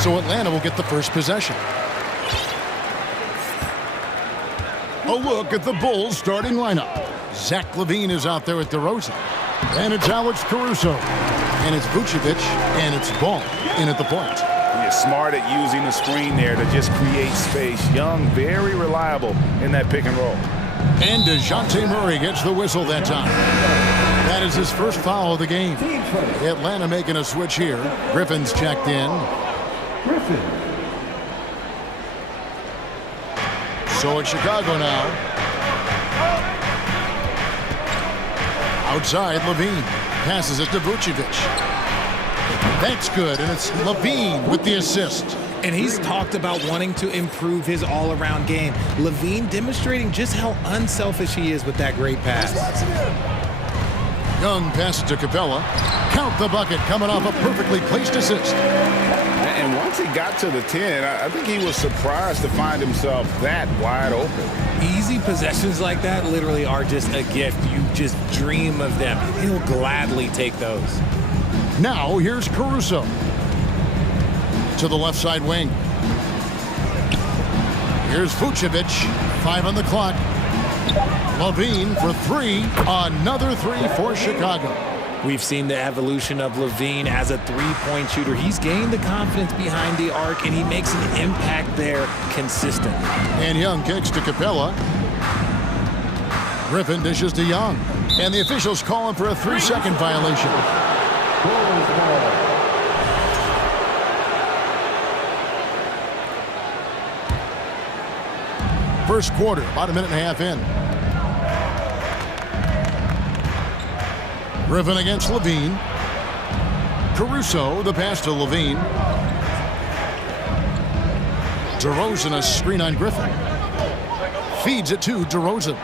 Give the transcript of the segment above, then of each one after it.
So Atlanta will get the first possession. A look at the Bulls starting lineup. Zach LaVine is out there with DeRozan. And it's Alex Caruso. And it's Vucevic. And it's Ball in at the point. He's smart at using the screen there to just create space. Young, very reliable in that pick and roll. And DeJounte Murray gets the whistle that time. That is his first foul of the game. Atlanta making a switch here. Griffin's checked in. So it's Chicago now. Outside, LaVine passes it to Vucevic. That's good, and it's LaVine with the assist. And he's talked about wanting to improve his all-around game. LaVine demonstrating just how unselfish he is with that great pass. Young passes to Capella. Count the bucket, coming off a perfectly placed assist. And once he got to the 10, I think he was surprised to find himself that wide open. Easy possessions like that literally are just a gift. You just dream of them. He'll gladly take those. Now, here's Caruso. To the left side wing. Here's Vucevic. 5 on the clock. LaVine for 3. Another 3 for Chicago. We've seen the evolution of LaVine as a three-point shooter. He's gained the confidence behind the arc, and he makes an impact there consistent. And Young kicks to Capella. Griffin dishes to Young. And the officials call him for a 3-second violation. First quarter, about a minute and a half in. Griffin against LaVine. Caruso, the pass to LaVine. DeRozan, a screen on Griffin. Feeds it to DeRozan.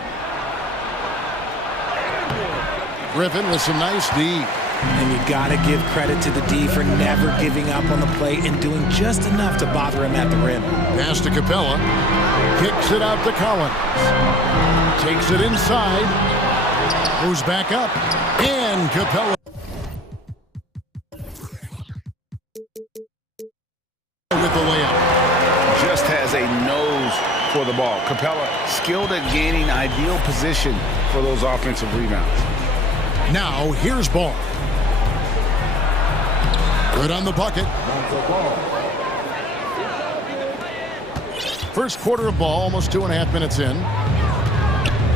Griffin with some nice D. And you got to give credit to the D for never giving up on the play and doing just enough to bother him at the rim. Pass to Capella. Kicks it out to Collins. Takes it inside. Moves back up. And Capella with the layup. Just has a nose for the ball. Capella skilled at gaining ideal position for those offensive rebounds. Now here's Ball. Good on the bucket. First quarter of Ball, almost 2.5 minutes in.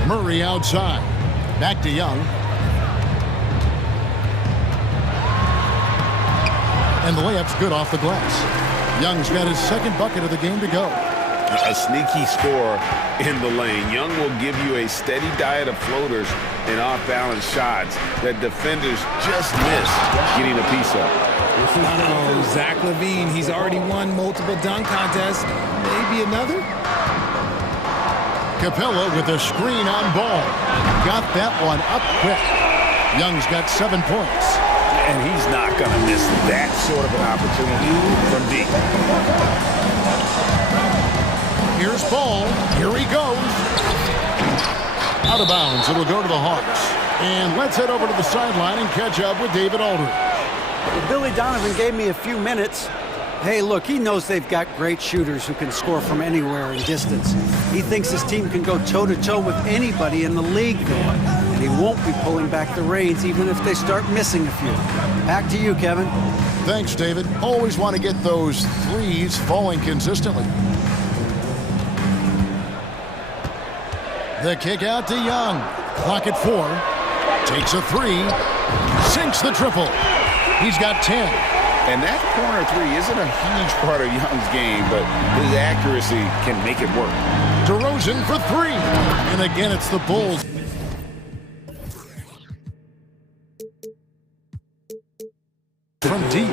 Murray outside. Back to Young. And the layup's good off the glass. Young's got his second bucket of the game to go. A sneaky score in the lane. Young will give you a steady diet of floaters and off-balance shots that defenders just miss getting a piece of. Oh, Zach LaVine, he's already won multiple dunk contests. Maybe another? Capella with a screen on Ball. Got that one up quick. Young's got 7 points. And he's not going to miss that sort of an opportunity from deep. Here's Ball. Here he goes. Out of bounds. It'll go to the Hawks. And let's head over to the sideline and catch up with David Aldridge. Well, Billy Donovan gave me a few minutes. Hey, look, he knows they've got great shooters who can score from anywhere in distance. He thinks his team can go toe-to-toe with anybody in the league there. And he won't be pulling back the reins even if they start missing a few. Back to you, Kevin. Thanks, David. Always want to get those threes falling consistently. The kick out to Young. Clock at 4. Takes a 3. Sinks the triple. He's got 10. And that corner 3 isn't a huge part of Young's game, but his accuracy can make it work. DeRozan for 3. And again, it's the Bulls. from deep.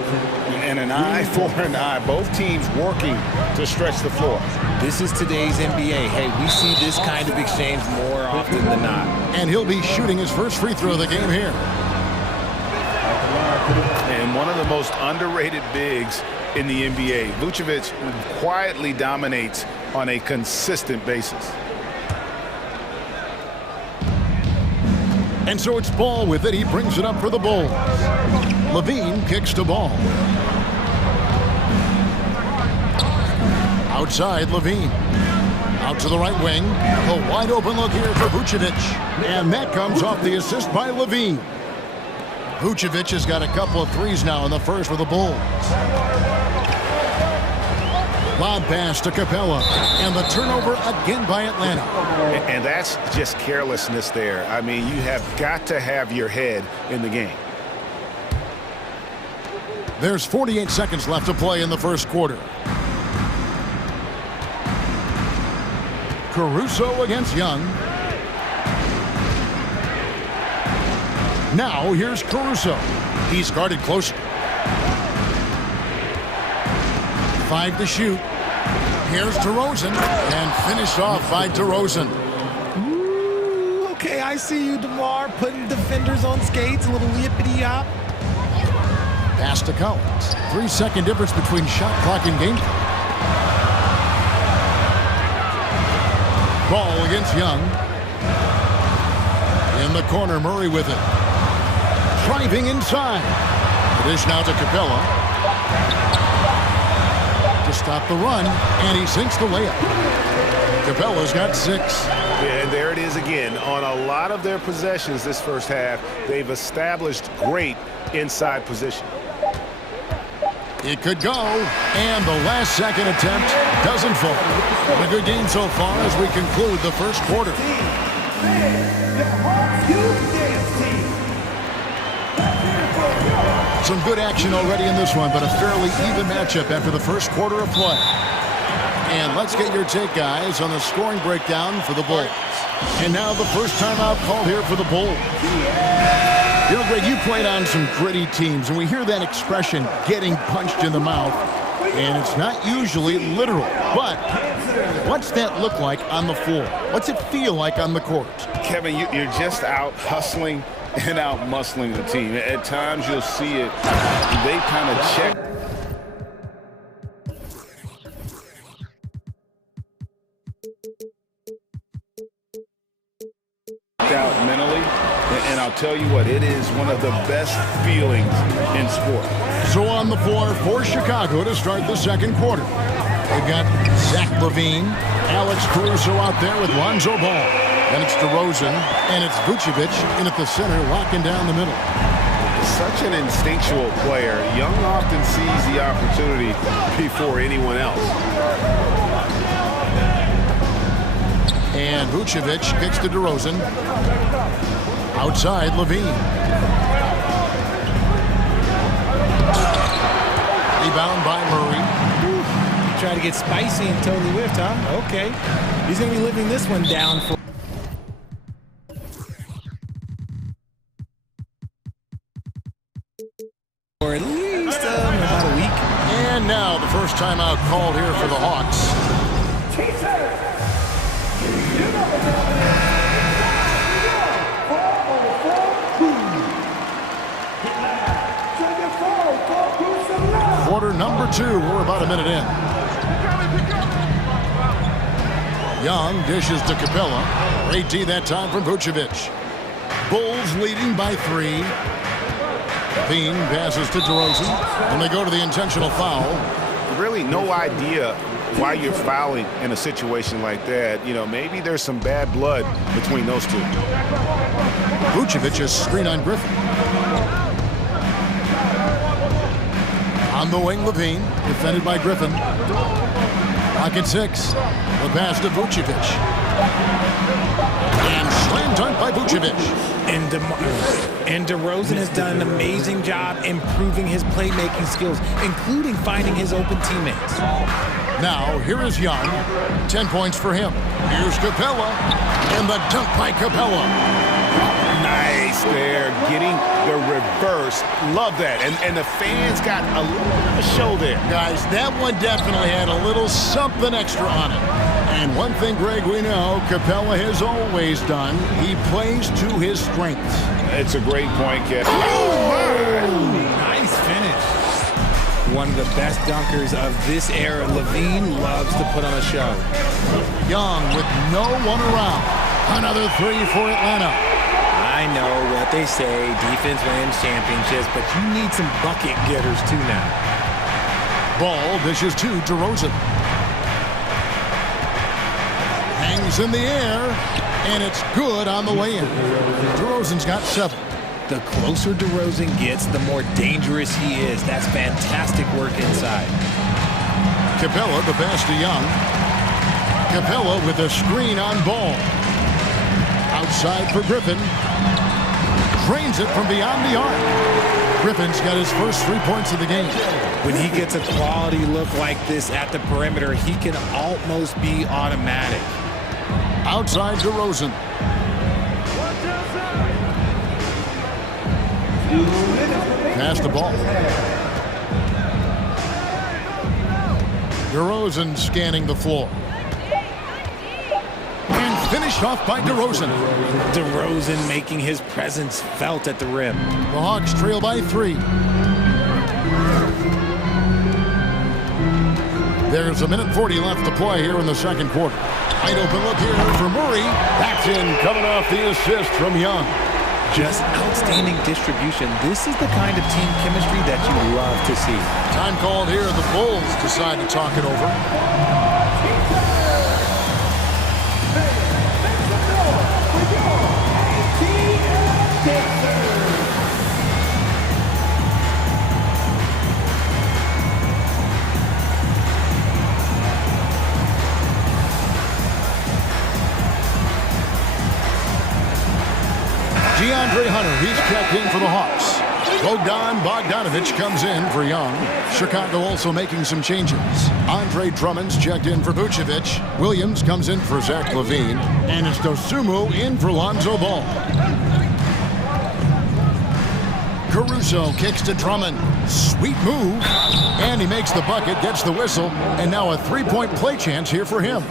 And an eye for an eye. Both teams working to stretch the floor. This is today's NBA. Hey, we see this kind of exchange more often than not. And he'll be shooting his first free throw of the game here. And one of the most underrated bigs in the NBA. Vucevic quietly dominates on a consistent basis. And so it's Ball with it. He brings it up for the Bulls. LaVine kicks to Ball. Outside, LaVine. Out to the right wing. A wide open look here for Vucevic. And that comes off the assist by LaVine. Vucevic has got a couple of threes now in the first for the Bulls. Lob pass to Capella. And the turnover again by Atlanta. And that's just carelessness there. I mean, you have got to have your head in the game. There's 48 seconds left to play in the first quarter. Caruso against Young. Now here's Caruso. He's guarded close. 5 to shoot. Here's DeRozan. And finished off by DeRozan. Ooh, okay, I see you, DeMar, putting defenders on skates, a little yippity-yop. Pass to Collins. 3-second difference between shot clock and game clock. Ball against Young. In the corner, Murray with it. Driving inside. The dish now to Capella. To stop the run, and he sinks the layup. Capella's got 6. Yeah, and there it is again. On a lot of their possessions this first half, they've established great inside position. It could go, and the last second attempt doesn't fall. A good game so far as we conclude the first quarter. Some good action already in this one, but a fairly even matchup after the first quarter of play. And let's get your take, guys, on the scoring breakdown for the Bulls. And now the first timeout called here for the Bulls. You know, Greg, you played on some gritty teams, and we hear that expression, getting punched in the mouth, and it's not usually literal. But what's that look like on the floor? What's it feel like on the court? Kevin, you're just out hustling and out muscling the team. At times you'll see it. They kind of check. Out mentally, and I'll tell you what, it is one of the best feelings in sport. So on the floor for Chicago to start the second quarter. They've got Zach LaVine, Alex Caruso out there with Lonzo Ball. Then it's DeRozan, and it's Vucevic in at the center, locking down the middle. Such an instinctual player. Young often sees the opportunity before anyone else. And Vucevic kicks to DeRozan. Outside, LaVine. Rebound by Murray. Try to get spicy and totally whiffed, huh? Okay. He's going to be living this one down for at least about a week. And now the first timeout called here for the Hawks. Quarter number 2. We're about a minute in. Young dishes to Capella. Great D that time from Vucevic. Bulls leading by 3. Bean passes to DeRozan. And they go to the intentional foul. Really no idea why you're fouling in a situation like that. You know, maybe there's some bad blood between those two. Vucevic's screen on Griffin. On the wing, LaVine, defended by Griffin. Pocket 6. The pass to Vucevic. And slam dunk by Vucevic. And DeRozan has done an amazing job improving his playmaking skills, including finding his open teammates. Now, here is Young. 10 points for him. Here's Capella. And the dunk by Capella. Nice. Nice there, getting the reverse. Love that. And the fans got a little bit of a show there. Guys, that one definitely had a little something extra on it. And one thing, Greg, we know Capella has always done, he plays to his strengths. It's a great point, Ken. Nice finish. One of the best dunkers of this era. Levine loves to put on a show. Young with no one around. Another three for Atlanta. I know what they say, defense wins championships, but you need some bucket getters too now. Ball dishes to DeRozan. Hangs in the air, and it's good on the way in. DeRozan's got 7. The closer DeRozan gets, the more dangerous he is. That's fantastic work inside. Capella, the pass to Young. Capella with a screen on Ball. Outside for Griffin. Drains it from beyond the arc. Griffin's got his first 3 points of the game. When he gets a quality look like this at the perimeter, he can almost be automatic. Outside DeRozan. Pass the ball. DeRozan scanning the floor. And finished off by DeRozan. DeRozan making his presence felt at the rim. The Hawks trail by 3. There's a minute 40 left to play here in the second quarter. Wide open look here for Murray. That's in, coming off the assist from Young. Just outstanding distribution. This is the kind of team chemistry that you love to see. Time called here. The Bulls decide to talk it over. DeAndre Hunter, he's checked in for the Hawks. Bogdanovich comes in for Young. Chicago also making some changes. Andre Drummond's checked in for Vucevic. Williams comes in for Zach LaVine. And it's Dosumu in for Lonzo Ball. Caruso kicks to Drummond. Sweet move. And he makes the bucket, gets the whistle. And now a three-point play chance here for him.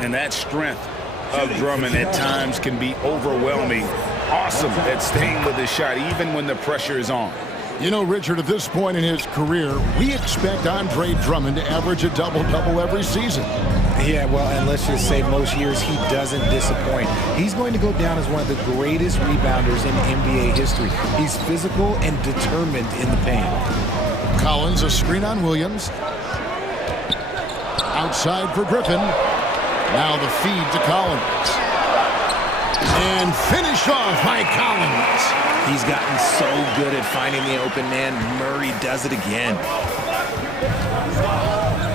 And that strength of Drummond at times can be overwhelming. Awesome at staying with his shot even when the pressure is on. You know, Richard, at this point in his career, we expect Andre Drummond to average a double-double every season. Yeah, well, and let's just say most years he doesn't disappoint. He's going to go down as one of the greatest rebounders in NBA history. He's physical and determined in the paint. Collins, a screen on Williams. Outside for Griffin. Now the feed to Collins. And finished off by Collins. He's gotten so good at finding the open man. Murray does it again.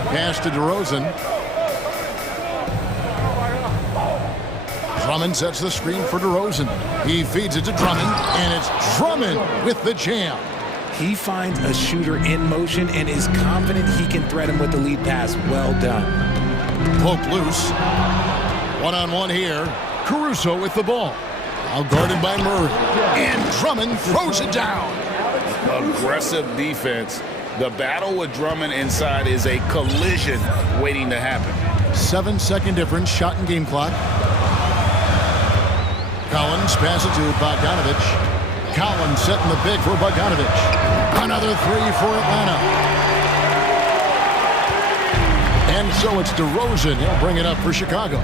Pass to DeRozan. Drummond sets the screen for DeRozan. He feeds it to Drummond, and it's Drummond with the jam. He finds a shooter in motion and is confident he can thread him with the lead pass. Well done. Poke loose. One-on-one here. Caruso with the ball. Now guarded by Murray. And Drummond throws it down. Aggressive defense. The battle with Drummond inside is a collision waiting to happen. 7-second difference, shot and game clock. Collins passes to Bogdanovich. Collins setting the big for Bogdanovich. Another three for Atlanta. And so it's DeRozan. He'll bring it up for Chicago.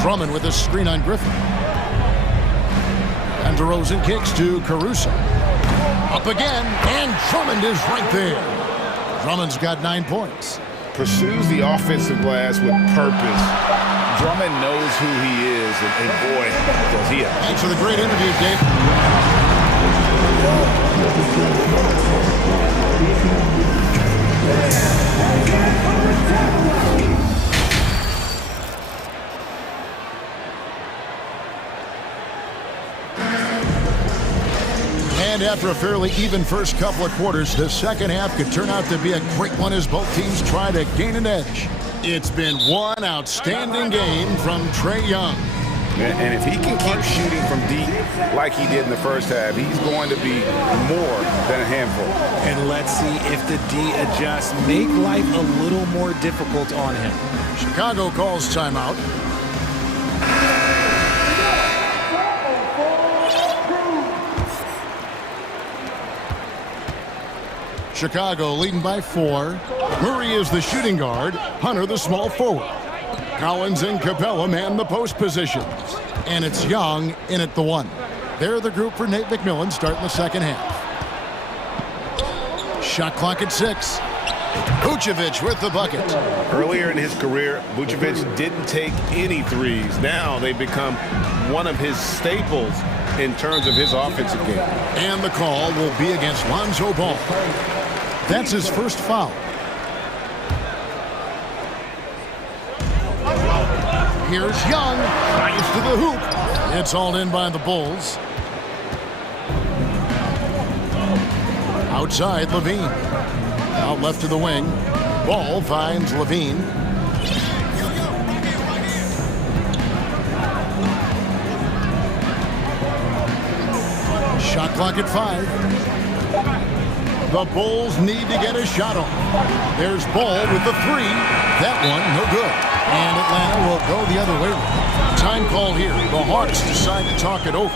Drummond with a screen on Griffin. And DeRozan kicks to Caruso. Up again, and Drummond is right there. Drummond's got 9 points. Pursues the offensive glass with purpose. Drummond knows who he is, and boy, does he. Thanks for the great interview, Dave. And after a fairly even first couple of quarters, the second half could turn out to be a great one as both teams try to gain an edge. It's been one outstanding game from Trae Young. And if he can keep shooting from deep like he did in the first half, he's going to be more than a handful. And let's see if the D adjusts, make life a little more difficult on him. Chicago calls timeout. Chicago leading by 4. Murray is the shooting guard. Hunter the small forward. Collins and Capella man the post positions. And it's Young in at the 1. They're the group for Nate McMillan starting the second half. Shot clock at 6. Vucevic with the bucket. Earlier in his career, Vucevic didn't take any threes. Now they become one of his staples in terms of his offensive game. And the call will be against Lonzo Ball. That's his first foul. Here's Young, drives to the hoop. It's hauled in by the Bulls. Outside, Levine. Out left to the wing. Ball finds Levine. Shot clock at 5. The Bulls need to get a shot off. There's Ball with the 3. That one, no good. And Atlanta will go the other way. Time call here. The Hawks decide to talk it over.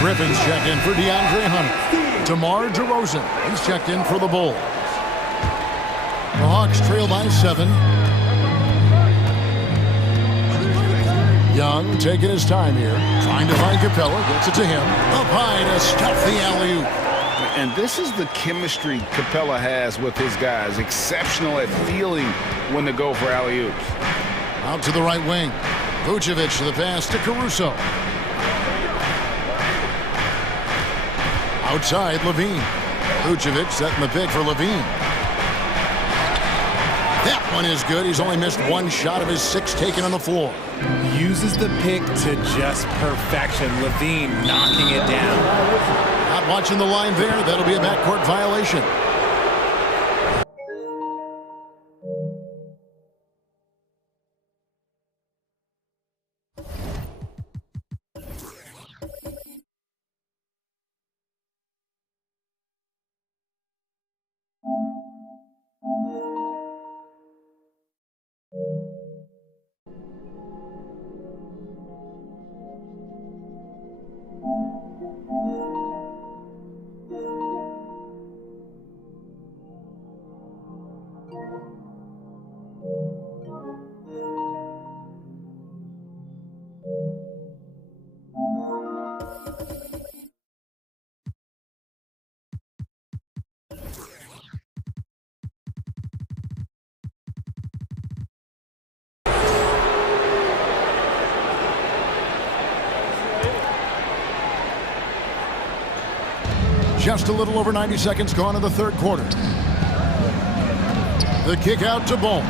Griffin's checked in for DeAndre Hunter. DeMar DeRozan, he's checked in for the Bulls. The Hawks trail by 7. Young taking his time here, trying to find Capella, gets it to him. Up high to stuff the alley-oop. And this is the chemistry Capella has with his guys. Exceptional at feeling when to go for alley-oops. Out to the right wing. Vucevic to the pass to Caruso. Outside, Levine. Vucevic setting the pick for Levine. That one is good. He's only missed 1 shot of his 6 taken on the floor. Uses the pick to just perfection. Levine knocking it down. Not watching the line there. That'll be a backcourt violation. Just a little over 90 seconds gone in the third quarter. The kick out to Ball.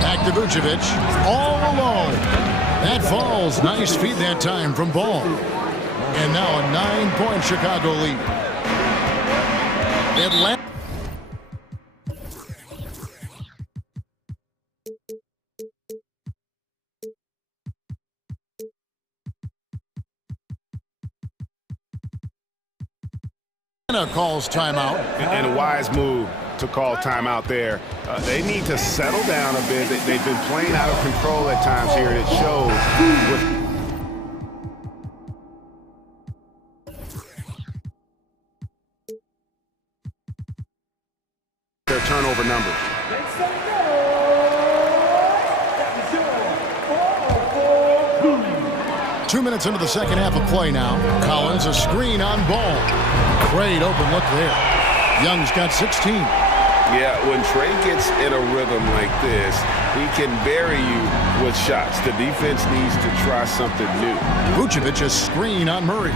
Back to Vucevic. All alone. That falls. Nice feed that time from Ball. And now a 9-point Chicago lead. Atlanta. Calls timeout. And a wise move to call timeout there. They need to settle down a bit. They've been playing out of control at times here, and it shows with their turnover numbers. 2 minutes into the second half of play now. Collins, a screen on Ball. Great open look there. Young's got 16. Yeah, when Trae gets in a rhythm like this, he can bury you with shots. The defense needs to try something new. Vucevic, a screen on Murray.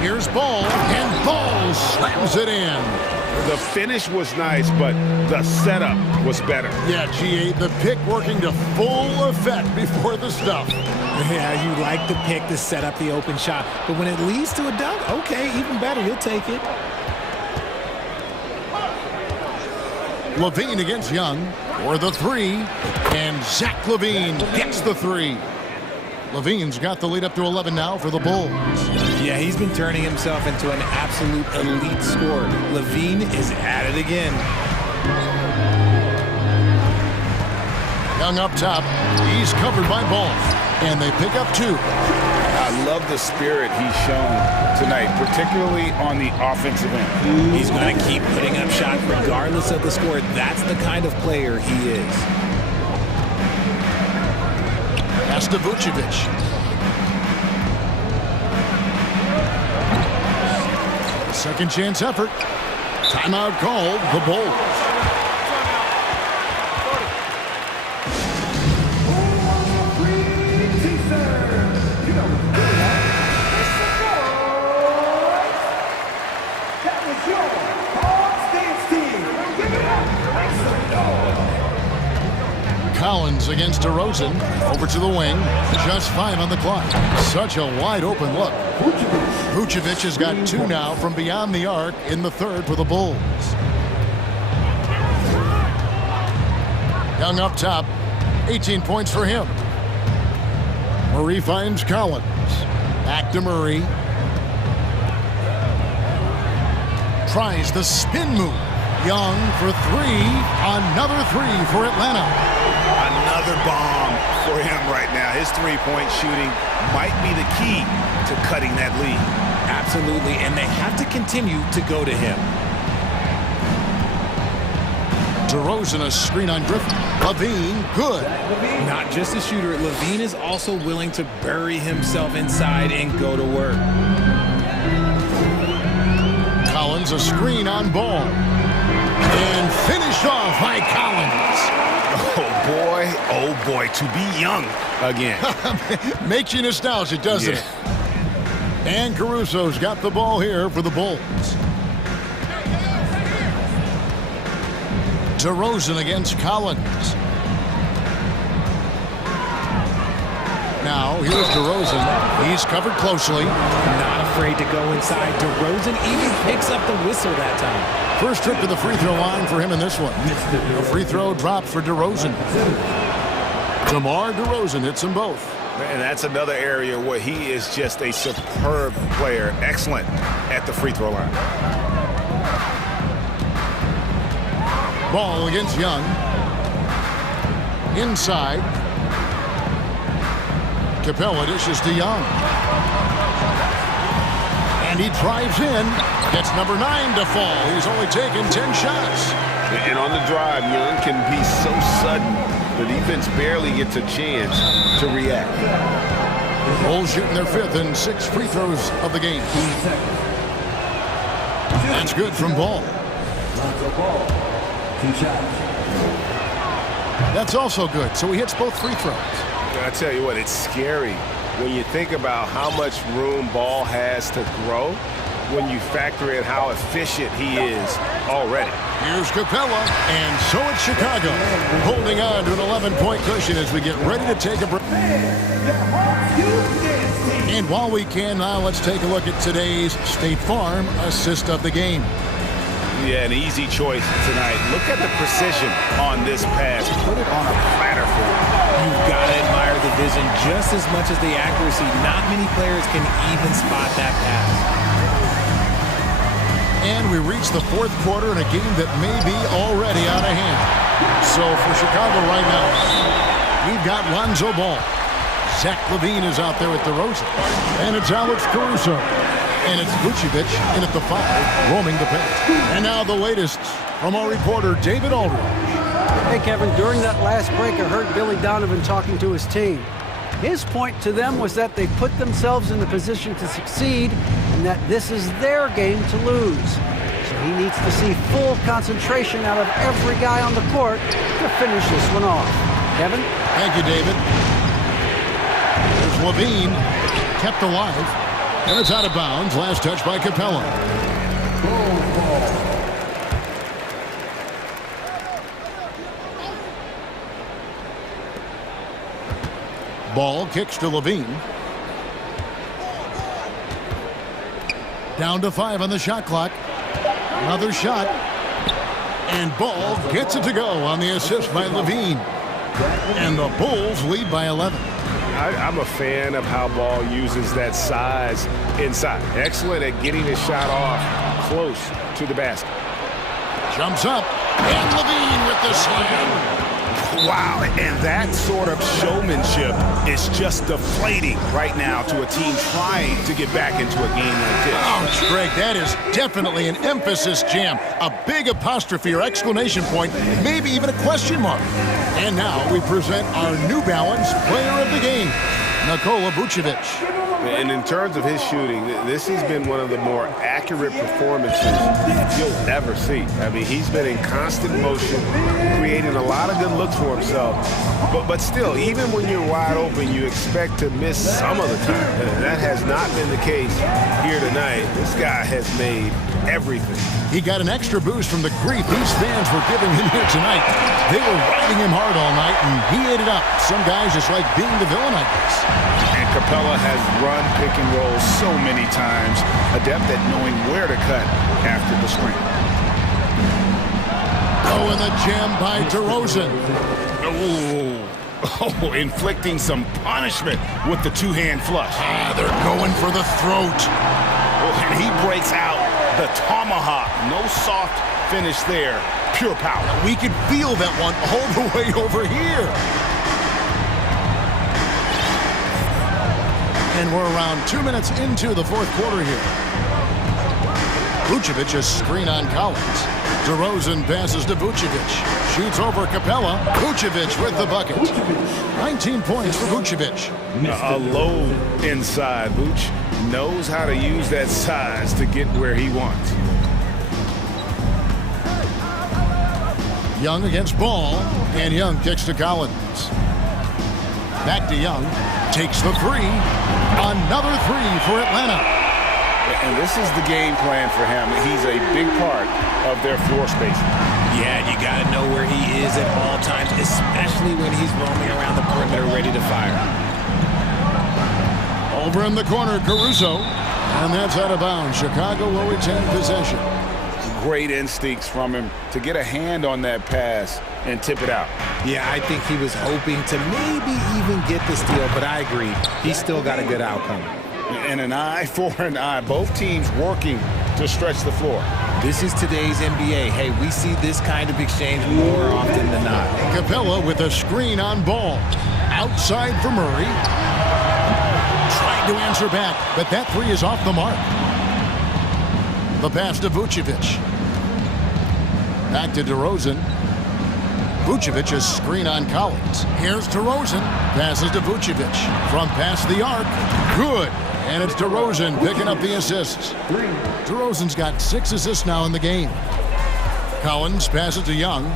Here's Ball, and Ball slams it in. The finish was nice, but the setup was better. Yeah, GA, the pick working to full effect before the stuff. Yeah, you like the pick to set up the open shot, but when it leads to a dunk, okay, even better, you'll take it. Levine against Young for the three, and Zach Levine gets the three. Levine's got the lead up to 11 now for the Bulls. Yeah, he's been turning himself into an absolute elite scorer. Levine is at it again. Young up top, he's covered by Ball, and they pick up two. I love the spirit he's shown tonight, particularly on the offensive end. He's going to keep putting up shots regardless of the score. That's the kind of player he is. Pass to Vucevic. Second chance effort. Timeout called, the Bulls. Collins against DeRozan. Over to the wing. Just 5 on the clock. Such a wide open look. Vucevic has got 2 now from beyond the arc in the third for the Bulls. Young up top. 18 points for him. Murray finds Collins. Back to Murray. Tries the spin move. Young for 3. Another 3 for Atlanta. Another bomb for him right now. His three-point shooting might be the key to cutting that lead. Absolutely, and they have to continue to go to him. DeRozan, a screen on Griffin. Levine, good. Not just a shooter, Levine is also willing to bury himself inside and go to work. Collins, a screen on Ball. And finished off by Collins. Oh boy, to be Young again. Makes you nostalgic, doesn't it? And Caruso's got the ball here for the Bulls. DeRozan against Collins. Now, here's DeRozan. He's covered closely. Not afraid to go inside. DeRozan even picks up the whistle that time. First trip to the free throw line for him in this one. A free throw drop for DeRozan. DeMar DeRozan hits them both. And that's another area where he is just a superb player. Excellent at the free throw line. Ball against Young. Inside. Capella dishes to Young. And he drives in. Gets number 9 to fall. He's only taken 10 shots. And on the drive, Young can be so sudden. The defense barely gets a chance to react. Bulls shooting their 5th and 6 free throws of the game. That's good from Ball. That's also good. So he hits both free throws. I tell you what, it's scary when you think about how much room Ball has to grow when you factor in how efficient he is already. Here's Capella, and so it's Chicago, holding on to an 11-point cushion as we get ready to take a break. And while we can now, let's take a look at today's State Farm assist of the game. Yeah, an easy choice tonight. Look at the precision on this pass. Put it on a platter for him. You've got to admire the vision just as much as the accuracy. Not many players can even spot that pass. And we reach the 4th quarter in a game that may be already out of hand. So for Chicago right now, we've got Lonzo Ball. Zach Levine is out there with DeRozan. And it's Alex Caruso. And it's Vucevic in at the 5, roaming the paint. And now the latest from our reporter, David Aldridge. Hey, Kevin, during that last break, I heard Billy Donovan talking to his team. His point to them was that they put themselves in the position to succeed and that this is their game to lose. So he needs to see full concentration out of every guy on the court to finish this one off. Kevin? Thank you, David. There's Levine, kept alive, and it's out of bounds. Last touch by Capella. Ball kicks to Levine. Down to 5 on the shot clock. Another shot. And Ball gets it to go on the assist by Levine. And the Bulls lead by 11. I'm a fan of how Ball uses that size inside. Excellent at getting his shot off close to the basket. Jumps up. And Levine with the slam. Wow, and that sort of showmanship is just deflating right now to a team trying to get back into a game like this. Ouch, Greg, that is definitely an emphasis jam. A big apostrophe or exclamation point, maybe even a question mark. And now we present our New Balance player of the game, Nikola Vucevic. And in terms of his shooting, this has been one of the more accurate performances you'll ever see. I mean, he's been in constant motion, creating a lot of good looks for himself. But still, even when you're wide open, you expect to miss some of the time. And that has not been the case here tonight. This guy has made everything. He got an extra boost from the grief these fans were giving him here tonight. They were riding him hard all night, and he ate it up. Some guys just like being the villain, I guess. And Capella has run pick and roll so many times, adept at knowing where to cut after the screen. Oh, and the jam by DeRozan. Oh, inflicting some punishment with the two-hand flush. They're going for the throat. Oh, and he breaks out the tomahawk. No soft finish there. Pure power. We could feel that one all the way over here. And we're around 2 minutes into the fourth quarter here. Vucevic is screen on Collins. DeRozan passes to Vucevic. Shoots over Capella. Vucevic with the bucket. 19 points for Vucevic. A load inside. Vuce knows how to use that size to get where he wants. Young against Ball. And Young kicks to Collins. Back to Young. Takes the three. Another three for Atlanta. And this is the game plan for him. He's a big part of their floor space. Yeah, you got to know where he is at all times, especially when he's roaming around the perimeter ready to fire. Over in the corner, Caruso. And that's out of bounds. Chicago will retain possession. Great instincts from him to get a hand on that pass and tip it out. Yeah, I think he was hoping to maybe even get the steal, but I agree. He still got a good outcome. And an eye for an eye. Both teams working to stretch the floor. This is today's NBA. Hey, we see this kind of exchange more often than not. Capella with a screen on Ball. Outside for Murray. Trying to answer back, but that three is off the mark. The pass to Vucevic. Back to DeRozan. Vucevic is screen on Collins. Here's DeRozan. Passes to Vucevic. From past the arc. Good. And it's DeRozan picking up the assists. DeRozan's got 6 assists now in the game. Collins passes to Young.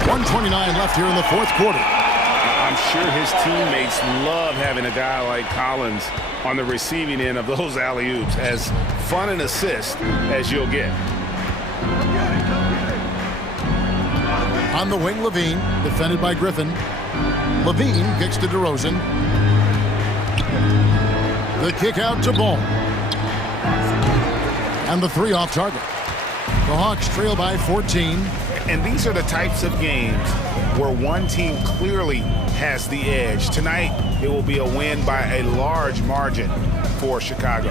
1:29 left here in the fourth quarter. I'm sure his teammates love having a guy like Collins on the receiving end of those alley-oops. As fun an assist as you'll get. On the wing, Levine, defended by Griffin. Levine kicks to DeRozan. The kick out to Ball. And the three off target. The Hawks trail by 14. And these are the types of games where one team clearly has the edge. Tonight, it will be a win by a large margin for Chicago.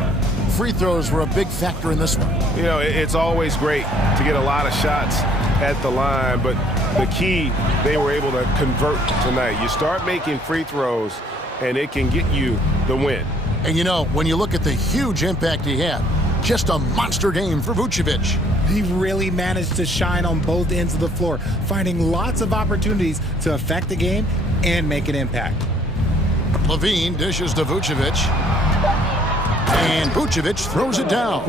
Free throws were a big factor in this one. You know, it's always great to get a lot of shots at the line, but the key, they were able to convert tonight. You start making free throws, and it can get you the win. And you know, when you look at the huge impact he had, just a monster game for Vucevic. He really managed to shine on both ends of the floor, finding lots of opportunities to affect the game and make an impact. Levine dishes to Vucevic. And Vucevic throws it down.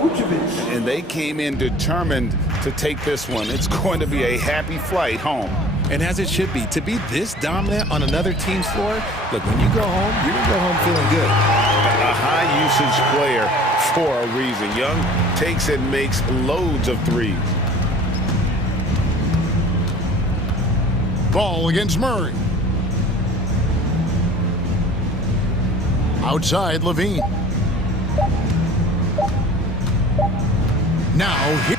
And they came in determined to take this one. It's going to be a happy flight home. And as it should be, to be this dominant on another team's floor, look, when you go home, you're going to go home feeling good. A high-usage player for a reason. Young takes and makes loads of threes. Ball against Murray. Outside Levine. Now here.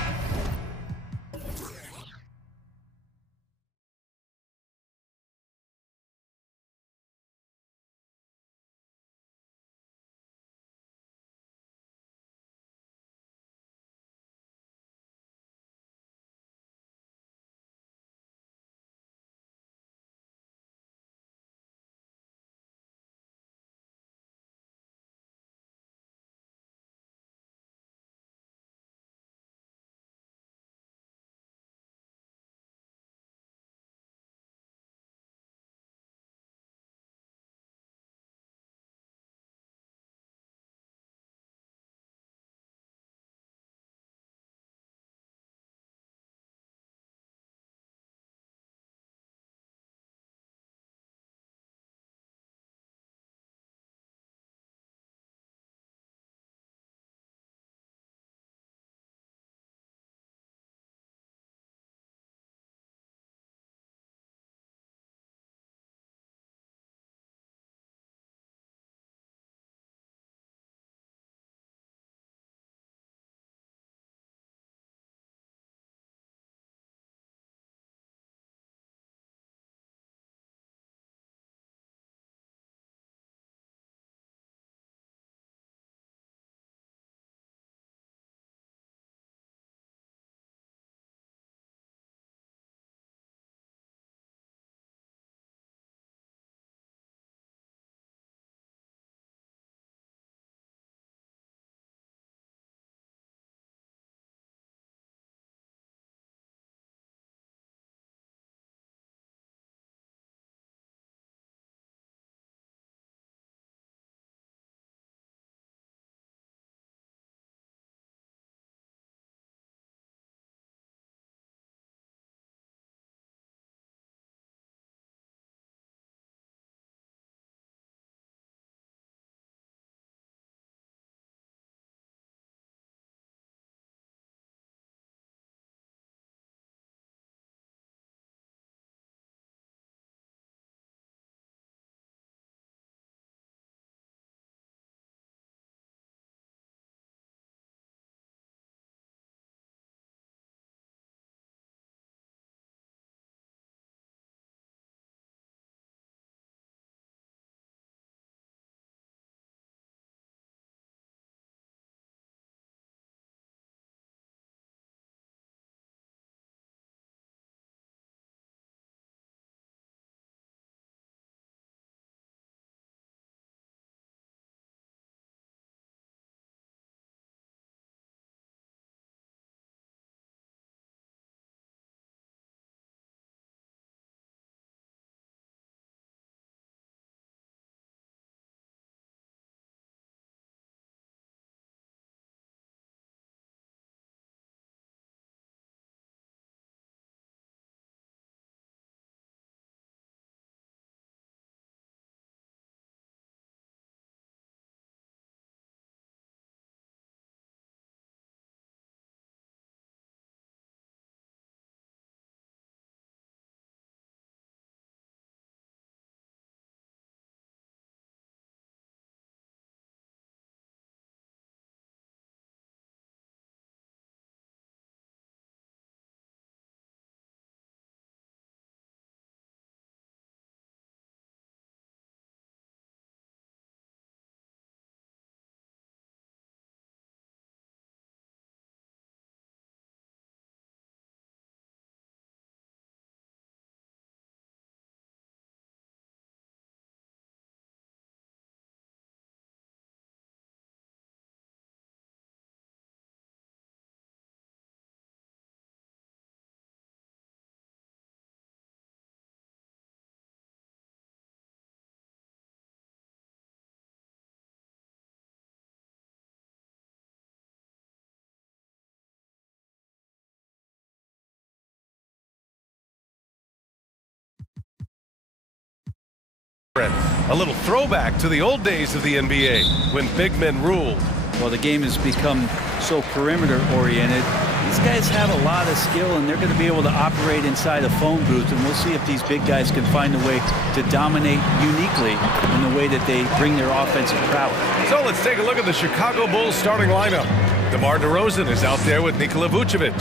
A little throwback to the old days of the NBA when big men ruled. Well, the game has become so perimeter oriented These guys have a lot of skill, and they're going to be able to operate inside a phone booth, and we'll see if these big guys can find a way to dominate uniquely in the way that they bring their offensive prowess. So let's take a look at the Chicago Bulls starting lineup. DeMar DeRozan is out there with Nikola Vucevic.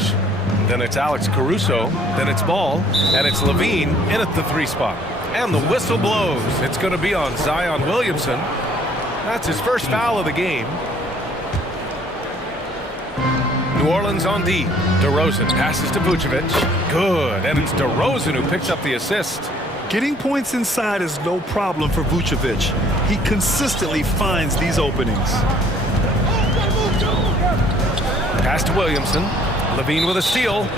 Then it's Alex Caruso, then it's Ball, and it's Levine in at the 3 spot. And the whistle blows. It's going to be on Zion Williamson. That's his first foul of the game. New Orleans on D. DeRozan passes to Vucevic. Good, and it's DeRozan who picks up the assist. Getting points inside is no problem for Vucevic. He consistently finds these openings. Pass to Williamson. Levine with a steal.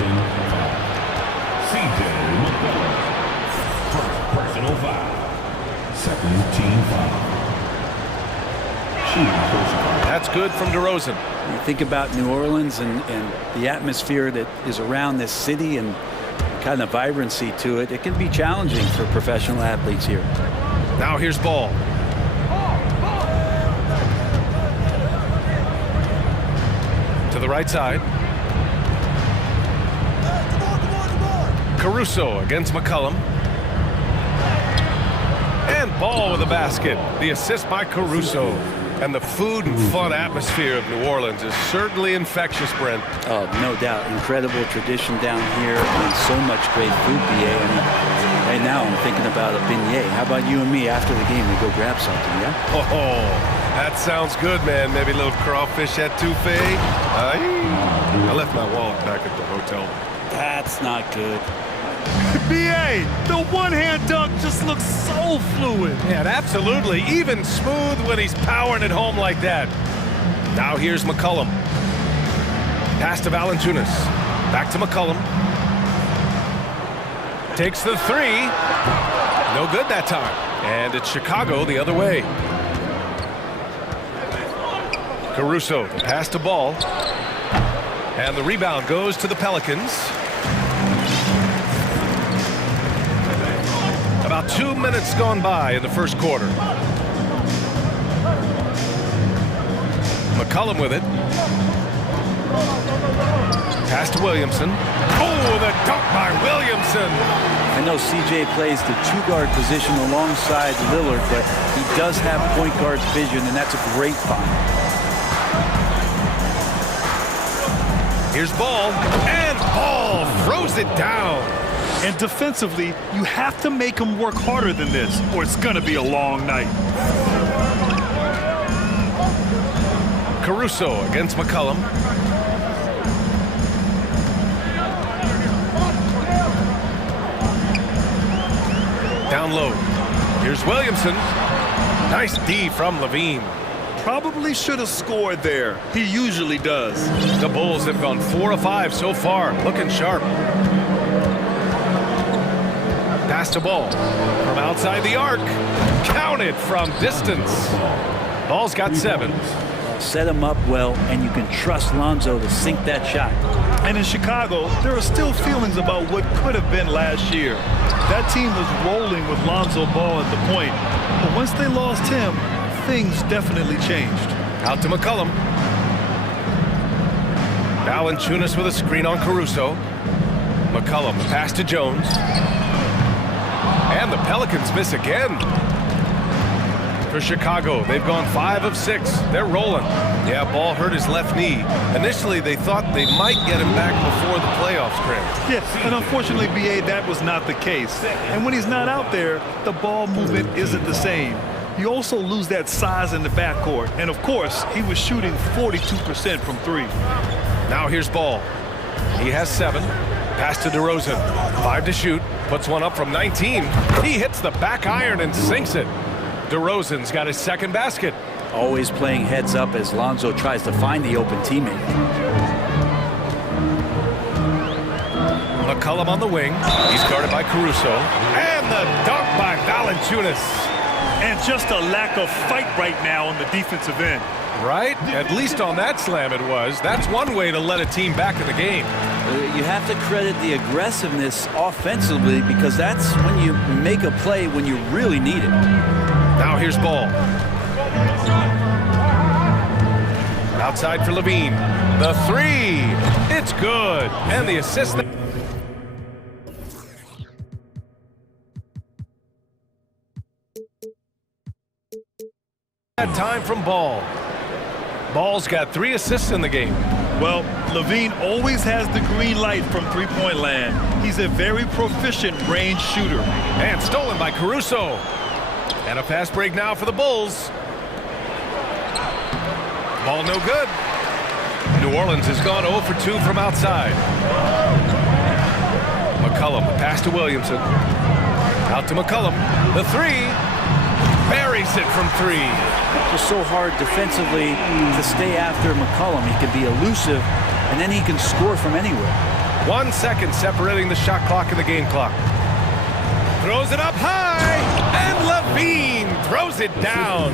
Personal foul. Second team foul. That's good from DeRozan. You think about New Orleans and the atmosphere that is around this city and kind of vibrancy to it. It can be challenging for professional athletes here. Now here's Ball. To the right side. Caruso against McCollum. And Ball with a basket. The assist by Caruso. And the food and fun atmosphere of New Orleans is certainly infectious, Brent. Oh, no doubt. Incredible tradition down here and so much great food, BA. I mean, right now I'm thinking about a beignet. How about you and me after the game? We go grab something, yeah? Oh, that sounds good, man. Maybe a little crawfish etouffee. I left my wallet back at the hotel. That's not good. BA, the one-hand dunk just looks so fluid. Yeah, absolutely. Even smooth when he's powering it home like that. Now here's McCollum. Pass to Valanciunas. Back to McCollum. Takes the 3. No good that time. And it's Chicago the other way. Caruso, the pass to Ball. And the rebound goes to the Pelicans. About 2 minutes gone by in the first quarter. McCollum with it. Pass to Williamson. Oh, the dunk by Williamson. I know CJ plays the 2-guard position alongside Lillard, but he does have point guard vision, and that's a great find. Here's Ball, and Ball throws it down. And defensively, you have to make him work harder than this, or it's going to be a long night. Caruso against McCollum. Down low. Here's Williamson. Nice D from Levine. Probably should have scored there. He usually does. The Bulls have gone 4 of 5 so far, looking sharp. Pass to Ball from outside the arc. Counted from distance. Ball's got 7. Set him up well, and you can trust Lonzo to sink that shot. And in Chicago, there are still feelings about what could have been last year. That team was rolling with Lonzo Ball at the point. But once they lost him, things definitely changed. Out to McCollum. Valanciunas with a screen on Caruso. McCollum, the pass to Jones. And the Pelicans miss again. For Chicago, they've gone 5 of 6. They're rolling. Yeah, Ball hurt his left knee. Initially, they thought they might get him back before the playoffs cramped. Yes, and unfortunately, BA, that was not the case. And when he's not out there, the ball movement isn't the same. You also lose that size in the backcourt. And of course, he was shooting 42% from 3. Now here's Ball. He has 7. Pass to DeRozan. 5 to shoot. Puts one up from 19. He hits the back iron and sinks it. DeRozan's got his second basket. Always playing heads up as Lonzo tries to find the open teammate. McCollum on the wing. He's guarded by Caruso. And the dunk by Valanciunas. And just a lack of fight right now on the defensive end. Right? At least on that slam it was. That's one way to let a team back in the game. You have to credit the aggressiveness offensively, because that's when you make a play when you really need it. Now here's Ball. Outside for Levine. The 3. That's good. And the assist. That time from Ball. Ball's got 3 assists in the game. Well, Levine always has the green light from three-point land. He's a very proficient range shooter. And stolen by Caruso. And a fast break now for the Bulls. Ball no good. New Orleans has gone 0 for 2 from outside. McCollum, the pass to Williamson. Out to McCollum. The 3. Buries it from 3. Just so hard defensively to stay after McCollum. He can be elusive, and then he can score from anywhere. 1 second separating the shot clock and the game clock. Throws it up high, and Levine throws it down.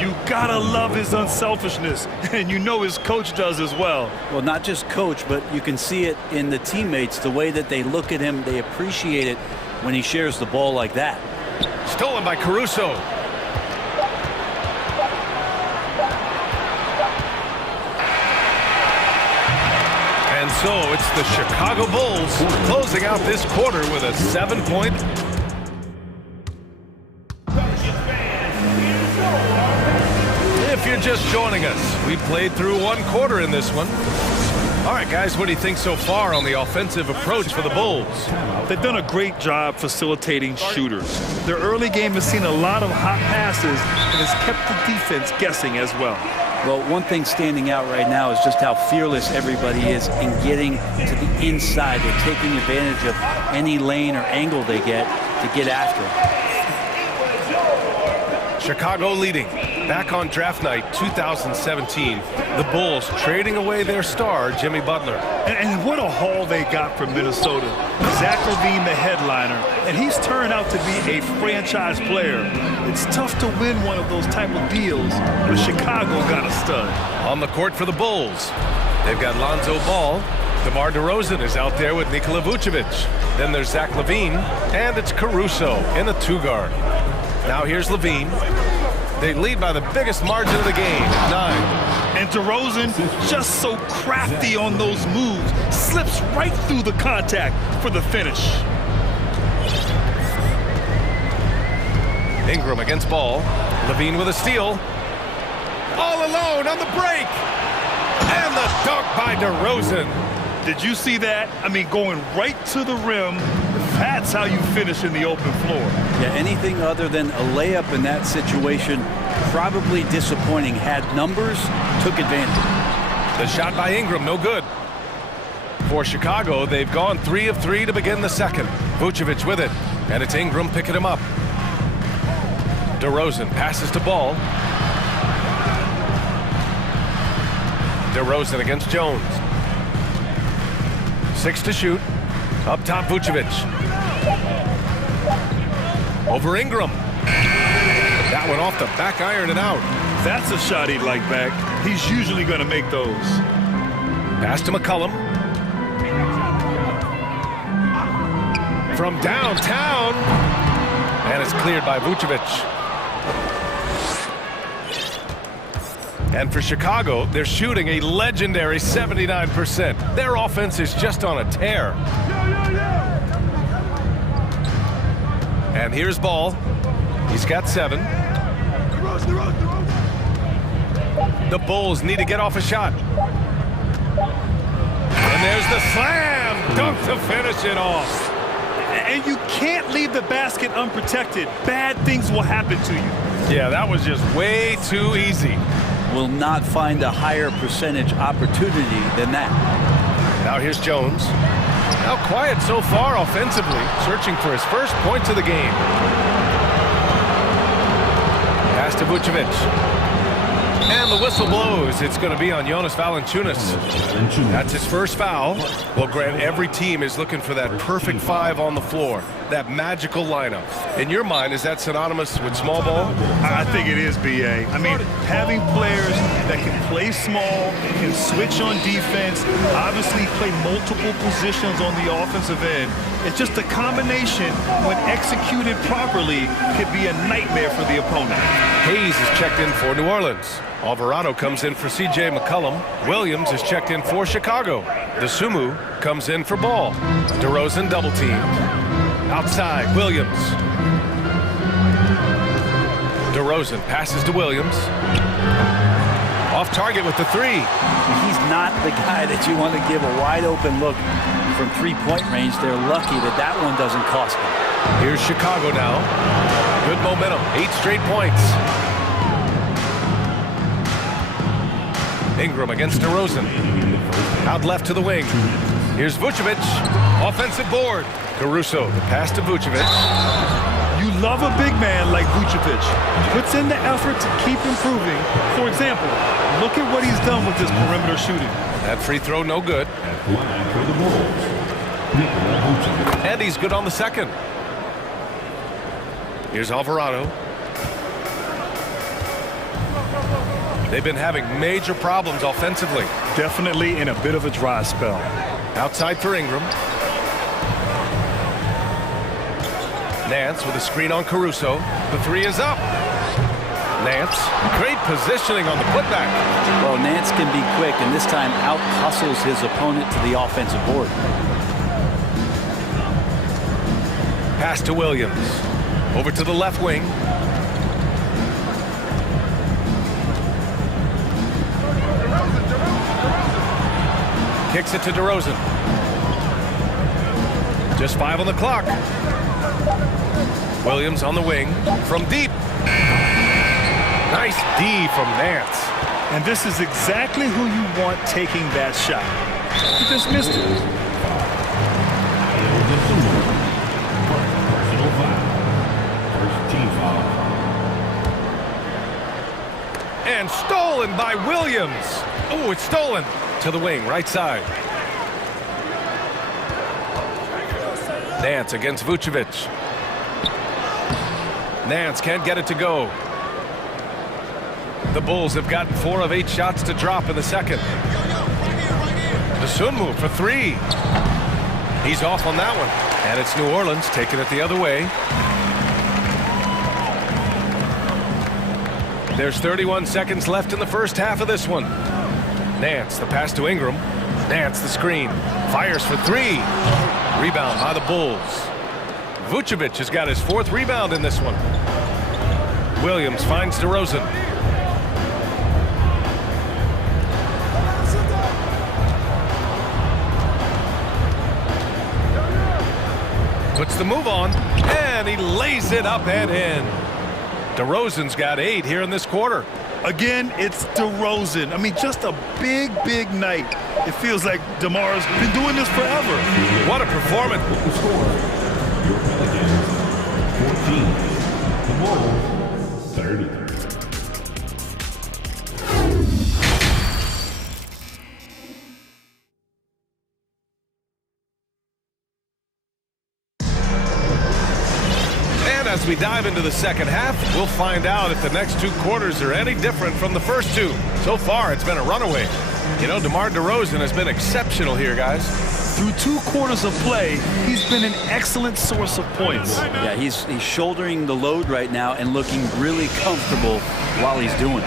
You gotta love his unselfishness, and you know his coach does as well. Well, not just coach, but you can see it in the teammates, the way that they look at him. They appreciate it when he shares the ball like that. Stolen by Caruso. And so it's the Chicago Bulls closing out this quarter with a 7-point. If you're just joining us, we played through 1 quarter in this one. All right, guys, what do you think so far on the offensive approach for the Bulls? They've done a great job facilitating shooters. Their early game has seen a lot of hot passes and has kept the defense guessing as well. Well, one thing standing out right now is just how fearless everybody is in getting to the inside. They're taking advantage of any lane or angle they get to get after it. Chicago leading. Back on draft night 2017, the Bulls trading away their star, Jimmy Butler. And what a haul they got from Minnesota. Zach LaVine, the headliner, and he's turned out to be a franchise player. It's tough to win one of those type of deals, but Chicago got a stud. On the court for the Bulls, they've got Lonzo Ball. DeMar DeRozan is out there with Nikola Vucevic. Then there's Zach LaVine, and it's Caruso in the 2-guard. Now here's LaVine. They lead by the biggest margin of the game, 9. And DeRozan, just so crafty on those moves, slips right through the contact for the finish. Ingram against Ball. LaVine with a steal. All alone on the break. And the dunk by DeRozan. Did you see that? I mean, going right to the rim. That's how you finish in the open floor. Yeah, anything other than a layup in that situation, probably disappointing. Had numbers, took advantage. The shot by Ingram, no good. For Chicago, they've gone 3 of 3 to begin the second. Vucevic with it, and it's Ingram picking him up. DeRozan passes to Ball. DeRozan against Jones. 6 to shoot. Up top, Vucevic. Over Ingram. That one off the back iron and out. That's a shot he'd like back. He's usually going to make those. Pass to McCollum. From downtown. And it's cleared by Vucevic. And for Chicago, they're shooting a legendary 79%. Their offense is just on a tear. And here's Ball. He's got 7. The Bulls need to get off a shot. And there's the slam dunk to finish it off. And you can't leave the basket unprotected. Bad things will happen to you. Yeah, that was just way too easy. Will not find a higher percentage opportunity than that. Now here's Jones. Now quiet so far offensively, searching for his first points of the game. Pass to Vucevic. And the whistle blows. It's going to be on Jonas Valanciunas. That's his first foul. Well, Grant, every team is looking for that perfect 5 on the floor, that magical lineup. In your mind, is that synonymous with small ball? I think it is, B.A. I mean, having players that can play small, can switch on defense, obviously play multiple positions on the offensive end. It's just a combination, when executed properly, could be a nightmare for the opponent. Hayes is checked in for New Orleans. Alvarado comes in for C.J. McCollum. Williams is checked in for Chicago. The Sumu comes in for ball. DeRozan double team. Outside, Williams. DeRozan passes to Williams. Off target with the three. He's not the guy that you want to give a wide open look from three-point range. They're lucky that that one doesn't cost them. Here's Chicago now. Good momentum, 8 straight points. Ingram against DeRozan. Out left to the wing. Here's Vucevic. Offensive board. Caruso, the pass to Vucevic. You love a big man like Vucevic. Puts in the effort to keep improving. For example, look at what he's done with this perimeter shooting. That free throw no good. And he's good on the second. Here's Alvarado. They've been having major problems offensively. Definitely in a bit of a dry spell. Outside for Ingram. Nance with a screen on Caruso. The three is up. Nance, great positioning on the putback. Well, Nance can be quick, and this time out-hustles his opponent to the offensive board. Pass to Williams. Over to the left wing. Kicks it to DeRozan. Just 5 on the clock. Williams on the wing from deep. Nice D from Nance. And this is exactly who you want taking that shot. He just missed it. And stolen by Williams. Oh, it's stolen. To the wing, right side. Nance against Vucevic. Nance can't get it to go. The Bulls have gotten 4 of 8 shots to drop in the second. The Sunmu for 3. He's off on that one. And it's New Orleans taking it the other way. There's 31 seconds left in the first half of this one. Nance, the pass to Ingram. Nance, the screen. Fires for 3. Rebound by the Bulls. Vucevic has got his 4th rebound in this one. Williams finds DeRozan. Puts the move on, and he lays it up and in. DeRozan's got 8 here in this quarter. Again, it's DeRozan. I mean, just a big, big night. It feels like DeMar's been doing this forever. What a performance. Your Pelicans, 14. The Bulls, 30. As we dive into the second half, we'll find out if the next 2 quarters are any different from the first 2. So far, it's been a runaway. You know, DeMar DeRozan has been exceptional here, guys. Through 2 quarters of play, he's been an excellent source of points. Yeah, he's shouldering the load right now and looking really comfortable while he's doing it.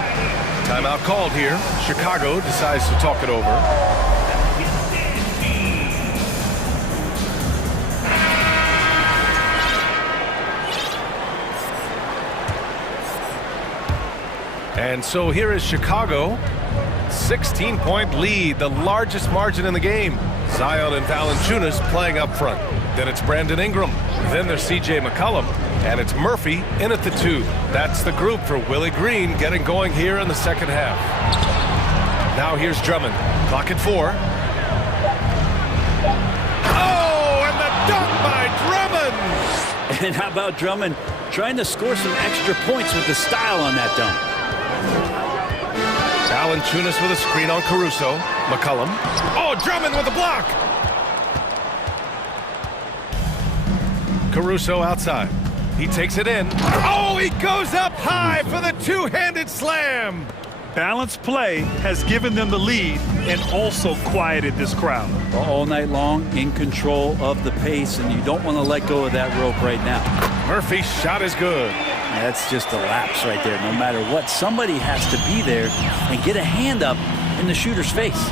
Timeout called here. Chicago decides to talk it over. And so here is Chicago, 16-point lead, the largest margin in the game. Zion and Valanciunas playing up front. Then it's Brandon Ingram. Then there's C.J. McCollum. And it's Murphy in at the 2. That's the group for Willie Green getting going here in the second half. Now here's Drummond. Clock at 4. Oh, and the dunk by Drummond! And how about Drummond trying to score some extra points with the style on that dunk? Valanciunas with a screen on Caruso. McCollum. Oh, Drummond with a block! Caruso outside. He takes it in. Oh, he goes up high for the 2-handed slam! Balanced play has given them the lead and also quieted this crowd. All night long, in control of the pace, and you don't want to let go of that rope right now. Murphy's shot is good. That's just a lapse right there. No matter what, somebody has to be there and get a hand up in the shooter's face.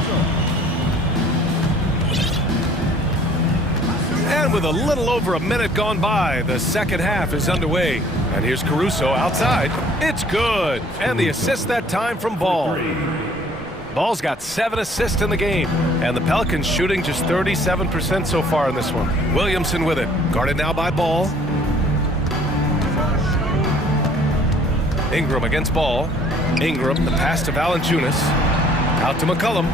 And with a little over a minute gone by, the second half is underway. And here's Caruso outside. It's good. And the assist that time from Ball. Ball's got 7 assists in the game. And the Pelicans shooting just 37% so far in this one. Williamson with it. Guarded now by Ball. Ingram against Ball. Ingram, the pass to Valanciunas. Out to McCollum.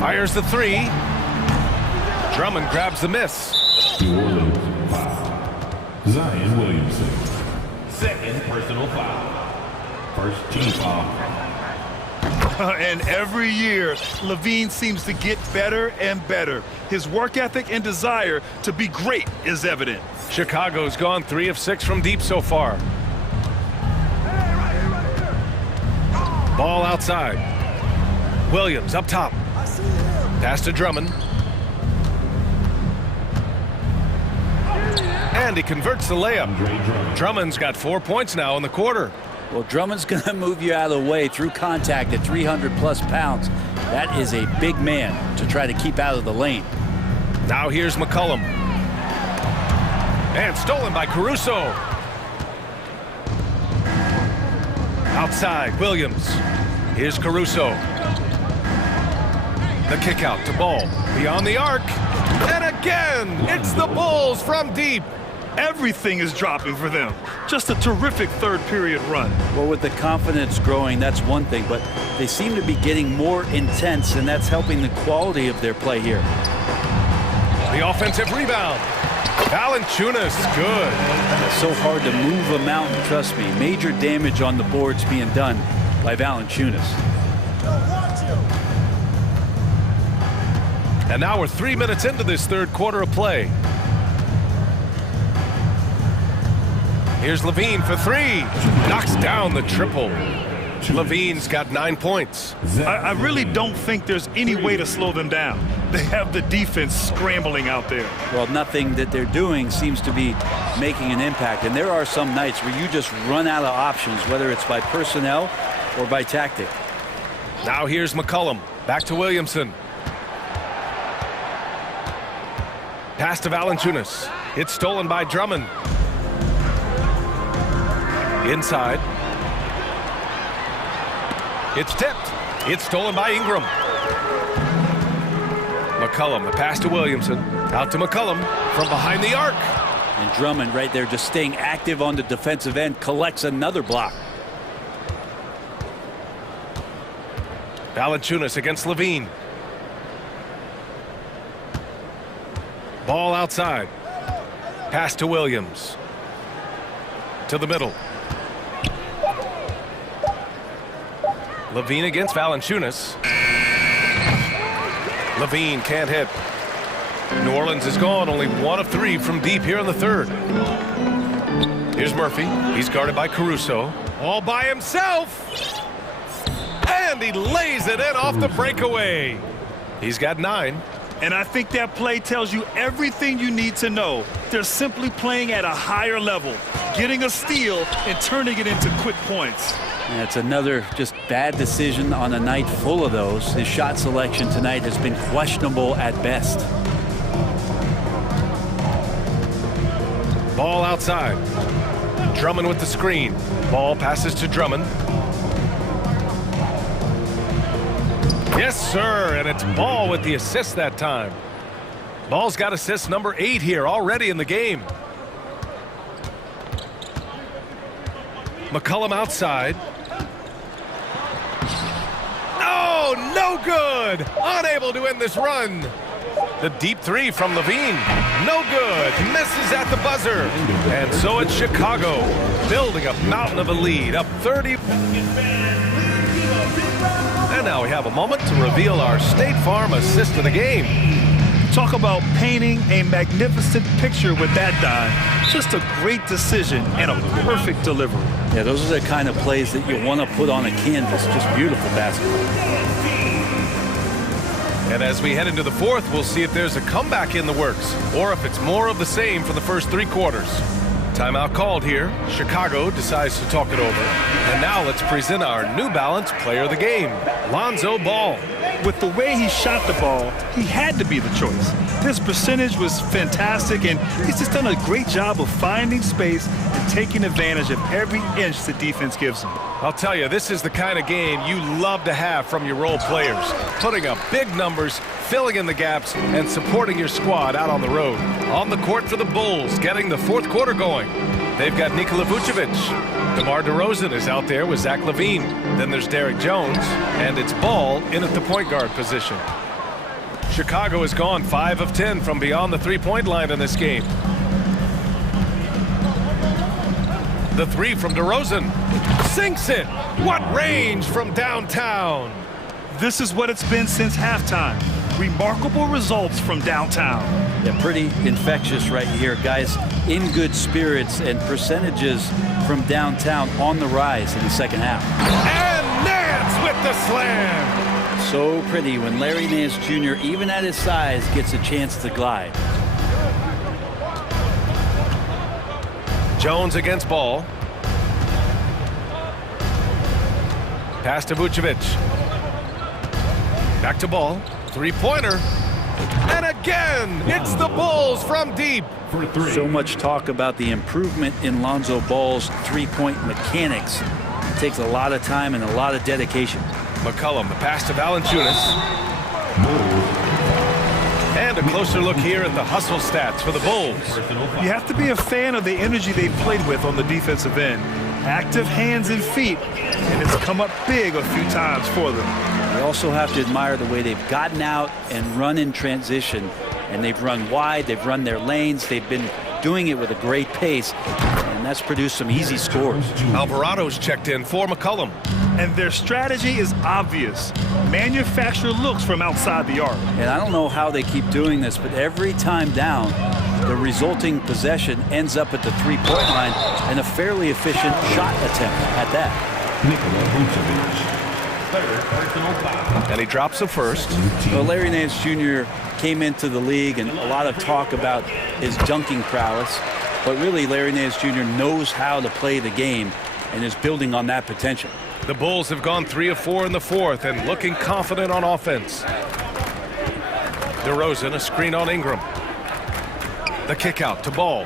Fires the three. Drummond grabs the miss. New Orleans foul. Zion Williamson. Second personal foul. First team foul. And every year, Levine seems to get better and better. His work ethic and desire to be great is evident. Chicago's gone 3 of 6 from deep so far. Ball outside. Williams up top. Pass to Drummond. And he converts the layup. Drummond's got 4 points now in the quarter. Well, Drummond's going to move you out of the way through contact at 300-plus pounds. That is a big man to try to keep out of the lane. Now here's McCollum. And stolen by Caruso. Outside, Williams. Here's Caruso. The kick out to Ball. Beyond the arc. And again, it's the Bulls from deep. Everything is dropping for them. Just a terrific third period run. Well, with the confidence growing, that's one thing, but they seem to be getting more intense, and that's helping the quality of their play here. The offensive rebound. Valanciunas, good. It's so hard to move a mountain, trust me. Major damage on the boards being done by Valanciunas. And now we're 3 minutes into this third quarter of play. Here's Levine for three. Knocks down the triple. Levine's got 9 points. I really don't think there's any way to slow them down. They have the defense scrambling out there. Well, nothing that they're doing seems to be making an impact. And there are some nights where you just run out of options, whether it's by personnel or by tactic. Now here's McCollum. Back to Williamson. Pass to Valanciunas. It's stolen by Drummond. Inside. It's tipped. It's stolen by Ingram. McCollum, the pass to Williamson. Out to McCollum from behind the arc. And Drummond right there just staying active on the defensive end, collects another block. Valanciunas against Levine. Ball outside. Pass to Williams. To the middle. Levine against Valanciunas. Levine can't hit. New Orleans is gone only 1 of 3 from deep here in the third. Here's Murphy. He's guarded by Caruso. All by himself. And he lays it in off the breakaway. He's got 9. And I think that play tells you everything you need to know. They're simply playing at a higher level, getting a steal and turning it into quick points. And it's another just bad decision on a night full of those. His shot selection tonight has been questionable at best. Ball outside. Drummond with the screen. Ball passes to Drummond. Yes, sir, and it's Ball with the assist that time. Ball's got assist number 8 here already in the game. McCollum outside. Oh, no good! Unable to end this run. The deep 3 from Levine. No good. Misses at the buzzer. And so it's Chicago building a mountain of a lead, up 30. And now we have a moment to reveal our State Farm assist of the game. Talk about painting a magnificent picture with that dive. Just a great decision and a perfect delivery. Yeah, those are the kind of plays that you want to put on a canvas. Just beautiful basketball. And as we head into the fourth, we'll see if there's a comeback in the works or if it's more of the same from the first 3 quarters. Timeout called here. Chicago decides to talk it over. And now let's present our New Balance player of the game, Lonzo Ball. With the way he shot the ball, he had to be the choice. His percentage was fantastic, and he's just done a great job of finding space and taking advantage of every inch the defense gives him. I'll tell you, this is the kind of game you love to have from your role players. Putting up big numbers, filling in the gaps, and supporting your squad out on the road. On the court for the Bulls, getting the fourth quarter going. They've got Nikola Vucevic. DeMar DeRozan is out there with Zach LaVine. Then there's Derek Jones, and it's Ball in at the point guard position. Chicago has gone 5 of 10 from beyond the three-point line in this game. The 3 from DeRozan. Sinks it! What range from downtown! This is what it's been since halftime. Remarkable results from downtown. Yeah, pretty infectious right here. Guys in good spirits, and percentages from downtown on the rise in the second half. And Nance with the slam! So pretty when Larry Nance Jr., even at his size, gets a chance to glide. Jones against Ball. Pass to Vucevic. Back to Ball. Three-pointer. And again, it's the Bulls from deep. For 3. So much talk about the improvement in Lonzo Ball's three-point mechanics. It takes a lot of time and a lot of dedication. McCollum, the pass to Valanciunas. And a closer look here at the hustle stats for the Bulls. You have to be a fan of the energy they've played with on the defensive end. Active hands and feet, and it's come up big a few times for them. You also have to admire the way they've gotten out and run in transition. And they've run wide, they've run their lanes, they've been doing it with a great pace, and that's produced some easy scores. Alvarado's checked in for McCollum. And their strategy is obvious. Manufacture looks from outside the arc. And I don't know how they keep doing this, but every time down, the resulting possession ends up at the three-point line, and a fairly efficient shot attempt at that. Nikola Vucevic. Third personal foul. And he drops the first. Well, Larry Nance Jr. came into the league, and a lot of talk about his dunking prowess. But really, Larry Nance Jr. knows how to play the game and is building on that potential. The Bulls have gone 3 of 4 in the fourth and looking confident on offense. DeRozan, a screen on Ingram. The kick out to Ball.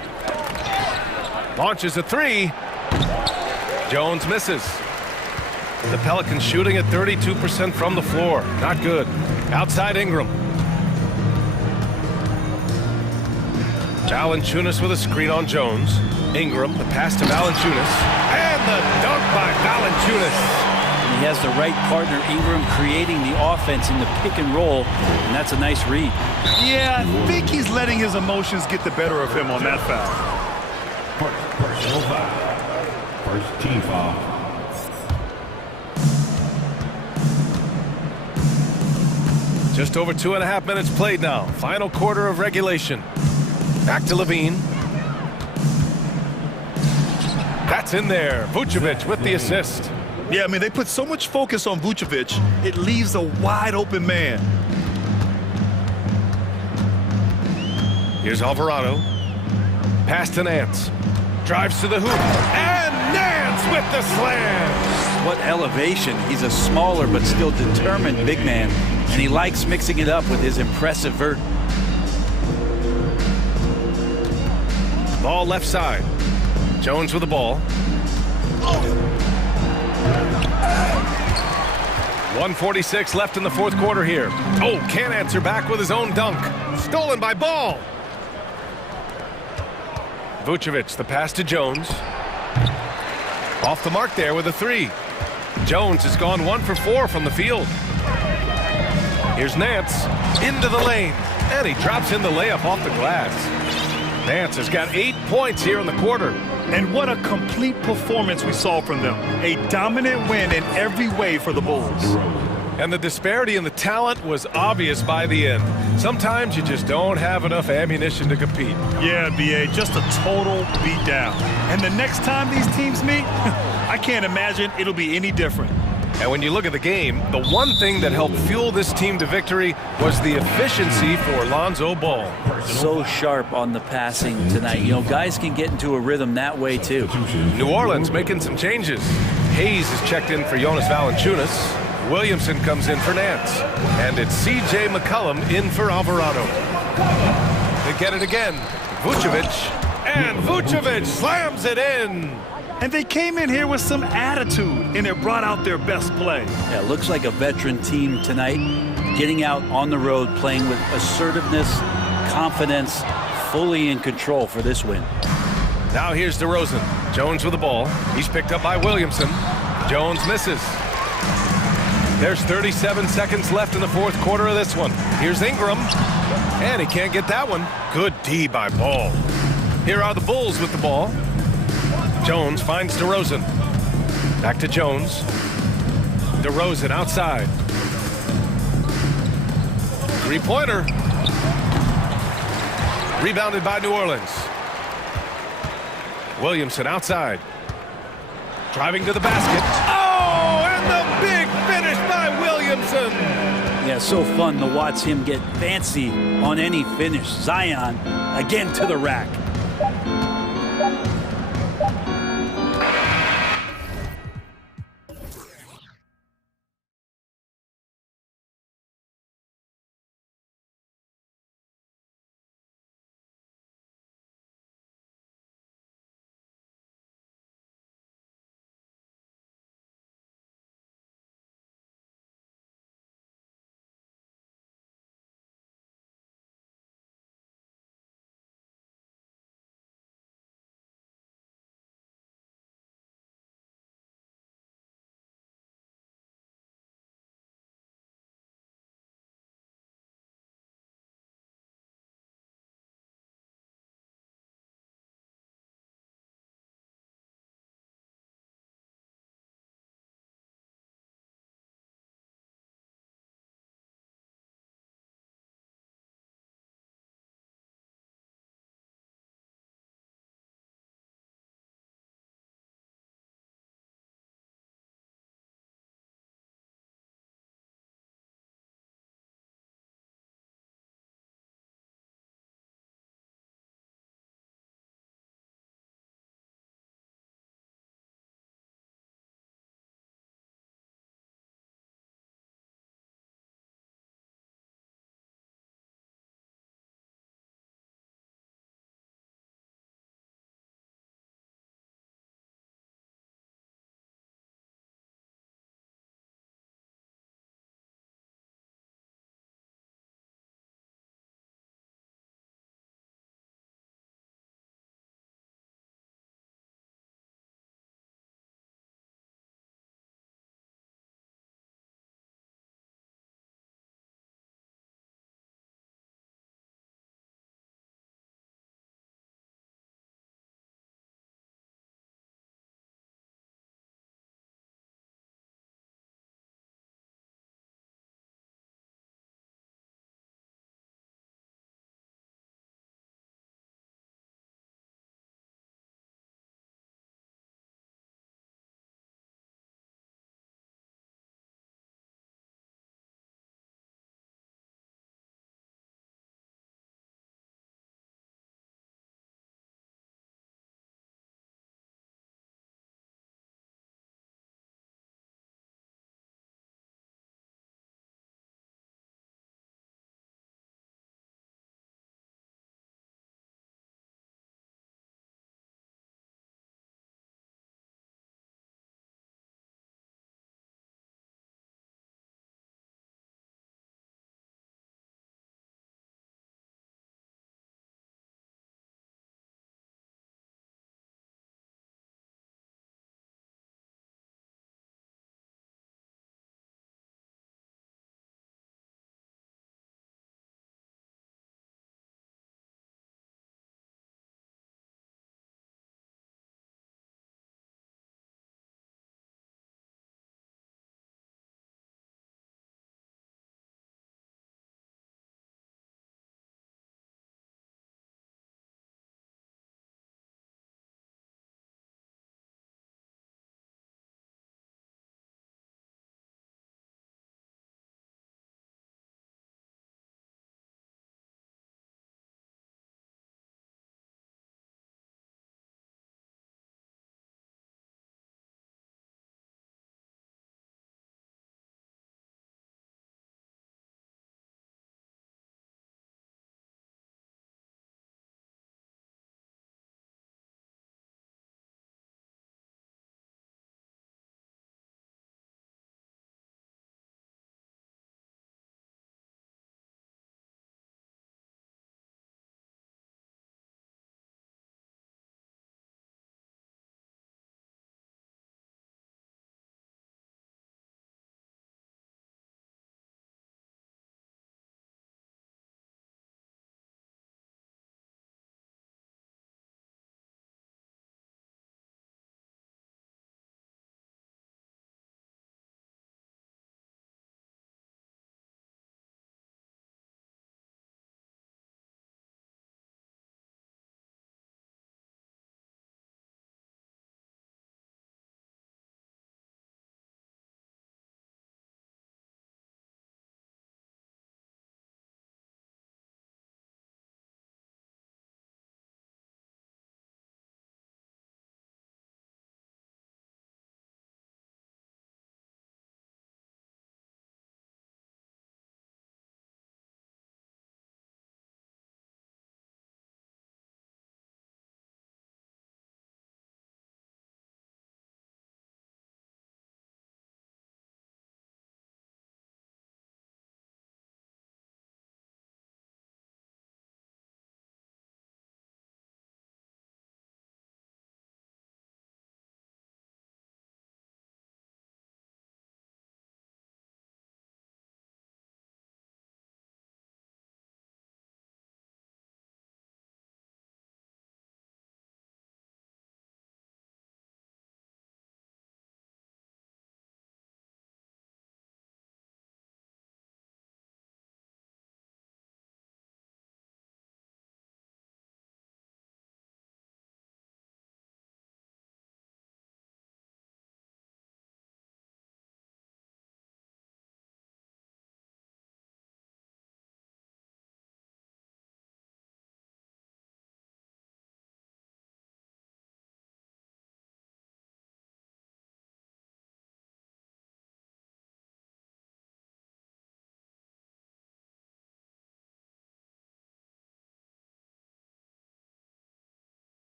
Launches a 3. Jones misses. The Pelicans shooting at 32% from the floor. Not good. Outside Ingram. Valanciunas with a screen on Jones. Ingram, the pass to Valanciunas. And the dunk by Valanciunas. He has the right partner, Ingram, creating the offense in the pick and roll, and that's a nice read. Yeah, I think he's letting his emotions get the better of him on that foul. First personal foul. First team foul. Just over 2.5 minutes played now. Final quarter of regulation. Back to LaVine. That's in there. Vucevic with the assist. Yeah, I mean, they put so much focus on Vucevic, it leaves a wide open man. Here's Alvarado. Pass to Nance. Drives to the hoop. And Nance with the slam. What elevation. He's a smaller but still determined big man, and he likes mixing it up with his impressive vert. Ball left side. Jones with the ball. 1:46 left in the fourth quarter here. Oh, can't answer back with his own dunk. Stolen by Ball. Vucevic, the pass to Jones. Off the mark there with a 3. Jones has gone 1 for 4 from the field. Here's Nance into the lane, and he drops in the layup off the glass. Nance has got 8 points here in the quarter. And what a complete performance we saw from them. A dominant win in every way for the Bulls. And the disparity in the talent was obvious by the end. Sometimes you just don't have enough ammunition to compete. Yeah, B.A., just a total beatdown. And the next time these teams meet, I can't imagine it'll be any different. And when you look at the game, the one thing that helped fuel this team to victory was the efficiency for Lonzo Ball. So sharp on the passing tonight. You know, guys can get into a rhythm that way too. New Orleans making some changes. Hayes is checked in for Jonas Valanciunas. Williamson comes in for Nance. And it's C.J. McCollum in for Alvarado. They get it again. Vucevic. And Vucevic slams it in. And they came in here with some attitude, and they brought out their best play. Yeah, it looks like a veteran team tonight, getting out on the road, playing with assertiveness, confidence, fully in control for this win. Now here's DeRozan. Jones with the ball. He's picked up by Williamson. Jones misses. There's 37 seconds left in the fourth quarter of this one. Here's Ingram. And he can't get that one. Good D by Ball. Here are the Bulls with the ball. Jones finds DeRozan. Back to Jones. DeRozan outside. Three-pointer. Rebounded by New Orleans. Williamson outside. Driving to the basket. Oh, and the big finish by Williamson. Yeah, so fun to watch him get fancy on any finish. Zion, again to the rack.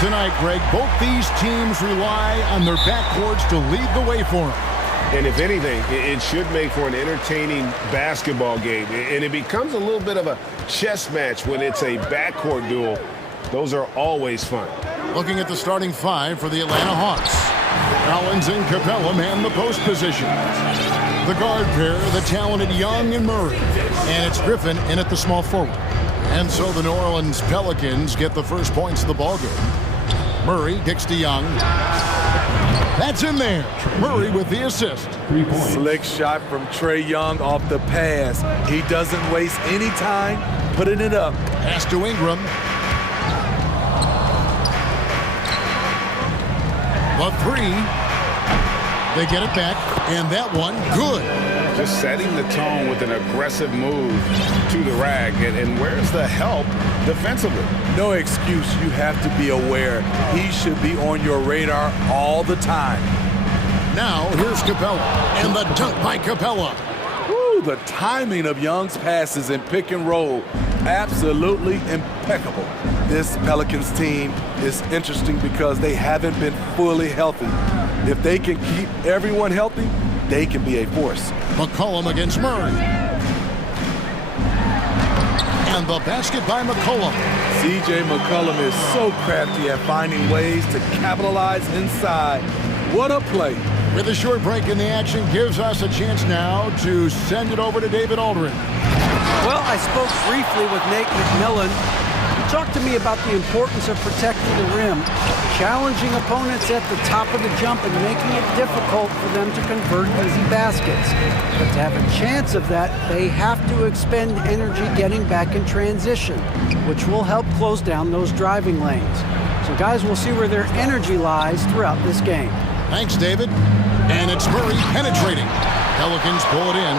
Tonight, Greg, both these teams rely on their backcourts to lead the way for them. And if anything, it should make for an entertaining basketball game. And it becomes a little bit of a chess match when it's a backcourt duel. Those are always fun. Looking at the starting five for the Atlanta Hawks. Collins and Capella man the post position. The guard pair, the talented Young and Murray. And it's Griffin in at the small forward. And so the New Orleans Pelicans get the first points of the ballgame. Murray kicks to Young. That's in there. Murray with the assist. 3 points. Slick shot from Trae Young off the pass. He doesn't waste any time putting it up. Pass to Ingram. The three. They get it back, and that one, good. Just setting the tone with an aggressive move to the rack. And where's the help defensively? No excuse. You have to be aware. He should be on your radar all the time. Now, here's Capella, and the dunk by Capella. Woo, the timing of Young's passes in pick and roll, absolutely impeccable. This Pelicans team is interesting because they haven't been fully healthy. If they can keep everyone healthy, they can be a force. McCollum against Murray. And the basket by McCollum. C.J. McCollum is so crafty at finding ways to capitalize inside. What a play. With a short break in the action, gives us a chance now to send it over to David Aldridge. Well, I spoke briefly with Nate McMillan. He talked to me about the importance of protecting the rim, challenging opponents at the top of the jump and making it difficult for them to convert easy baskets. But to have a chance of that, they have to expend energy getting back in transition, which will help close down those driving lanes. So guys, we'll see where their energy lies throughout this game. Thanks, David. And it's Murray penetrating. Pelicans pull it in.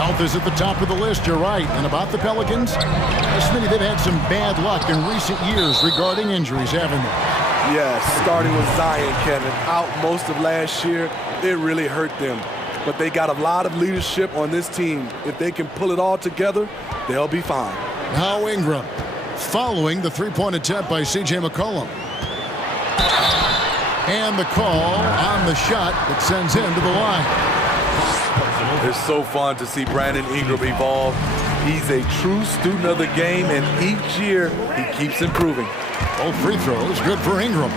Health is at the top of the list, you're right. And about the Pelicans, Smitty, they've had some bad luck in recent years regarding injuries, haven't they? Yes, starting with Zion, Kevin, out most of last year, it really hurt them. But they got a lot of leadership on this team. If they can pull it all together, they'll be fine. Now Ingram, following the three-point attempt by C.J. McCollum. And the call on the shot that sends him to the line. It's so fun to see Brandon Ingram evolve. He's a true student of the game, and each year he keeps improving. Both free throws, good for Ingram.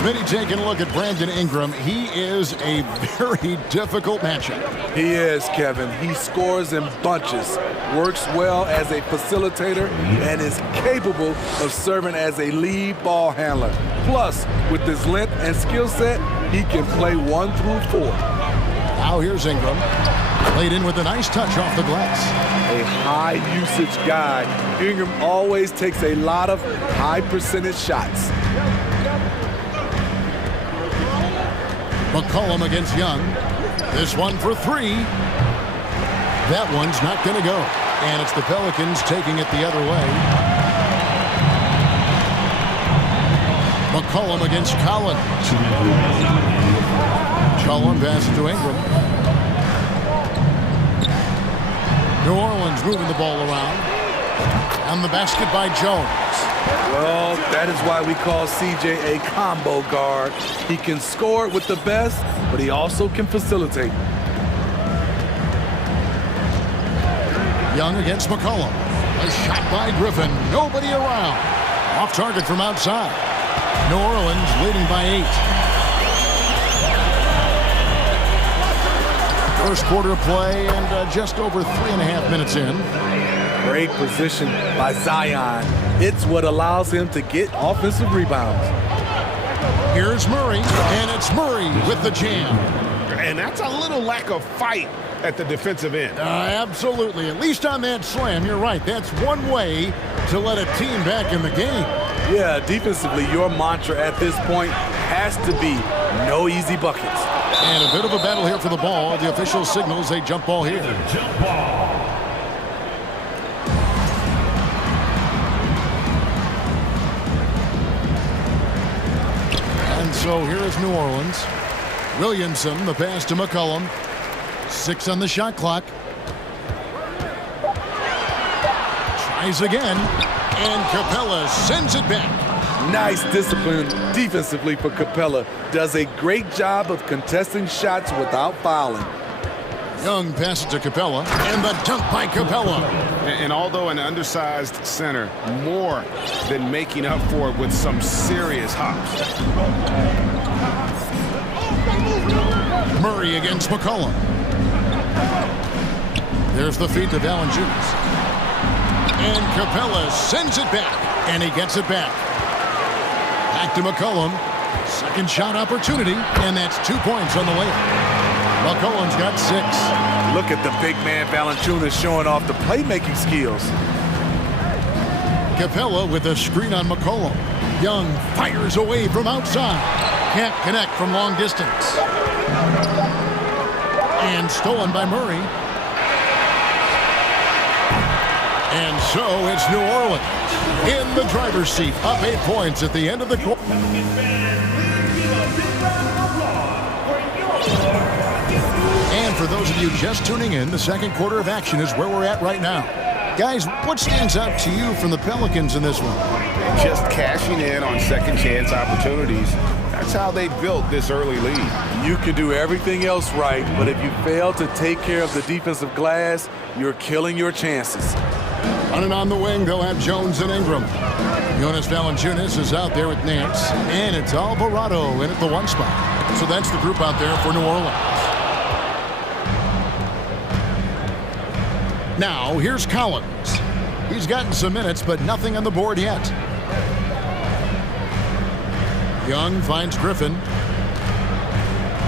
Smitty taking a look at Brandon Ingram. He is a very difficult matchup. He is, Kevin. He scores in bunches, works well as a facilitator, and is capable of serving as a lead ball handler. Plus, with his length and skill set, he can play 1 through 4. Now here's Ingram. Played in with a nice touch off the glass. A high usage guy. Ingram always takes a lot of high percentage shots. McCollum against Young. This one for three. That one's not going to go. And it's the Pelicans taking it the other way. McCollum against Collins. Collins passes to Ingram. New Orleans moving the ball around. And the basket by Jones. Well, that is why we call CJ a combo guard. He can score with the best, but he also can facilitate. Young against McCollum. A shot by Griffin. Nobody around. Off target from outside. New Orleans leading by 8. First quarter of play and just over 3.5 minutes in. Great position by Zion. It's what allows him to get offensive rebounds. Here's Murray, and it's Murray with the jam. And that's a little lack of fight at the defensive end. Absolutely. At least on that slam, you're right. That's one way to let a team back in the game. Yeah, defensively, your mantra at this point has to be no easy buckets. And a bit of a battle here for the ball. The official signals a jump ball here. Jump ball. And so here is New Orleans. Williamson, the pass to McCollum. 6 on the shot clock. Tries again. And Capella sends it back. Nice discipline defensively for Capella. Does a great job of contesting shots without fouling. Young passes to Capella, and the dunk by Capella. And although an undersized center, more than making up for it with some serious hops. Murray against McCollum. There's the feed to Valanciunas. And Capella sends it back, and he gets it back. Back to McCollum. Second shot opportunity, and that's 2 points on the layup. McCollum's got 6. Look at the big man Valanciunas showing off the playmaking skills. Capella with a screen on McCollum. Young fires away from outside. Can't connect from long distance. And stolen by Murray. And so it's New Orleans in the driver's seat, up 8 points at the end of the quarter. And for those of you just tuning in, the second quarter of action is where we're at right now. Guys, what stands out to you from the Pelicans in this one? Just cashing in on second chance opportunities. That's how they built this early lead. You can do everything else right, but if you fail to take care of the defensive glass, you're killing your chances. Running on the wing, they'll have Jones and Ingram. Jonas Valanciunas is out there with Nance, and it's Alvarado in at the 1 spot. So that's the group out there for New Orleans. Now, here's Collins. He's gotten some minutes, but nothing on the board yet. Young finds Griffin.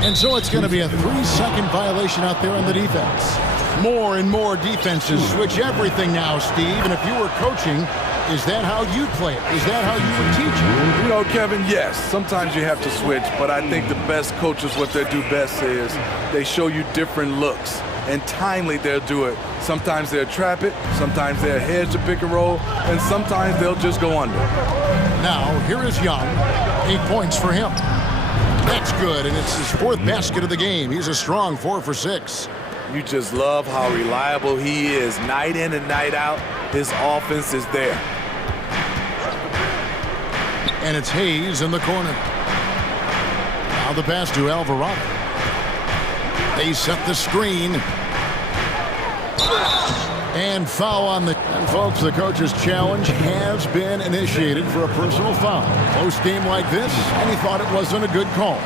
And so it's going to be a 3-second violation out there on the defense. More and more defenses switch everything now, Steve. And if you were coaching, is that how you'd play it? Is that how you would teach it? You know, Kevin, yes. Sometimes you have to switch, but I think the best coaches, what they do best is they show you different looks. And timely they'll do it. Sometimes they'll trap it, sometimes they'll hedge the pick and roll, and sometimes they'll just go under. Now, here is Young. 8 points for him. That's good, and it's his 4th basket of the game. He's a strong 4 for 6. You just love how reliable he is. Night in and night out, his offense is there. And it's Hayes in the corner. Now the pass to Alvarado. They set the screen. And foul on the... And folks, the coach's challenge has been initiated for a personal foul. Close game like this, and he thought it wasn't a good call.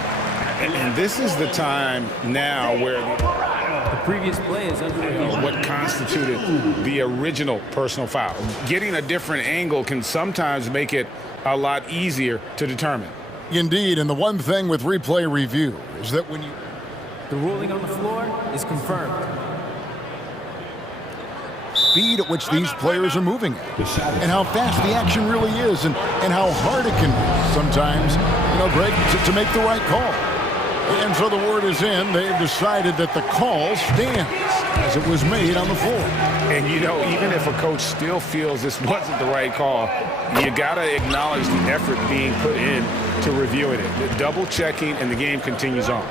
And this is the time now where the previous play is under what constituted the original personal foul. Getting a different angle can sometimes make it a lot easier to determine. Indeed, and the one thing with replay review is that when you... The ruling on the floor is confirmed. Speed at which these players are moving at, and how fast the action really is, and how hard it can be sometimes, you know, Greg, to make the right call. And so the word is in. They've decided that the call stands as it was made on the floor. And, you know, even if a coach still feels this wasn't the right call, you got to acknowledge the effort being put in to reviewing it. The double checking, and the game continues on.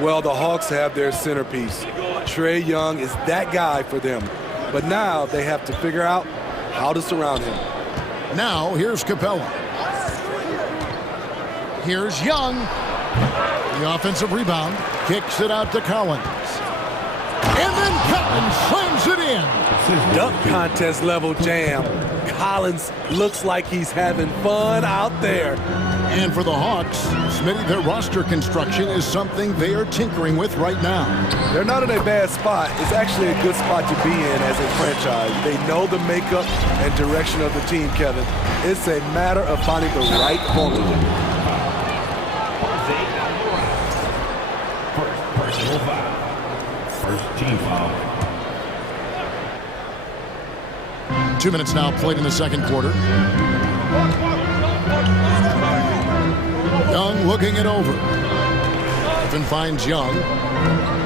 Well, the Hawks have their centerpiece. Trae Young is that guy for them. But now they have to figure out how to surround him. Now, here's Capella. Here's Young. The offensive rebound, kicks it out to Collins. And then Collins slams it in. Dunk contest level jam. Collins looks like he's having fun out there. And for the Hawks, Smitty, their roster construction is something they are tinkering with right now. They're not in a bad spot. It's actually a good spot to be in as a franchise. They know the makeup and direction of the team, Kevin. It's a matter of finding the right formula. Personal foul. First team foul. 2 minutes now played in the second quarter. Young looking it over. Griffin finds Young.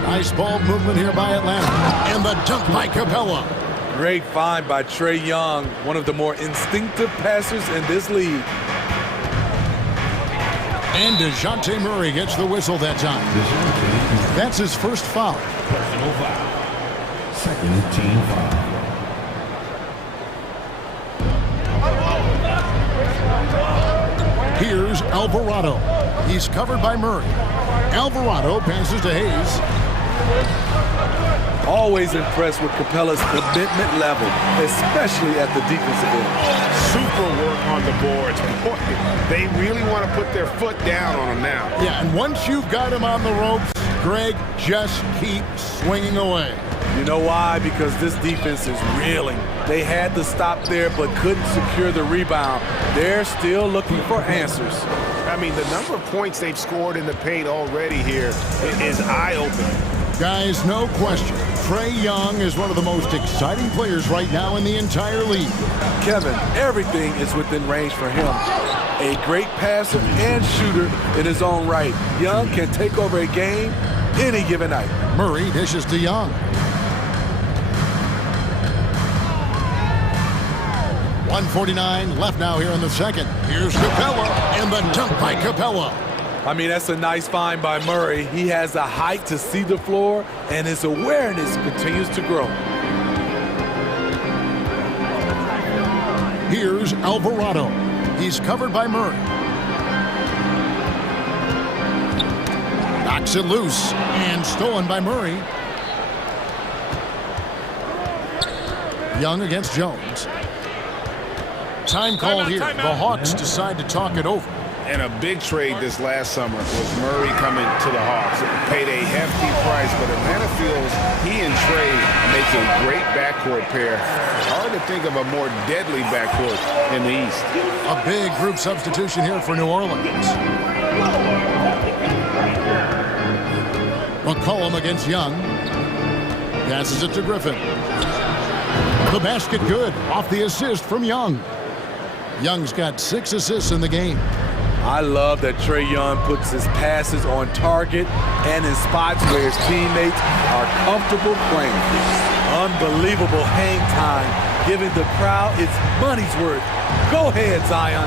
Nice ball movement here by Atlanta. And the dunk by Capella. Great find by Trae Young, one of the more instinctive passers in this league. And DeJounte Murray gets the whistle that time. That's his first foul. Personal foul. Second team foul. Here's Alvarado. He's covered by Murray. Alvarado passes to Hayes. Always impressed with Capella's commitment level, especially at the defensive end. Super work on the boards. Boy, they really want to put their foot down on him now. Yeah, and once you've got him on the ropes, Greg, just keep swinging away. You know why? Because this defense is reeling. They had to stop there but couldn't secure the rebound. They're still looking for answers. I mean, the number of points they've scored in the paint already here is eye-opening. Guys, no question. Trae Young is one of the most exciting players right now in the entire league. Kevin, everything is within range for him. A great passer and shooter in his own right. Young can take over a game any given night. Murray dishes to Young. 1:49 left now here in the second. Here's Capella, and the dunk by Capella. I mean, that's a nice find by Murray. He has the height to see the floor, and his awareness continues to grow. Here's Alvarado. He's covered by Murray. Knocks it loose, and stolen by Murray. Young against Jones. Time called here. The Hawks decide to talk it over. And a big trade this last summer was Murray coming to the Hawks. It paid a hefty price, but Atlanta feels he and Trae make a great backcourt pair. Hard to think of a more deadly backcourt in the East. A big group substitution here for New Orleans. McCollum against Young. Passes it to Griffin. The basket good. Off the assist from Young. Young's got 6 assists in the game. I love that Trae Young puts his passes on target and in spots where his teammates are comfortable playing. Unbelievable hang time, giving the crowd its money's worth. Go ahead, Zion.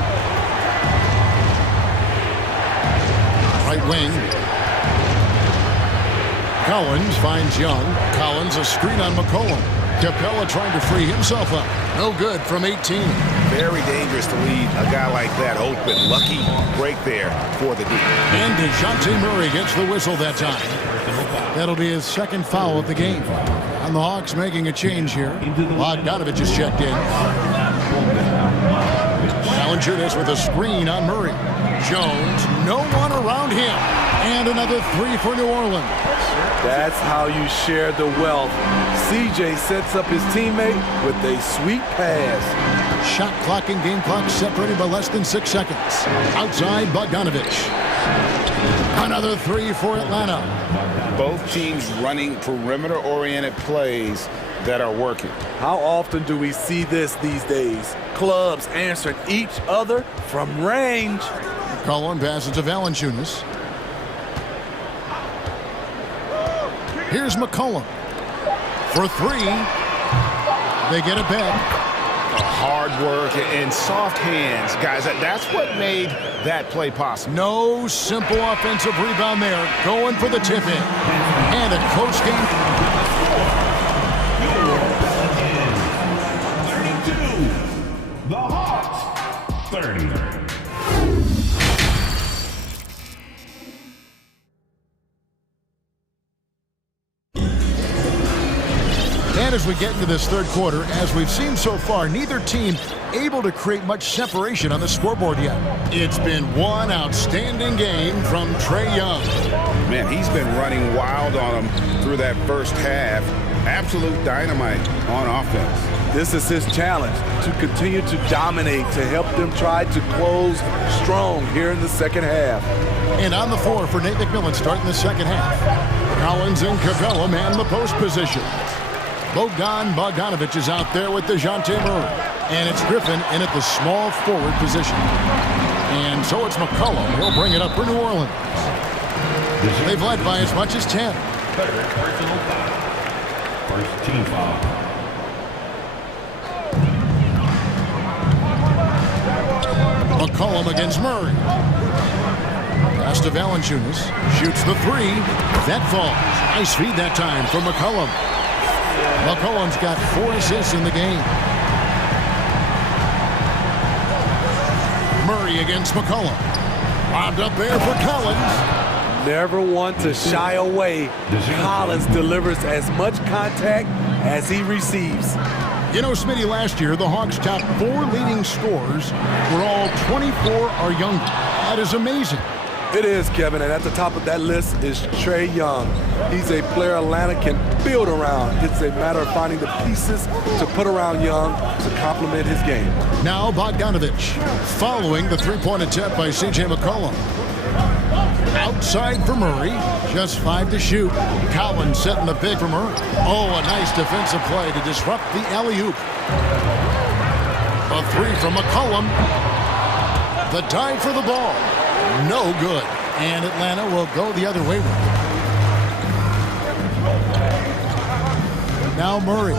Right wing. Collins finds Young. Collins a screen on McCollum. Capella trying to free himself up. No good from 18. Very dangerous to leave a guy like that open. Lucky break there for the D. And DeJounte Murray gets the whistle that time. That'll be his second foul of the game. And the Hawks making a change here. Bogdanovich is checked in. Valanciunas with a screen on Murray. Jones, no one around him. And another 3 for New Orleans. That's how you share the wealth. CJ sets up his teammate with a sweet pass. Shot clock and game clock separated by less than 6 seconds. Outside, Bogdanovich. Another 3 for Atlanta. Both teams running perimeter-oriented plays that are working. How often do we see this these days? Clubs answering each other from range. Cullen passes to Valanciunas. Here's McCollum. For 3. They get it back. Hard work and soft hands. Guys, that's what made that play possible. No simple offensive rebound there. Going for the tip-in. And a close game. 32. The Hawks. 30. And as we get into this third quarter, as we've seen so far, neither team able to create much separation on the scoreboard yet. It's been one outstanding game from Trae Young. Man, he's been running wild on him through that first half. Absolute dynamite on offense. This is his challenge, to continue to dominate, to help them try to close strong here in the second half. And on the floor for Nate McMillan starting the second half. Collins and Capella man the post position. Bogdanovich is out there with DeJounte Murray. And it's Griffin in at the small forward position. And so it's McCollum. He'll bring it up for New Orleans. They've led by as much as 10. Personal foul. First team foul. McCollum against Murray. Pass to Valanciunas. Shoots the 3. That falls. Nice feed that time from McCollum. McCollum's got 4 assists in the game. Murray Murray against McCollum. Bombed up there for Collins. Never one to shy away. Collins delivers as much contact as he receives. You know, Smitty, last year, the Hawks' top 4 leading scorers were all 24 or younger. That is amazing. It is, Kevin, and at the top of that list is Trae Young. He's a player Atlanta can build around. It's a matter of finding the pieces to put around Young to complement his game. Now Bogdanovich, following the three-point attempt by C.J. McCollum. Outside for Murray, just 5 to shoot. Collins setting the pick for Murray. Oh, a nice defensive play to disrupt the alley-oop. A 3 from McCollum. The dive for the ball. No good. And Atlanta will go the other way with it. Now Murray.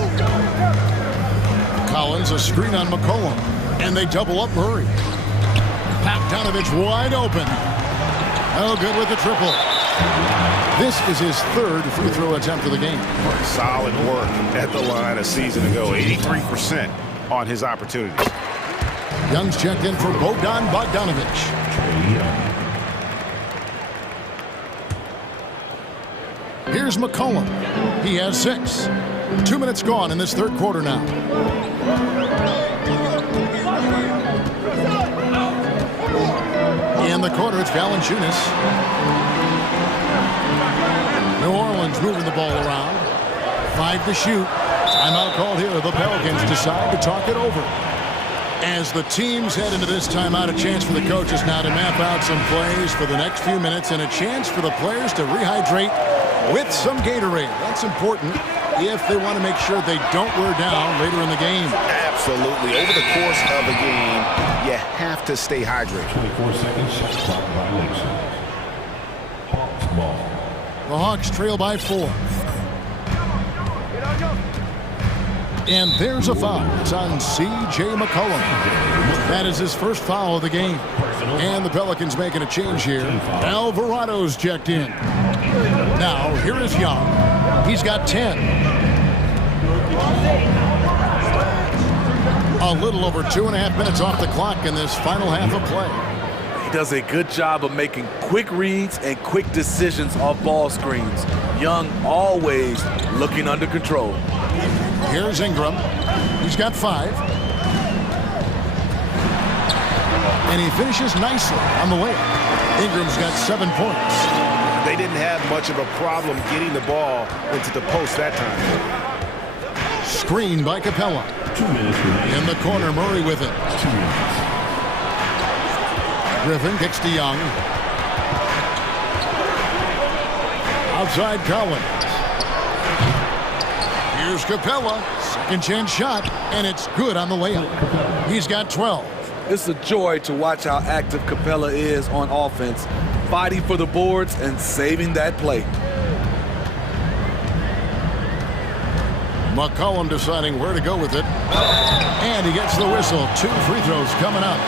Collins, a screen on McCollum. And they double up Murray. Bogdanovich wide open. Oh, good with the triple. This is his 3rd free throw attempt of the game. Solid work at the line a season ago. 83% on his opportunities. Young's checked in for Bogdanovich. Here's McCollum. He has 6. 2 minutes gone in this 3rd quarter now. In the corner, it's Valanciunas. New Orleans moving the ball around. 5 to shoot. Timeout called here. The Pelicans decide to talk it over. As the teams head into this timeout, a chance for the coaches now to map out some plays for the next few minutes and a chance for the players to rehydrate with some Gatorade. That's important if they want to make sure they don't wear down later in the game. Absolutely. Over the course of a game, you have to stay hydrated. 24 seconds, shot clock violation. Hawks ball. The Hawks trail by 4. And there's a foul. It's on C.J. McCollum. That is his first foul of the game. And the Pelicans making a change here. Alvarado's checked in. Now, here is Young. He's got 10. A little over 2.5 minutes off the clock in this final half of play. He does a good job of making quick reads and quick decisions off ball screens. Young always looking under control. Here's Ingram. He's got 5. And he finishes nicely on the layup. Ingram's got 7 points. They didn't have much of a problem getting the ball into the post that time. Screen by Capella. 2 minutes remaining. In the corner, Murray with it. 2 minutes. Griffin kicks to Young. Outside Collins. Here's Capella. Second chance shot, and it's good on the layup. He's got 12. It's a joy to watch how active Capella is on offense, fighting for the boards and saving that play. McCollum deciding where to go with it. And he gets the whistle. 2 free throws coming up.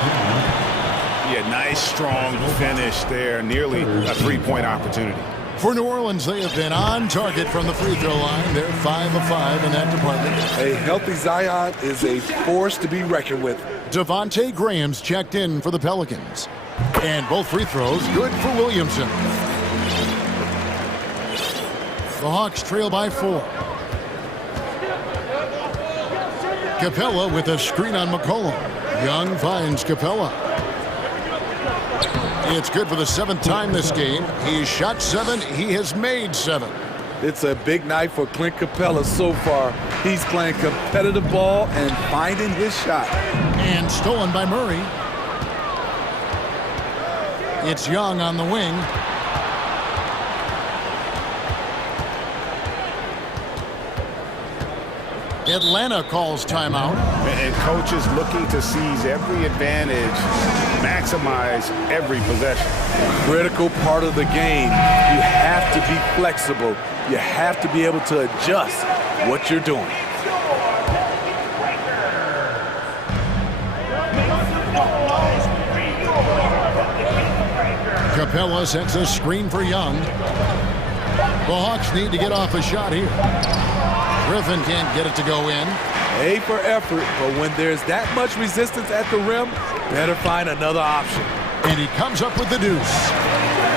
Yeah, nice, strong finish there. Nearly a 3-point opportunity. For New Orleans, they have been on target from the free throw line. They're 5 of 5 in that department. A healthy Zion is a force to be reckoned with. Devontae Graham's checked in for the Pelicans. And both free throws good for Williamson. The Hawks trail by 4. Capella with a screen on McCollum. Young finds Capella. It's good for the 7th time this game. He's shot 7. He has made 7. It's a big night for Clint Capella so far. He's playing competitive ball and finding his shot. And stolen by Murray. It's Young on the wing. Atlanta calls timeout. And coaches looking to seize every advantage, maximize every possession. Critical part of the game. You have to be flexible. You have to be able to adjust what you're doing. Capella sets a screen for Young. The Hawks need to get off a shot here. Griffin can't get it to go in. A for effort, but when there's that much resistance at the rim, Better find another option. And he comes up with the deuce.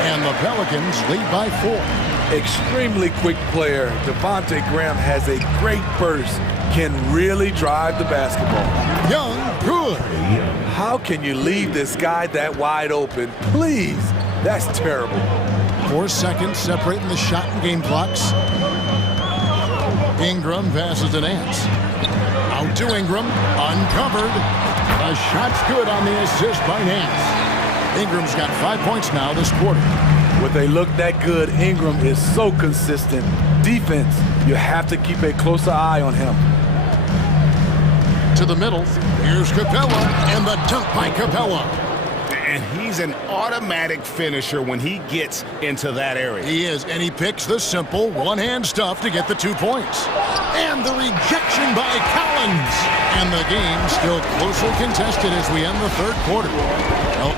And the Pelicans lead by 4. Extremely quick player. Devontae Graham has a great burst. Can really drive the basketball. Young, good. How can you leave this guy that wide open? Please. That's terrible. 4 seconds separating the shot and game clocks. Ingram passes to Nance. Out to Ingram. Uncovered. A shot's good on the assist by Nance. Ingram's got 5 points now this quarter. When they look that good, Ingram is so consistent. Defense, you have to keep a closer eye on him. To the middle. Here's Capella, and the dunk by Capella. And he's an automatic finisher when he gets into that area. He is, and he picks the simple one-hand stuff to get the 2 points. And the rejection by Collins. And the game still closely contested as we end the third quarter. Well,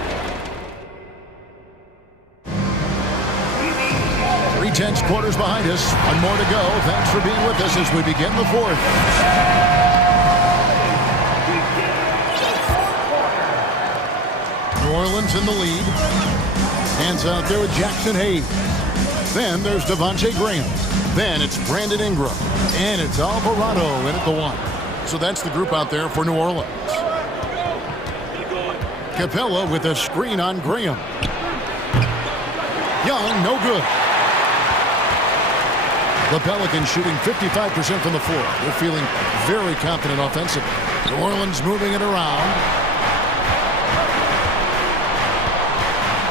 3/10 quarters behind us. One more to go. Thanks for being with us as we begin the fourth. New Orleans in the lead. Hands out there with Jackson Hayes. Then there's Devontae Graham. Then it's Brandon Ingram. And it's Alvarado in at the 1. So that's the group out there for New Orleans. Capella with a screen on Graham. Young, no good. The Pelicans shooting 55% from the floor. They're feeling very confident offensively. New Orleans moving it around.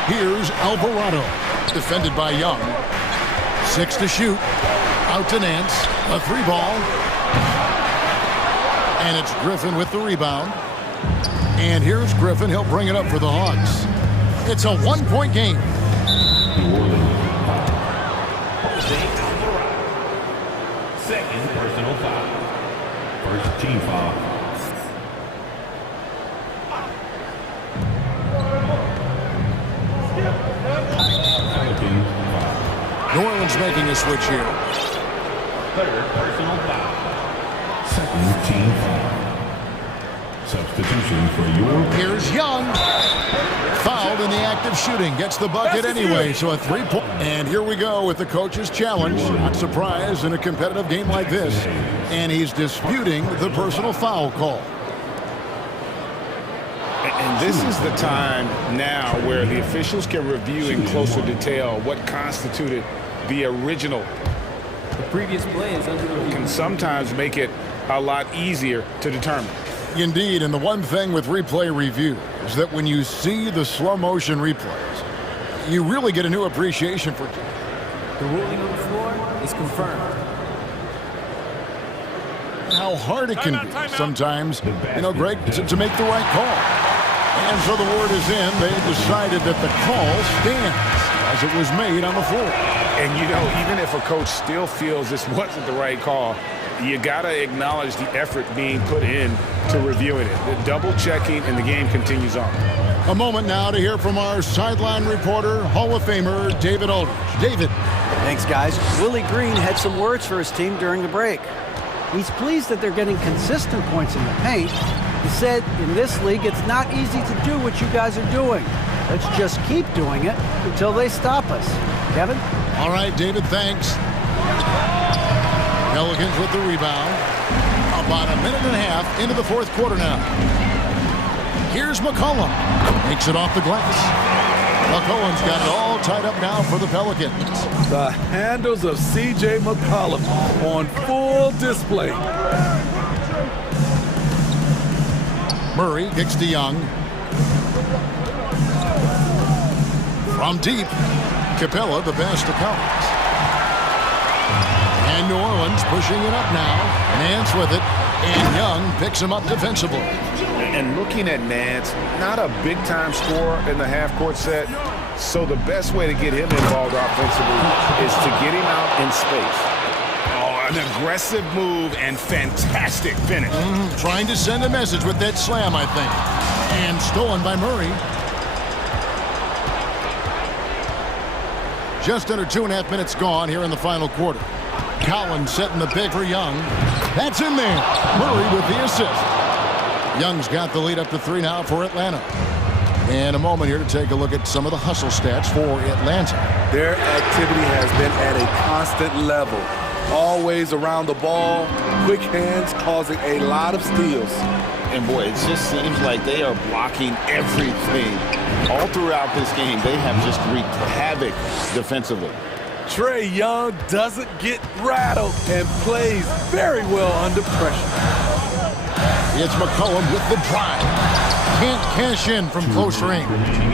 Here's Alvarado, defended by Young. 6 to shoot. Out to Nance. A 3-ball. And it's Griffin with the rebound. And here's Griffin. He'll bring it up for the Hawks. It's a 1-point game. Second personal foul. First team foul. New Orleans making a switch here. Third personal foul. Second team foul. Substitution for your... Here's Young. Fouled in the act of shooting. Gets the bucket anyway, so a 3-point. And here we go with the coach's challenge. Not surprised in a competitive game like this. And he's disputing the personal foul call. And this is the time now where the officials can review in closer detail what constituted the original. The previous play is under review. Can sometimes make it a lot easier to determine. Indeed, and the one thing with replay review is that when you see the slow motion replays, you really get a new appreciation for it. The ruling on the floor is confirmed. How hard it can be sometimes, Greg, to make the right call. And so the word is in. They decided that the call stands as it was made on the floor. And, even if a coach still feels this wasn't the right call, you got to acknowledge the effort being put in to reviewing it. The double-checking, and the game continues on. A moment now to hear from our sideline reporter, Hall of Famer David Aldridge. David. Thanks, guys. Willie Green had some words for his team during the break. He's pleased that they're getting consistent points in the paint. He said, in this league, it's not easy to do what you guys are doing. Let's just keep doing it until they stop us. Kevin? All right, David, thanks. Pelicans with the rebound. About a minute and a half into the fourth quarter now. Here's McCollum. Makes it off the glass. McCollum's got it all tied up now for the Pelicans. The handles of C.J. McCollum on full display. Murray kicks to Young. From deep, Capella the pass to Collins. And New Orleans pushing it up now. Nance with it, and Young picks him up defensively. And looking at Nance, not a big-time scorer in the half-court set, so the best way to get him involved offensively is to get him out in space. Oh, an aggressive move and fantastic finish. Trying to send a message with that slam, I think. And stolen by Murray. Just under 2.5 minutes gone here in the final quarter. Collins setting the pick for Young. That's in there. Murray with the assist. Young's got the lead up to 3 now for Atlanta. And a moment here to take a look at some of the hustle stats for Atlanta. Their activity has been at a constant level. Always around the ball, quick hands causing a lot of steals. And boy, it just seems like they are blocking everything. All throughout this game, they have just wreaked havoc defensively. Trae Young doesn't get rattled and plays very well under pressure. It's McCollum with the drive. Can't cash in from close range.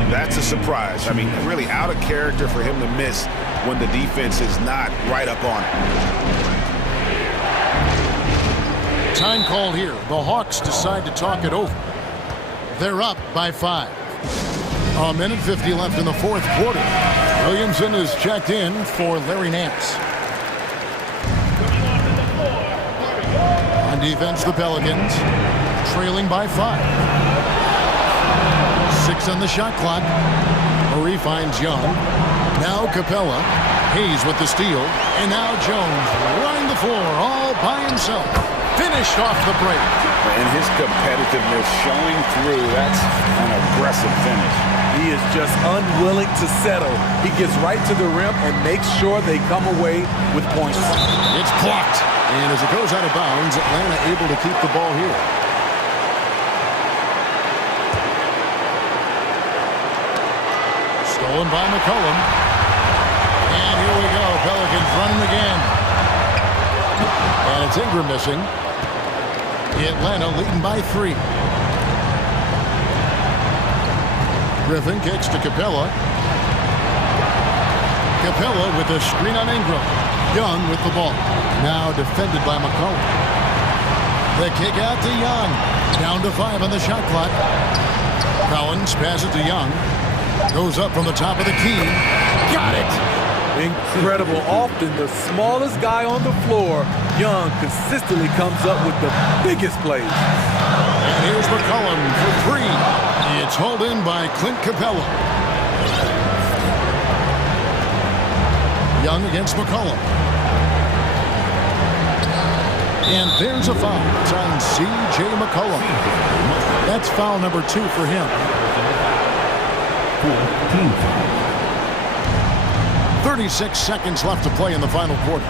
That's a surprise. I mean, really out of character for him to miss when the defense is not right up on it. Time called here. The Hawks decide to talk it over. They're up by 5. A minute 50 left in the fourth quarter. Williamson is checked in for Larry Nance. On defense, the Pelicans trailing by 5. 6 on the shot clock. Murray finds Young. Now Capella. Hayes with the steal. And now Jones running the floor all by himself. Finished off the break. And his competitiveness showing through. That's an aggressive finish. He is just unwilling to settle. He gets right to the rim and makes sure they come away with points. It's blocked. And as it goes out of bounds, Atlanta able to keep the ball here. Stolen by McCollum. And here we go. Pelicans running again. And it's Ingram missing. Atlanta leading by 3. Griffin kicks to Capella. Capella with a screen on Ingram. Young with the ball. Now defended by McCollum. The kick out to Young. Down to 5 on the shot clock. Collins passes to Young. Goes up from the top of the key. Got it! Incredible. Often the smallest guy on the floor, Young consistently comes up with the biggest plays. And here's McCollum for 3. It's hauled in by Clint Capella. Young against McCollum. And there's a foul. It's on C.J. McCollum. That's foul number 2 for him. 36 seconds left to play in the final quarter.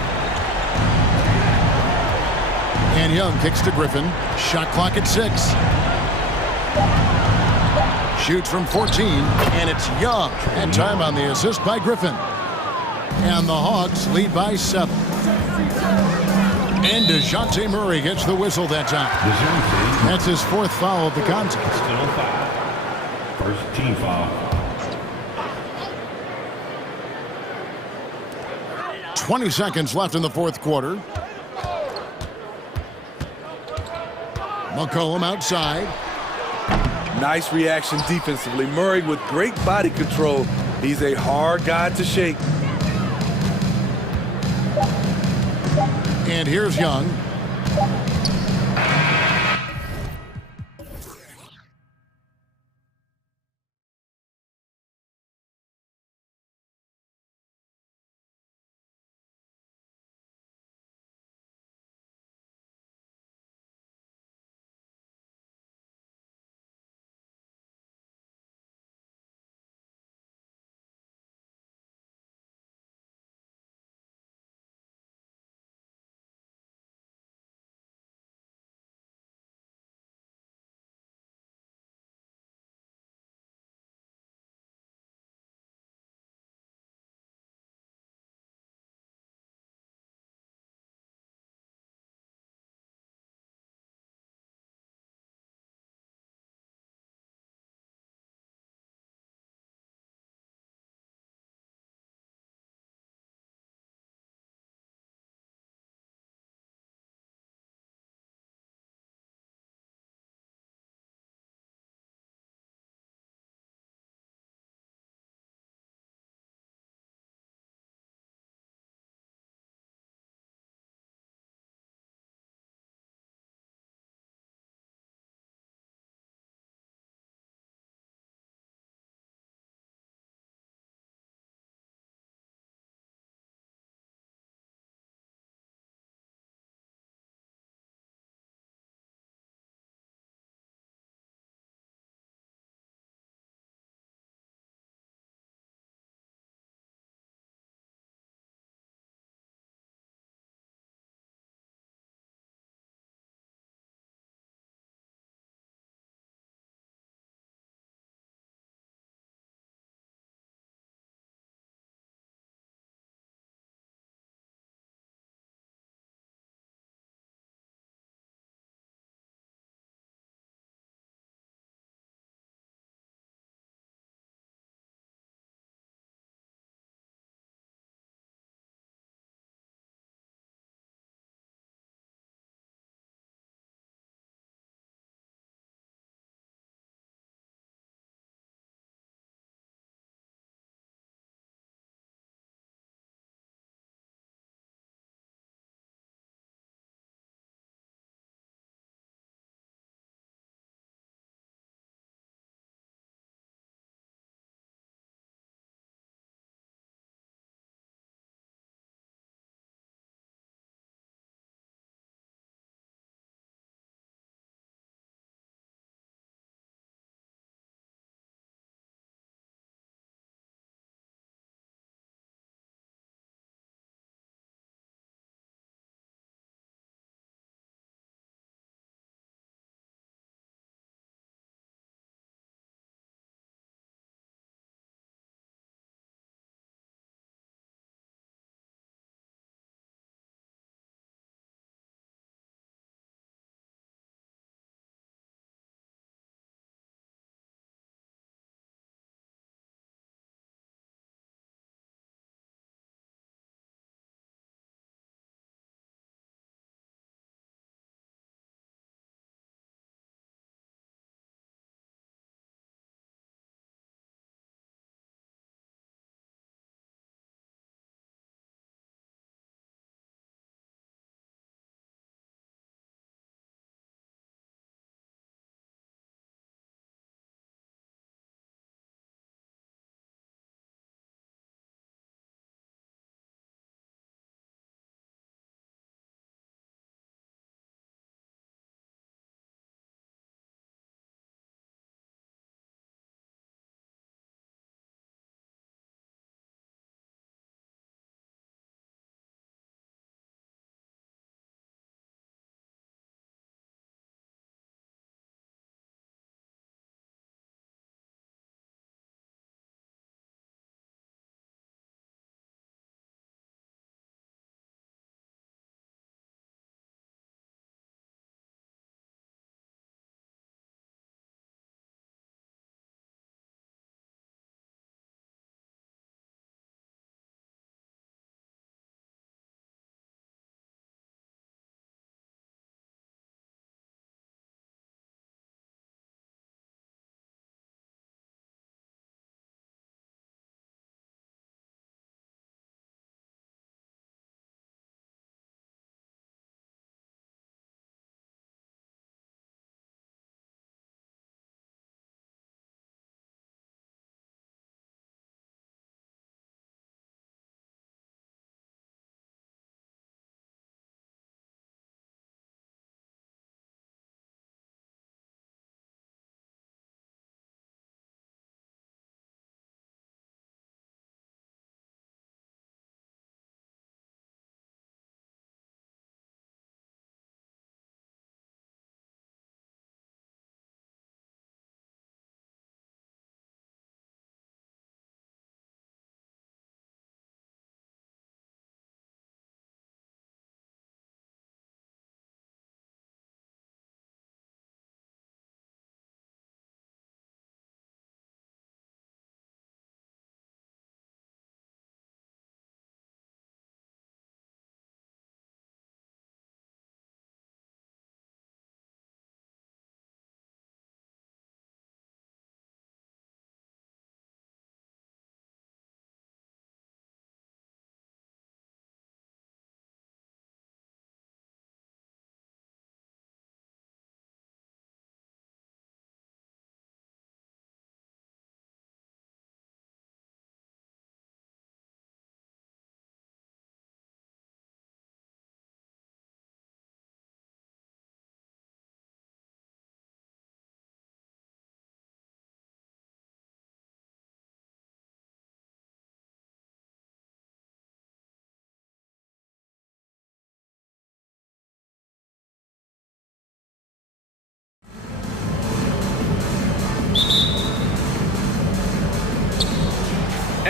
And Young kicks to Griffin. Shot clock at 6. Shoots from 14, and it's Young. And time on the assist by Griffin. And the Hawks lead by 7. And DeJounte Murray gets the whistle that time. That's his 4th foul of the contest. First team foul. 20 seconds left in the fourth quarter. McCollum outside. Nice reaction defensively. Murray with great body control. He's a hard guy to shake. And here's Young.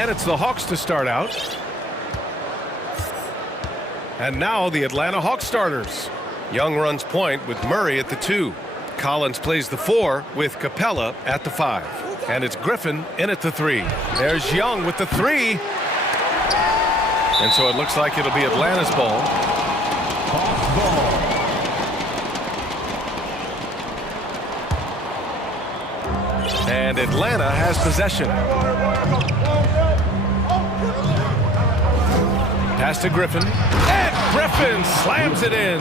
And it's the Hawks to start out. And now the Atlanta Hawks starters. Young runs point with Murray at the 2. Collins plays the 4 with Capella at the 5. And it's Griffin in at the 3. There's Young with the 3. And so it looks like it'll be Atlanta's ball. And Atlanta has possession. Pass to Griffin. And Griffin slams it in.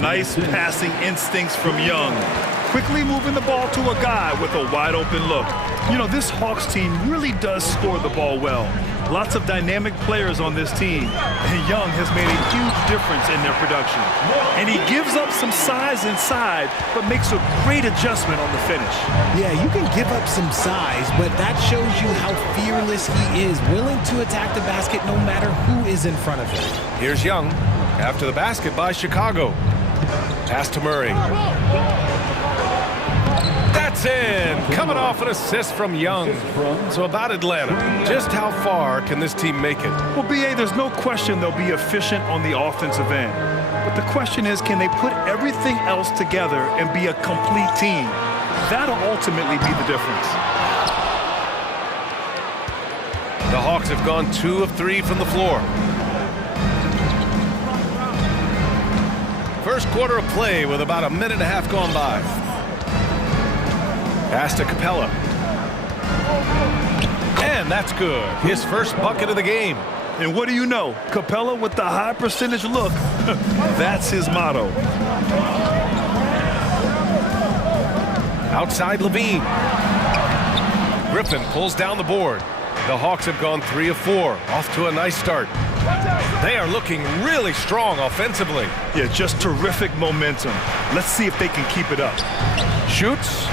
Nice passing instincts from Young. Quickly moving the ball to a guy with a wide open look. You know, this Hawks team really does score the ball well. Lots of dynamic players on this team, and Young has made a huge difference in their production. And he gives up some size inside, but makes a great adjustment on the finish. Yeah, you can give up some size, but that shows you how fearless he is, willing to attack the basket no matter who is in front of him. Here's Young after the basket by Chicago. Pass to Murray. That's in. Coming off an assist from Young. So about Atlanta, just how far can this team make it? Well, B.A., there's no question they'll be efficient on the offensive end. But the question is, can they put everything else together and be a complete team? That'll ultimately be the difference. The Hawks have gone 2 of 3 from the floor. First quarter of play with about a minute and a half gone by. Pass to Capella. And that's good. His first bucket of the game. And what do you know? Capella with the high percentage look. That's his motto. Outside Levine. Griffin pulls down the board. The Hawks have gone 3 of 4. Off to a nice start. They are looking really strong offensively. Yeah, just terrific momentum. Let's see if they can keep it up. Shoots.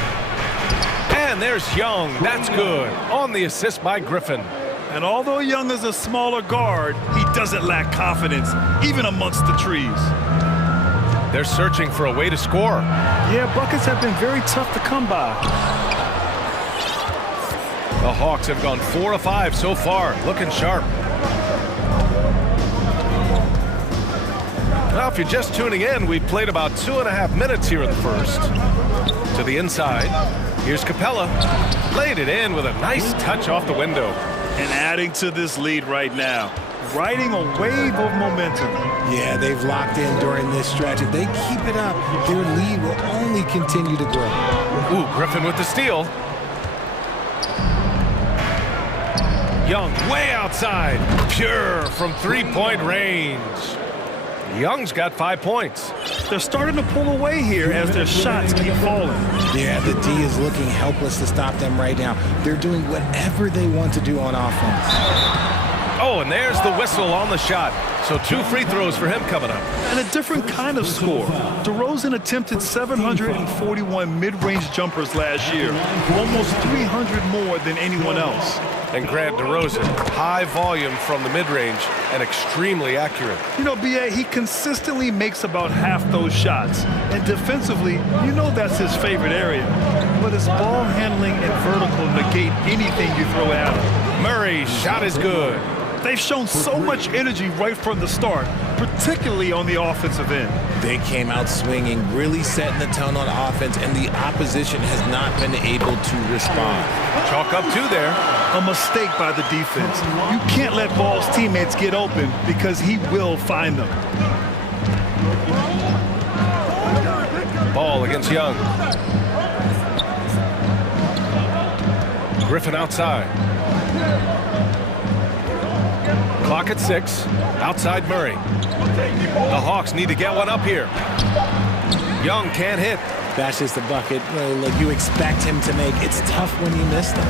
And there's Young. That's good. On the assist by Griffin. And although Young is a smaller guard, he doesn't lack confidence, even amongst the trees. They're searching for a way to score. Yeah, buckets have been very tough to come by. The Hawks have gone 4 of 5 so far. Looking sharp. Now, if you're just tuning in, we've played about 2.5 minutes here in the first. To the inside. Here's Capella. Played it in with a nice touch off the window. And adding to this lead right now. Riding a wave of momentum. Yeah, they've locked in during this stretch. If they keep it up, their lead will only continue to grow. Ooh, Griffin with the steal. Young way outside. Pure from 3-point range. Young's got 5 points. They're starting to pull away here as their shots keep falling. Yeah, the D is looking helpless to stop them right now. They're doing whatever they want to do on offense. Oh, and there's the whistle on the shot. So 2 free throws for him coming up. And a different kind of score. DeRozan attempted 741 mid-range jumpers last year, almost 300 more than anyone else. And Grant DeRozan, high volume from the mid-range and extremely accurate. You know, B.A., he consistently makes about half those shots. And defensively, you know that's his favorite area. But his ball handling and vertical negate anything you throw at him. Murray's shot is good. They've shown so much energy right from the start, particularly on the offensive end. They came out swinging, really setting the tone on offense, and the opposition has not been able to respond. Chalk up 2 there. A mistake by the defense. You can't let Ball's teammates get open because he will find them. Ball against Young. Griffin outside. Clock at 6. Outside Murray. The Hawks need to get one up here. Young can't hit. That's just the bucket. Look, you expect him to make. It's tough when you miss them.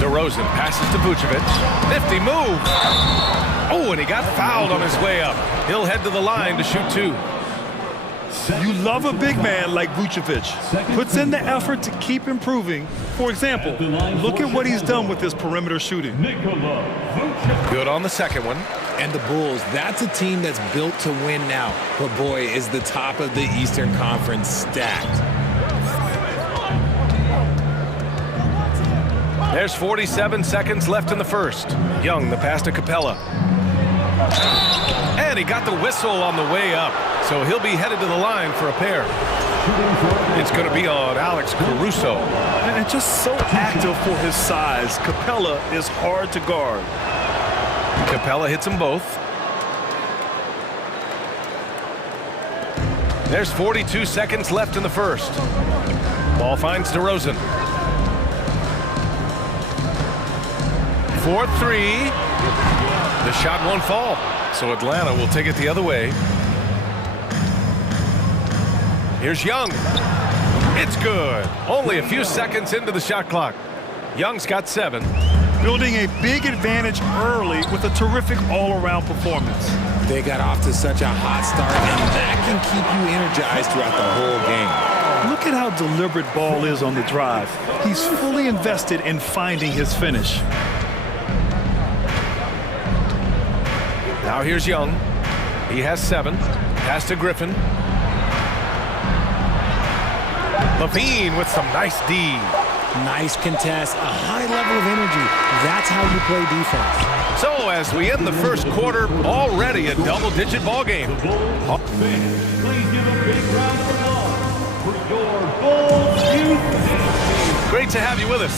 DeRozan passes to Vucevic. Nifty move. Oh, and he got fouled on his way up. He'll head to the line to shoot 2. You love a big man like Vucevic. Puts in the effort to keep improving. For example, look at what he's done with his perimeter shooting. Good on the second one. And the Bulls, that's a team that's built to win now. But boy, is the top of the Eastern Conference stacked. There's 47 seconds left in the first. Young, the pass to Capella. And he got the whistle on the way up, so he'll be headed to the line for a pair. It's going to be on Alex Caruso. And just so active for his size, Capella is hard to guard. Capella hits them both. There's 42 seconds left in the first. Ball finds DeRozan. 4-3. The shot won't fall, so Atlanta will take it the other way. Here's Young. It's good. Only a few seconds into the shot clock. Young's got 7. Building a big advantage early with a terrific all-around performance. They got off to such a hot start, and that can keep you energized throughout the whole game. Look at how deliberate Ball is on the drive. He's fully invested in finding his finish. Now here's Young. He has 7. Pass to Griffin. Levine with some nice D. Nice contest, a high level of energy. That's how you play defense. So as we end the first quarter, already a double-digit ball game. Please give a big round of applause for your goal. Great to have you with us.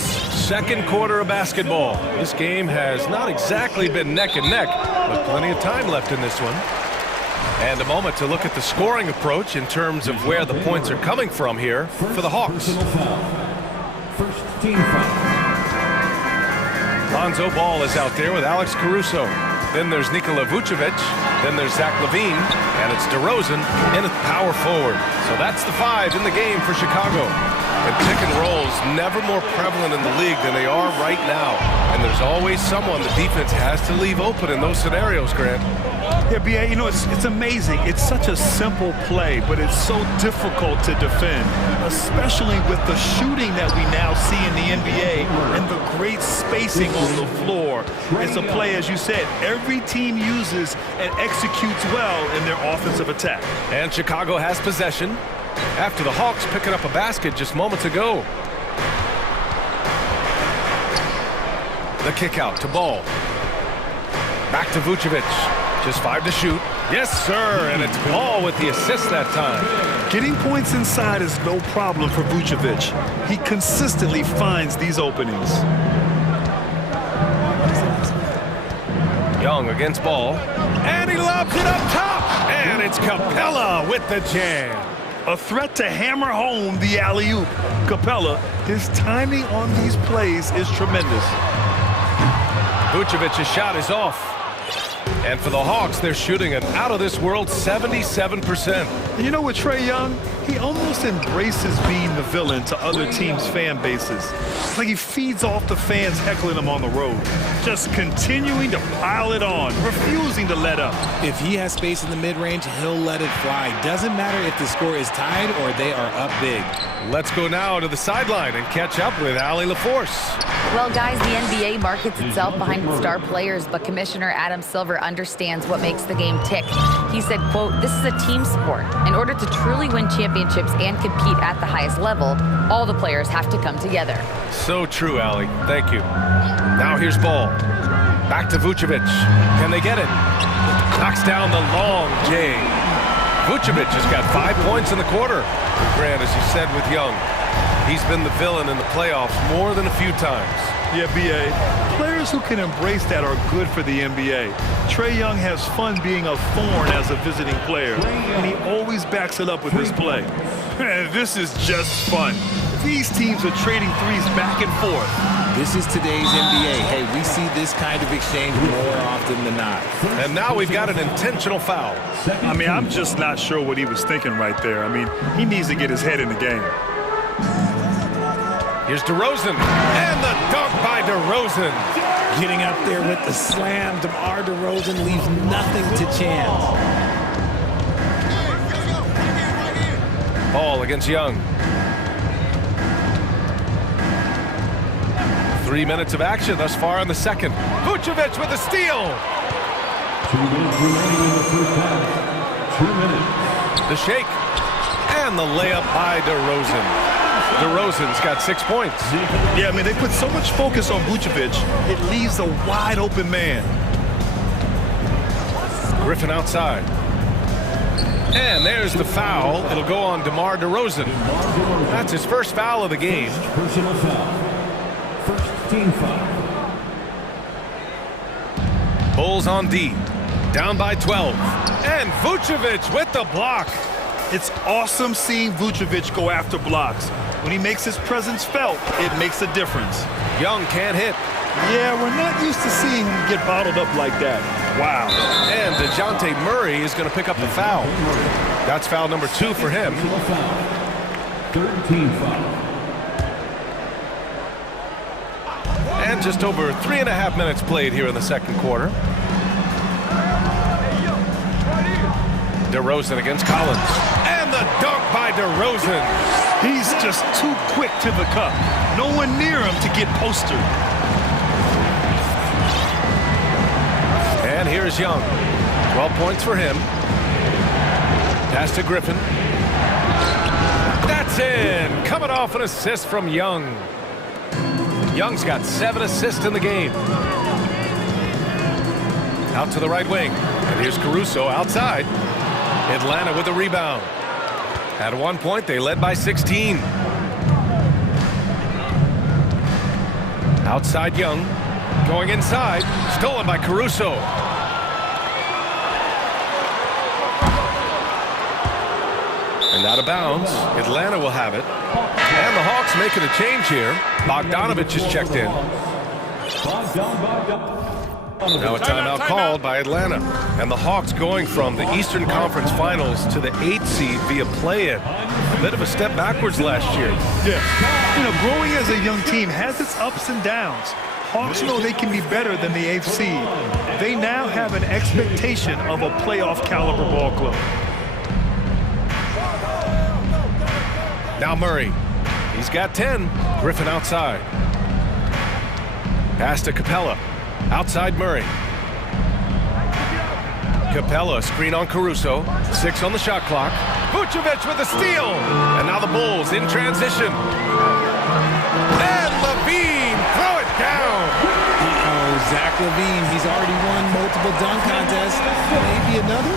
Second quarter of basketball. This game has not exactly been neck and neck, but plenty of time left in this one. And a moment to look at the scoring approach in terms of where the points are coming from here for the Hawks. First team foul. Lonzo Ball is out there with Alex Caruso. Then there's Nikola Vucevic. Then there's Zach LaVine. And it's DeRozan in a power forward. So that's the 5 in the game for Chicago. And pick and rolls never more prevalent in the league than they are right now. And there's always someone the defense has to leave open in those scenarios, Grant. Yeah, B.A., you know, it's amazing. It's such a simple play, but it's so difficult to defend, especially with the shooting that we now see in the NBA and the great spacing on the floor. It's a play, as you said, every team uses and executes well in their offensive attack. And Chicago has possession after the Hawks picking up a basket just moments ago. The kick out to Ball. Back to Vucevic. Just 5 to shoot. Yes, sir, and it's Ball with the assist that time. Getting points inside is no problem for Vucevic. He consistently finds these openings. Young against Ball. And he lobs it up top. And it's Capella with the jam. A threat to hammer home the alley-oop. Capella, his timing on these plays is tremendous. Vucevic's shot is off. And for the Hawks, they're shooting an out-of-this-world 77%. You know what, Trae Young? He almost embraces being the villain to other teams' fan bases. It's like he feeds off the fans heckling him on the road. Just continuing to pile it on, refusing to let up. If he has space in the mid-range, he'll let it fly. Doesn't matter if the score is tied or they are up big. Let's go now to the sideline and catch up with Allie LaForce. Well, guys, the NBA markets itself behind star players, but Commissioner Adam Silver understands what makes the game tick. He said, quote, "This is a team sport. In order to truly win championships and compete at the highest level, all the players have to come together." So true, Allie. Thank you. Now here's Ball. Back to Vucevic. Can they get it? Knocks down the long J. Vucevic has got 5 points in the quarter. Grant, as you said with Young, he's been the villain in the playoffs more than a few times. Yeah, B.A., players who can embrace that are good for the NBA. Trae Young has fun being a thorn as a visiting player, and he always backs it up with his play. This is just fun. These teams are trading threes back and forth. This is today's NBA. Hey, we see this kind of exchange more often than not. And now we've got an intentional foul. I mean, I'm just not sure what he was thinking right there. I mean, he needs to get his head in the game. Here's DeRozan, and the dunk by DeRozan. Getting up there with the slam, DeMar DeRozan leaves nothing to chance. Ball against Young. 3 minutes of action thus far in the second. Vucevic with a steal. 2 minutes remaining in the first half. 2 minutes. The shake, and the layup by DeRozan. DeRozan's got 6 points. Yeah, I mean, they put so much focus on Vucevic, it leaves a wide open man. Griffin outside. And there's the foul. It'll go on DeMar DeRozan. That's his first foul of the game. Personal foul. First team foul. Bulls on D. Down by 12. And Vucevic with the block. It's awesome seeing Vucevic go after blocks. When he makes his presence felt, it makes a difference. Young can't hit. Yeah, we're not used to seeing him get bottled up like that. Wow. And DeJounte Murray is going to pick up the foul. That's foul number 2 for him. Third team foul. And just over 3.5 minutes played here in the second quarter. DeRozan against Collins. And the dunk by DeRozan. He's just too quick to the cup. No one near him to get postered. And here's Young. 12 points for him. Pass to Griffin. That's in. Coming off an assist from Young. Young's got 7 assists in the game. Out to the right wing. And here's Caruso outside. Atlanta with a rebound. At one point, they led by 16. Outside Young. Going inside. Stolen by Caruso. And out of bounds. Atlanta will have it. And the Hawks making a change here. Bogdanovich is checked in. Now a timeout called by Atlanta. And the Hawks going from the Eastern Conference Finals to the 8th seed via play-in. A bit of a step backwards last year. Yeah. You know, growing as a young team has its ups and downs. Hawks know they can be better than the 8th seed. They now have an expectation of a playoff caliber ball club. Now Murray. He's got 10. Griffin outside. Pass to Capella. Outside Murray. Capella, screen on Caruso. 6 on the shot clock. Vucevic with a steal. And now the Bulls in transition. And Levine, throw it down. Zach Levine, he's already won multiple dunk contests. Maybe another?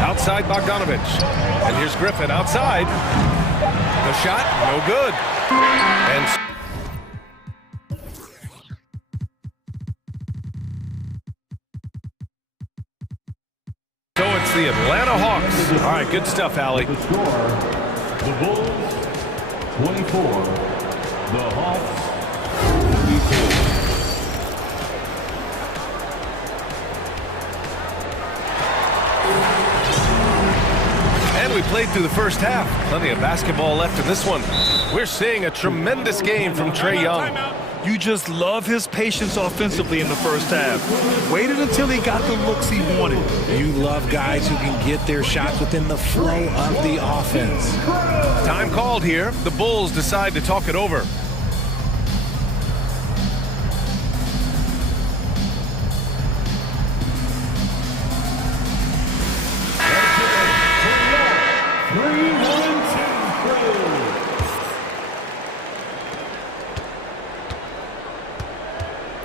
Outside Bogdanovich. And here's Griffin outside. The shot, no good. And so it's the Atlanta Hawks. All right, good stuff, Allie. The score, the Bulls 24, the Hawks 24. And we played through the first half. Plenty of basketball left in this one. We're seeing a tremendous game from Trae Young. You just love his patience offensively in the first half. Waited until he got the looks he wanted. You love guys who can get their shots within the flow of the offense. Time called here. The Bulls decide to talk it over.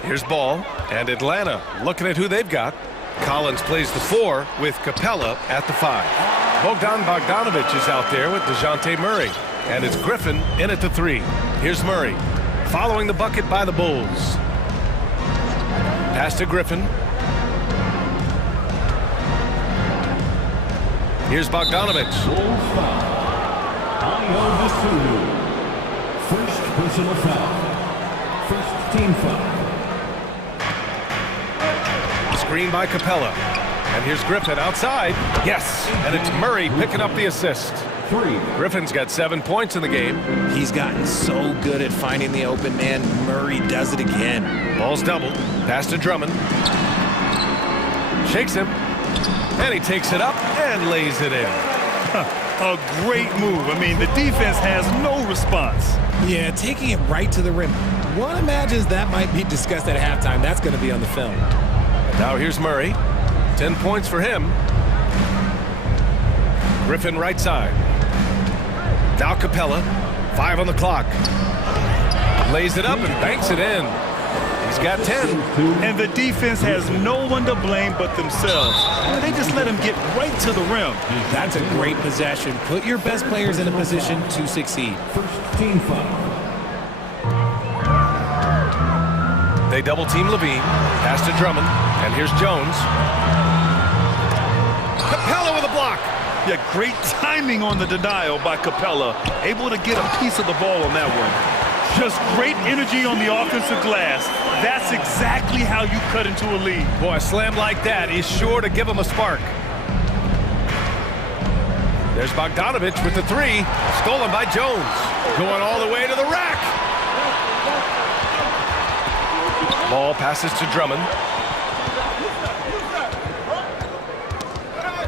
Here's Ball, and Atlanta looking at who they've got. Collins plays the 4 with Capella at the 5. Bogdanovich is out there with DeJounte Murray, and it's Griffin in at the 3. Here's Murray, following the bucket by the Bulls. Pass to Griffin. Here's Bogdanovich. Bulls foul. First personal foul. First team foul. Screen by Capella. And here's Griffin outside. Yes, and it's Murray picking up the assist. 3. Griffin's got 7 points in the game. He's gotten so good at finding the open man. Murray does it again. Ball's doubled. Pass to Drummond. Shakes him. And he takes it up and lays it in. A great move. I mean, the defense has no response. Yeah, taking it right to the rim. One imagines that might be discussed at halftime. That's going to be on the film. Now here's Murray. 10 points for him. Griffin right side. Now Capella, 5 on the clock. Lays it up and banks it in. He's got 10. And the defense has no one to blame but themselves. They just let him get right to the rim. That's a great possession. Put your best players in a position to succeed. First team foul. They double team Levine. Pass to Drummond. And here's Jones. Capella with a block. Yeah, great timing on the denial by Capella. Able to get a piece of the ball on that one. Just great energy on the offensive glass. That's exactly how you cut into a lead. Boy, a slam like that is sure to give him a spark. There's Bogdanovich with the 3. Stolen by Jones. Going all the way to the rack. Ball passes to Drummond.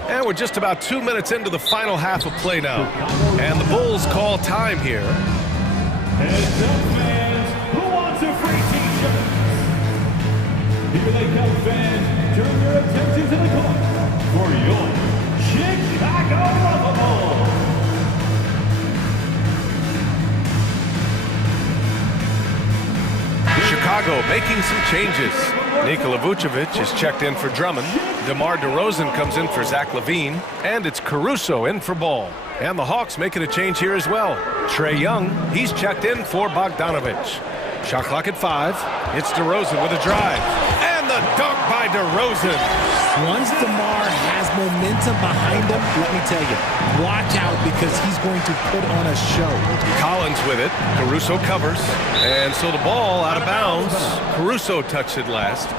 And we're just about 2 minutes into the final half of play now. And the Bulls call time here. Heads up, fans. Who wants a free t-shirt? Here they come, fans. Turn your attention to the court for your Chicago Bulls. Chicago making some changes. Nikola Vucevic is checked in for Drummond. DeMar DeRozan comes in for Zach LaVine. And it's Caruso in for Ball. And the Hawks making a change here as well. Trae Young, he's checked in for Bogdanovich. Shot clock at 5. It's DeRozan with a drive. And the dunk by DeRozan. Once DeMar has momentum behind him, let me tell you, watch out because he's going to put on a show. Collins with it. Caruso covers. And so the ball out of bounds. Caruso touched it last.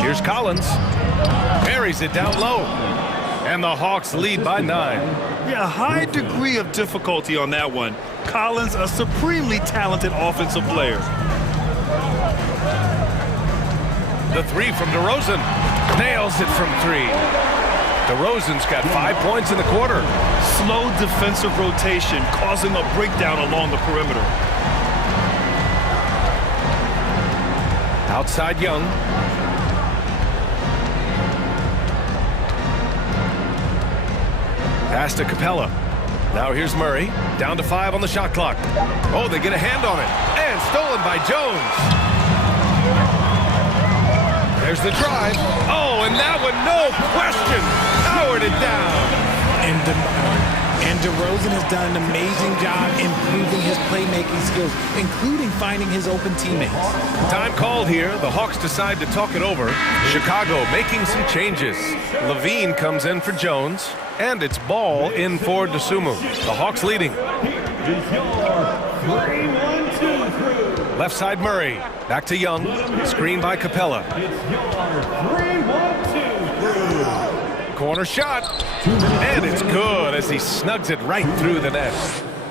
Here's Collins. Parries it down low. And the Hawks lead by 9. Yeah, a high degree of difficulty on that one. Collins, a supremely talented offensive player. The 3 from DeRozan. Nails it from 3. DeRozan's got 5 points in the quarter. Slow defensive rotation causing a breakdown along the perimeter. Outside Young. Pass to Capella. Now here's Murray. Down to 5 on the shot clock. Oh, they get a hand on it. And stolen by Jones. There's the drive. Oh, and that one, no question, powered it down. And DeRozan has done an amazing job improving his playmaking skills, including finding his open teammates. Time called here. The Hawks decide to talk it over. Chicago making some changes. Levine comes in for Jones. And it's Ball in for Dosunmu. The Hawks leading. Left side Murray. Back to Young. Screen by Capella. Corner shot. And it's good as he snugs it right through the net.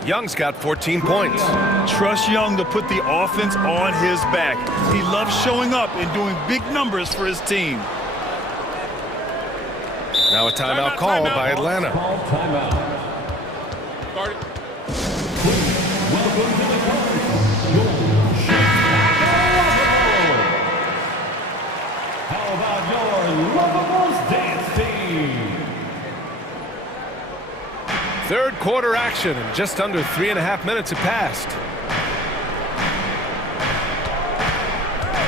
Young's got 14 points. Trust Young to put the offense on his back. He loves showing up and doing big numbers for his team. Now a timeout called by Atlanta. Timeout. Welcome to the court, your Chicago. How about your Lovables dance team? Third quarter action, and just under 3.5 minutes have passed.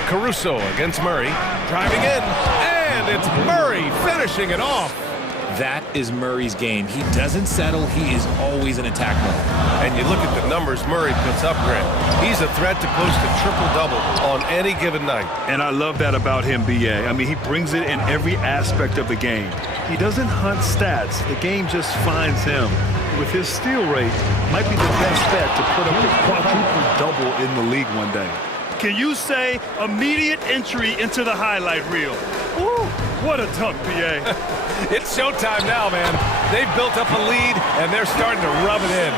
Caruso against Murray, driving in, and it's Murray finishing it off. That is Murray's game. He doesn't settle. He is always in attack mode. And you look at the numbers Murray puts up, Grant. He's a threat to post a triple-double on any given night. And I love that about him, B.A. I mean, he brings it in every aspect of the game. He doesn't hunt stats. The game just finds him. With his steal rate, might be the best bet to put up a quadruple-double in the league one day. Can you say immediate entry into the highlight reel? Woo, what a dunk, B.A. It's showtime now, man. They've built up a lead, and they're starting to rub it in.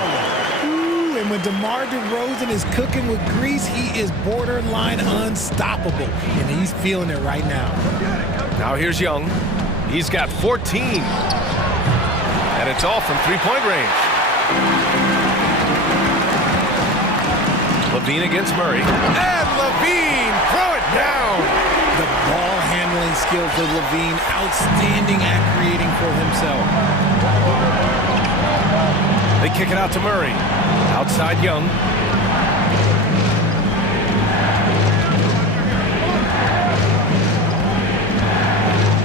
Ooh, and when DeMar DeRozan is cooking with grease, he is borderline unstoppable. And he's feeling it right now. Now here's Young. He's got 14. And it's all from three-point range. Levine against Murray. And Levine, throw it down. The ball handling skills of Levine, outstanding at creating for himself. They kick it out to Murray. Outside Young.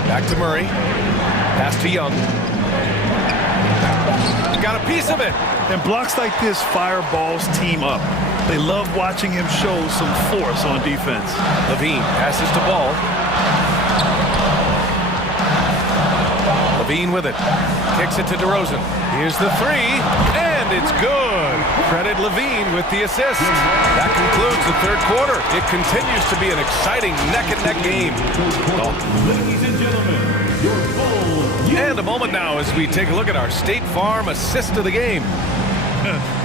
Back to Murray. Pass to Young. Got a piece of it. And blocks like this fire Ball's team up. They love watching him show some force on defense. Levine passes to Ball. Levine with it. Kicks it to DeRozan. Here's the three, and it's good. Credit Levine with the assist. That concludes the third quarter. It continues to be an exciting neck-and-neck game. Ladies and gentlemen, your Bulls. And a moment now as we take a look at our State Farm assist of the game.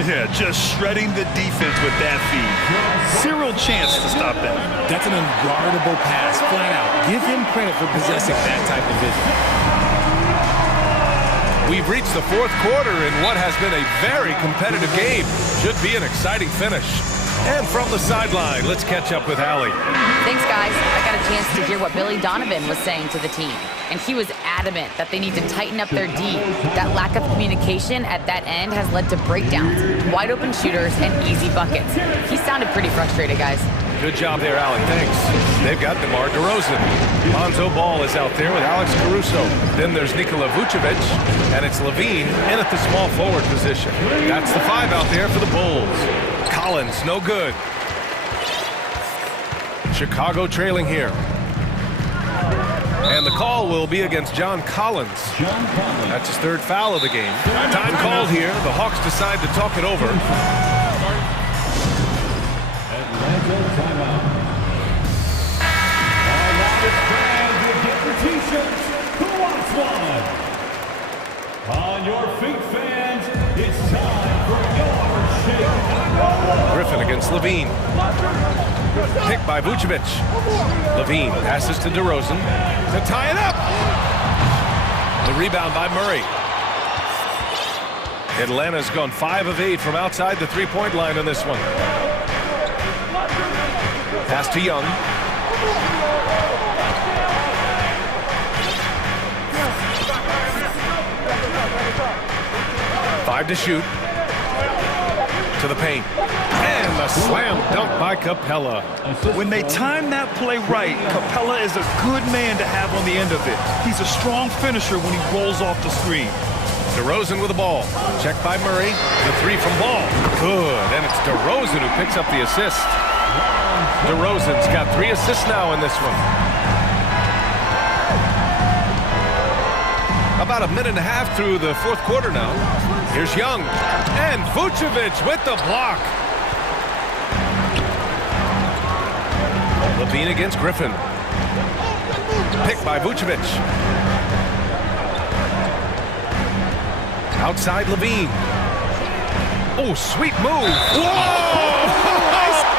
Yeah, just shredding the defense with that feed. Zero chance to stop that. That's an unguardable pass, flat out. Give him credit for possessing that type of vision. We've reached the fourth quarter in what has been a very competitive game. Should be an exciting finish. And from the sideline, let's catch up with Allie. Thanks, guys. I got a chance to hear what Billy Donovan was saying to the team. And he was adamant that they need to tighten up their D. That lack of communication at that end has led to breakdowns, wide open shooters, and easy buckets. He sounded pretty frustrated, guys. Good job there, Allie. Thanks. They've got DeMar DeRozan. Lonzo Ball is out there with Alex Caruso. Then there's Nikola Vucevic, and it's Levine in at the small forward position. That's the five out there for the Bulls. Collins, no good. Chicago trailing here. And the call will be against John Collins. That's his third foul of the game. Time called here. The Hawks decide to talk it over. Atlanta timeout. Our loudest fans will get the t-shirts. Who wants one? On your feet, fans, it's time for your shake. Griffin against Levine. Picked by Vucevic. Levine passes to DeRozan to tie it up. The rebound by Murray. Atlanta's gone 5 of 8 from outside the three-point line on this one. Pass to Young. Five to shoot. To the paint. And a slam dunk by Capella. When they time that play right, Capella is a good man to have on the end of it. He's a strong finisher when he rolls off the screen. DeRozan with the ball. Checked by Murray. The three from Ball. Good. And it's DeRozan who picks up the assist. DeRozan's got 3 assists now in this one. About a minute and a half through the fourth quarter now. Here's Young. And Vucevic with the block. Levine against Griffin. Picked by Vucevic. Outside Levine. Oh, sweet move. Whoa!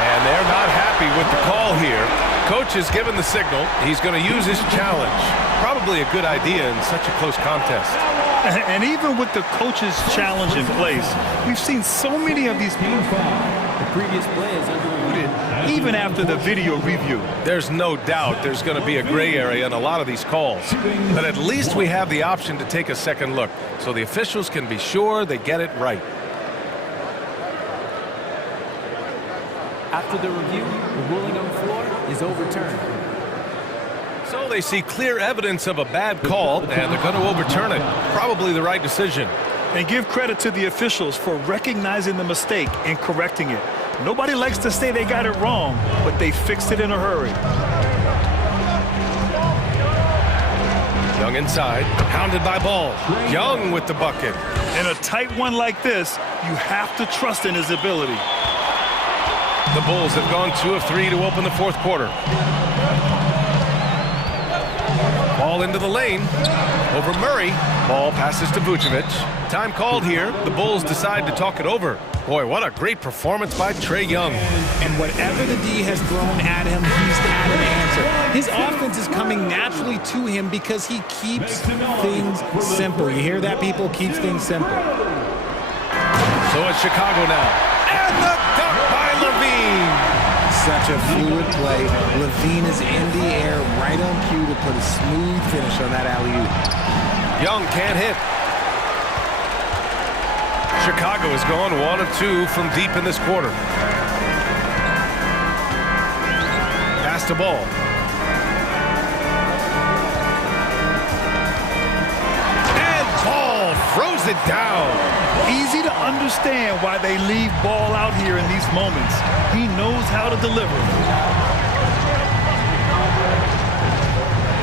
And they're not happy with the call here. Coach has given the signal. He's going to use his challenge. Probably a good idea in such a close contest. And even with the coach's challenge in place, we've seen so many of these people The previous play is underway. even after the video review. There's no doubt there's going to be a gray area in a lot of these calls. But at least we have the option to take a second look, so the officials can be sure they get it right. After the review, the ruling on the floor is overturned. So they see clear evidence of a bad call, and they're going to overturn it. Probably the right decision. And give credit to the officials for recognizing the mistake and correcting it. Nobody likes to say they got it wrong, but they fixed it in a hurry. Young inside, hounded by Ball. Young with the bucket. In a tight one like this, you have to trust in his ability. The Bulls have gone 2 of 3 to open the fourth quarter. Ball into the lane. Over Murray. Ball passes to Vucevic. Time called here. The Bulls decide to talk it over. Boy, what a great performance by Trae Young. And whatever the D has thrown at him, he's had an answer. His offense is coming naturally to him because he keeps things simple. You hear that, people? Keeps things simple. So it's Chicago now. And the dunk by Levine. Such a fluid play. Levine is in the air, right on cue to put a smooth finish on that alley-oop. Young can't hit. Chicago is going 1 of 2 from deep in this quarter. Pass the ball. And Ball throws it down. Easy to understand why they leave Ball out here in these moments. He knows how to deliver.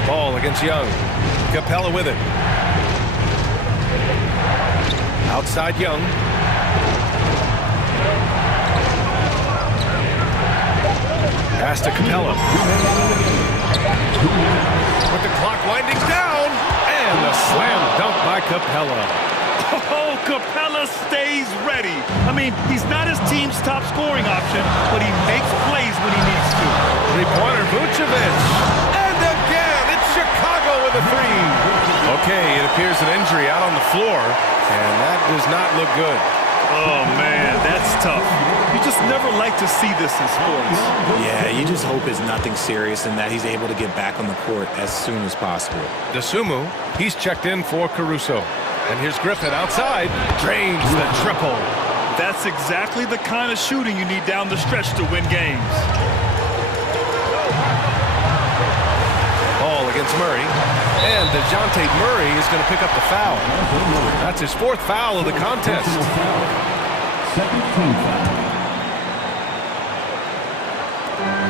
Ball against Young. Capella with it. Outside Young. Pass to Capella. With the clock winding down. And a slam dunk by Capella. Oh, Capella stays ready. I mean, he's not his team's top scoring option, but he makes plays when he needs to. Three-pointer, Vucevic. And again, it's Chicago with a three. Okay, it appears an injury out on the floor, and that does not look good. Oh, man, that's tough. You just never like to see this in sports. Yeah, you just hope it's nothing serious and that he's able to get back on the court as soon as possible. DeSumo, he's checked in for Caruso. And here's Griffin outside, drains the triple. That's exactly the kind of shooting you need down the stretch to win games. Ball against Murray. And DeJounte Murray is going to pick up the foul. That's his 4th foul of the contest.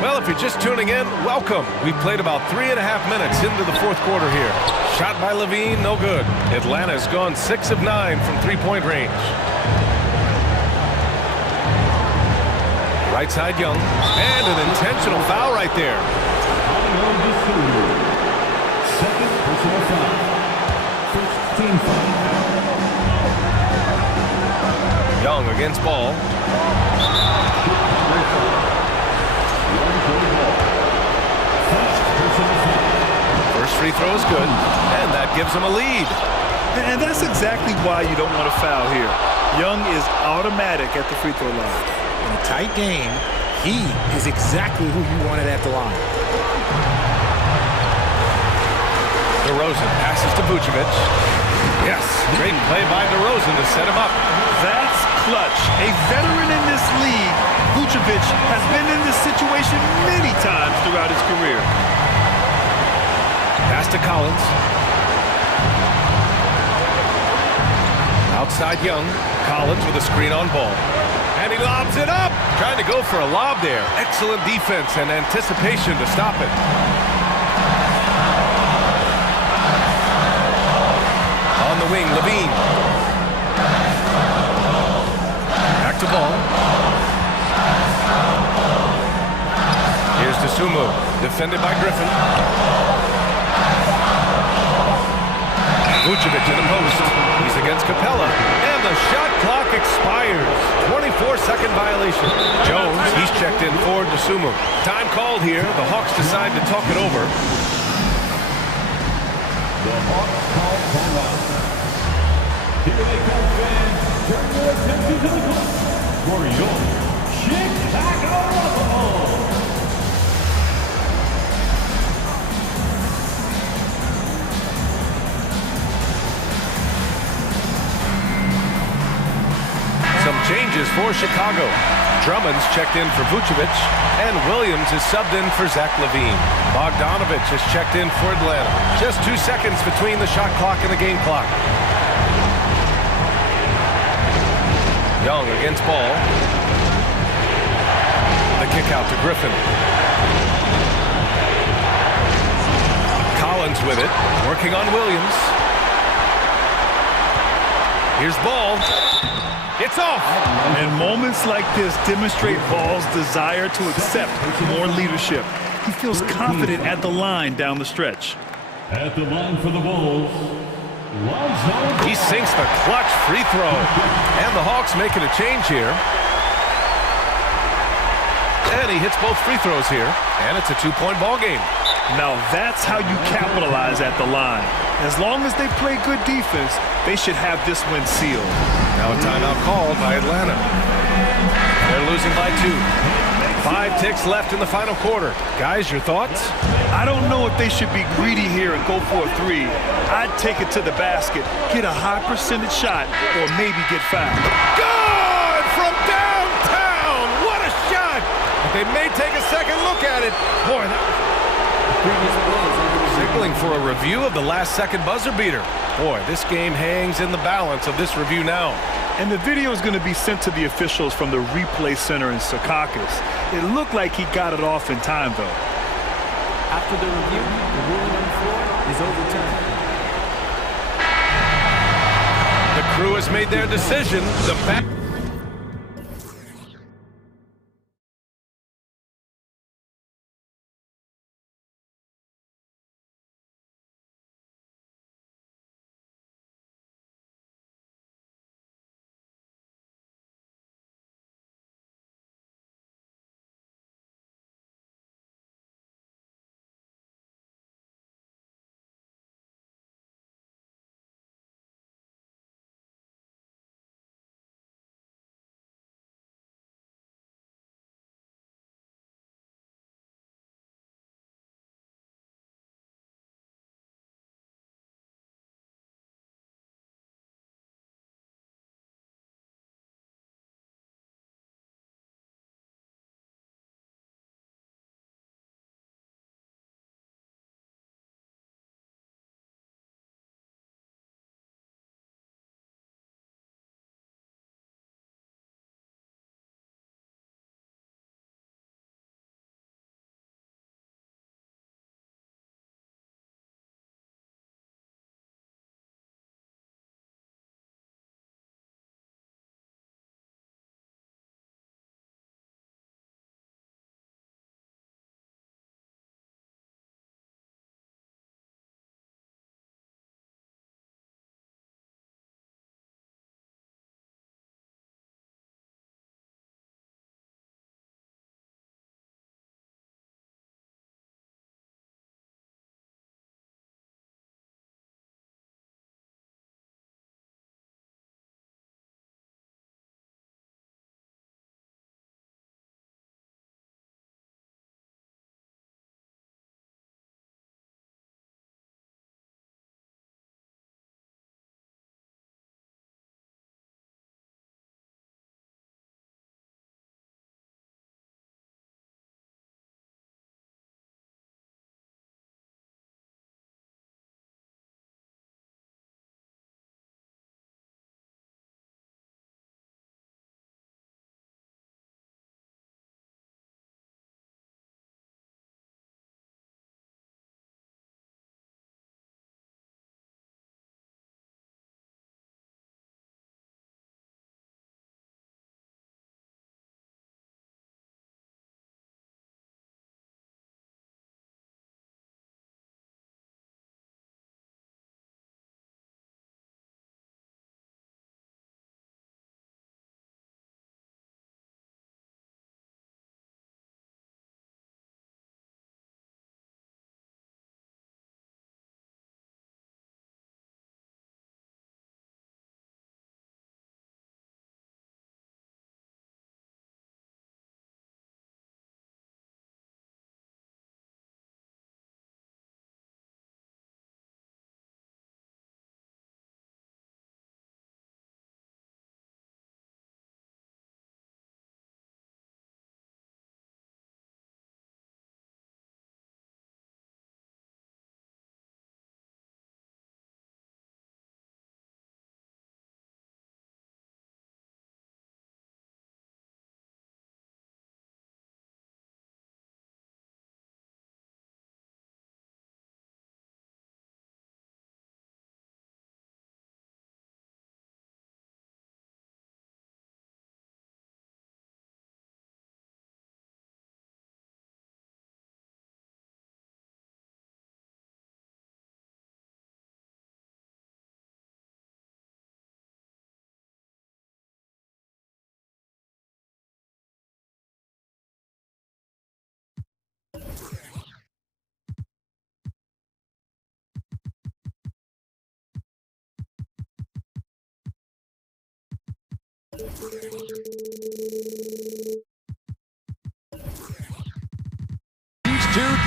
Well, if you're just tuning in, welcome. We've played about 3.5 minutes into the 4th quarter here. Shot by Levine, no good. Atlanta's gone 6 of 9 from three-point range. Right side Young. And an intentional foul right there. Second personal foul. First team foul. Young against Ball. First free throw is good, and that gives him a lead. And that's exactly why you don't want to foul here. Young is automatic at the free throw line. In a tight game, he is exactly who you wanted at the line. DeRozan passes to Vucevic. Yes, great play by DeRozan to set him up. That's clutch. A veteran in this league, Vucevic has been in this situation many times throughout his career. Pass to Collins. Outside Young. Collins with a screen on Ball. And he lobs it up. Trying to go for a lob there. Excellent defense and anticipation to stop it. On the wing, Levine. Back to Ball. Here's DeSumo, defended by Griffin. Vucevic in the post. He's against Capella. And the shot clock expires. 24-second violation. Jones, he's checked in for DeSumo. Time called here. The Hawks decide to talk it over. The Hawks call timeout. Here they come, fans. Turn your attention to the clock for your Chicago Bulls. Some changes for Chicago. Drummond's checked in for Vucevic, and Williams is subbed in for Zach LaVine. Bogdanovich is checked in for Atlanta. Just 2 seconds between the shot clock and the game clock. Young against Ball. The kick out to Griffin. Collins with it, working on Williams. Here's Ball. It's off. And moments like this demonstrate Ball's desire to accept more leadership. He feels confident at the line down the stretch. At the line for the Bulls, he sinks the clutch free throw. And the Hawks making a change here. And he hits both free throws here. And it's a 2-point ball game. Now that's how you capitalize at the line. As long as they play good defense, they should have this win sealed. Now a timeout called by Atlanta. They're losing by 2. 5 ticks left in the final quarter. Guys, your thoughts? I don't know if they should be greedy here and go for a 3. I'd take it to the basket, get a high percentage shot, or maybe get fouled. Good from downtown! What a shot! But they may take a second look at it. Boy, that was signaling for a review of the last-second buzzer beater. Boy, this game hangs in the balance of this review now. And the video is going to be sent to the officials from the replay center in Secaucus. It looked like he got it off in time, though. After the review, the ruling on the floor is overturned. The crew has made their decision. The back.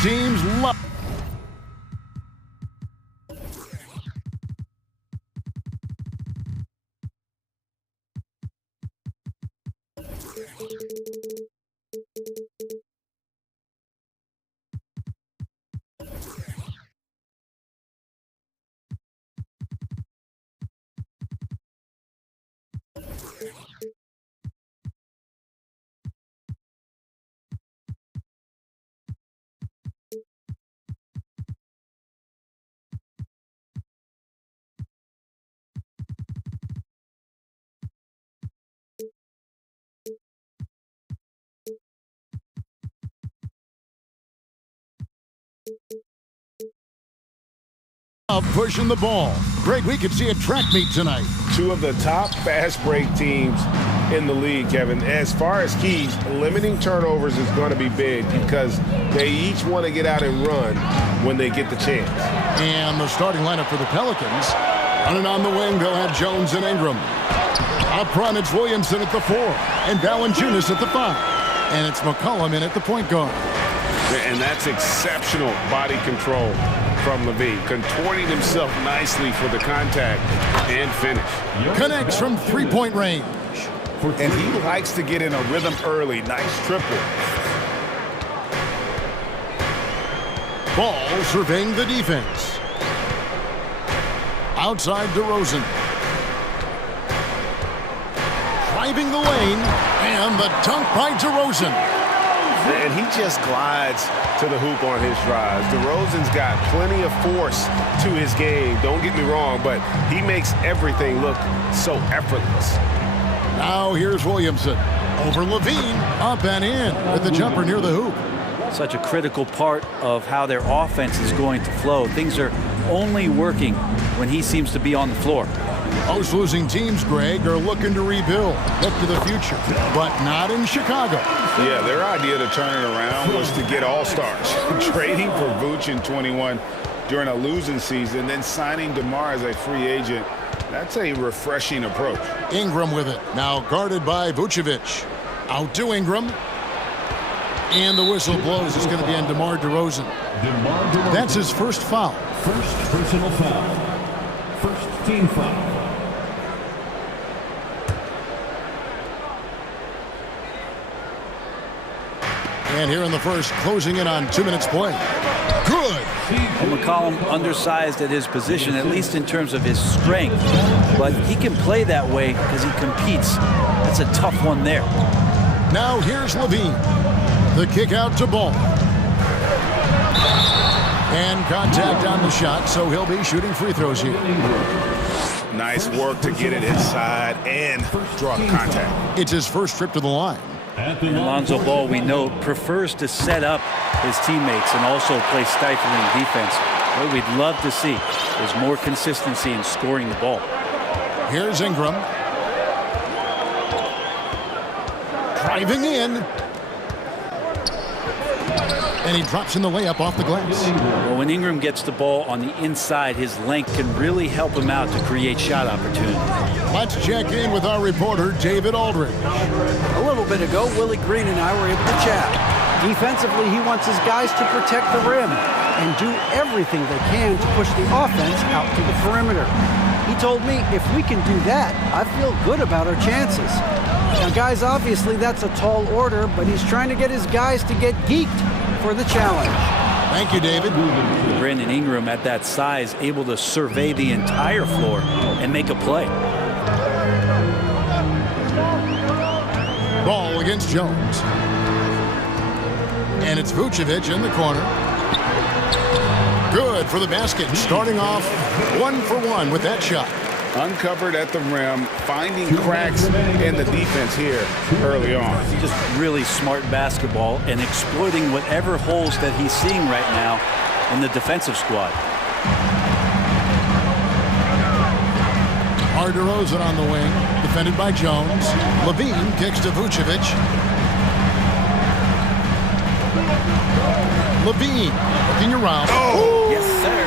teams love. Pushing the ball. Greg, we could see a track meet tonight. Two of the top fast break teams in the league, Kevin. As far as keys, limiting turnovers is going to be big because they each want to get out and run when they get the chance. And the starting lineup for the Pelicans. Running on the wing, they'll have Jones and Ingram. Up front, it's Williamson at the 4 and Valanciunas at the 5. And it's McCollum in at the point guard. And that's exceptional body control from Levine, contorting himself nicely for the contact and finish. Connects from three-point range. And he likes to get in a rhythm early. Nice triple. Ball surveying the defense. Outside DeRozan. Driving the lane, and the dunk by DeRozan. And he just glides to the hoop on his drives. DeRozan's got plenty of force to his game, don't get me wrong, but he makes everything look so effortless. Now here's Williamson. Over Levine, up and in with the jumper near the hoop. Such a critical part of how their offense is going to flow. Things are only working when he seems to be on the floor. Most losing teams, Greg, are looking to rebuild, look to the future, but not in Chicago. Yeah, their idea to turn it around was to get all-stars. Trading for Vooch in 21 during a losing season, then signing DeMar as a free agent. That's a refreshing approach. Ingram with it, now guarded by Vucevic. Out to Ingram. And the whistle blows. It's going to be on DeMar DeRozan. That's his first foul. First personal foul. First team foul. And here in the first, closing in on 2 minutes play. Good. Well, McCollum undersized at his position, at least in terms of his strength. But he can play that way because he competes. That's a tough one there. Now here's Levine. The kick out to Ball. And contact on the shot, so he'll be shooting free throws here. Nice work to get it inside and draw the contact. It's his first trip to the line. And Lonzo Ball, we know, prefers to set up his teammates and also play stifling defense. What we'd love to see is more consistency in scoring the ball. Here's Ingram. Driving in. And he drops in the layup off the glass. Well, when Ingram gets the ball on the inside, his length can really help him out to create shot opportunities. Let's check in with our reporter, David Aldridge. A little bit ago, Willie Green and I were able to chat. Defensively, he wants his guys to protect the rim and do everything they can to push the offense out to the perimeter. He told me if we can do that, I feel good about our chances. Now, guys, obviously that's a tall order, but he's trying to get his guys to get geeked for the challenge. Thank you, David. Brandon Ingram at that size, able to survey the entire floor and make a play. Ball against Jones. And it's Vucevic in the corner. Good for the basket. Starting off 1 for 1 with that shot. Uncovered at the rim, finding cracks in the defense here early on. Just really smart basketball and exploiting whatever holes that he's seeing right now in the defensive squad. DeRozan on the wing, defended by Jones. Levine kicks to Vucevic. Levine looking around. Oh! Yes, sir.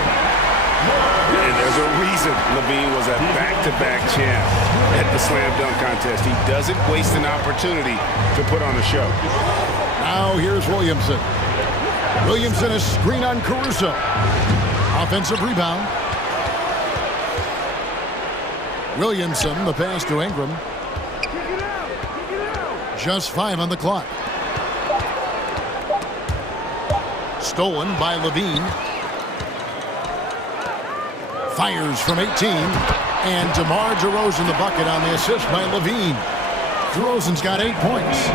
And there's a reason Levine was a back-to-back champ at the slam dunk contest. He doesn't waste an opportunity to put on a show. Now here's Williamson. Williamson, a screen on Caruso. Offensive rebound. Williamson, the pass to Ingram. Just 5 on the clock. Stolen by Levine. Fires from 18. And DeMar DeRozan the bucket on the assist by Levine. DeRozan's got 8 points.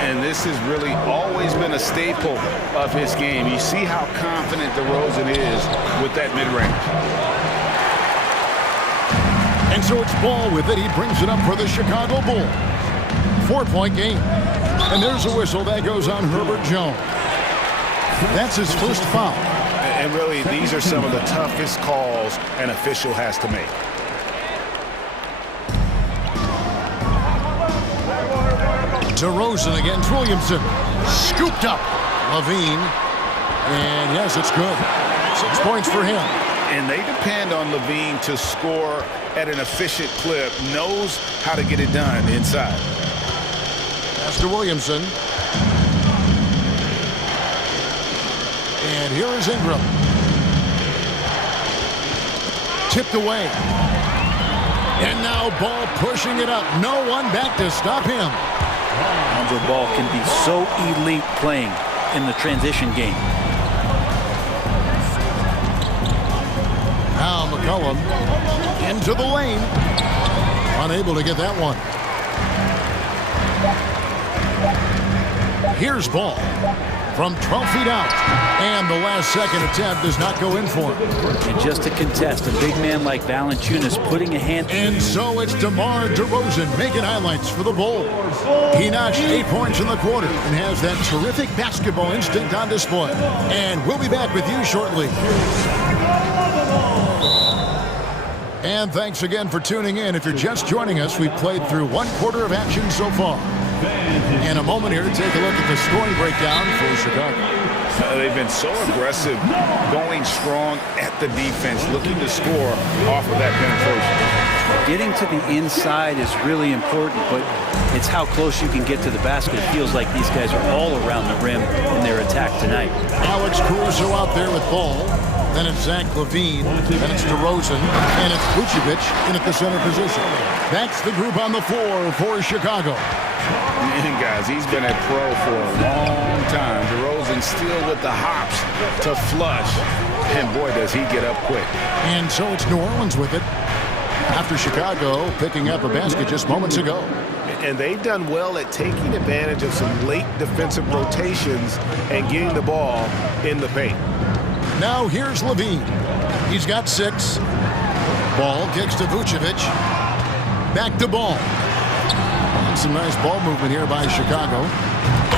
And this has really always been a staple of his game. You see how confident DeRozan is with that mid-range. And so it's Ball with it. He brings it up for the Chicago Bulls. 4-point game. And there's a whistle that goes on Herbert Jones. That's his first foul. And really, these are some of the toughest calls an official has to make. DeRozan against Williamson. Scooped up. Levine. And yes, it's good. 6 points for him. And they depend on Levine to score at an efficient clip. Knows how to get it done inside. Pass to Williamson. And here is Ingram. Tipped away. And now Ball pushing it up. No one back to stop him. Lonzo Ball can be so elite playing in the transition game. Now McCollum into the lane. Unable to get that one. Here's Ball from 12 feet out. And the last second attempt does not go in for him. And just to contest a big man like Valanciunas putting a hand. And so it's DeMar DeRozan making highlights for the Bulls. He notched 8 points in the quarter and has that terrific basketball instinct on display. And we'll be back with you shortly. And thanks again for tuning in. If you're just joining us, we've played through 1 quarter of action so far. In a moment here to take a look at the scoring breakdown for Chicago. They've been so aggressive, going strong at the defense, looking to score off of that penetration. Getting to the inside is really important, but it's how close you can get to the basket. It feels like these guys are all around the rim in their attack tonight. Alex Caruso out there with Ball. Then it's Zach LaVine. Then it's DeRozan. And it's Vucevic in at the center position. That's the group on the floor for Chicago. And guys, he's been a pro for a long time. DeRozan still with the hops to flush. And boy, does he get up quick. And so it's New Orleans with it. After Chicago picking up a basket just moments ago. And they've done well at taking advantage of some late defensive rotations and getting the ball in the paint. Now here's Levine. He's got 6. Ball kicks to Vucevic. Back to Ball. And some nice ball movement here by Chicago.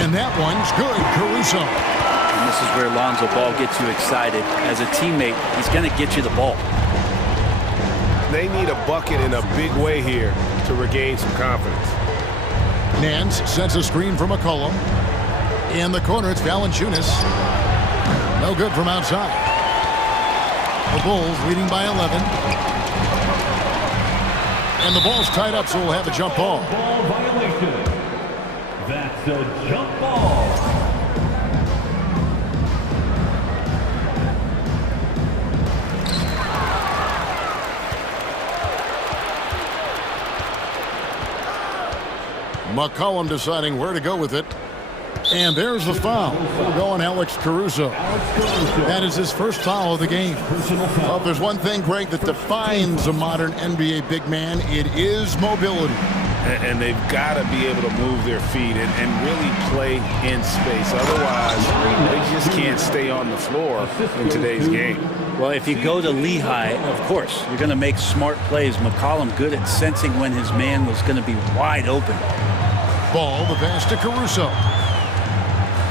And that one's good. Caruso. And this is where Lonzo Ball gets you excited. As a teammate, he's going to get you the ball. They need a bucket in a big way here to regain some confidence. Nance sets a screen for McCollum. In the corner, it's Valanciunas. No good from outside. The Bulls leading by 11. And the ball's tied up, so we'll have a jump ball. Ball violation. That's a jump ball. McCollum deciding where to go with it. And there's the foul. We'll go on Alex Caruso. That is his first foul of the game. Well, if there's one thing, Greg, that defines a modern NBA big man, it is mobility. And they've got to be able to move their feet and really play in space. Otherwise, they just can't stay on the floor in today's game. Well, if you go to Lehigh, of course, you're going to make smart plays. McCollum good at sensing when his man was going to be wide open. Ball, the pass to Caruso.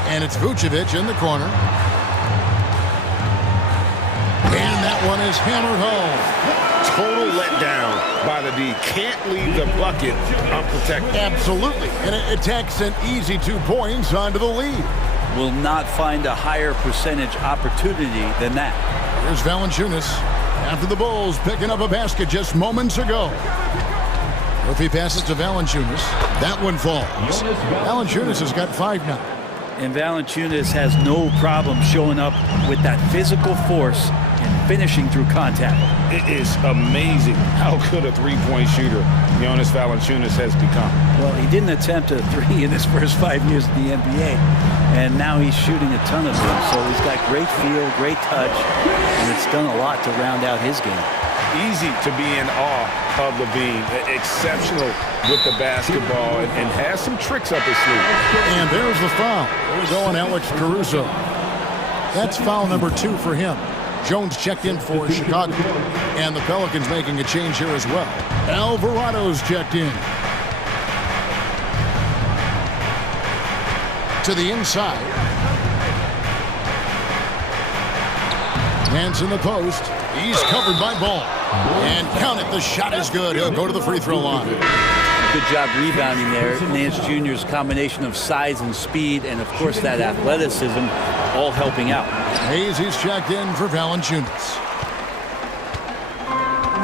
And it's Vucevic in the corner. And that one is hammered home. Total letdown by the D. Can't leave the bucket unprotected. Absolutely. And it takes an easy 2 points onto the lead. Will not find a higher percentage opportunity than that. Here's Valanciunas after the Bulls picking up a basket just moments ago. If he passes to Valanciunas, that one falls. Valanciunas has got 5 now. And Valanciunas has no problem showing up with that physical force and finishing through contact. It is amazing how good a three-point shooter Jonas Valanciunas has become. Well, he didn't attempt a three in his first 5 years in the NBA, and now he's shooting a ton of them. So he's got great feel, great touch, and it's done a lot to round out his game. Easy to be in awe of Levine. Exceptional with the basketball and has some tricks up his sleeve. And there's the foul. There we go on Alex Caruso. That's foul number 2 for him. Jones checked in for Chicago. And the Pelicans making a change here as well. Alvarado's checked in. To the inside. Hands in the post. He's covered by Ball. And count it, the shot is good. He'll go to the free throw line. Good job rebounding there. Nance Jr.'s combination of size and speed, and of course that athleticism, all helping out. Hayes, he's checked in for Valanciunas.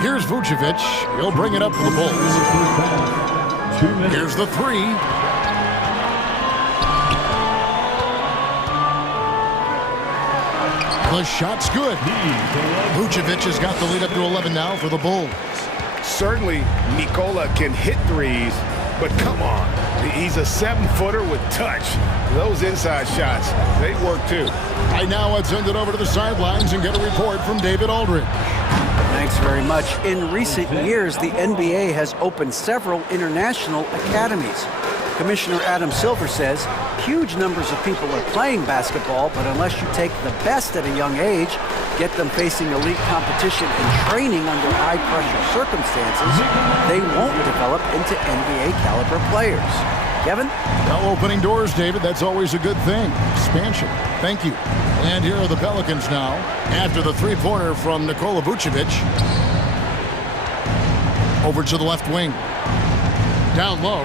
Here's Vucevic. He'll bring it up for the Bulls. Here's the three. The shot's good. Vucevic has got the lead up to 11 now for the Bulls. Certainly, Nikola can hit threes, but come on. He's a 7-footer with touch. Those inside shots, they work too. Right now, let's send it over to the sidelines and get a report from David Aldridge. Thanks very much. In recent years, the NBA has opened several international academies. Commissioner Adam Silver says huge numbers of people are playing basketball, but unless you take the best at a young age, get them facing elite competition and training under high-pressure circumstances, they won't develop into NBA-caliber players. Kevin? Well, opening doors, David, that's always a good thing. Expansion. Thank you. And here are the Pelicans now. After the three-pointer from Nikola Vucevic. Over to the left wing. Down low.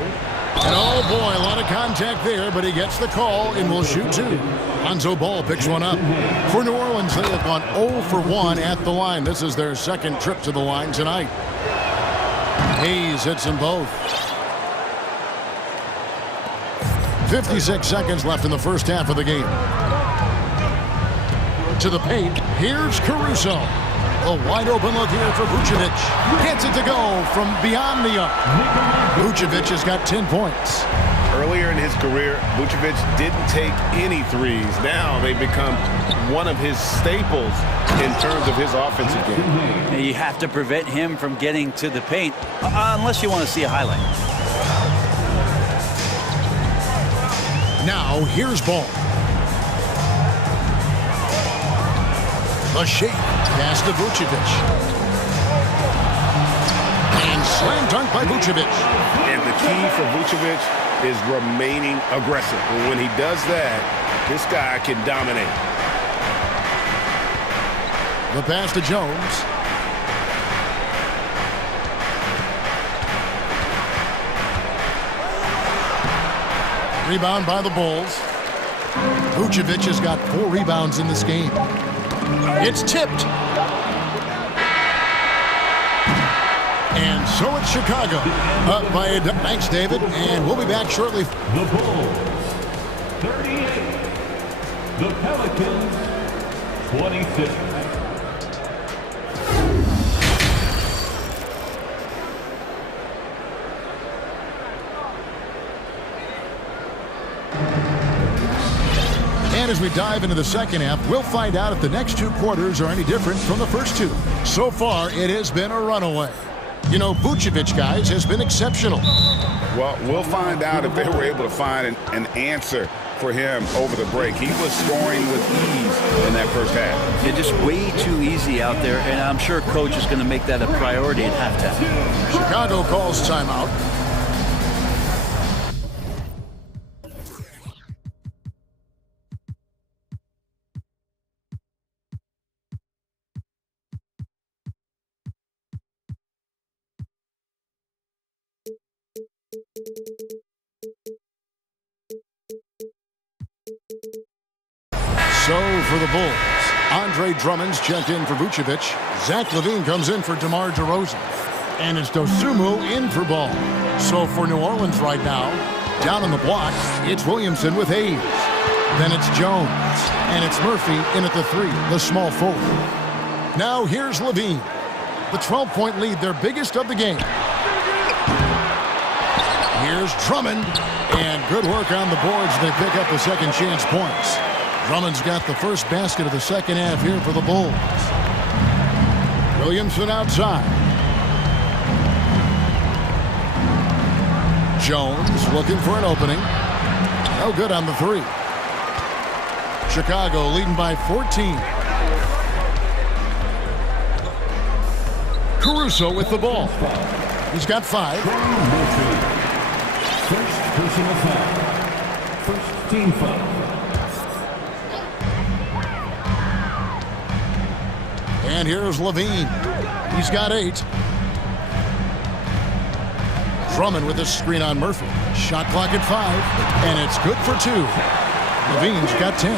And oh boy, a lot of contact there, but he gets the call and will shoot two. Lonzo Ball picks one up. For New Orleans, they have gone 0 for 1 at the line. This is their second trip to the line tonight. Hayes hits them both. 56 seconds left in the first half of the game. To the paint, here's Caruso. A wide open look here for Vucevic. Gets it to go from beyond the arc. Vucevic has got 10 points. Earlier in his career, Vucevic didn't take any threes. Now they've become one of his staples in terms of his offensive game. And you have to prevent him from getting to the paint, unless you want to see a highlight. Now, here's Ball. The shake. Pass to Vucevic. And slam dunk by Vucevic. And the key for Vucevic is remaining aggressive. And when he does that, this guy can dominate. The pass to Jones. Rebound by the Bulls. Vucevic has got 4 rebounds in this game. It's tipped. And so it's Chicago. Up by thanks, David. And we'll be back shortly. The Bulls, 38. The Pelicans, 26. And as we dive into the second half, we'll find out if the next 2 quarters are any different from the first 2. So far, it has been a runaway. You know, Vucevic, guys, has been exceptional. Well, we'll find out if they were able to find an answer for him over the break. He was scoring with ease in that first half. They're just way too easy out there, and I'm sure coach is going to make that a priority at halftime. Chicago calls timeout. So for the Bulls, Andre Drummond's checked in for Vucevic. Zach LaVine comes in for DeMar DeRozan. And it's Dosunmu in for Ball. So for New Orleans right now, down on the block, it's Williamson with Hayes. Then it's Jones. And it's Murphy in at the 3, the small forward. Now here's Levine. The 12-point lead, their biggest of the game. Here's Drummond. And good work on the boards. They pick up the second chance points. Drummond's got the first basket of the second half here for the Bulls. Williamson outside. Jones looking for an opening. No good on the 3. Chicago leading by 14. Caruso with the ball. He's got 5. First personal foul. First team foul. And here's Levine. He's got 8. Drummond with a screen on Murphy. Shot clock at 5. And it's good for 2. Levine's got 10.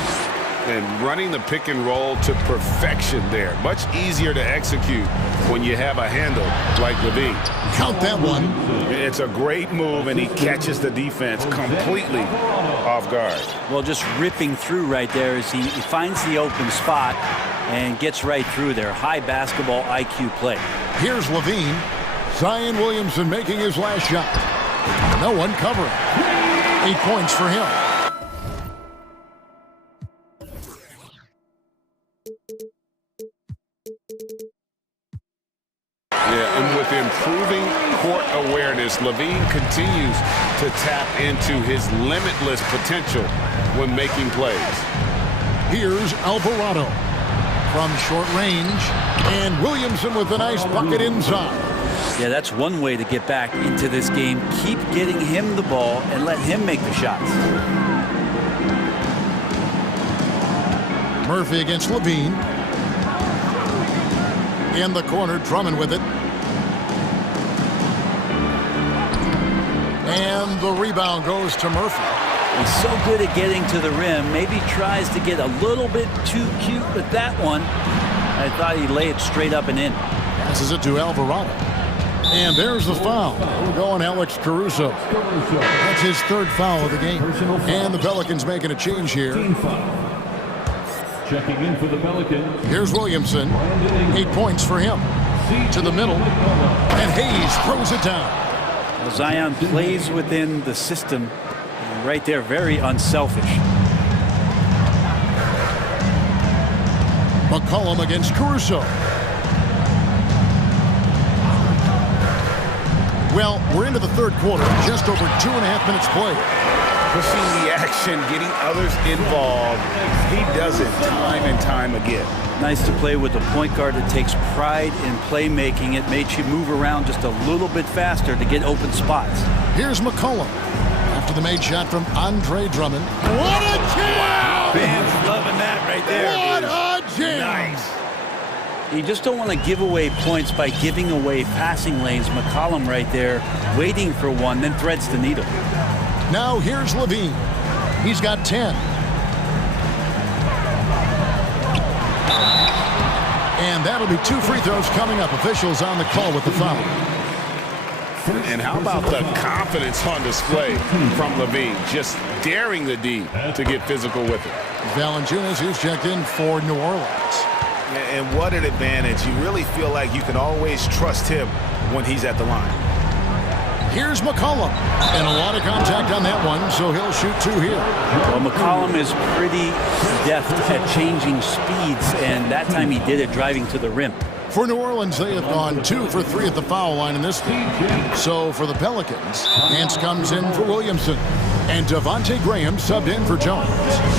And running the pick and roll to perfection there. Much easier to execute when you have a handle like Levine. Count that one. It's a great move, and he catches the defense completely off guard. Well, just ripping through right there as he finds the open spot and gets right through there. High basketball IQ play. Here's Levine. Zion Williamson making his last shot. No one covering. 8 points for him. Yeah, and with improving court awareness, Levine continues to tap into his limitless potential when making plays. Here's Alvarado from short range. And Williamson with a nice bucket inside. Yeah, that's one way to get back into this game. Keep getting him the ball and let him make the shots. Murphy against Levine. In the corner, Drummond with it. And the rebound goes to Murphy. He's so good at getting to the rim. Maybe tries to get a little bit too cute with that one. I thought he'd lay it straight up and in. Passes it to Alvarado. And there's the foul. We're going Alex Caruso. That's his 3rd foul of the game. And the Pelicans making a change here. Checking in for the Pelicans. Here's Williamson. 8 points for him. To the middle. And Hayes throws it down. Well, Zion plays within the system. Right there, very unselfish. McCollum against Caruso. Well, we're into the 3rd quarter. Just over 2.5 minutes played. Pushing the action, getting others involved. He does it time and time again. Nice to play with a point guard that takes pride in playmaking. It made you move around just a little bit faster to get open spots. Here's McCollum. After the made shot from Andre Drummond. What a jam! Fans loving that right there. What a jam! Nice. You just don't want to give away points by giving away passing lanes. McCollum right there, waiting for one, then threads the needle. Now here's Levine. He's got 10. And that'll be 2 free throws coming up. Officials on the call with the foul. And how about the confidence on display from Levine, just daring the D to get physical with it. Valanciunas, who's checked in for New Orleans. And what an advantage. You really feel like you can always trust him when he's at the line. Here's McCollum. And a lot of contact on that one, so he'll shoot 2 here. Well, McCollum is pretty deft at changing speeds, and that time he did it driving to the rim. For New Orleans, they have gone 2 for 3 at the foul line in this game. So for the Pelicans, Nance comes in for Williamson. And Devontae Graham subbed in for Jones.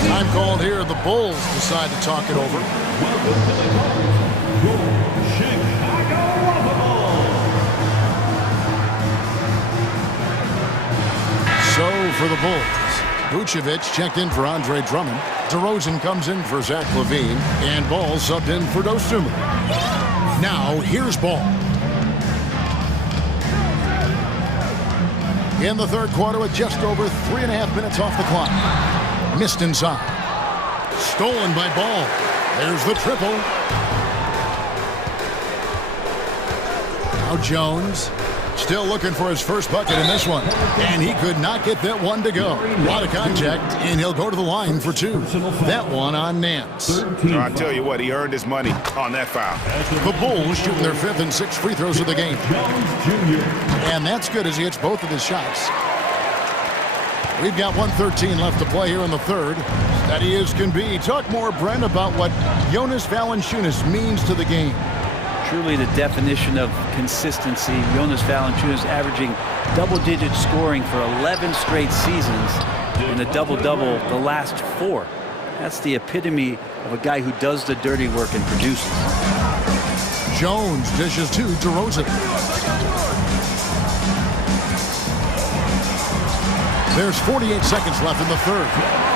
Time called here. The Bulls decide to talk it over. So for the Bulls, Vucevic checked in for Andre Drummond. DeRozan comes in for Zach LaVine. And Ball subbed in for Dosunmu. Now here's Ball. In the 3rd quarter with just over 3.5 minutes off the clock. Missed inside. Stolen by Ball. There's the triple. Now Jones. Still looking for his first bucket in this one. And he could not get that one to go. A lot of contact, and he'll go to the line for 2. That one on Nance. So I tell you what, he earned his money on that foul. The Bulls shooting their 5th and 6th free throws of the game. And that's good as he hits both of his shots. We've got 1:13 left to play here in the third. Steady as can be. Talk more, Brent, about what Jonas Valanciunas means to the game. Truly the definition of consistency. Jonas Valanciunas averaging double-digit scoring for 11 straight seasons and a double-double the last 4. That's the epitome of a guy who does the dirty work and produces. Jones dishes to DeRozan. There's 48 seconds left in the third,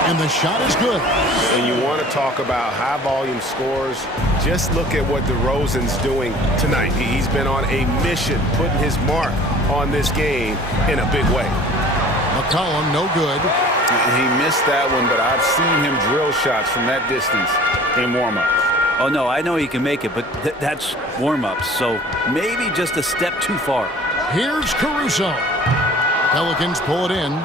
and the shot is good. And you want to talk about high-volume scores, just look at what DeRozan's doing tonight. He's been on a mission, putting his mark on this game in a big way. McCollum, no good. He missed that one, but I've seen him drill shots from that distance in warm-ups. Oh, no, I know he can make it, but that's warm-ups, so maybe just a step too far. Here's Caruso. Pelicans pull it in.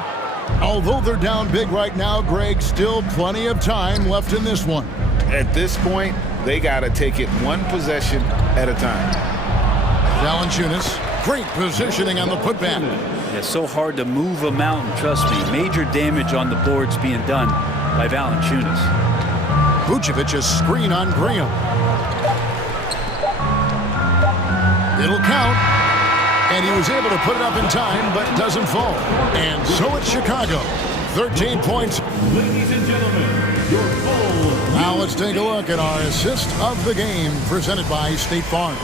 Although they're down big right now, Greg, still plenty of time left in this one. At this point, they got to take it one possession at a time. Valanciunas, great positioning on the putback. It's so hard to move a mountain, trust me. Major damage on the boards being done by Valanciunas. Vucevic's screen on Graham. It'll count. And he was able to put it up in time, but doesn't fall. And so it's Chicago. 13 points. Ladies and gentlemen, your Bulls. Now let's take a look at our assist of the game, presented by State Farm.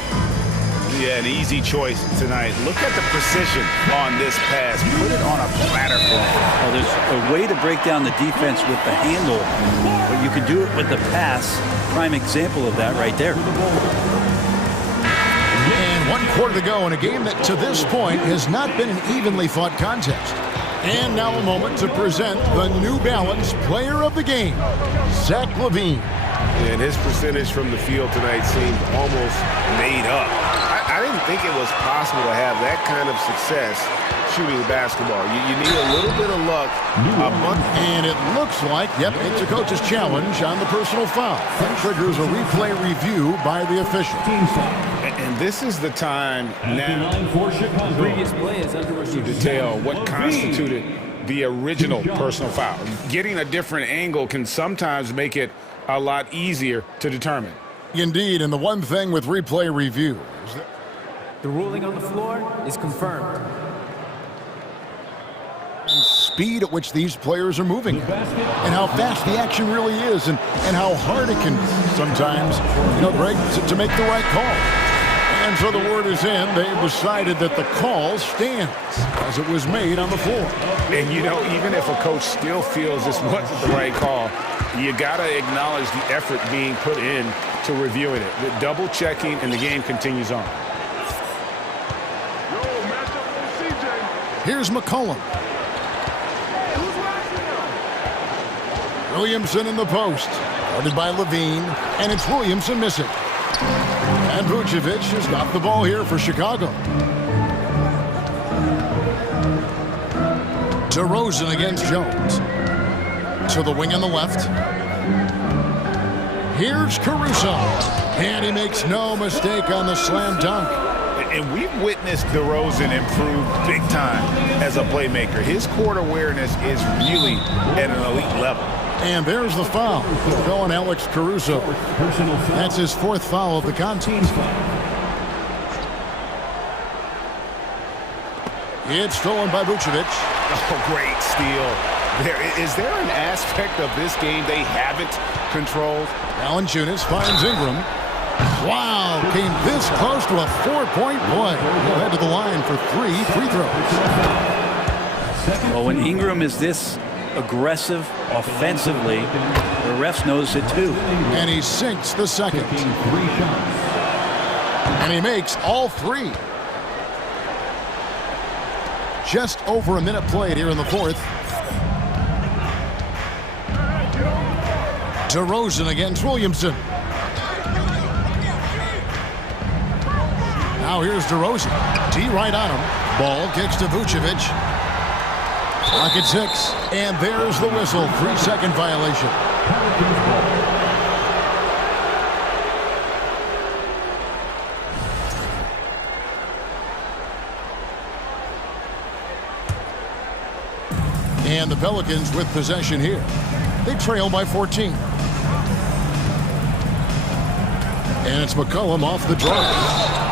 Yeah, an easy choice tonight. Look at the precision on this pass. Put it on a platter for him. Well, there's a way to break down the defense with the handle, but you can do it with the pass. Prime example of that right there. And 1 quarter to go in a game that to this point has not been an evenly fought contest. And now a moment to present the New Balance Player of the Game, Zach LaVine. And his percentage from the field tonight seemed almost made up. I didn't think it was possible to have that kind of success shooting the basketball. You need a little bit of luck. And it looks like, yep, it's a coach's challenge on the personal foul. That triggers a replay review by the official. And this is the time now Previous play is under review. to detail what constituted the original personal foul. Getting a different angle can sometimes make it a lot easier to determine. Indeed, and the one thing with replay review is that The ruling on the floor is confirmed. speed at which these players are moving and how fast the action really is and how hard it can be sometimes, Greg, to make the right call. And so the word is in. They've decided that the call stands as it was made on the floor. And, even if a coach still feels this wasn't the right call, you got to acknowledge the effort being put in to reviewing it. The double checking, and the game continues on. Here's McCollum. Williamson in the post. Guarded by LaVine, and it's Williamson missing. And Vucevic has got the ball here for Chicago. DeRozan against Jones. To the wing on the left. Here's Caruso. And he makes no mistake on the slam dunk. And we've witnessed DeRozan improve big time as a playmaker. His court awareness is really at an elite level. And there's the foul. Going Alex Caruso. That's his 4th foul of the contest. It's stolen by Vucevic. Oh, great steal. Is there an aspect of this game they haven't controlled? Valanciunas finds Ingram. Wow, came this close to a 4-point play. He'll head to the line for 3 free throws. Well, when Ingram is this aggressive offensively, the refs notice it too. And he sinks the second. And he makes all 3. Just over a minute played here in the 4th. DeRozan against Williamson. Now here's DeRozan. D right on him. Ball kicks to Vucevic. Pocket 6. And there's the whistle. 3-second violation. And the Pelicans with possession here. They trail by 14. And it's McCollum off the drive.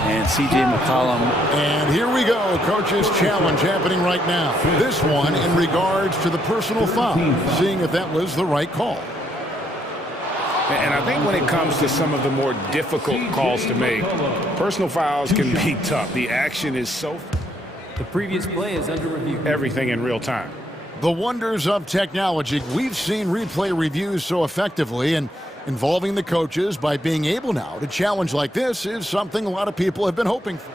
And C.J. McCollum. And here we go. Coach's challenge happening right now. This one in regards to the personal foul. Seeing if that was the right call. And I think when it comes to some of the more difficult calls to make, personal fouls can be tough. The action is so... The previous play is under review. Everything in real time. The wonders of technology. We've seen replay reviews so effectively, and involving the coaches by being able now to challenge like this is something a lot of people have been hoping for.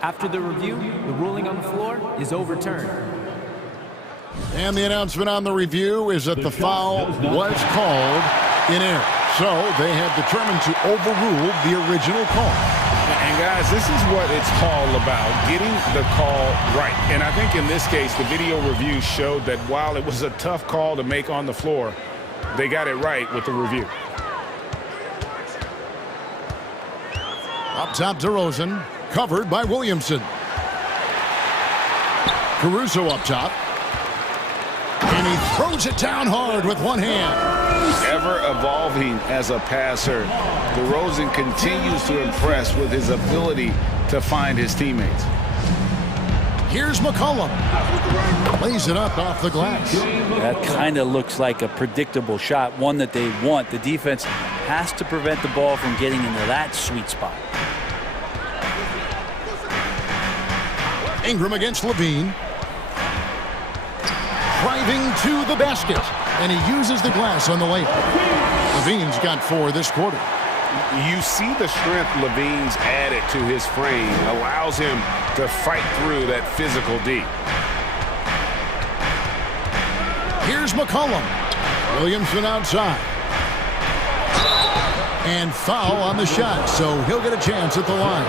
After the review, the ruling on the floor is overturned. And the announcement on the review is that the foul was called in error. So they have determined to overrule the original call. And guys, this is what it's all about, getting the call right. And I think in this case, the video review showed that while it was a tough call to make on the floor, they got it right with the review. Up top to DeRozan, covered by Williamson. Caruso up top. And he throws it down hard with one hand. Ever evolving as a passer, DeRozan continues to impress with his ability to find his teammates. Here's McCollum. Lays it up off the glass. That kind of looks like a predictable shot, one that they want. The defense has to prevent the ball from getting into that sweet spot. Ingram against Levine. Driving to the basket. And he uses the glass on the layup. Levine's got 4 this quarter. You see the strength Levine's added to his frame, allows him to fight through that physical D. Here's McCollum. Williamson outside. And foul on the shot, so he'll get a chance at the line.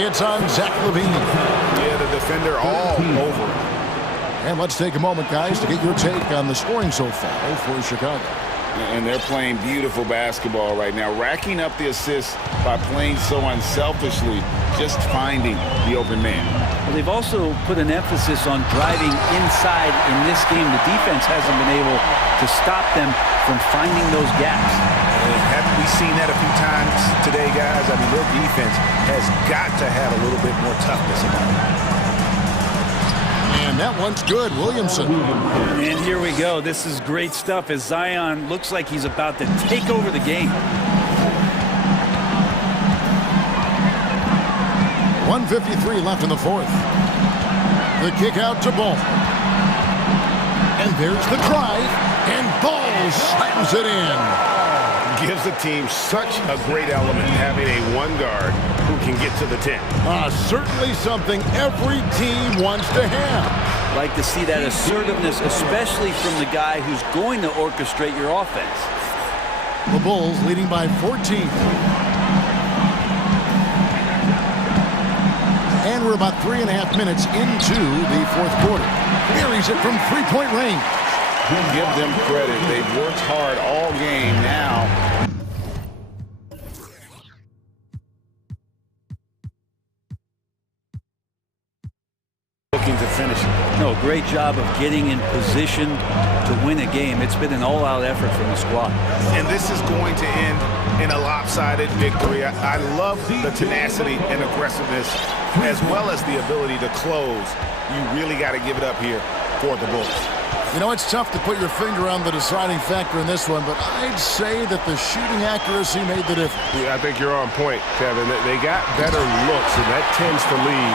It's on Zach Levine. Yeah, the defender all over him. And let's take a moment, guys, to get your take on the scoring so far for Chicago. And they're playing beautiful basketball right now, racking up the assists by playing so unselfishly, just finding the open man. Well, they've also put an emphasis on driving inside in this game. The defense hasn't been able to stop them from finding those gaps. Haven't we seen that a few times today, guys? I mean, their defense has got to have a little bit more toughness about it. And that one's good, Williamson. And here we go. This is great stuff as Zion looks like he's about to take over the game. 1:53 left in the fourth. The kick out to Ball. And there's the drive. And Ball slams it in. Gives the team such a great element having a one guard who can get to the 10. Certainly something every team wants to have. Like to see that assertiveness, especially from the guy who's going to orchestrate your offense. The Bulls leading by 14. And we're about 3.5 minutes into the fourth quarter. Buries it from three-point range. Give them credit. They've worked hard all game now. Looking to finish it. No, great job of getting in position to win a game. It's been an all-out effort from the squad. And this is going to end in a lopsided victory. I love the tenacity and aggressiveness as well as the ability to close. You really got to give it up here for the Bulls. You know, it's tough to put your finger on the deciding factor in this one, but I'd say that the shooting accuracy made the difference. Yeah, I think you're on point, Kevin. They got better looks, and that tends to lead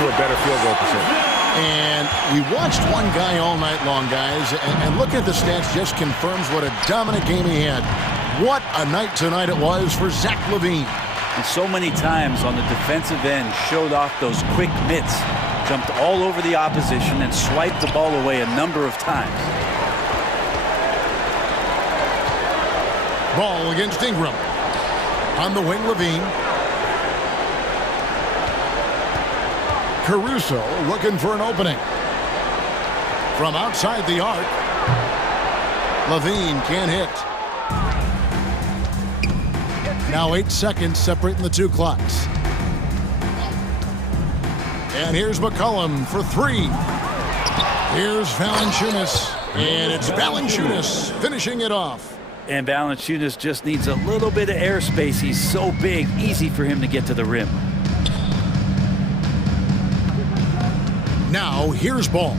to a better field goal percentage. And we watched one guy all night long, guys, and looking at the stats just confirms what a dominant game he had. What a night tonight it was for Zach Levine. And so many times on the defensive end showed off those quick mitts. Jumped all over the opposition and swiped the ball away a number of times. Ball against Ingram. On the wing, Levine. Caruso looking for an opening. From outside the arc, Levine can't hit. Now 8 seconds separating the two clocks. And here's McCollum for three. Here's Valanciunas, and it's Valanciunas finishing it off. And Valanciunas just needs a little bit of airspace. He's so big, easy for him to get to the rim. Now here's Ball.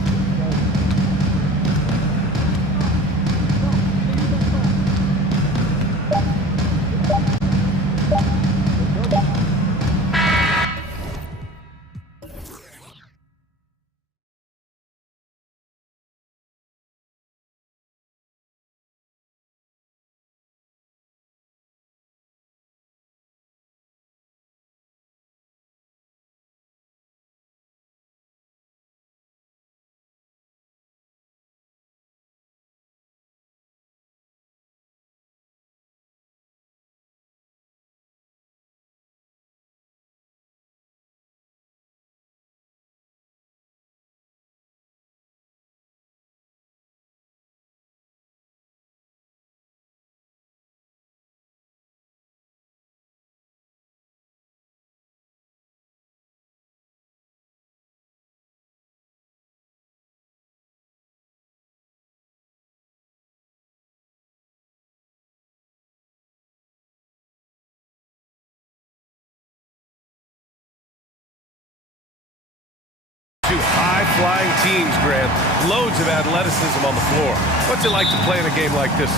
Two high-flying teams, Grant. Loads of athleticism on the floor. What's it like to play in a game like this?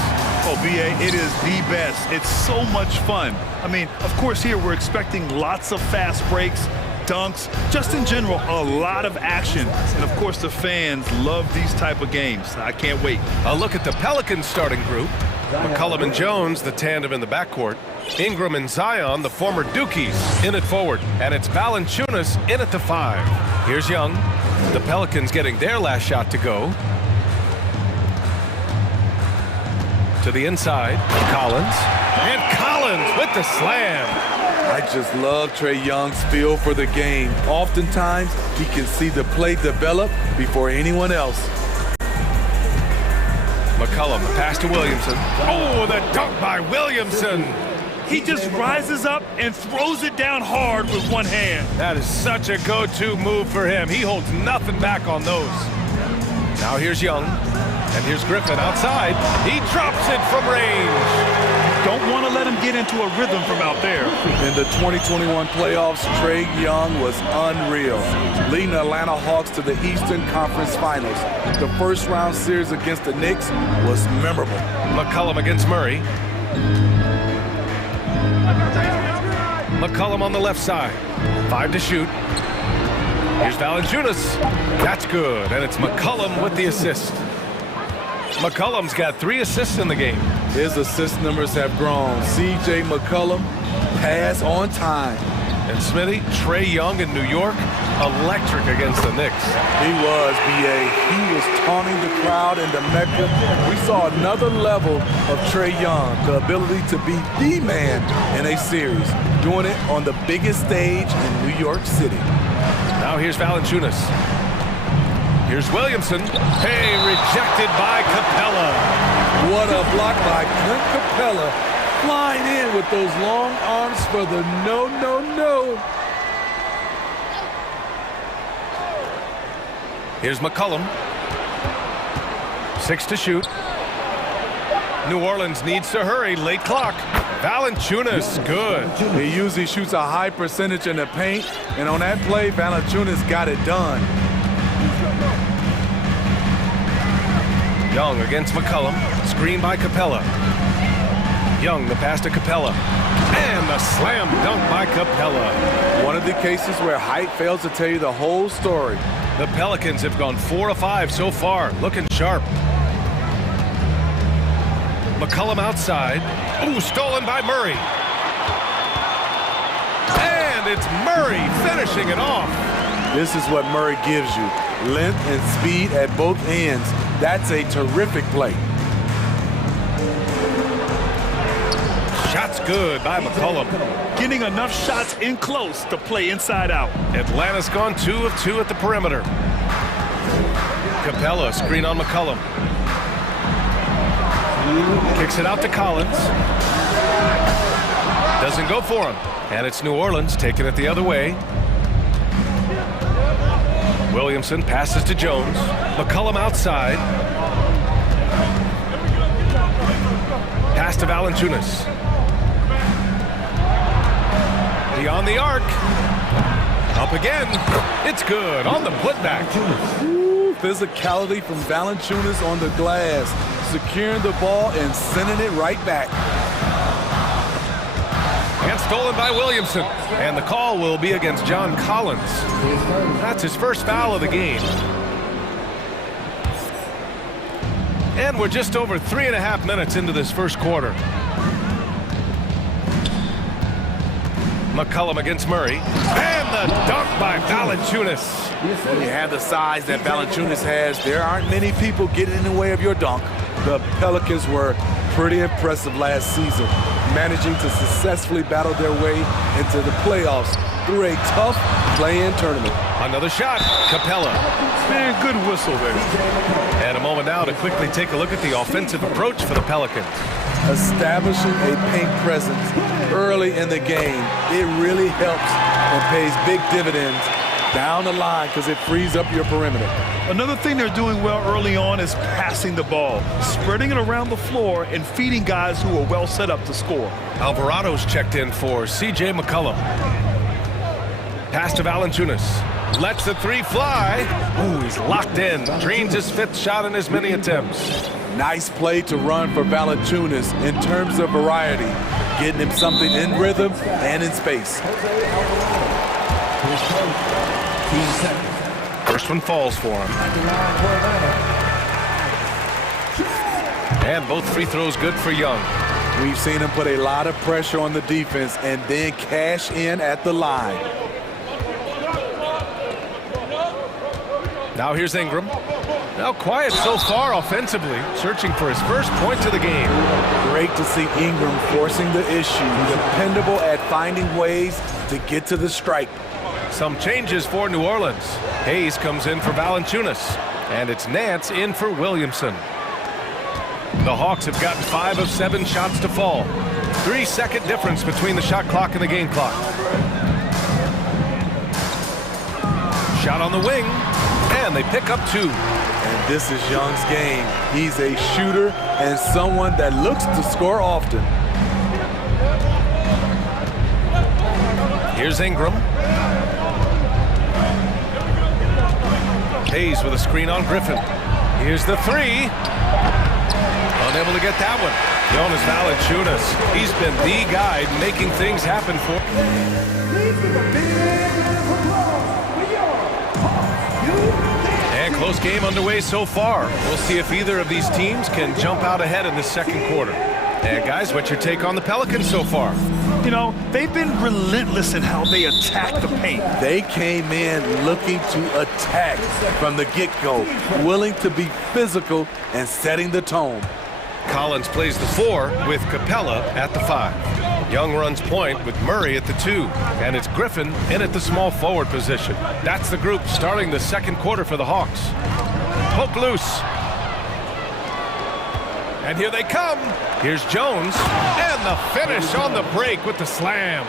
Oh, B.A., it is the best. It's so much fun. I mean, of course, here we're expecting lots of fast breaks, dunks, just in general, a lot of action. And, of course, the fans love these type of games. I can't wait. A look at the Pelicans starting group. McCollum and Jones, the tandem in the backcourt. Ingram and Zion, the former Dukies, in at forward. And it's Valanciunas in at the 5. Here's Young. The Pelicans getting their last shot to go. To the inside, Collins. And Collins with the slam. I just love Trae Young's feel for the game. Oftentimes, he can see the play develop before anyone else. McCollum, pass to Williamson. Oh, the dunk by Williamson. He just rises up and throws it down hard with one hand. That is such a go-to move for him. He holds nothing back on those. Now here's Young. And here's Griffin outside. He drops it from range. Don't want to let him get into a rhythm from out there. In the 2021 playoffs, Trae Young was unreal, leading the Atlanta Hawks to the Eastern Conference Finals. The first-round series against the Knicks was memorable. McCollum against Murray. McCollum on the left side. 5 to shoot. Here's Valanciunas. That's good, and it's McCollum with the assist. McCollum's got 3 assists in the game. His assist numbers have grown. C.J. McCollum, pass on time. And Smitty, Trae Young in New York, electric against the Knicks. He was, B.A. He was taunting the crowd in the Mecca. We saw another level of Trae Young, the ability to be the man in a series, doing it on the biggest stage in New York City. Now here's Valanciunas. Here's Williamson. Hey, rejected by Capella. What a block by Clint Capella, flying in with those long arms for the no. Here's McCollum. 6 to shoot. New Orleans needs to hurry. Late clock. Valanciunas, good. He usually shoots a high percentage in the paint, and on that play, Valanciunas got it done. Young against McCollum. Screen by Capella. Young, the pass to Capella. And the slam dunk by Capella. One of the cases where height fails to tell you the whole story. The Pelicans have gone 4 of 5 so far. Looking sharp. McCollum outside. Ooh, stolen by Murray. And it's Murray finishing it off. This is what Murray gives you. Length and speed at both ends. That's a terrific play. Shot's good by McCollum. Getting enough shots in close to play inside out. Atlanta's gone 2 of 2 at the perimeter. Capella, screen on McCollum. Kicks it out to Collins. Doesn't go for him. And it's New Orleans taking it the other way. Williamson passes to Jones. McCollum outside. Pass to Valanciunas. Beyond the arc. Up again. It's good on the putback. Ooh, physicality from Valanciunas on the glass. Securing the ball and sending it right back. And stolen by Williamson. And the call will be against John Collins. That's his first foul of the game. And we're just over 3.5 minutes into this first quarter. McCollum against Murray. And the dunk by Valanciunas. When you have the size that Valanciunas has, there aren't many people getting in the way of your dunk. The Pelicans were pretty impressive last season, managing to successfully battle their way into the playoffs through a tough play-in tournament. Another shot. Capella. Man, good whistle there. And a moment now to quickly take a look at the offensive approach for the Pelicans. Establishing a paint presence early in the game, it really helps and pays big dividends down the line because it frees up your perimeter. Another thing they're doing well early on is passing the ball, spreading it around the floor and feeding guys who are well set up to score. Alvarado's checked in for C.J. McCollum. Pass to Valanciunas. Lets the three fly. Ooh, he's locked in. Drains his 5th shot in as many attempts. Nice play to run for Valanciunas in terms of variety, getting him something in rhythm and in space. First one falls for him. And both free throws good for Young. We've seen him put a lot of pressure on the defense and then cash in at the line. Now here's Ingram. Now quiet so far offensively, searching for his first points of the game. Great to see Ingram forcing the issue, dependable at finding ways to get to the stripe. Some changes for New Orleans. Hayes comes in for Valanciunas, and it's Nance in for Williamson. The Hawks have gotten 5 of 7 shots to fall. 3-second difference between the shot clock and the game clock. Shot on the wing, and they pick up 2. And this is Young's game. He's a shooter and someone that looks to score often. Here's Ingram. Hayes with a screen on Griffin. Here's the 3. Unable to get that one. Jonas Valanciunas. He's been the guy making things happen for. And close game underway so far. We'll see if either of these teams can jump out ahead in the second quarter. And guys, what's your take on the Pelicans so far? You know, they've been relentless in how they attack the paint. They came in looking to attack from the get-go, willing to be physical and setting the tone. Collins plays the 4 with Capella at the 5. Young runs point with Murray at the 2. And it's Griffin in at the small forward position. That's the group starting the second quarter for the Hawks. Poke loose. And here they come. Here's Jones. And the finish on the break with the slam.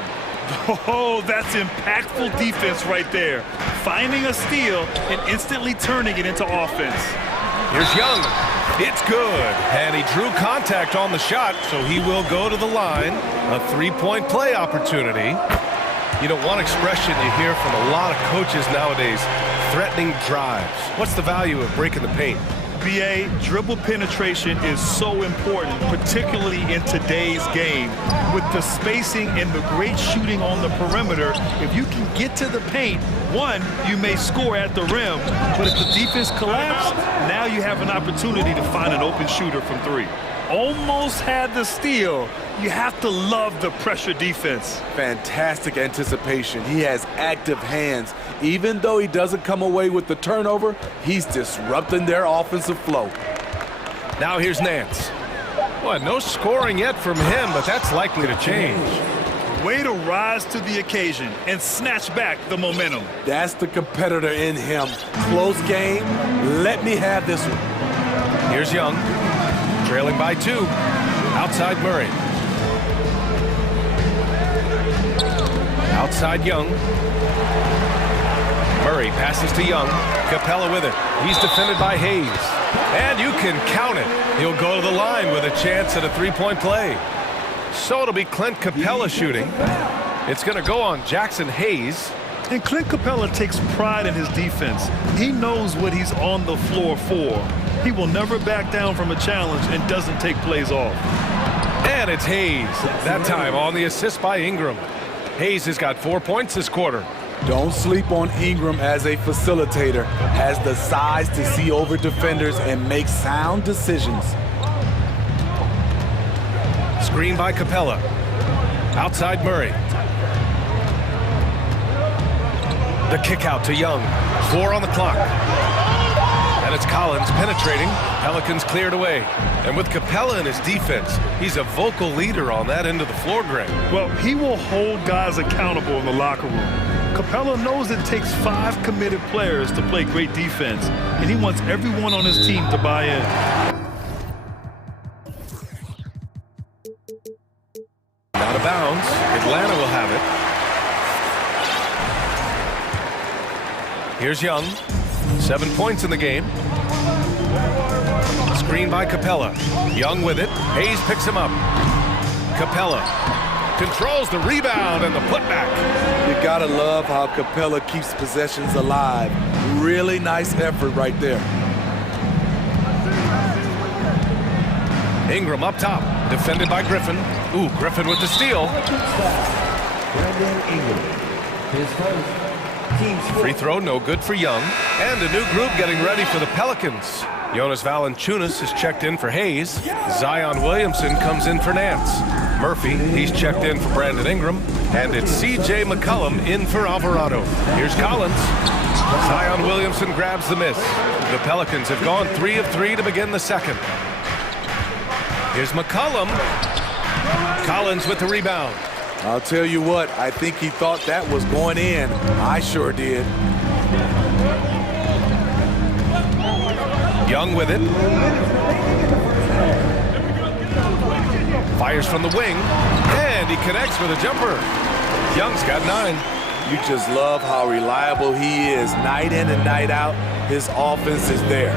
Oh, that's impactful defense right there. Finding a steal and instantly turning it into offense. Here's Young. It's good. And he drew contact on the shot, so he will go to the line. A 3-point play opportunity. You know, one expression you hear from a lot of coaches nowadays, threatening drives. What's the value of breaking the paint? BA, dribble penetration is so important, particularly in today's game. With the spacing and the great shooting on the perimeter, if you can get to the paint, one, you may score at the rim, but if the defense collapses, now you have an opportunity to find an open shooter from 3. Almost had the steal. You have to love the pressure defense. Fantastic anticipation. He has active hands. Even though he doesn't come away with the turnover, he's disrupting their offensive flow. Now here's Nance. Well, no scoring yet from him, but that's likely to change. Way to rise to the occasion and snatch back the momentum. That's the competitor in him. Close game. Let me have this one. Here's Young, trailing by 2. Outside Murray. Outside Young. Murray passes to Young. Capella with it. He's defended by Hayes. And you can count it. He'll go to the line with a chance at a three-point play. So it'll be Clint Capella shooting. It's going to go on Jackson Hayes. And Clint Capella takes pride in his defense. He knows what he's on the floor for. He will never back down from a challenge and doesn't take plays off. And it's Hayes. That time on the assist by Ingram. Hayes has got 4 points this quarter. Don't sleep on Ingram as a facilitator. Has the size to see over defenders and make sound decisions. Screen by Capella. Outside Murray. The kick out to Young. 4 on the clock. And it's Collins penetrating. Pelicans cleared away. And with Capella in his defense, he's a vocal leader on that end of the floor, Greg. Well, he will hold guys accountable in the locker room. Capella knows it takes 5 committed players to play great defense, and he wants everyone on his team to buy in. Out of bounds. Atlanta will have it. Here's Young. 7 points in the game. Screen by Capella. Young with it. Hayes picks him up. Capella controls the rebound and the putback. You gotta love how Capella keeps possessions alive. Really nice effort right there. Ingram up top. Defended by Griffin. Ooh, Griffin with the steal. Free throw, no good for Young. And a new group getting ready for the Pelicans. Jonas Valanciunas is checked in for Hayes. Zion Williamson comes in for Nance. Murphy, he's checked in for Brandon Ingram. And it's C.J. McCollum in for Alvarado. Here's Collins. Zion Williamson grabs the miss. The Pelicans have gone 3 of 3 to begin the second. Here's McCollum. Collins with the rebound. I'll tell you what, I think he thought that was going in. I sure did. Young with it. Fires from the wing. And he connects with a jumper. Young's got 9. You just love how reliable he is. Night in and night out, his offense is there.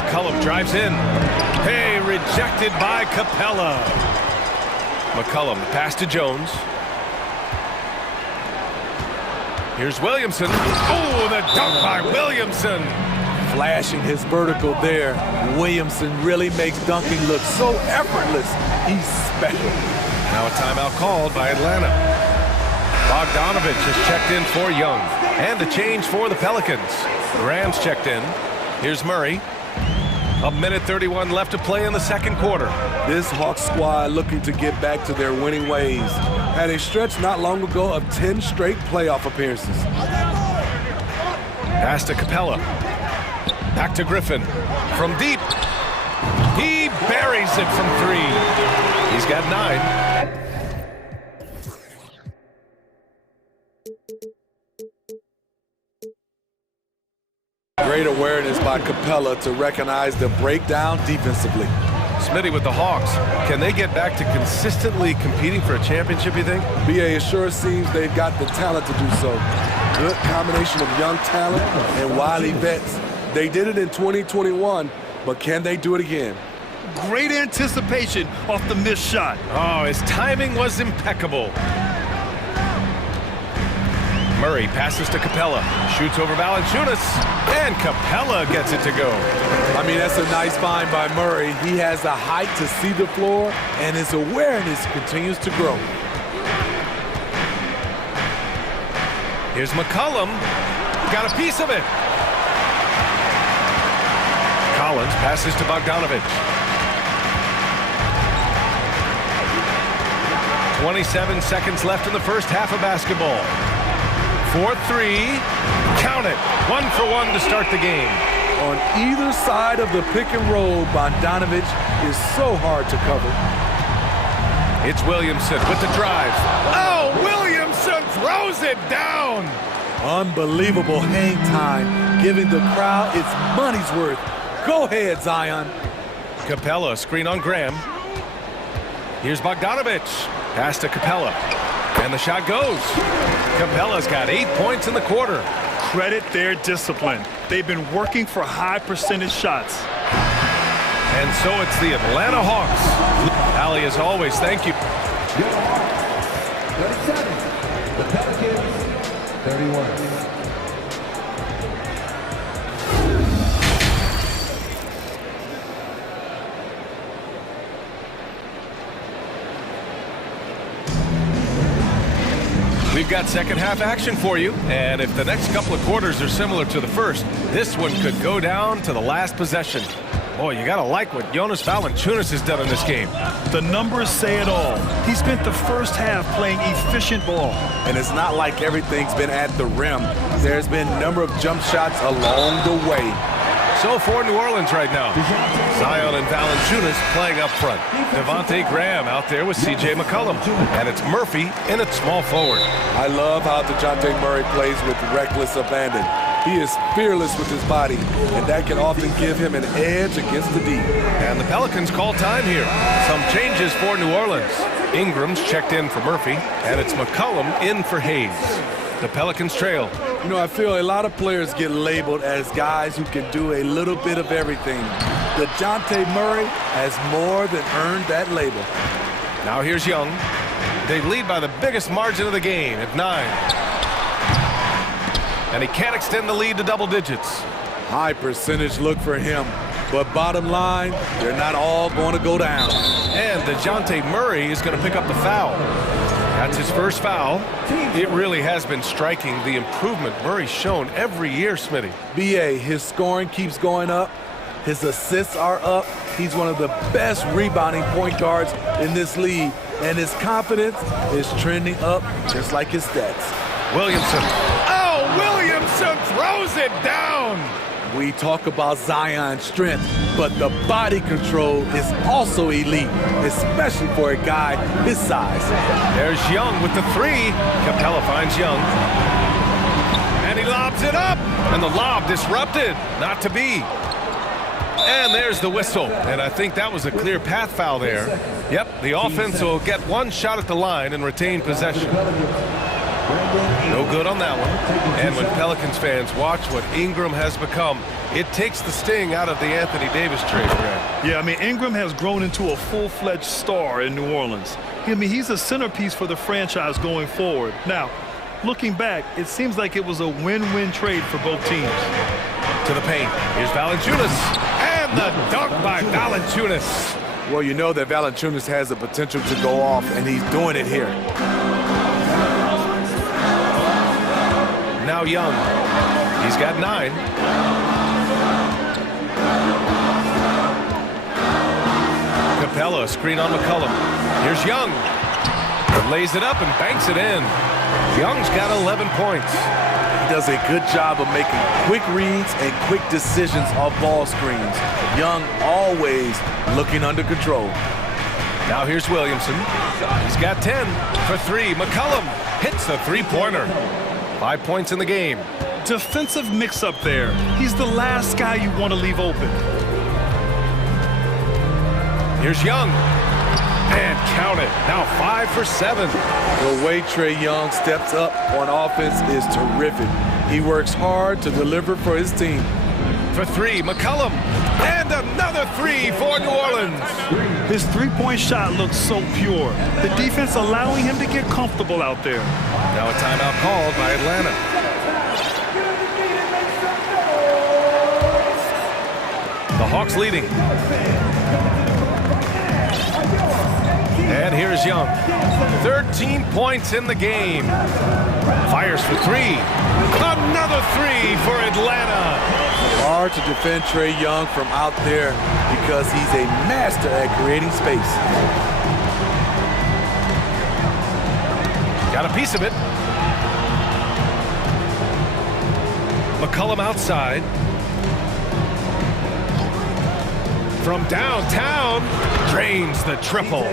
McCollum drives in. Hey, rejected by Capella. McCollum, pass to Jones. Here's Williamson. Oh, the dunk by Williamson. Flashing his vertical there. Williamson really makes dunking look so effortless. He's special. Now a timeout called by Atlanta. Bogdanovich is checked in for Young. And a change for the Pelicans. Graham's checked in. Here's Murray. A minute 31 left to play in the second quarter. This Hawks squad looking to get back to their winning ways. Had a stretch not long ago of 10 straight playoff appearances. Pass to Capella. Back to Griffin. From deep. He buries it from 3. He's got 9. Great awareness by Capella to recognize the breakdown defensively. Smitty with the Hawks. Can they get back to consistently competing for a championship, you think? BA, it sure seems they've got the talent to do so. Good combination of young talent and wily vets. They did it in 2021, but can they do it again? Great anticipation off the missed shot. Oh, his timing was impeccable. Murray passes to Capella. Shoots over Valanciunas. And Capella gets it to go. I mean, that's a nice find by Murray. He has the height to see the floor, and his awareness continues to grow. Here's McCollum. Got a piece of it. Collins passes to Bogdanovich. 27 seconds left in the first half of basketball. 4-3. Count it. 1 for 1 to start the game. on either side of the pick and roll. Bogdanovich is so hard to cover. It's Williamson with the drive. Oh, Williamson throws it down. Unbelievable hang time, giving the crowd its money's worth. Go ahead, Zion. Capella, screen on Graham. Here's Bogdanovich. Pass to Capella. And the shot goes. Capella's got 8 points in the quarter. Credit their discipline. They've been working for high percentage shots. And so it's the Atlanta Hawks. Allie, as always, thank you. 37. The Pelicans, 31. We've got second half action for you, and if the next couple of quarters are similar to the first, this one could go down to the last possession. Boy, you gotta like what Jonas Valanciunas has done in this game. The numbers say it all. He spent the first half playing efficient ball. And it's not like everything's been at the rim. There's been a number of jump shots along the way. So for New Orleans right now, Zion and Valanciunas playing up front. Devontae Graham out there with C.J. McCollum. And it's Murphy in at small forward. I love how DeJounte Murray plays with reckless abandon. He is fearless with his body, and that can often give him an edge against the D. And the Pelicans call time here. Some changes for New Orleans. Ingram's checked in for Murphy, and it's McCollum in for Hayes. The Pelicans trail. You know, I feel a lot of players get labeled as guys who can do a little bit of everything. DeJounte Murray has more than earned that label. Now here's Young. They lead by the biggest margin of the game at 9. And he can't extend the lead to double digits. High percentage look for him. But bottom line, they're not all going to go down. And DeJounte Murray is going to pick up the foul. That's his first foul. It really has been striking, the improvement Murray's shown every year, Smitty. BA, his scoring keeps going up. His assists are up. He's one of the best rebounding point guards in this league. And his confidence is trending up just like his stats. Williamson. Oh, Williamson throws it down. We talk about Zion's strength, but the body control is also elite, especially for a guy his size. There's Young with the three. Capella finds Young. And he lobs it up. And the lob disrupted. Not to be. And there's the whistle. And I think that was a clear path foul there. Yep, the offense will get one shot at the line and retain possession. No good on that one. And when Pelicans fans watch what Ingram has become, it takes the sting out of the Anthony Davis trade, Graham. Yeah, I mean, Ingram has grown into a full-fledged star in New Orleans. I mean, he's a centerpiece for the franchise going forward. Now, looking back, it seems like it was a win-win trade for both teams. To the paint. Here's Valanciunas. And the dunk by Valanciunas. Well, you know that Valanciunas has the potential to go off, and he's doing it here. Now Young. He's got 9. Capella, screen on McCollum. Here's Young. Lays it up and banks it in. Young's got 11 points. He does a good job of making quick reads and quick decisions off ball screens. Young always looking under control. Now here's Williamson. He's got 10 for 3. McCollum hits the three-pointer. 5 points in the game. Defensive mix-up there. He's the last guy you want to leave open. Here's Young. And count it. Now 5 for 7. The way Trae Young steps up on offense is terrific. He works hard to deliver for his team. For 3, McCollum. And another 3 for New Orleans. His three-point shot looks so pure. The defense allowing him to get comfortable out there. Now a timeout called by Atlanta. The Hawks leading. And here's Young. 13 points in the game. Fires for 3. Another 3 for Atlanta. Hard to defend Trae Young from out there because he's a master at creating space. Got a piece of it. McCollum outside. from downtown drains the triple.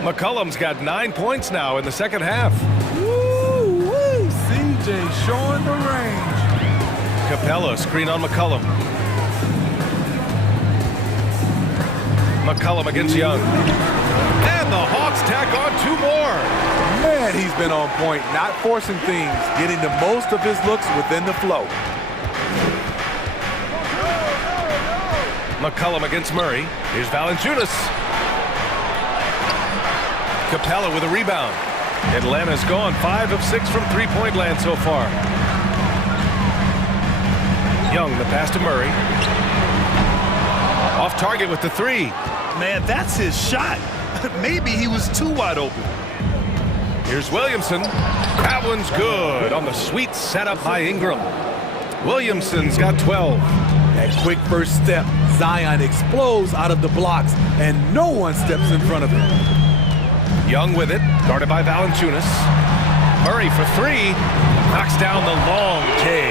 McCollum's got 9 points now in the second half. Woo-wee! CJ showing the range. Capella screen on McCollum. McCollum against Young. And the Hawks tack on 2 more. Man, he's been on point, not forcing things, getting the most of his looks within the flow. McCollum against Murray. Here's Valanciunas. Capella with a rebound. Atlanta's gone 5 of 6 from three-point land so far. Young, the pass to Murray. Off target with the 3. Man, that's his shot. Maybe he was too wide open. Here's Williamson. That one's good on the sweet setup by Ingram. Williamson's got 12. That quick first step, Zion explodes out of the blocks, and no one steps in front of him. Young with it, guarded by Valanciunas. Murray for 3. Knocks down the long J.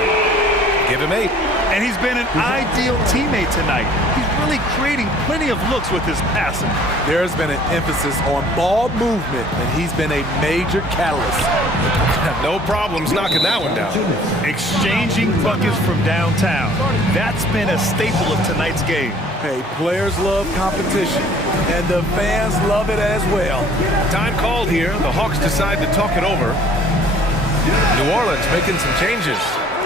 Give him 8. And he's been an ideal teammate tonight. He's really creating plenty of looks with his passing. There's been an emphasis on ball movement, and he's been a major catalyst. No problems knocking that one down. Exchanging buckets from downtown. That's been a staple of tonight's game. Hey, players love competition, and the fans love it as well. Time called here. The Hawks decide to talk it over. New Orleans making some changes.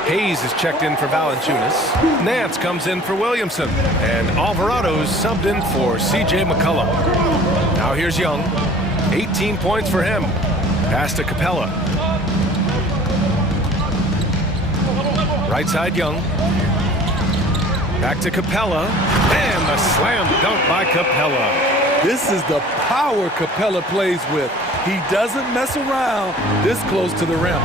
Hayes is checked in for Valanciunas. Nance comes in for Williamson. And Alvarado's subbed in for C.J. McCollum. Now here's Young. 18 points for him. Pass to Capella. Right side Young. Back to Capella. And the slam dunk by Capella. This is the power Capella plays with. He doesn't mess around this close to the rim.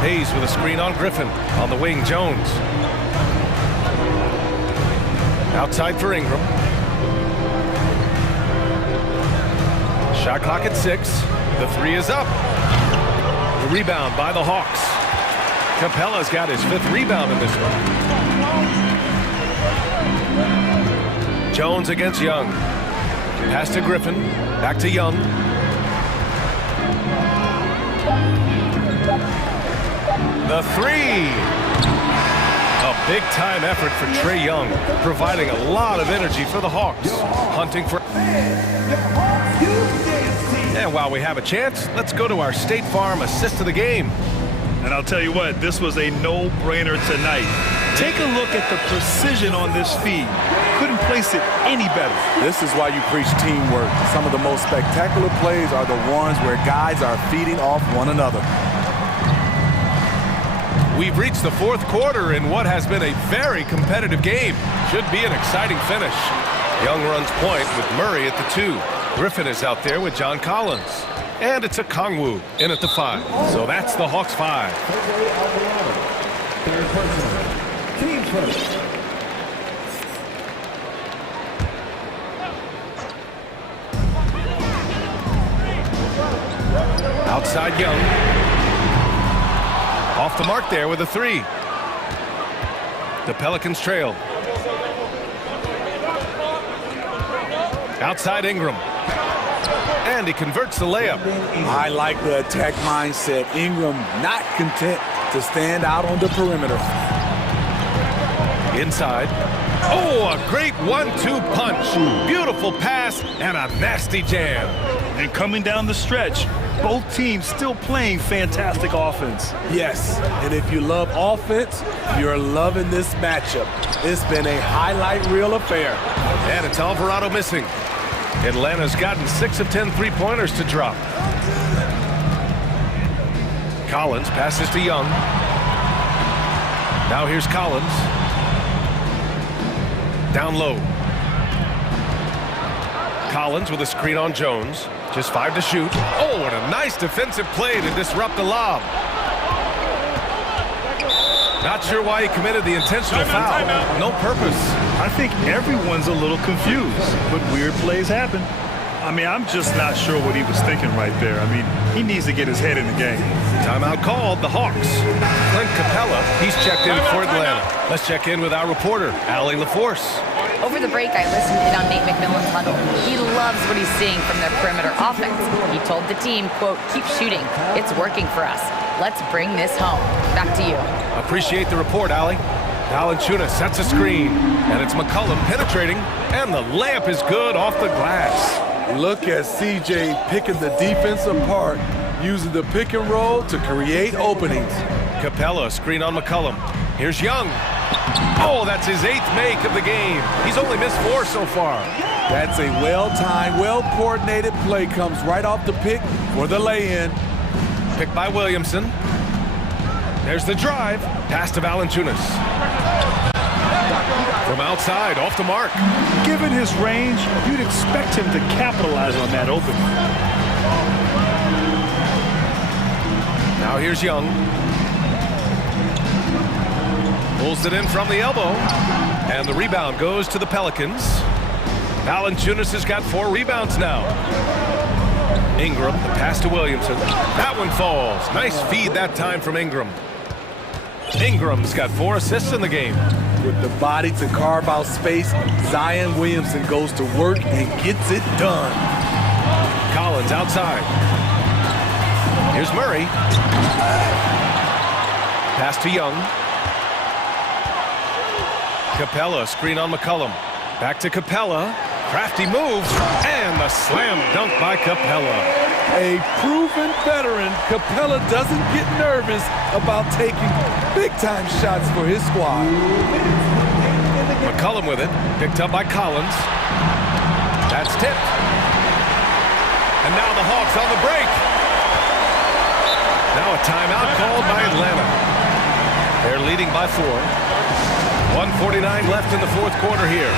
Hayes with a screen on Griffin. On the wing, Jones. Outside for Ingram. Shot clock at 6. The 3 is up. The rebound by the Hawks. Capella's got his 5th rebound in this one. Jones against Young. Pass to Griffin. Back to Young. The 3. A big-time effort for Trae Young, providing a lot of energy for the Hawks. Hunting for... And while we have a chance, let's go to our State Farm assist of the game. And I'll tell you what, this was a no-brainer tonight. Take a look at the precision on this feed. Couldn't place it any better. This is why you preach teamwork. Some of the most spectacular plays are the ones where guys are feeding off one another. We've reached the 4th quarter in what has been a very competitive game. Should be an exciting finish. Young runs point with Murray at the 2. Griffin is out there with John Collins. And it's a Kongwu in at the 5. So that's the Hawks 5. Team first. Outside Young. Off the mark there with a 3. The Pelicans trail. Outside Ingram. And he converts the layup. I like the attack mindset. Ingram not content to stand out on the perimeter. Inside. Oh, a great 1-2 punch. Beautiful pass and a nasty jam. And coming down the stretch, both teams still playing fantastic offense. Yes, and if you love offense, you're loving this matchup. It's been a highlight reel affair. And it's Alvarado missing. Atlanta's gotten 6 of 10 three-pointers to drop. Collins passes to Young. Now here's Collins. Down low. Collins with a screen on Jones. Just 5 to shoot. Oh, and a nice defensive play to disrupt the lob. Not sure why he committed the intentional foul. No purpose. I think everyone's a little confused, but weird plays happen. I mean, I'm just not sure what he was thinking right there. I mean, he needs to get his head in the game. Timeout called, the Hawks. Clint Capella, he's checked in for Atlanta. Let's check in with our reporter, Allie LaForce. Over the break, I listened in on Nate McMillan's huddle. He loves what he's seeing from their perimeter offense. He told the team, quote, keep shooting. It's working for us. Let's bring this home. Back to you. Appreciate the report, Allie. Valanciunas sets a screen, and it's McCollum penetrating, and the layup is good off the glass. Look at CJ picking the defense apart, using the pick and roll to create openings. Capella, screen on McCollum. Here's Young. Oh, that's his 8th make of the game. He's only missed 4 so far. That's a well-timed, well-coordinated play. Comes right off the pick for the lay-in. Picked by Williamson. There's the drive. Pass to Valanciunas. From outside, off the mark. Given his range, you'd expect him to capitalize on that opening. Now here's Young. Pulls it in from the elbow. And the rebound goes to the Pelicans. Valanciunas has got 4 rebounds now. Ingram, the pass to Williamson. That one falls. Nice feed that time from Ingram. Ingram's got 4 assists in the game. With the body to carve out space, Zion Williamson goes to work and gets it done. Collins outside. Here's Murray. Pass to Young. Capella, screen on McCollum. Back to Capella. Crafty move, and the slam dunk by Capella. A proven veteran, Capella doesn't get nervous about taking big-time shots for his squad. McCollum with it, picked up by Collins. That's tipped. And now the Hawks on the break. Now a timeout called by Atlanta. They're leading by 4. 1:49 left in the 4th quarter here.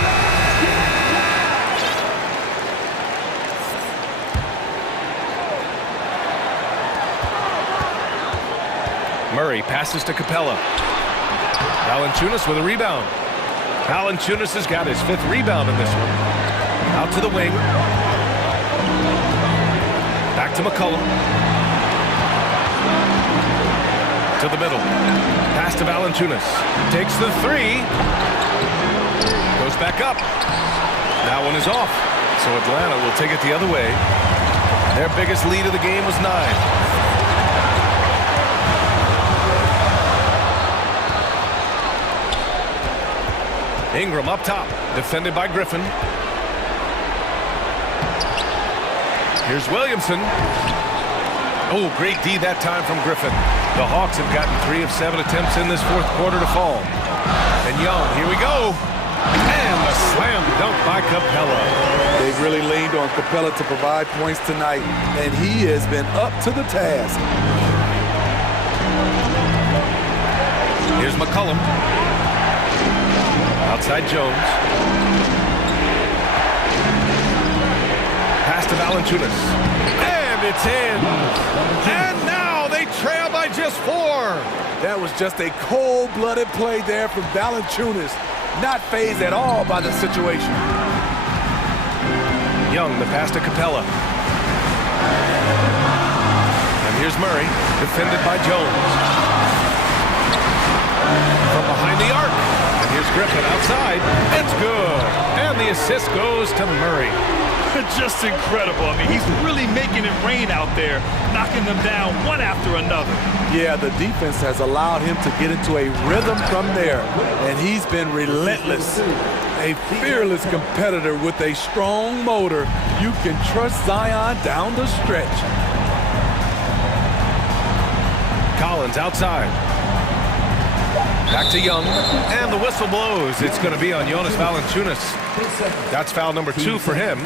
Murray passes to Capella. Valanciunas with a rebound. Valanciunas has got his 5th rebound in this one. Out to the wing. Back to McCollum. To the middle. Pass to Valanciunas. Takes the 3. Goes back up. That one is off. So Atlanta will take it the other way. Their biggest lead of the game was 9. Ingram up top, defended by Griffin. Here's Williamson. Oh, great D that time from Griffin. The Hawks have gotten 3 of 7 attempts in this 4th quarter to fall. And Young, here we go. And the slam dunk by Capella. They've really leaned on Capella to provide points tonight, and he has been up to the task. Here's McCollum. Outside Jones. Pass to Valanciunas. And it's in. And now they trail by just 4. That was just a cold-blooded play there from Valanciunas. Not fazed at all by the situation. Young, the pass to Capella. And here's Murray, defended by Jones. From behind the arc. Here's Griffin outside. It's good. And the assist goes to Murray. Just incredible. I mean, he's really making it rain out there, knocking them down one after another. Yeah, the defense has allowed him to get into a rhythm from there, and he's been relentless. A fearless competitor with a strong motor. You can trust Zion down the stretch. Collins outside. Back to Young, and the whistle blows. It's going to be on Jonas Valanciunas. That's foul number 2 for him.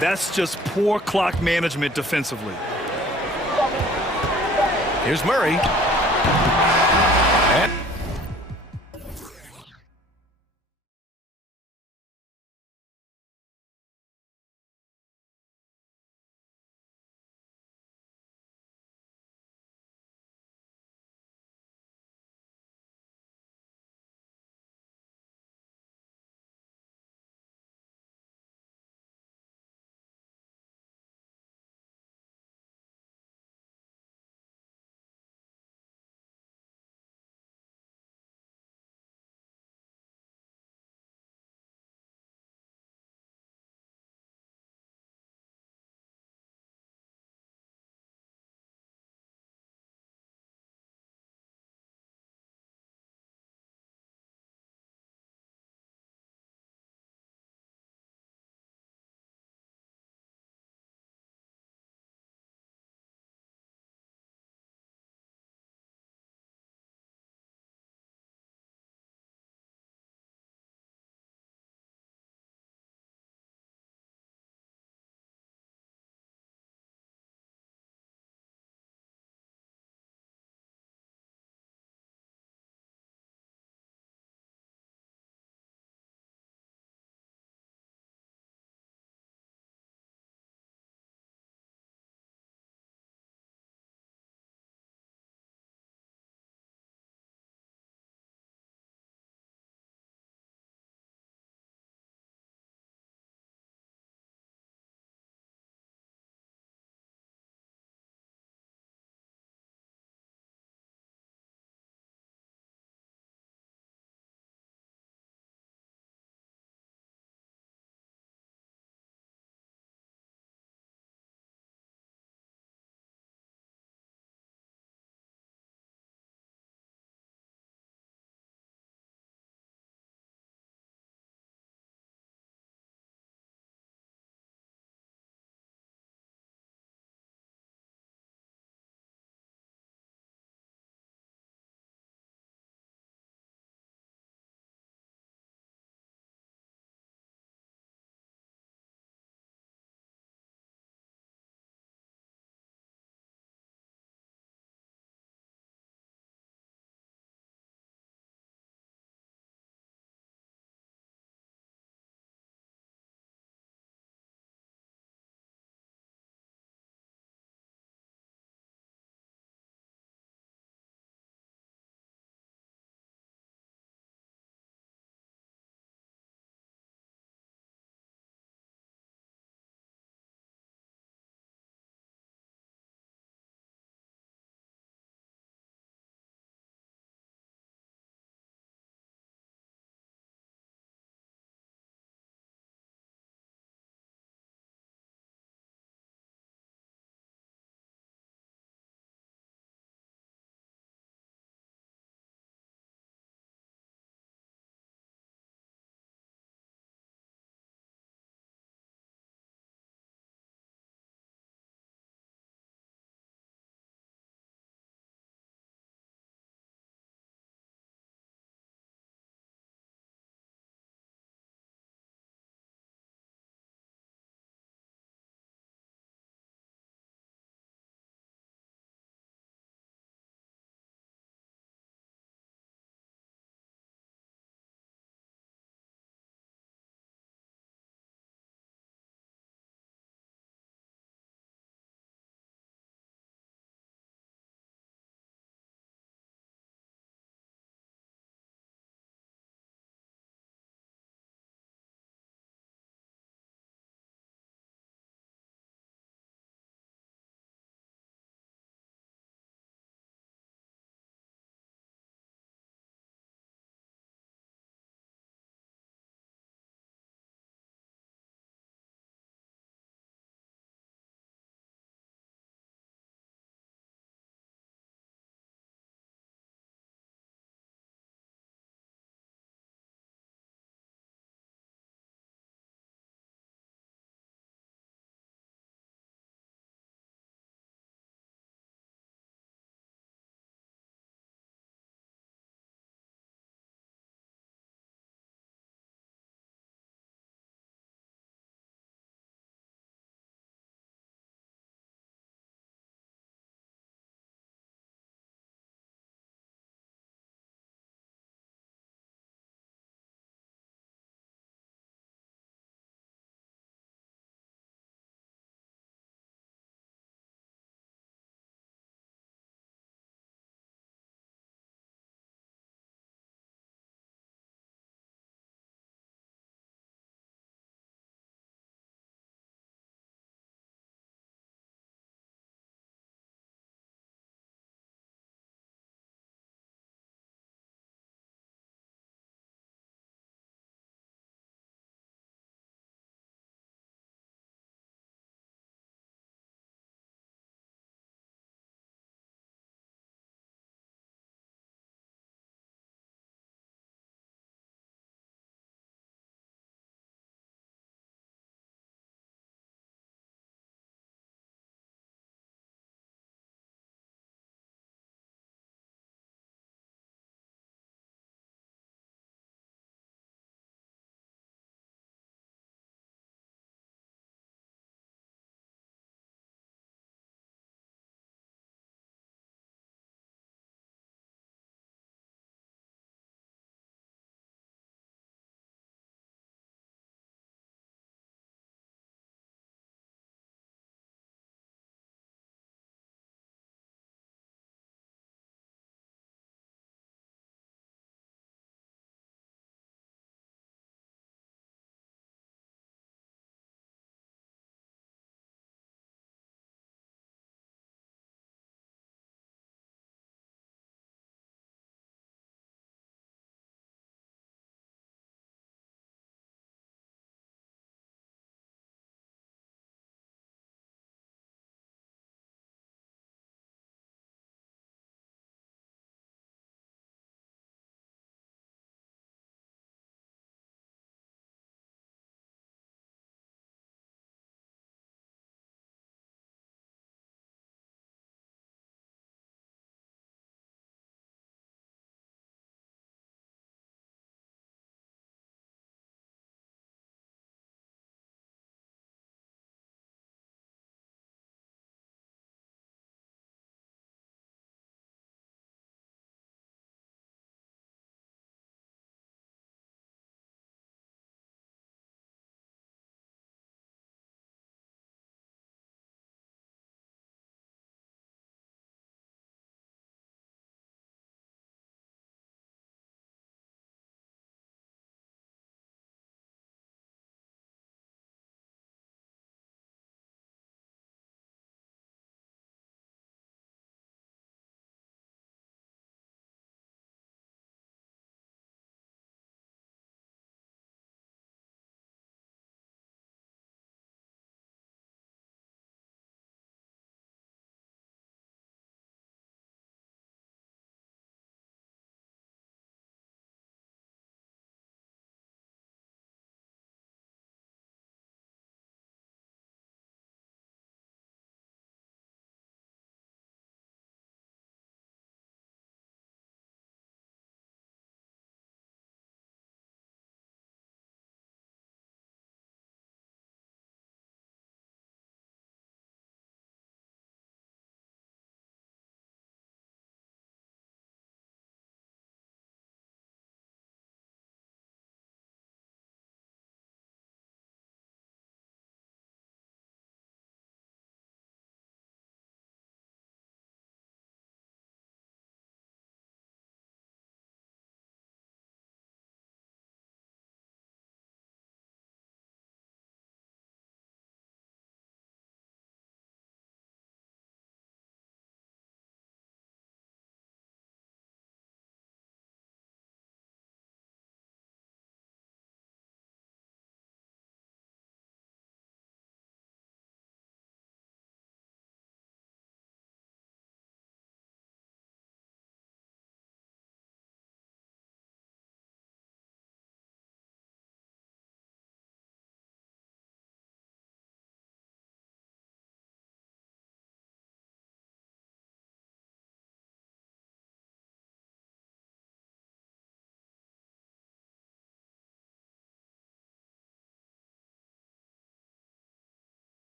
That's just poor clock management defensively. Here's Murray.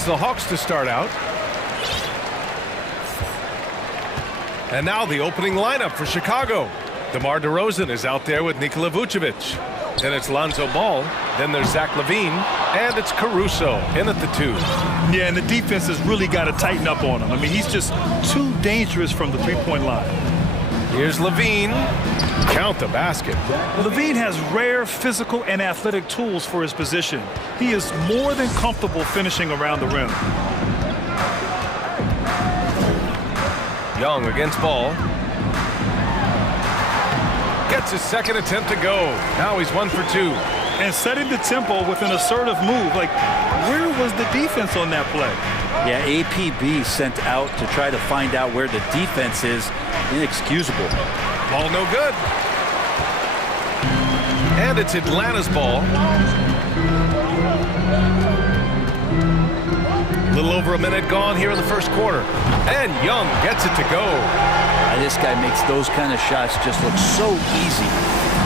It's the Hawks to start out. And now the opening lineup for Chicago. DeMar DeRozan is out there with Nikola Vucevic. Then it's Lonzo Ball. Then there's Zach LaVine. And it's Caruso in at the 2. Yeah, and the defense has really got to tighten up on him. I mean, he's just too dangerous from the three-point line. Here's LaVine. Count the basket. LaVine has rare physical and athletic tools for his position. He is more than comfortable finishing around the rim. Young against Ball. Gets his second attempt to go. Now he's 1 for 2. And setting the tempo with an assertive move. Like, where was the defense on that play? Yeah, APB sent out to try to find out where the defense is. Inexcusable. Ball no good. And it's Atlanta's ball. A little over a minute gone here in the first quarter. And Young gets it to go. This guy makes those kind of shots just look so easy.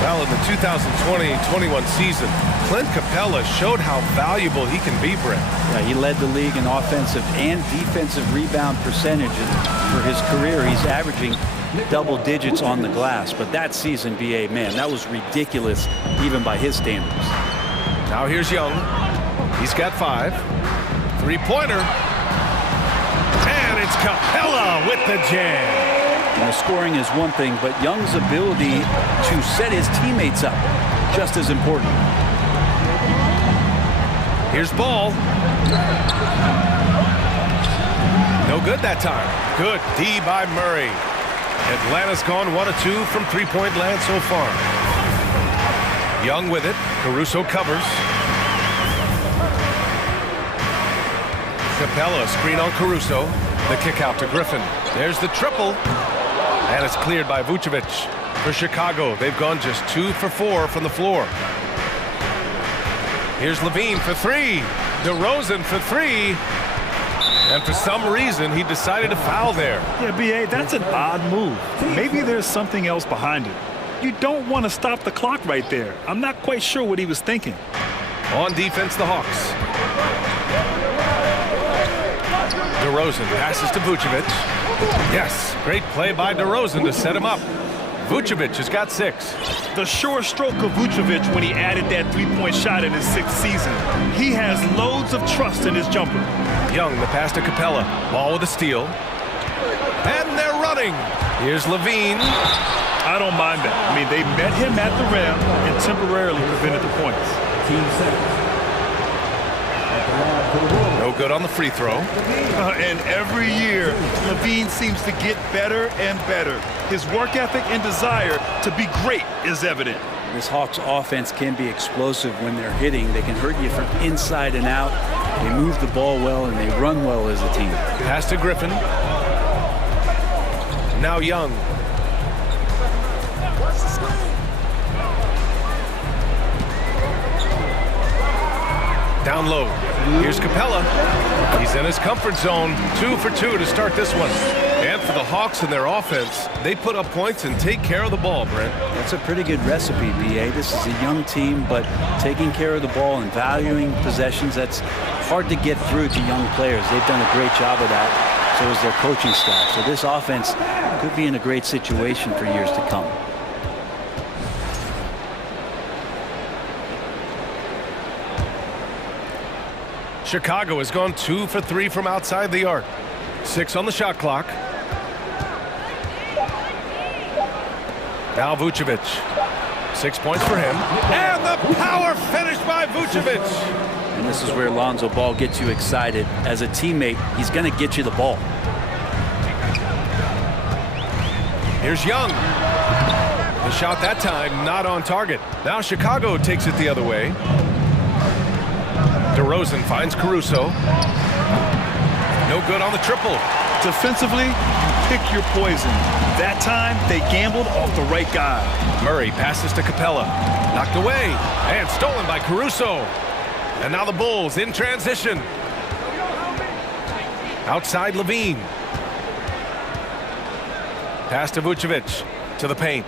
Well, in the 2020-21 season, Clint Capella showed how valuable he can be, Brent. Yeah, he led the league in offensive and defensive rebound percentages for his career. He's averaging double digits on the glass. But that season, BA, man, that was ridiculous even by his standards. Now here's Young. He's got 5. Three-pointer. And it's Capella with the jam. And the scoring is one thing, but Young's ability to set his teammates up, just as important. Here's Ball. No good that time. Good D by Murray. Atlanta's gone 1 of 2 from three-point land so far. Young with it. Caruso covers. Capella, screen on Caruso. The kick out to Griffin. There's the triple. And it's cleared by Vucevic. For Chicago, they've gone just 2 for 4 from the floor. Here's LaVine for 3. DeRozan for 3. And for some reason, he decided to foul there. Yeah, B.A., that's an odd move. Maybe there's something else behind it. You don't want to stop the clock right there. I'm not quite sure what he was thinking. On defense, the Hawks. DeRozan passes to Vucevic. Yes, great play by DeRozan to set him up. Vucevic has got 6. The sure stroke of Vucevic when he added that three-point shot in his 6th season. He has loads of trust in his jumper. Young, the pass to Capella. Ball with a steal. And they're running. Here's LaVine. I don't mind that. I mean, they met him at the rim and temporarily prevented the points. Team seconds. No good on the free throw. And every year, LaVine seems to get better and better. His work ethic and desire to be great is evident. This Hawks offense can be explosive when they're hitting. They can hurt you from inside and out. They move the ball well and they run well as a team. Pass to Griffin. Now Young. Down low. Here's Capella. He's in his comfort zone. 2 for 2 to start this one. And for the Hawks and their offense, they put up points and take care of the ball, Brent. That's a pretty good recipe, B.A. This is a young team, but taking care of the ball and valuing possessions, that's hard to get through to young players. They've done a great job of that. So is their coaching staff. So this offense could be in a great situation for years to come. Chicago has gone 2 for 3 from outside the arc. 6 on the shot clock. Now Vucevic. 6 points for him. And the power finish by Vucevic. And this is where Lonzo Ball gets you excited. As a teammate, he's going to get you the ball. Here's Young. The shot that time not on target. Now Chicago takes it the other way. DeRozan finds Caruso. No good on the triple. Defensively, pick your poison. That time, they gambled off the right guy. Murray passes to Capella. Knocked away. And stolen by Caruso. And now the Bulls in transition. Outside LaVine. Pass to Vucevic. To the paint.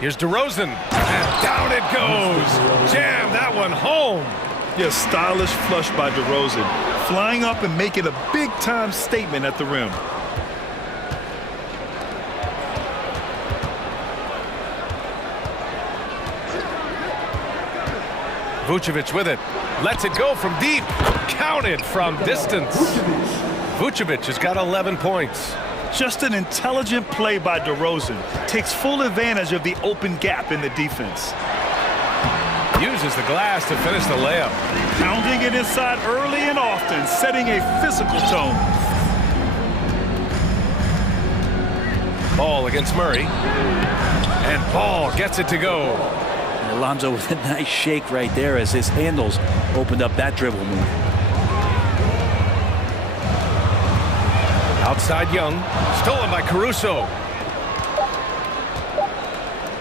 Here's DeRozan. And down it goes. Jam that one home. Yeah, stylish flush by DeRozan. Flying up and making a big-time statement at the rim. Vucevic with it. Lets it go from deep. Counted from distance. Vucevic has got 11 points. Just an intelligent play by DeRozan. Takes full advantage of the open gap in the defense. Uses the glass to finish the layup. Pounding it inside early and often, setting a physical tone. Ball against Murray. And Ball gets it to go. Alonzo with a nice shake right there as his handles opened up that dribble move. Outside Young. Stolen by Caruso.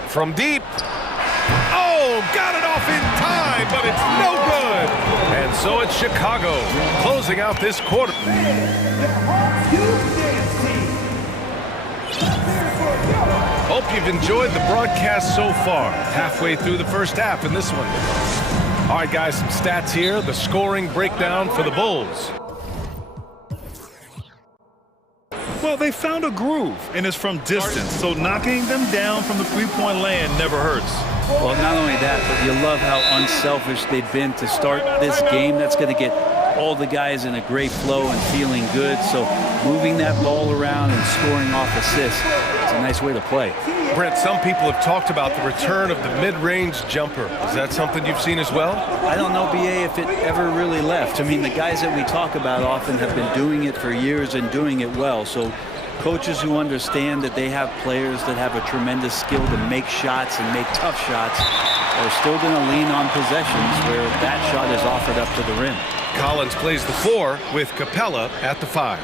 From deep. Oh, got it off in time, but it's no good. And so it's Chicago closing out this quarter. Hope you've enjoyed the broadcast so far. Halfway through the first half in this one. All right, guys, some stats here. The scoring breakdown for the Bulls. Well, they found a groove, and it's from distance, so knocking them down from the three-point land never hurts. Well, not only that, but you love how unselfish they've been to start this game. That's going to get all the guys in a great flow and feeling good. So moving that ball around and scoring off assists, it's a nice way to play. Brent, some people have talked about the return of the mid-range jumper. Is that something you've seen as well? I don't know, BA, if it ever really left. I mean, the guys that we talk about often have been doing it for years and doing it well. So coaches who understand that they have players that have a tremendous skill to make shots and make tough shots are still going to lean on possessions where that shot is offered up to the rim. Collins plays the 4 with Capella at the 5.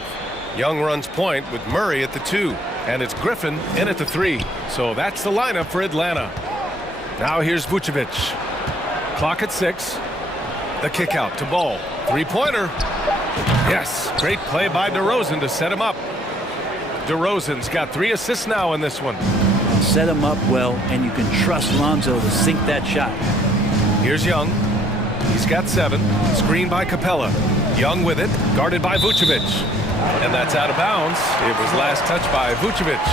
Young runs point with Murray at the 2. And it's Griffin in at the 3. So that's the lineup for Atlanta. Now here's Vucevic. Clock at 6. The kick out to Ball. Three-pointer. Yes, great play by DeRozan to set him up. DeRozan's got 3 assists now in this one. Set him up well, and you can trust Lonzo to sink that shot. Here's Young. He's got 7. Screen by Capella. Young with it, guarded by Vucevic. And that's out of bounds. It was last touched by Vucevic.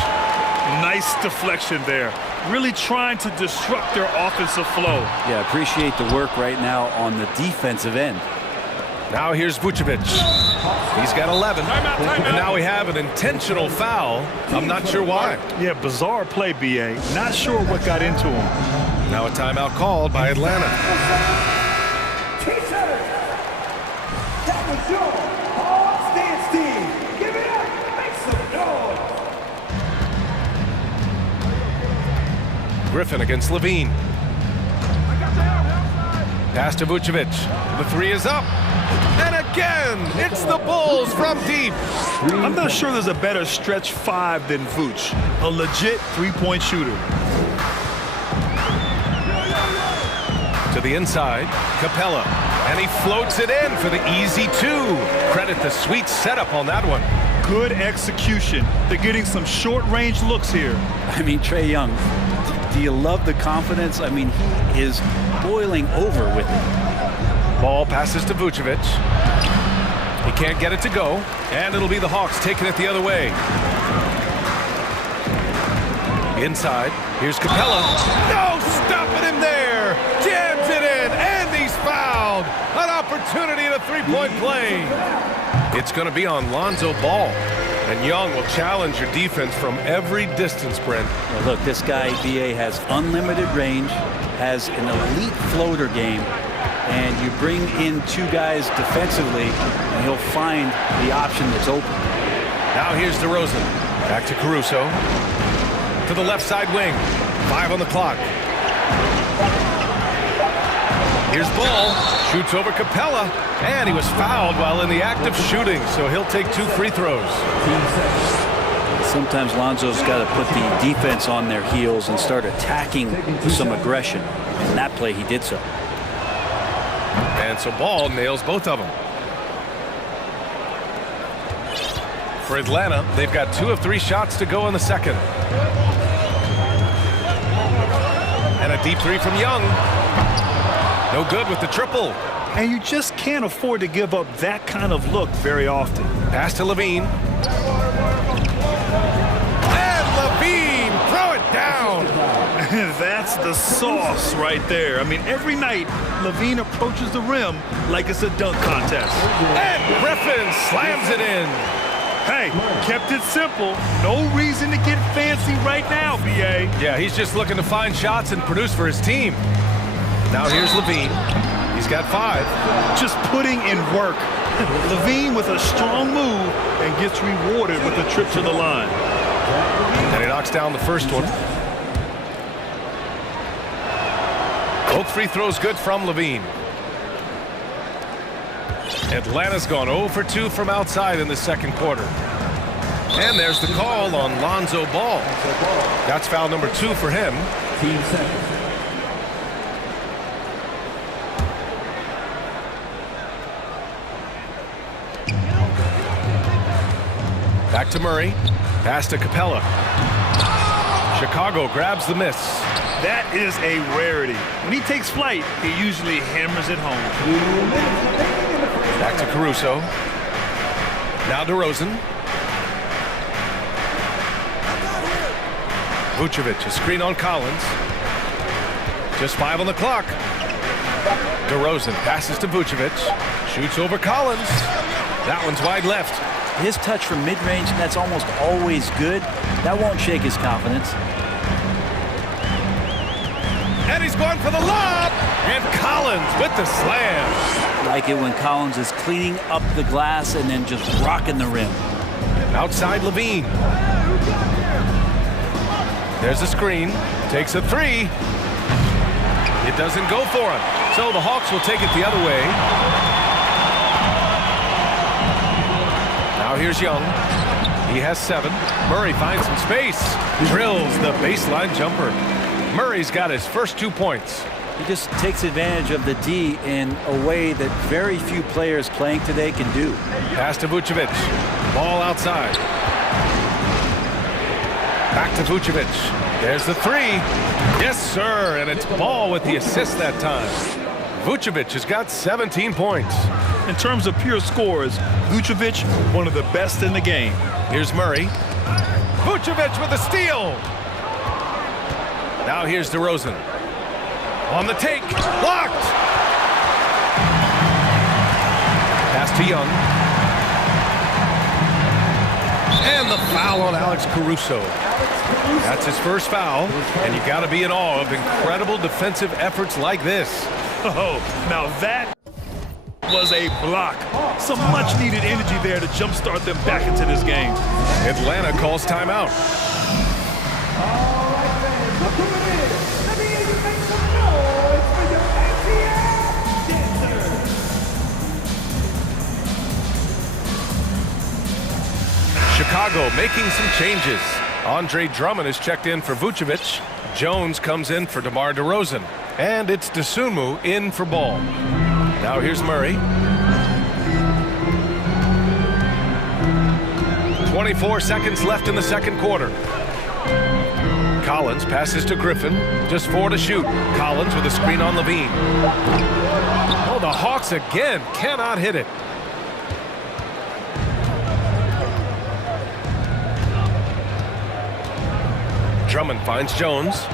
Nice deflection there. Really trying to disrupt their offensive flow. Yeah, appreciate the work right now on the defensive end. Now here's Vucevic. He's got 11. And now we have an intentional foul. I'm not sure why. Yeah, bizarre play, BA. Not sure what got into him. Now a timeout called by Atlanta. That was your Hard Stance team. Give it up. Make some noise. Griffin against Levine. Pass to Vucevic. The 3 is up. And again, it's the Bulls from deep. I'm not sure there's a better stretch 5 than Vooch. A legit three-point shooter. To the inside, Capella. And he floats it in for the easy 2. Credit the sweet setup on that one. Good execution. They're getting some short-range looks here. I mean, Trae Young, do you love the confidence? I mean, he is boiling over with it. Ball passes to Vucevic. He can't get it to go. And it'll be the Hawks taking it the other way. Inside, here's Capella. No, stopping him there. Jams it in, and he's fouled. An opportunity in a three-point play. It's going to be on Lonzo Ball. And Young will challenge your defense from every distance, Brent. Well, look, this guy, BA, has unlimited range, has an elite floater game, and you bring in 2 guys defensively, and he'll find the option that's open. Now here's DeRozan. Back to Caruso. To the left side wing. 5 on the clock. Here's Ball. Shoots over Capella. And he was fouled while in the act of shooting, so he'll take 2 free throws. Sometimes Lonzo's got to put the defense on their heels and start attacking with some aggression. In that play, he did so. And so Ball nails both of them. For Atlanta, they've got 2 of 3 shots to go in the second. And a deep 3 from Young. No good with the triple. And you just can't afford to give up that kind of look very often. Pass to Levine. And Levine, throw it down. That's the sauce right there. I mean, every night, Levine approaches the rim like it's a dunk contest. And Griffin slams it in. Hey, kept it simple. No reason to get fancy right now, B.A. Yeah, he's just looking to find shots and produce for his team. Now here's Levine. He's got 5. Just putting in work. Levine with a strong move and gets rewarded with a trip to the line. And he knocks down the first one. Both free throws good from Levine. Atlanta's gone 0 for 2 from outside in the second quarter. And there's the call on Lonzo Ball. That's foul number 2 for him. Team second. Back to Murray. Pass to Capella. Chicago grabs the miss. That is a rarity. When he takes flight, he usually hammers it home. Back to Caruso. Now DeRozan. Vucevic, a screen on Collins. Just 5 on the clock. DeRozan passes to Vucevic. Shoots over Collins. That one's wide left. His touch from mid-range, that's almost always good. That won't shake his confidence. And he's going for the lob. And Collins with the slam. Like it when Collins is cleaning up the glass and then just rocking the rim. Outside Levine. There's a screen. Takes a 3. It doesn't go for him. So the Hawks will take it the other way. Now here's Young. He has 7. Murray finds some space. Drills the baseline jumper. Murray's got his first 2 points. He just takes advantage of the D in a way that very few players playing today can do. Pass to Vucevic. Ball outside. Back to Vucevic. There's the 3. Yes, sir. And it's Ball with the assist that time. Vucevic has got 17 points. In terms of pure scores, Vucevic, one of the best in the game. Here's Murray. Vucevic with a steal. Now here's DeRozan. On the take. Blocked. Pass to Young. And the foul on Alex Caruso. That's his first foul. And you got to be in awe of incredible defensive efforts like this. Oh, now that was a block. Some much-needed energy there to jumpstart them back into this game. Atlanta calls timeout. Chicago making some changes. Andre Drummond is checked in for Vucevic. Jones comes in for DeMar DeRozan. And it's Dosunmu in for Ball. Now here's Murray. 24 seconds left in the second quarter. Collins passes to Griffin. Just 4 to shoot. Collins with a screen on Levine. Oh, the Hawks again cannot hit it. Drummond finds Jones.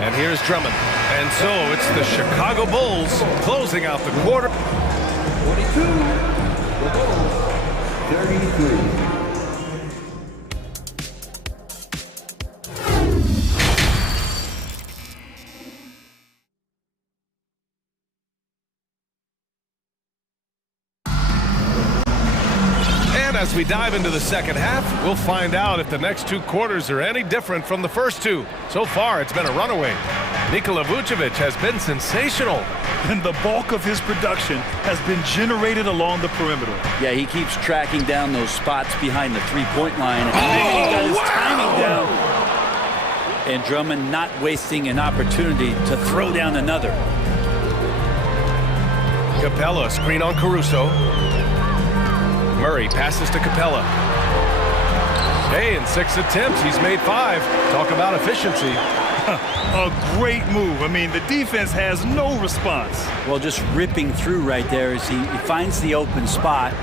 And here's Drummond. And so it's the Chicago Bulls closing out the quarter. 22, the Bulls, 33. As we dive into the second half, we'll find out if the next 2 quarters are any different from the first 2. So far, it's been a runaway. Nikola Vucevic has been sensational. And the bulk of his production has been generated along the perimeter. Yeah, he keeps tracking down those spots behind the three-point line. And he got his timing down. And Drummond not wasting an opportunity to throw down another. Capella, screen on Caruso. Murray passes to Capella. Hey, in 6 attempts, he's made 5. Talk about efficiency. A great move. I mean, the defense has no response. Well, just ripping through right there as he finds the open spot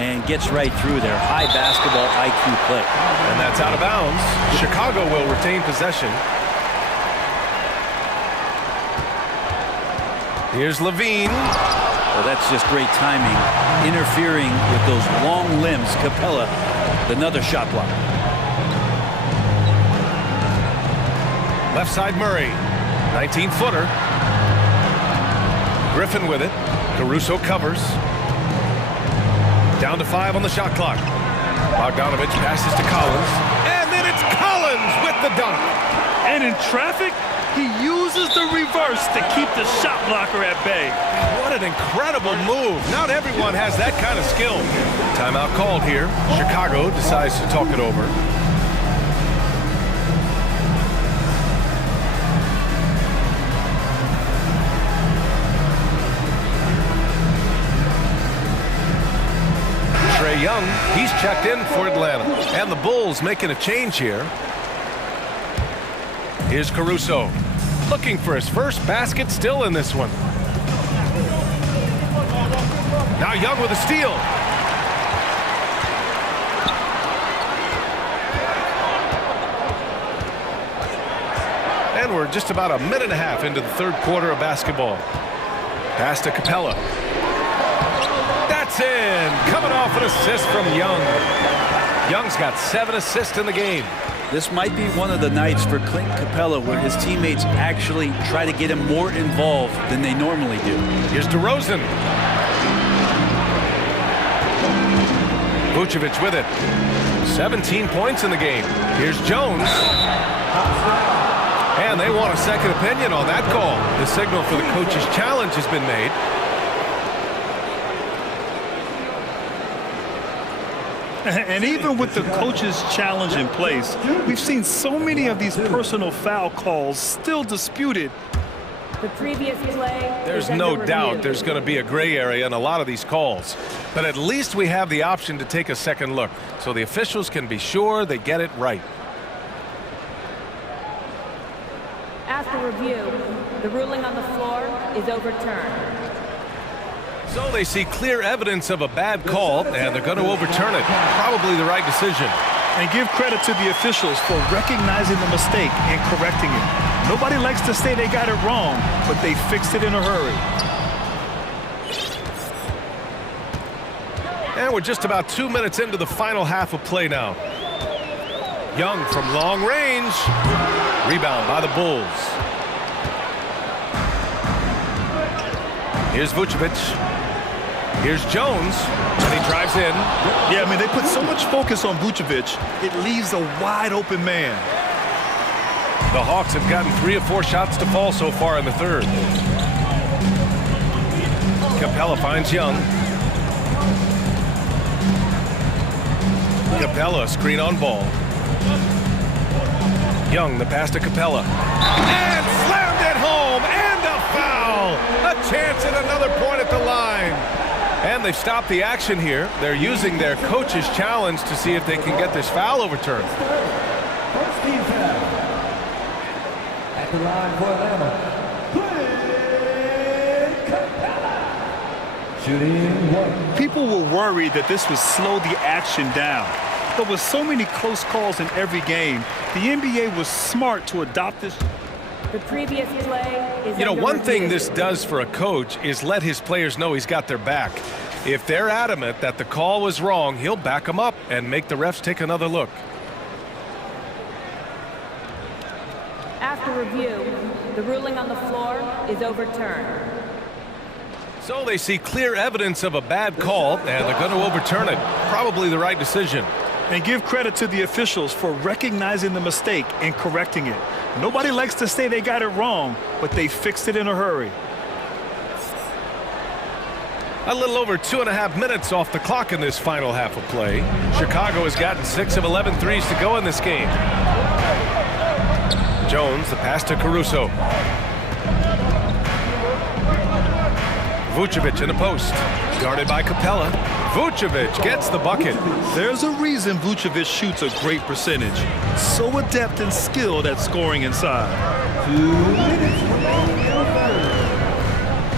and gets right through there. High basketball IQ play. And that's out of bounds. Chicago will retain possession. Here's Levine. Well, that's just great timing. Interfering with those long limbs. Capella, another shot block. Left side Murray. 19-footer. Griffin with it. Caruso covers. Down to 5 on the shot clock. Bogdanovich passes to Collins. And then it's Collins with the dunk. And in traffic, he uses the reverse to keep the shot blocker at bay. What an incredible move. Not everyone has that kind of skill. Timeout called here. Chicago decides to talk it over. Trae Young, he's checked in for Atlanta. And the Bulls making a change here. Here's Caruso, looking for his first basket, still in this one. Now Young with a steal. And we're just about a minute and a half into the third quarter of basketball. Pass to Capella. That's in. Coming off an assist from Young. Young's got 7 assists in the game. This might be one of the nights for Clint Capella where his teammates actually try to get him more involved than they normally do. Here's DeRozan. Vucevic with it. 17 points in the game. Here's Jones. And they want a second opinion on that call. The signal for the coach's challenge has been made. And even with the coach's challenge in place, we've seen so many of these personal foul calls still disputed. The previous play. There's no doubt there's going to be a gray area in a lot of these calls. But at least we have the option to take a second look, so the officials can be sure they get it right. After review, the ruling on the floor is overturned. So they see clear evidence of a bad call, and they're going to overturn it. Probably the right decision. And give credit to the officials for recognizing the mistake and correcting it. Nobody likes to say they got it wrong, but they fixed it in a hurry. And we're just about 2 minutes into the final half of play now. Young from long range. Rebound by the Bulls. Here's Vucevic. Here's Jones, and he drives in. Yeah, I mean, they put so much focus on Vucevic, it leaves a wide open man. The Hawks have gotten 3 of 4 shots to fall so far in the third. Capella finds Young. Capella, screen on ball. Young, the pass to Capella. And slammed it home, and a foul! A chance at another point at the line. And they've stopped the action here. They're using their coach's challenge to see if they can get this foul overturned. First team foul. At the line for Atlanta, Capella. Shooting 1. People were worried that this would slow the action down. But with so many close calls in every game, the NBA was smart to adopt this. The previous play is You know, one thing this does for a coach is let his players know he's got their back. If they're adamant that the call was wrong, he'll back them up and make the refs take another look. After review, the ruling on the floor is overturned. So they see clear evidence of a bad call, and they're going to overturn it. Probably the right decision. And give credit to the officials for recognizing the mistake and correcting it. Nobody likes to say they got it wrong, but they fixed it in a hurry. A little over 2.5 minutes off the clock in this final half of play. Chicago has gotten 6 of 11 threes to go in this game. Jones, the pass to Caruso. Vucevic in the post. Guarded by Capella. Vucevic gets the bucket. There's a reason Vucevic shoots a great percentage. So adept and skilled at scoring inside.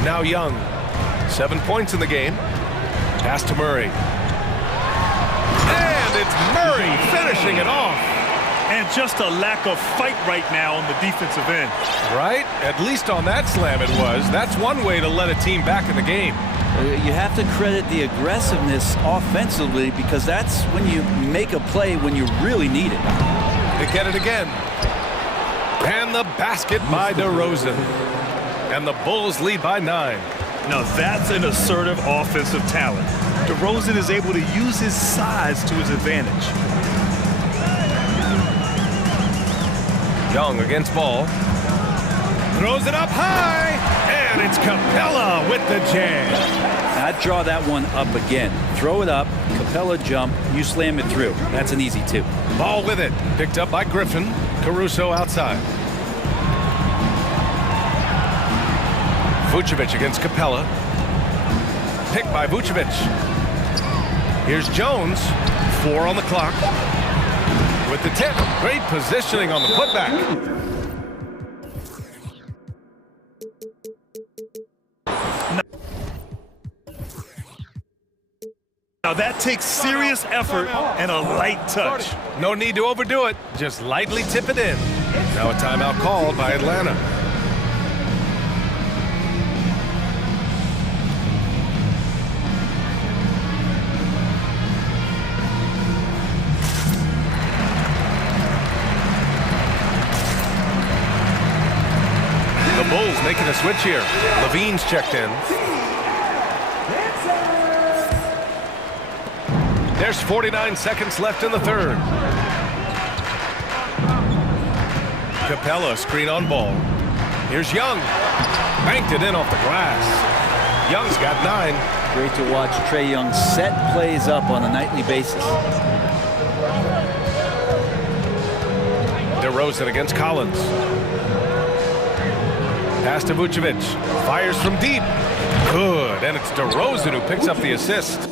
Now Young. 7 points in the game. Pass to Murray. And it's Murray finishing it off. And just a lack of fight right now on the defensive end. Right? At least on that slam it was. That's one way to let a team back in the game. You have to credit the aggressiveness offensively because that's when you make a play when you really need it. They get it again. And the basket by DeRozan. And the Bulls lead by 9. Now that's an assertive offensive talent. DeRozan is able to use his size to his advantage. Young against ball. Throws it up high. And it's Capella with the jam. I'd draw that one up again. Throw it up, Capella jump, you slam it through. That's an easy 2. Ball with it. Picked up by Griffin. Caruso outside. Vucevic against Capella. Picked by Vucevic. Here's Jones. 4 on the clock. With the tip. Great positioning on the putback. Now that takes serious effort and a light touch. No need to overdo it. Just lightly tip it in. Now a timeout called by Atlanta. The Bulls making a switch here. Levine's checked in. There's 49 seconds left in the third. Capella screen on ball. Here's Young. Banked it in off the glass. Young's got 9. Great to watch Trae Young set plays up on a nightly basis. DeRozan against Collins. Pass to Vucevic. Fires from deep. Good. And it's DeRozan who picks up the assist.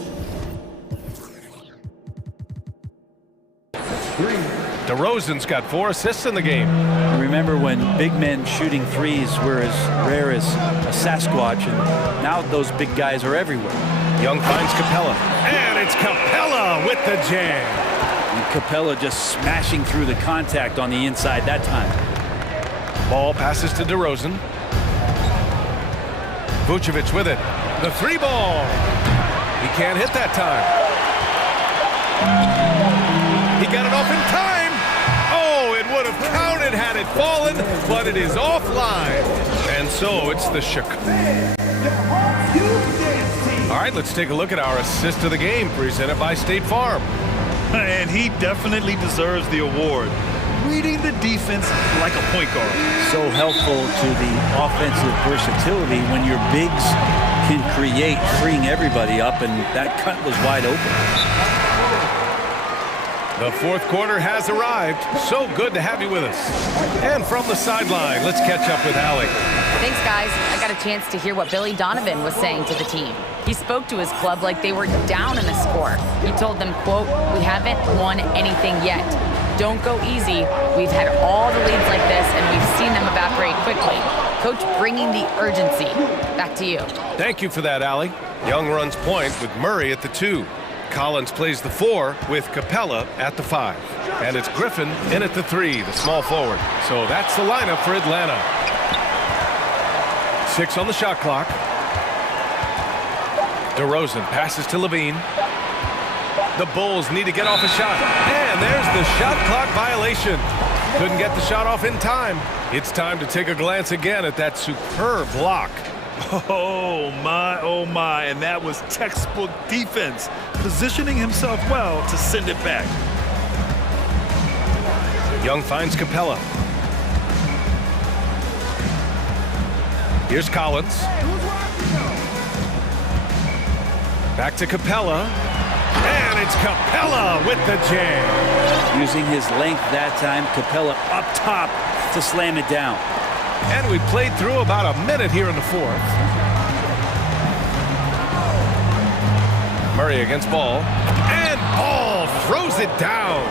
DeRozan's got 4 assists in the game. Remember when big men shooting threes were as rare as a Sasquatch, and now those big guys are everywhere. Young finds Capella. And it's Capella with the jam. And Capella just smashing through the contact on the inside that time. Ball passes to DeRozan. Vucevic with it. The 3 ball. He can't hit that time. He got it off in time. Oh, it would have counted had it fallen, but it is offline. And so it's the Chicago. All right, let's take a look at our assist of the game presented by State Farm. And he definitely deserves the award. Reading the defense like a point guard. So helpful to the offensive versatility when your bigs can create, freeing everybody up, and that cut was wide open. The fourth quarter has arrived. So good to have you with us. And from the sideline, let's catch up with Allie. Thanks, guys. I got a chance to hear what Billy Donovan was saying to the team. He spoke to his club like they were down in the score. He told them, quote, "We haven't won anything yet. Don't go easy. We've had all the leads like this, and we've seen them evaporate quickly." Coach bringing the urgency. Back to you. Thank you for that, Allie. Young runs point with Murray at the 2. Collins plays the 4 with Capella at the 5. And it's Griffin in at the 3, the small forward. So that's the lineup for Atlanta. 6 on the shot clock. DeRozan passes to Levine. The Bulls need to get off a shot. And there's the shot clock violation. Couldn't get the shot off in time. It's time to take a glance again at that superb block. Oh my, and that was textbook defense, positioning himself well to send it back. Young finds Capella. Here's Collins. Back to Capella. And it's Capella with the jam. Using his length that time, Capella up top to slam it down. And we played through about a minute here in the fourth. Murray against Ball. And Ball throws it down.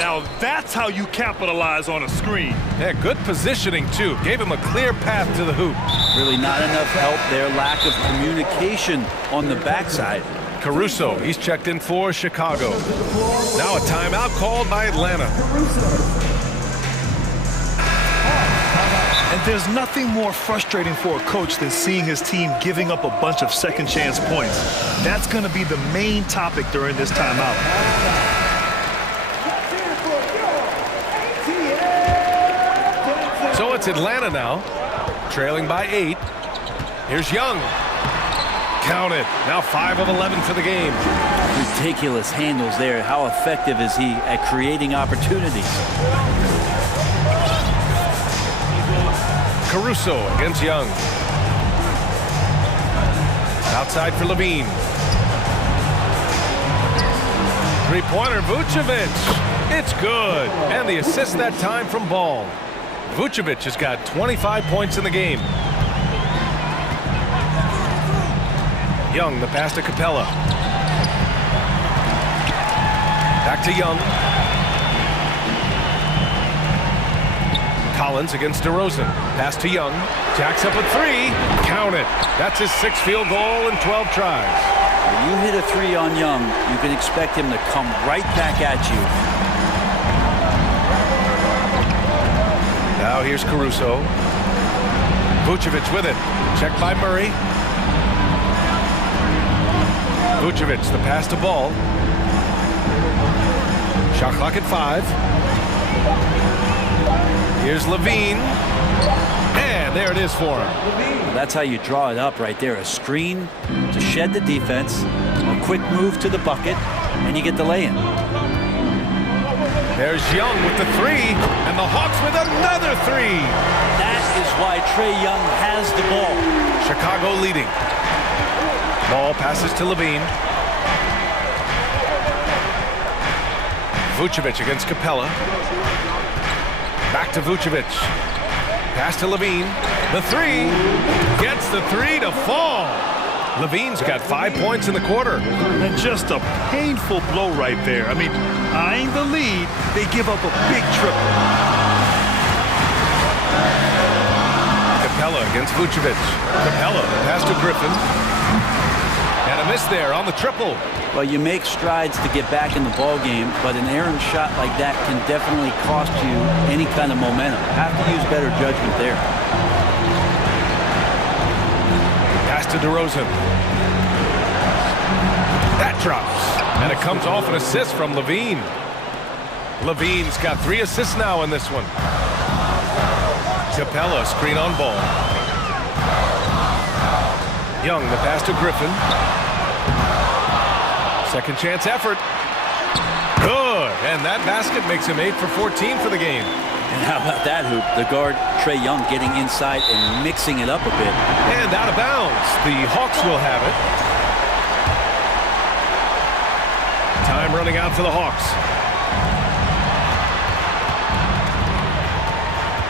Now that's how you capitalize on a screen. Yeah, good positioning, too. Gave him a clear path to the hoop. Really not enough help there. Lack of communication on the backside. Caruso, he's checked in for Chicago. Now a timeout called by Atlanta. And there's nothing more frustrating for a coach than seeing his team giving up a bunch of second chance points. That's going to be the main topic during this timeout. So it's Atlanta now, trailing by 8. Here's Young. Count it. Now 5 of 11 for the game. Ridiculous handles there. How effective is he at creating opportunities? Caruso against Young. Outside for Levine. Three-pointer, Vucevic. It's good. And the assist that time from Ball. Vucevic has got 25 points in the game. Young, the pass to Capella. Back to Young. Collins against DeRozan. Pass to Young. Jacks up a 3. Count it. That's his 6th field goal in 12 tries. When you hit a 3 on Young, you can expect him to come right back at you. Now here's Caruso. Vucevic with it. Checked by Murray. Vucevic, the pass to Ball. Shot clock at 5. Here's Levine. And there it is for him. Well, that's how you draw it up right there. A screen to shed the defense, a quick move to the bucket, and you get the lay-in. There's Young with the 3, and the Hawks with another 3. That is why Trae Young has the ball. Chicago leading. Ball passes to Levine. Vucevic against Capella. Back to Vucevic. Pass to Levine. The 3. Gets the 3 to fall. Levine's got 5 points in the quarter. And just a painful blow right there. I mean, eyeing the lead, they give up a big triple. Capella against Vucevic. Capella, pass to Griffin. And a miss there on the triple. Well, you make strides to get back in the ball game, but an errant shot like that can definitely cost you any kind of momentum. Have to use better judgment there. Pass to DeRozan. That drops. And it comes off an assist from Levine. Levine's got 3 assists now in this one. Capella, screen on Ball. Young, the pass to Griffin. Second chance effort. Good. And that basket makes him 8 for 14 for the game. And how about that hoop? The guard, Trae Young, getting inside and mixing it up a bit. And out of bounds. The Hawks will have it. Time running out for the Hawks.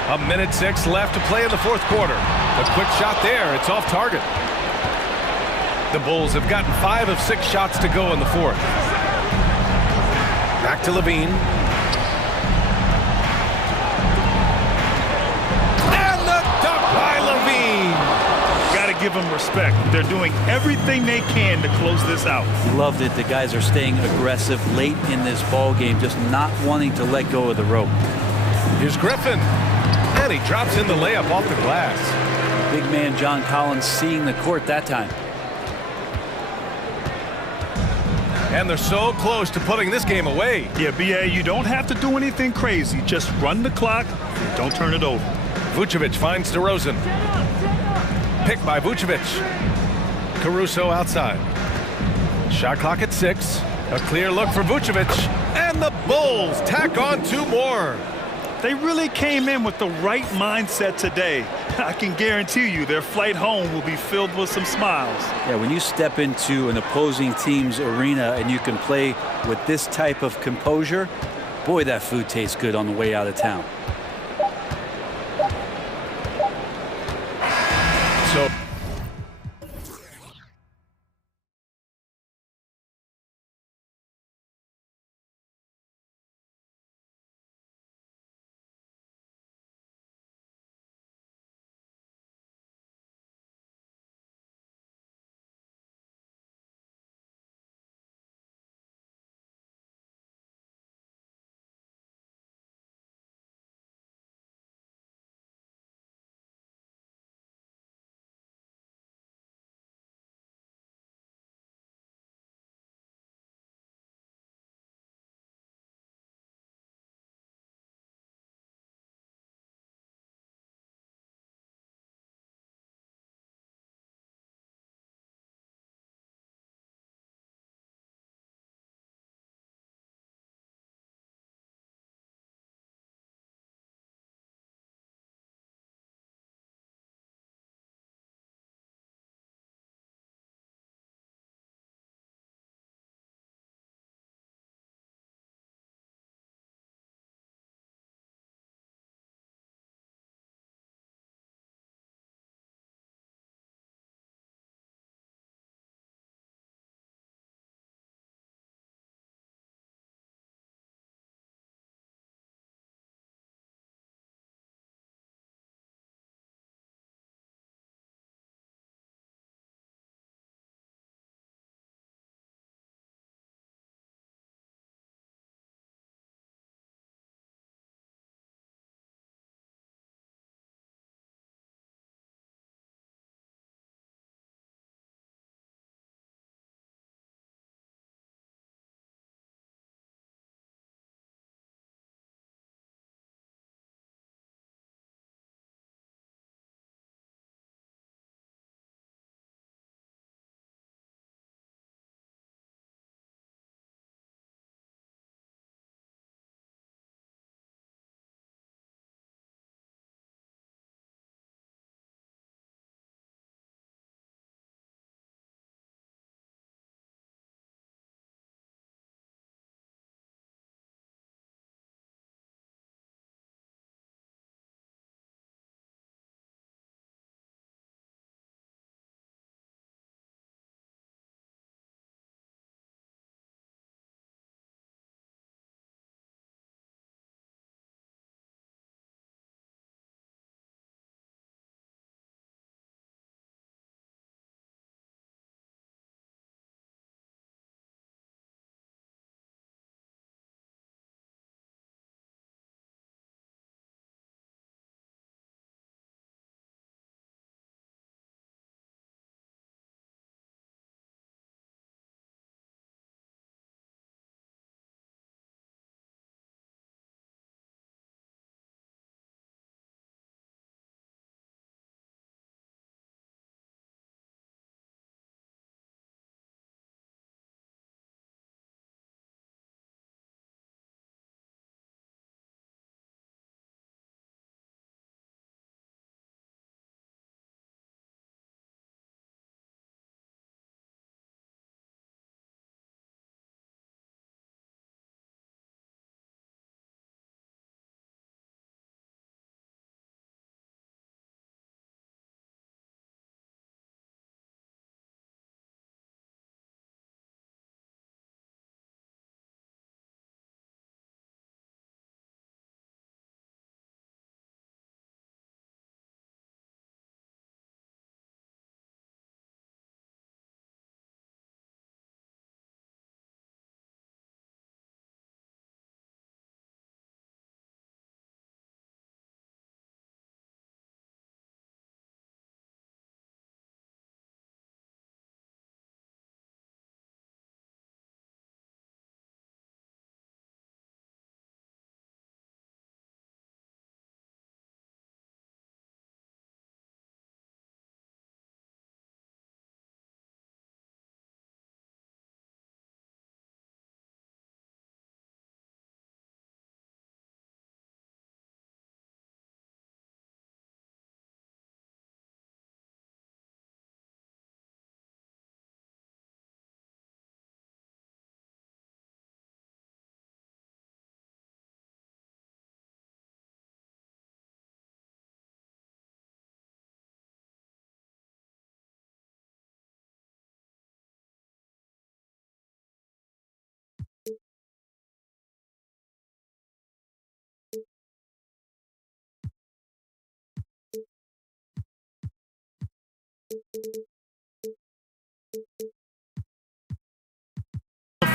1:06 left to play in the 4th quarter. A quick shot there. It's off target. The Bulls have gotten 5 of 6 shots to go in the 4th. Back to Levine. And the dunk by Levine. Got to give them respect. They're doing everything they can to close this out. Loved it. The guys are staying aggressive late in this ball game, just not wanting to let go of the rope. Here's Griffin. And he drops in the layup off the glass. Big man John Collins seeing the court that time. And they're so close to putting this game away. Yeah, B.A., you don't have to do anything crazy. Just run the clock and don't turn it over. Vucevic finds DeRozan. Picked by Vucevic. Caruso outside. Shot clock at 6. A clear look for Vucevic. And the Bulls tack on 2 more. They really came in with the right mindset today. I can guarantee you their flight home will be filled with some smiles. Yeah, when you step into an opposing team's arena and you can play with this type of composure, boy, that food tastes good on the way out of town. So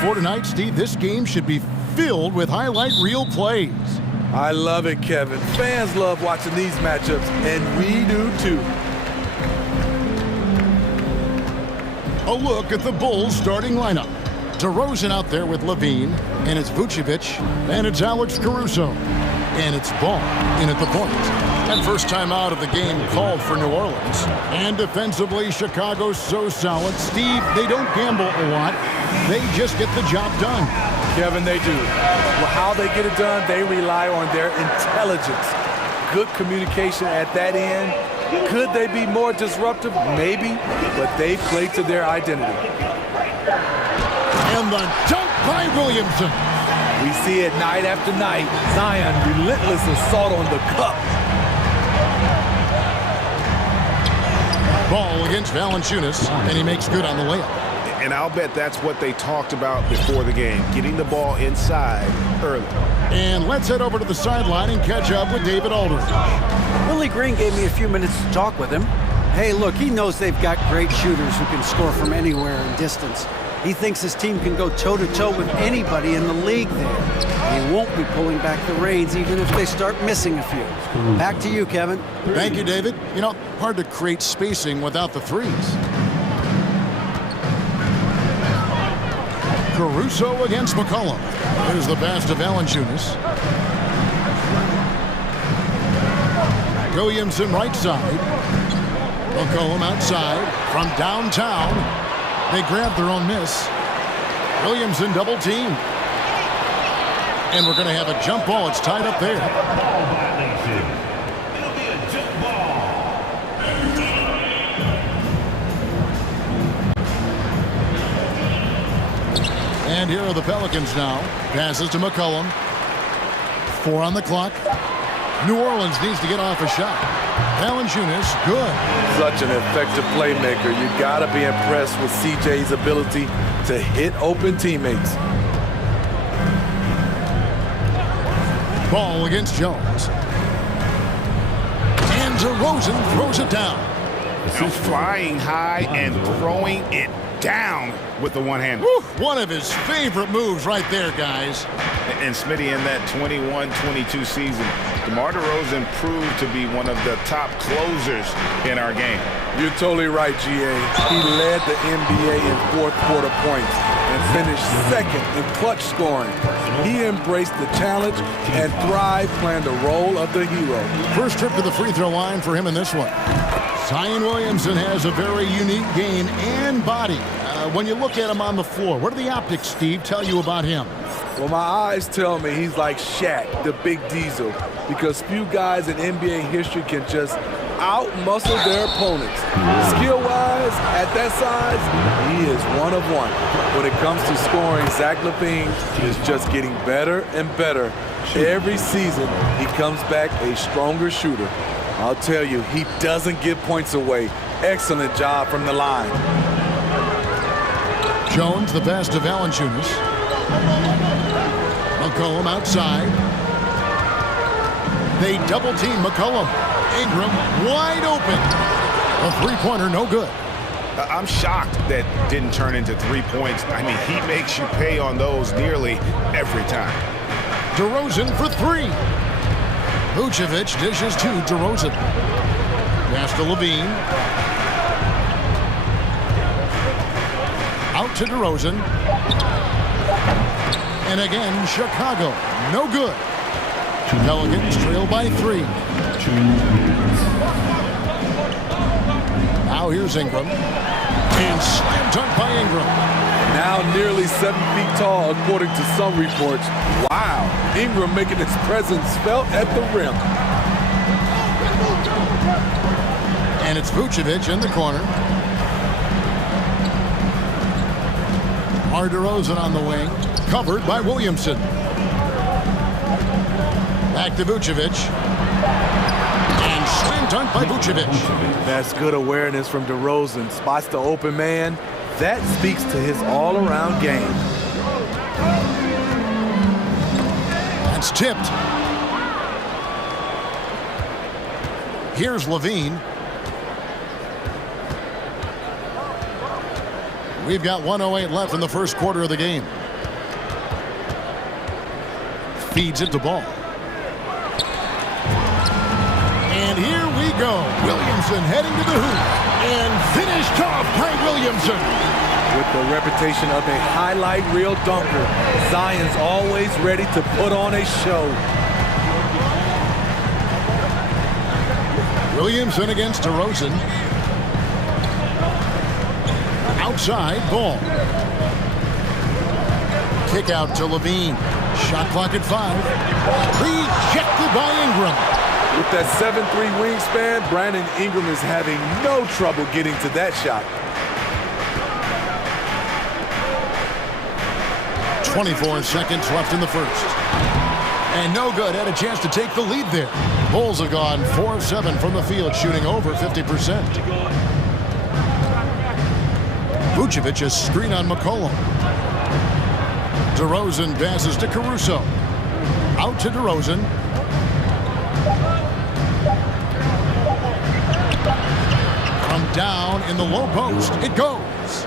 before tonight, Steve, this game should be filled with highlight reel plays. I love it, Kevin. Fans love watching these matchups, and we do too. A look at the Bulls starting lineup. DeRozan out there with Levine, and it's Vucevic, and it's Alex Caruso, and it's Ball in at the point. And first time out of the game called for New Orleans. And defensively, Chicago's so solid. Steve, they don't gamble a lot. They just get the job done. Kevin, they do. Well, how they get it done, they rely on their intelligence. Good communication at that end. Could they be more disruptive? Maybe, but they play to their identity. And the dunk by Williamson. We see it night after night. Zion, relentless assault on the cup. Ball against Valanciunas, and he makes good on the layup. And I'll bet that's what they talked about before the game, getting the ball inside early. And let's head over to the sideline and catch up with David Aldridge. Willie Green gave me a few minutes to talk with him. Hey, look, he knows they've got great shooters who can score from anywhere and distance. He thinks his team can go toe-to-toe with anybody in the league there. He won't be pulling back the reins even if they start missing a few. Back to you, Kevin. Thank you, David. You know, hard to create spacing without the threes. Caruso against McCollum. There's the pass to Valanciunas. Williamson right side. McCollum outside from downtown. They grab their own miss. Williamson double team. And we're going to have a jump ball. It's tied up there. It'll be a jump ball. And here are the Pelicans now. Passes to McCollum. 4 on the clock. New Orleans needs to get off a shot. Valanciunas, good. Such an effective playmaker. You gotta be impressed with CJ's ability to hit open teammates. Ball against Jones. And DeRozan throws it down. Now flying high and throwing it down with the one-hander. One of his favorite moves right there, guys. And Smitty, in that 21-22 season, DeMar DeRozan proved to be one of the top closers in our game. You're totally right, GA. He led the NBA in fourth quarter points and finished second in clutch scoring. He embraced the challenge and thrived playing the role of the hero. First trip to the free throw line for him in this one. Zion Williamson has a very unique game and body. When you look at him on the floor, what do the optics, Steve, tell you about him? Well, my eyes tell me he's like Shaq, the big diesel, because few guys in NBA history can just out-muscle their opponents. Skill-wise, at that size, he is one of one. When it comes to scoring, Zach LaVine is just getting better and better. Every season, he comes back a stronger shooter. I'll tell you, he doesn't give points away. Excellent job from the line. Jones, the pass to Valanciunas. McCollum outside. They double team McCollum. Ingram wide open. A three-pointer, no good. I'm shocked that didn't turn into 3 points. I mean, he makes you pay on those nearly every time. DeRozan for 3. Vucevic dishes to DeRozan. Pass to Levine. Out to DeRozan. And again, Chicago. No good. Pelicans trail by 3. Now here's Ingram. And slam dunk by Ingram. Now nearly 7 feet tall, according to some reports. Wow. Ingram making his presence felt at the rim. And it's Vucevic in the corner. DeRozan on the wing. Covered by Williamson. Back to Vucevic. And slam dunk by Vucevic. That's good awareness from DeRozan. Spots the open man. That speaks to his all-around game. That's tipped. Here's Levine. We've got 1:08 left in the first quarter of the game. Feeds it to Ball. And here we go. Williamson heading to the hoop. And finished off by Williamson. With the reputation of a highlight reel dunker, Zion's always ready to put on a show. Williamson against DeRozan. Outside, Ball. Kick out to Levine. Shot clock at 5. Rejected by Ingram. With that 7'3" wingspan, Brandon Ingram is having no trouble getting to that shot. 24 seconds left in the first. And no good. Had a chance to take the lead there. Bulls have gone 4 of 7 from the field, shooting over 50%. Vucevic a screen on McCollum. DeRozan passes to Caruso. Out to DeRozan. From down in the low post, it goes.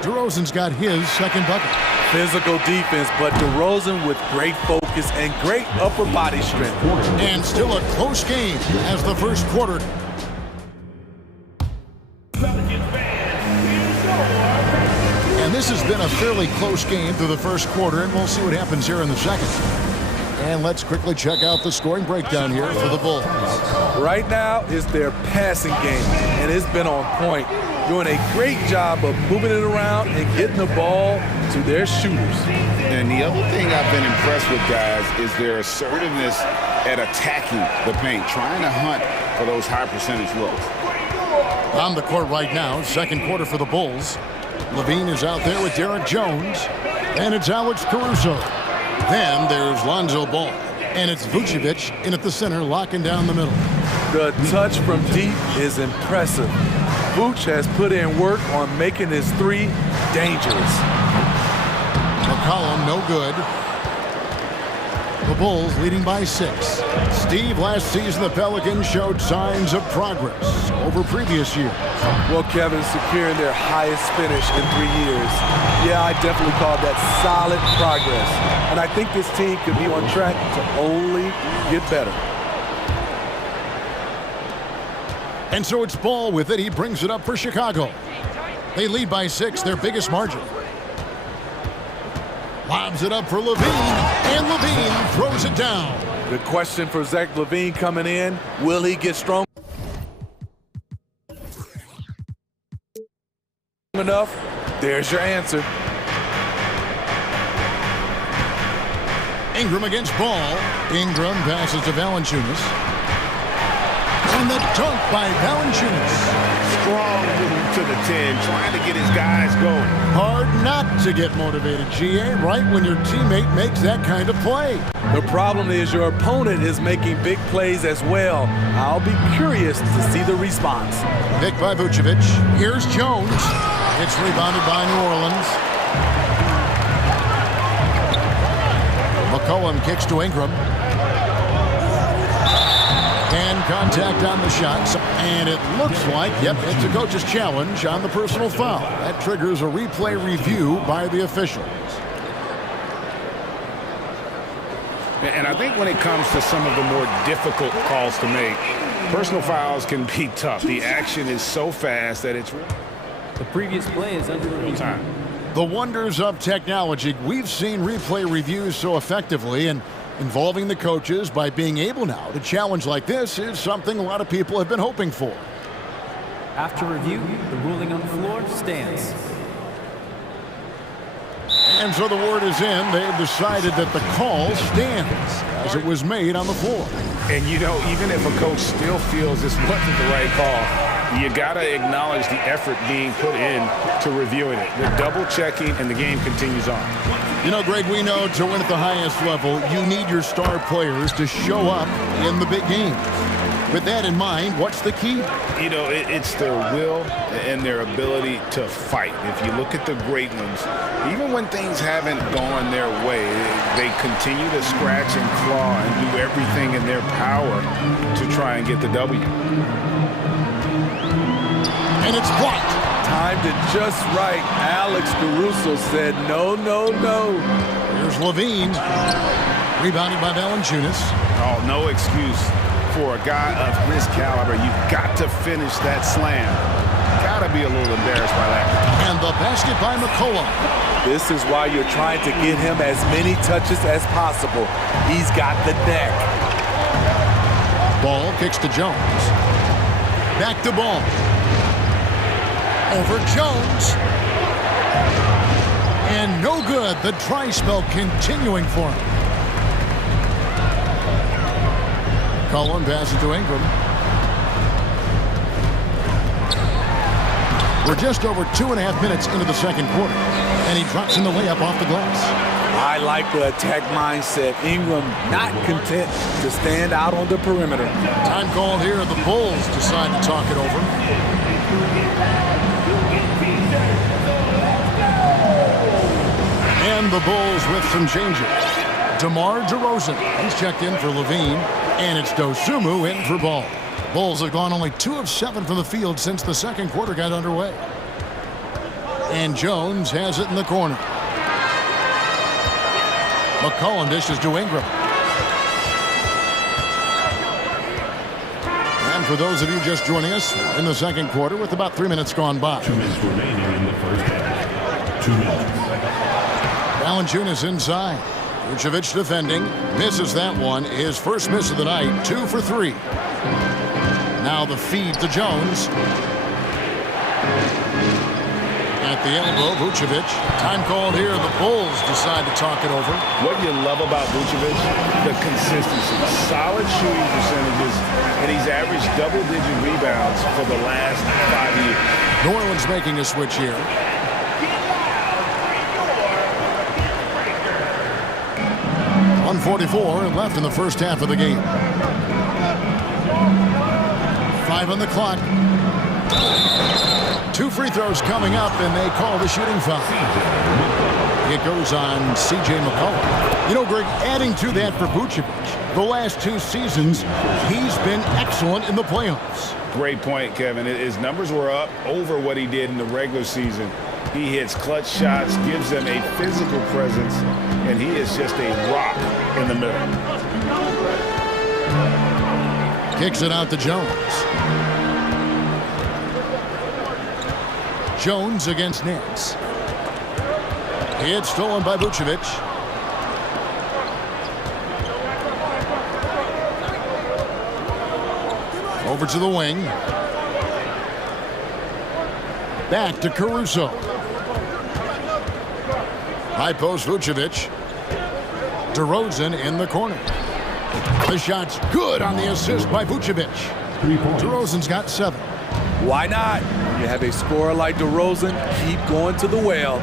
DeRozan's got his second bucket. Physical defense, but DeRozan with great focus and great upper body strength. And still a close game as the first quarter. And this has been a fairly close game through the first quarter, and we'll see what happens here in the second. And let's quickly check out the scoring breakdown here for the Bulls. Right now is their passing game, and it's been on point. Doing a great job of moving it around and getting the ball to their shooters. And the other thing I've been impressed with, guys, is their assertiveness at attacking the paint, trying to hunt for those high percentage looks. On the court right now, second quarter for the Bulls. Levine is out there with Derek Jones, and it's Alex Caruso. Then there's Lonzo Ball, and it's Vucevic in at the center, locking down the middle. The touch from deep is impressive. Vooch has put in work on making his three dangerous. McCollum, no good. The Bulls leading by 6. Steve, last season the Pelicans showed signs of progress over previous years. Well, Kevin, securing their highest finish in 3 years. Yeah, I definitely call that solid progress. And I think this team could be on track to only get better. And so it's Ball with it. He brings it up for Chicago. They lead by 6, their biggest margin. Lobs it up for Levine, and Levine throws it down. The question for Zach LaVine coming in, will he get strong enough? There's your answer. Ingram against Ball. Ingram passes to Valanciunas. And the dunk by Valanciunas. Strong move to the 10, trying to get his guys going. Hard not to get motivated, GA, right when your teammate makes that kind of play. The problem is your opponent is making big plays as well. I'll be curious to see the response. Pick by Vucevic. Here's Jones. It's rebounded by New Orleans. McCollum kicks to Ingram. And contact on the shots, and it looks like, yep, it's a coach's challenge on the personal foul. That triggers a replay review by the officials. And I think when it comes to some of the more difficult calls to make, personal fouls can be tough. The action is so fast that it's the previous play is under review. Time. The wonders of technology. We've seen replay reviews so effectively, and involving the coaches by being able now to challenge like this is something a lot of people have been hoping for. After review, the ruling on the floor stands. And so the word is in. They've decided that the call stands as it was made on the floor. And you know, even if a coach still feels this wasn't the right call, you got to acknowledge the effort being put in to reviewing it. They're double checking, and the game continues on. You know, Greg, we know to win at the highest level, you need your star players to show up in the big games. With that in mind, what's the key? You know, it's their will and their ability to fight. If you look at the great ones, even when things haven't gone their way, they continue to scratch and claw and do everything in their power to try and get the W. And it's blocked. Time timed it just right. Alex Caruso said no, no, no. Here's Levine. Rebounded by Valanciunas. Oh, no excuse for a guy of his caliber. You've got to finish that slam. Gotta be a little embarrassed by that. And the basket by McCollum. This is why you're trying to get him as many touches as possible. He's got the neck. Ball kicks to Jones. Back to Ball. Over Jones. And no good. The dry spell continuing for him. Cullen passes to Ingram. We're just over 2.5 minutes into the second quarter. And he drops in the layup off the glass. I like the attack mindset. Ingram not content to stand out on the perimeter. Time called here. The Bulls decide to talk it over. And the Bulls with some changes. DeMar DeRozan, he's checked in for Levine. And it's Dosumu in for Ball. Bulls have gone only 2 of 7 from the field since the second quarter got underway. And Jones has it in the corner. McCollum dishes to Ingram. And for those of you just joining us, in the second quarter with about 3 minutes gone by. 2 minutes remaining in the first half. 2 minutes. Valanciunas inside. Vucevic defending. Misses that one. His first miss of the night. 2 for 3. Now the feed to Jones. At the elbow, Vucevic. Time called here. The Bulls decide to talk it over. What you love about Vucevic, the consistency. Solid shooting percentages, and he's averaged double-digit rebounds for the last 5 years. New Orleans making a switch here. .144 left in the first half of the game. 5 on the clock. 2 free throws coming up, and they call the shooting foul. It goes on C.J. McCollum. You know, Greg, adding to that for Vucevic, the last 2 seasons, he's been excellent in the playoffs. Great point, Kevin. His numbers were up over what he did in the regular season. He hits clutch shots, gives them a physical presence, and he is just a rock in the middle. Kicks it out to Jones. Jones against Nance. It's stolen by Vucevic. Over to the wing. Back to Caruso. High post Vucevic. DeRozan in the corner. The shot's good on the assist by Vucevic. DeRozan's got 7. Why not? You have a scorer like DeRozan, keep going to the well.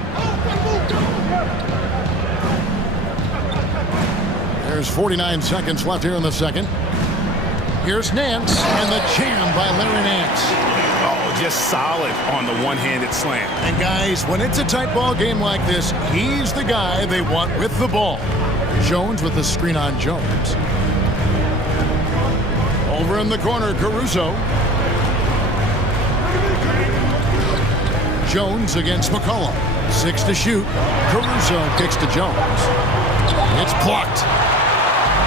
There's 49 seconds left here in the second. Here's Nance, and the jam by Larry Nance. Oh, just solid on the one-handed slam. And guys, when it's a tight ball game like this, he's the guy they want with the ball. Jones with the screen on Jones. Over in the corner, Caruso. Jones against McCollum. 6 to shoot. Caruso kicks to Jones. It's blocked.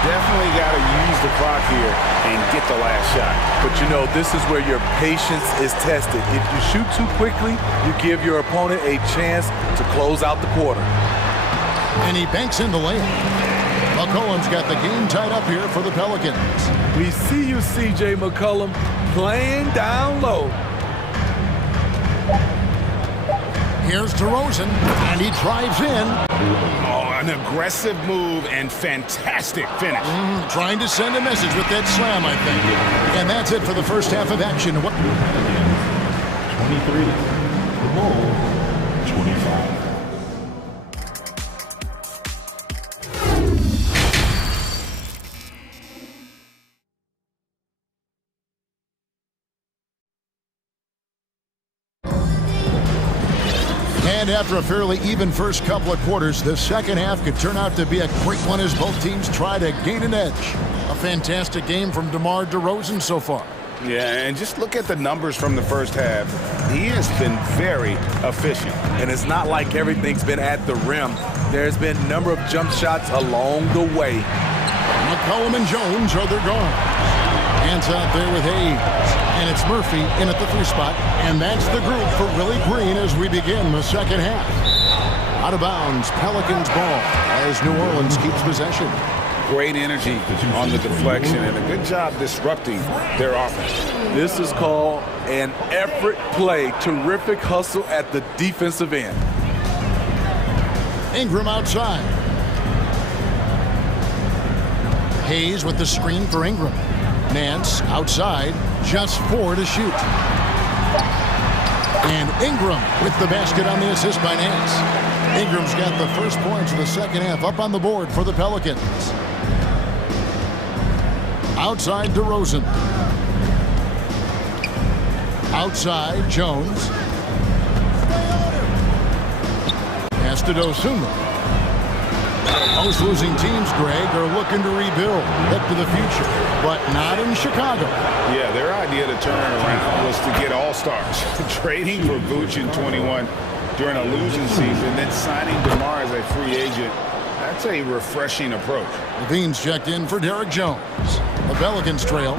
Definitely got to use the clock here and get the last shot. But you know, this is where your patience is tested. If you shoot too quickly, you give your opponent a chance to close out the quarter. And he banks in the layup. McCollum's got the game tied up here for the Pelicans. We see you, C.J. McCollum, playing down low. Here's DeRozan, and he drives in. Oh, an aggressive move and fantastic finish. Trying to send a message with that slam, I think. And that's it for the first half of action. 23. The Bulls, 25. And after a fairly even first couple of quarters, the second half could turn out to be a great one as both teams try to gain an edge. A fantastic game from DeMar DeRozan so far. Yeah, and just look at the numbers from the first half. He has been very efficient. And it's not like everything's been at the rim. There's been a number of jump shots along the way. McCollum and Jones are their guards. Hands out there with Hayes. And it's Murphy in at the 3 spot. And that's the group for Willie Green as we begin the second half. Out of bounds, Pelicans ball as New Orleans keeps possession. Great energy on the deflection and a good job disrupting their offense. This is called an effort play. Terrific hustle at the defensive end. Ingram outside. Hayes with the screen for Ingram. Nance outside, just 4 to shoot. And Ingram with the basket on the assist by Nance. Ingram's got the first points of the second half up on the board for the Pelicans. Outside DeRozan. Outside Jones. Pass to Dosunmu. Most losing teams, Greg, are looking to rebuild, look to the future, but not in Chicago. Yeah, their idea to turn it around was to get all-stars. Trading for Vooch in 21 during a losing season, then signing DeMar as a free agent. That's a refreshing approach. Levine's checked in for Derek Jones. The Pelicans trail.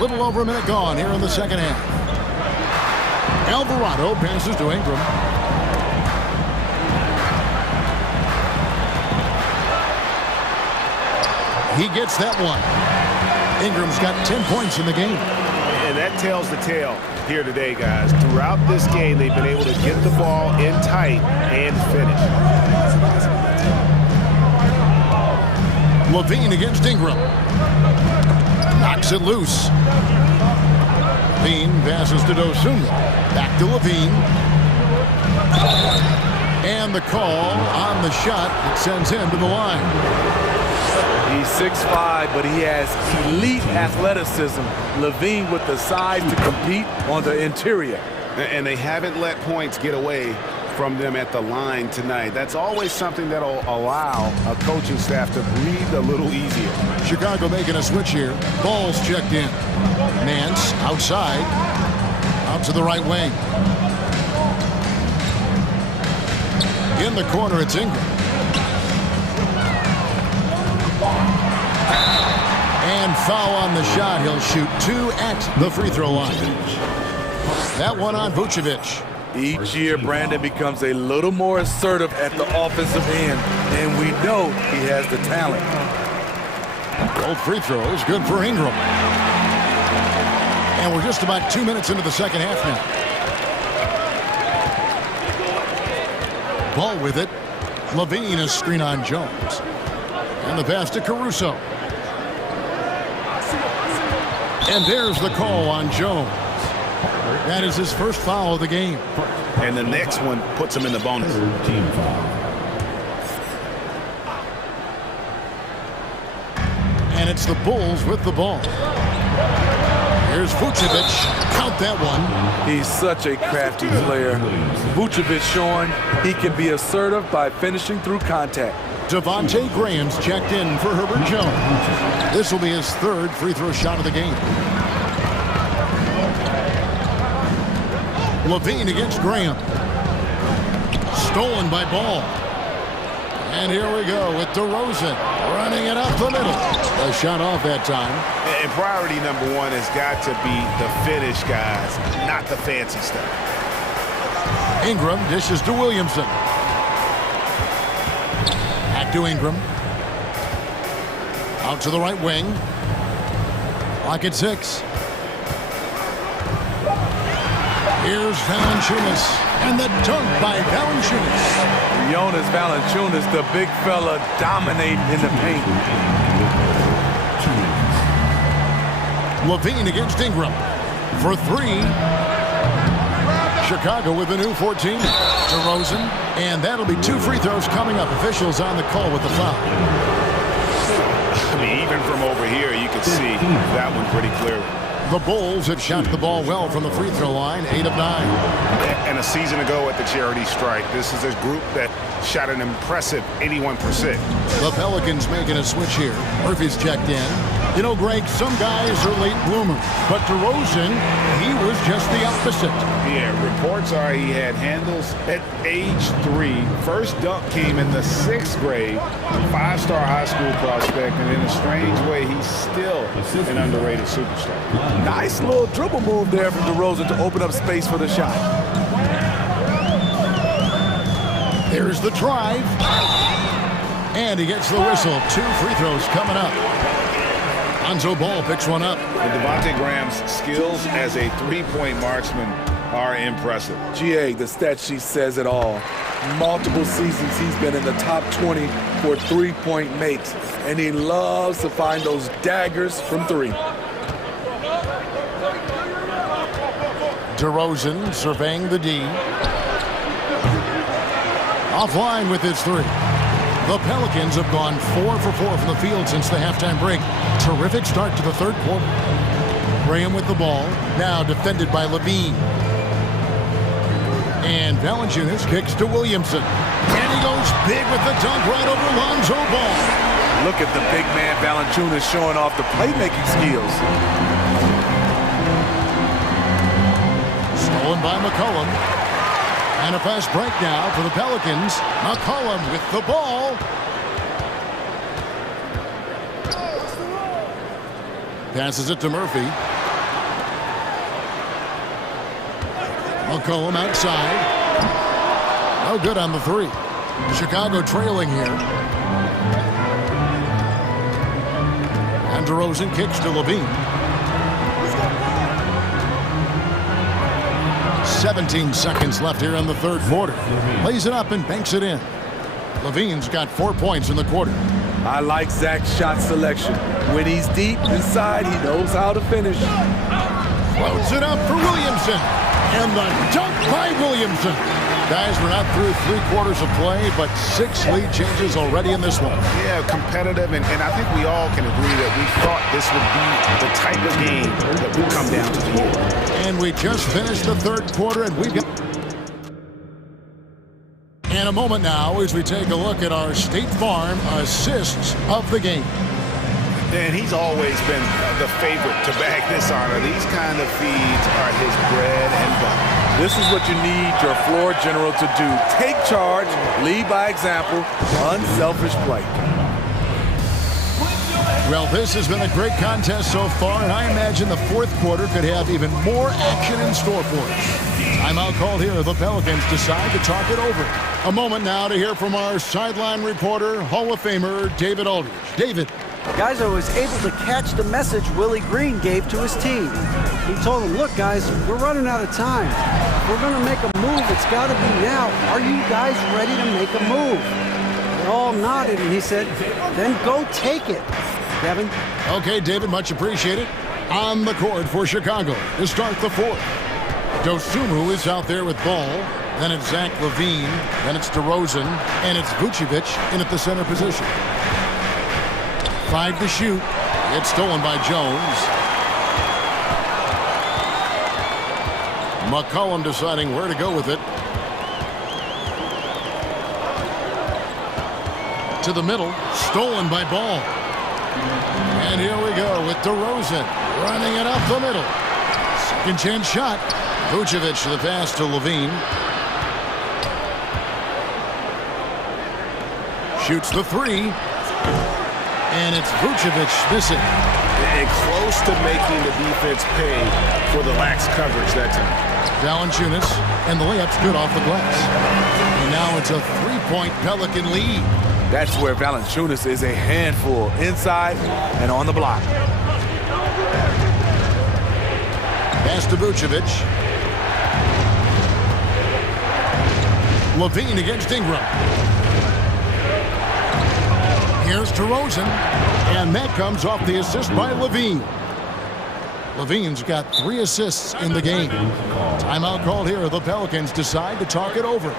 Little over a minute gone here in the second half. Alvarado passes to Ingram. He gets that one. Ingram's got 10 points in the game. And that tells the tale here today, guys. Throughout this game, they've been able to get the ball in tight and finish. Levine against Ingram. Knocks it loose. Levine passes to Dosunmu. Back to Levine. And the call on the shot that sends him to the line. He's 6'5", but he has elite athleticism. Levine with the size to compete on the interior. And they haven't let points get away from them at the line tonight. That's always something that'll allow a coaching staff to breathe a little easier. Chicago making a switch here. Ball's checked in. Nance outside. Out to the right wing. In the corner, it's Ingram. And foul on the shot. He'll shoot 2 at the free throw line. That one on Vucevic. Each year, Brandon becomes a little more assertive at the offensive end, and we know he has the talent. Both free throws, good for Ingram. And we're just about 2 minutes into the second half now. Ball with it. Levine a screen on Jones. And the pass to Caruso. And there's the call on Jones. That is his first foul of the game. And the next one puts him in the bonus. And it's the Bulls with the ball. Here's Vucevic. Count that one. He's such a crafty player. Vucevic showing he can be assertive by finishing through contact. Devontae Graham's checked in for Herbert Jones. This will be his third free throw shot of the game. Levine against Graham. Stolen by Ball. And here we go with DeRozan running it up the middle. A shot off that time. And priority number one has got to be the finish, guys, not the fancy stuff. Ingram dishes to Williamson. Back to Ingram. Out to the right wing. Clock at 6. Here's Valanciunas. And the dunk by Valanciunas. Jonas Valanciunas, the big fella, dominating in the paint. Levine against Ingram for 3. Chicago with a new 14. DeRozan, and that'll be 2 free throws coming up. Officials on the call with the foul. I mean, even from over here, you can see that one pretty clearly. The Bulls have shot the ball well from the free throw line, 8 of 9. And a season ago at the charity strike, this is a group that shot an impressive 81%. The Pelicans making a switch here. Murphy's checked in. You know, Greg, some guys are late bloomers, but DeRozan, he was just the opposite. Yeah, reports are he had handles at age 3. First dunk came in the 6th grade. 5-star high school prospect, and in a strange way, he's still an underrated superstar. Nice little dribble move there from DeRozan to open up space for the shot. There's the drive. And he gets the whistle. 2 free throws coming up. Lonzo Ball picks one up. And Devontae Graham's skills as a three-point marksman are impressive. GA, the stat sheet says it all. Multiple seasons he's been in the top 20 for three-point makes, and he loves to find those daggers from 3. DeRozan surveying the D. Offline with his 3. The Pelicans have gone 4 for 4 from the field since the halftime break. Terrific start to the third quarter. Graham with the ball, now defended by Levine. And Valanciunas kicks to Williamson. And he goes big with the dunk right over Lonzo Ball. Look at the big man Valanciunas showing off the playmaking skills. Stolen by McCollum. And a fast break now for the Pelicans. McCollum with the ball. Passes it to Murphy. McCollum outside. No good on the 3. Chicago trailing here. And DeRozan kicks to Levine. 17 seconds left here in the third quarter. Lays it up and banks it in. Levine's got 4 points in the quarter. I like Zach's shot selection. When he's deep inside, he knows how to finish. Floats it up for Williamson. And the dunk by Williamson. Guys, we're not through 3 quarters of play, but 6 lead changes already in this one. Yeah, competitive, and I think we all can agree that we thought this would be the type of game that would come down to the end. And we just finished the third quarter, and we've got... In a moment now, as we take a look at our State Farm assists of the game. And he's always been the favorite to bag this honor. These kind of feeds are his bread and butter. This is what you need your floor general to do. Take charge, lead by example, unselfish play. Well, this has been a great contest so far, and I imagine the fourth quarter could have even more action in store for us. Timeout called here. The Pelicans decide to talk it over. A moment now to hear from our sideline reporter, Hall of Famer David Aldridge. David. Guys, I was able to catch the message Willie Green gave to his team. He told them, look, guys, we're running out of time. If we're going to make a move, it's got to be now. Are you guys ready to make a move? They all nodded, and he said, then go take it. Kevin? Okay, David, much appreciated. On the court for Chicago to start the fourth. Dosunmu is out there with ball. Then it's Zach LaVine. Then it's DeRozan. And it's Vucevic in at the center position. 5 to shoot. It's stolen by Jones. McCollum deciding where to go with it. To the middle. Stolen by Ball. And here we go with DeRozan running it up the middle. Second chance shot. Vucevic the pass to LaVine. Shoots the 3. And it's Vucevic missing. And close to making the defense pay for the lax coverage that time. Valanciunas, and the layup's good off the glass. And now it's a 3-point Pelican lead. That's where Valanciunas is a handful, inside and on the block. Pass to Vucevic. LaVine against Ingram. Here's DeRozan, and that comes off the assist by LaVine. LaVine's got 3 assists in the game. Timeout called here. The Pelicans decide to talk it over.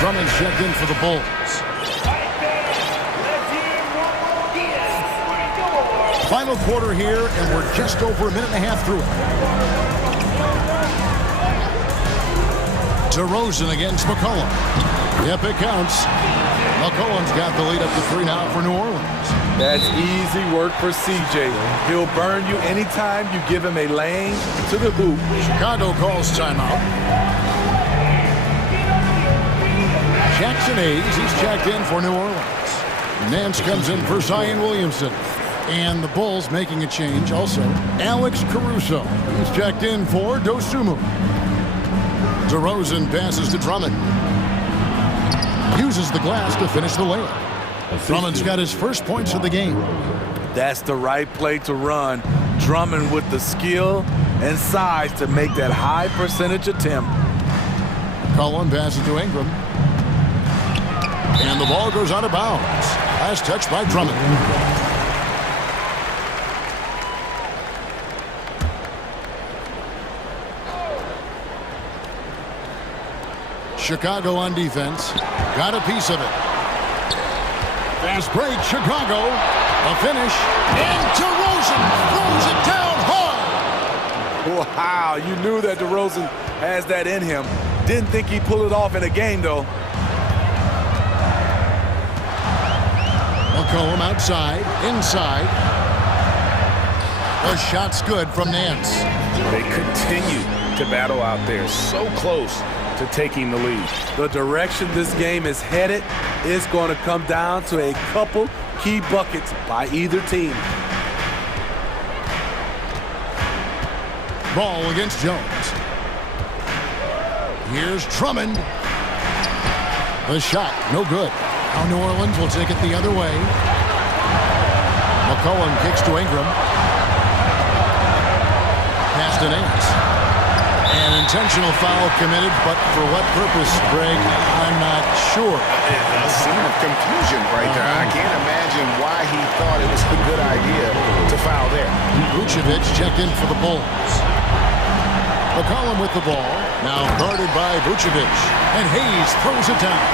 Drummond's checked in for the Bulls. Final quarter here, and we're just over a minute and a half through it. DeRozan against McCollum. Yep, it counts. McCollum's got the lead up to 3 now for New Orleans. That's easy work for CJ. He'll burn you anytime you give him a lane to the hoop. Chicago calls timeout. Jackson Hayes, he's checked in for New Orleans. Nance comes in for Zion Williamson. And the Bulls making a change also. Alex Caruso, he's checked in for Dosunmu. DeRozan passes to Drummond. Uses the glass to finish the layup. Drummond's got his first points of the game. That's the right play to run. Drummond with the skill and size to make that high percentage attempt. Cullen passes to Ingram. And the ball goes out of bounds. Last touch by Drummond. Chicago on defense. Got a piece of it. Fast break, Chicago. A finish. And DeRozan throws it down hard. Wow, you knew that DeRozan has that in him. Didn't think he'd pull it off in a game, though. McCollum outside, inside. The shot's good from Nance. They continue to battle out there, so close to taking the lead. The direction this game is headed is going to come down to a couple key buckets by either team. Ball against Jones. Here's Drummond. The shot, no good. Now New Orleans will take it the other way. McCollum kicks to Ingram. Pass to Nance. An intentional foul committed, but for what purpose, Greg, I'm not sure. A scene of confusion right there. I can't imagine why he thought it was a good idea to foul there. Vucevic checked in for the Bulls. McCollum with the ball, now guarded by Vucevic, and Hayes throws it down.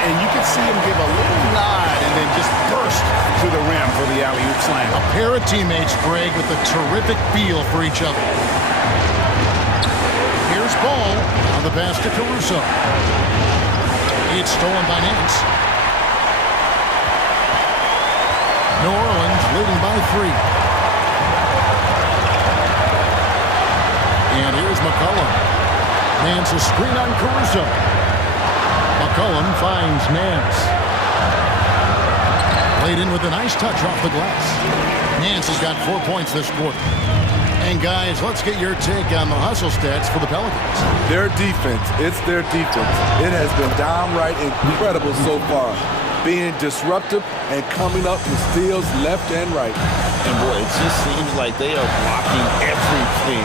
And you can see him give a little nod and then just burst to the rim for the alley-oop slam. A pair of teammates, Greg, with a terrific feel for each other. Here's Ball on the pass to Caruso. It's stolen by Nance. New Orleans leading by 3. And here's McCollum. Nance a screen on Caruso. McCollum finds Nance. Laid in with a nice touch off the glass. Nance has got 4 points this quarter. And guys, let's get your take on the hustle stats for the Pelicans. Their defense, it's their defense. It has been downright incredible so far. Being disruptive and coming up with steals left and right. And boy, it just seems like they are blocking everything.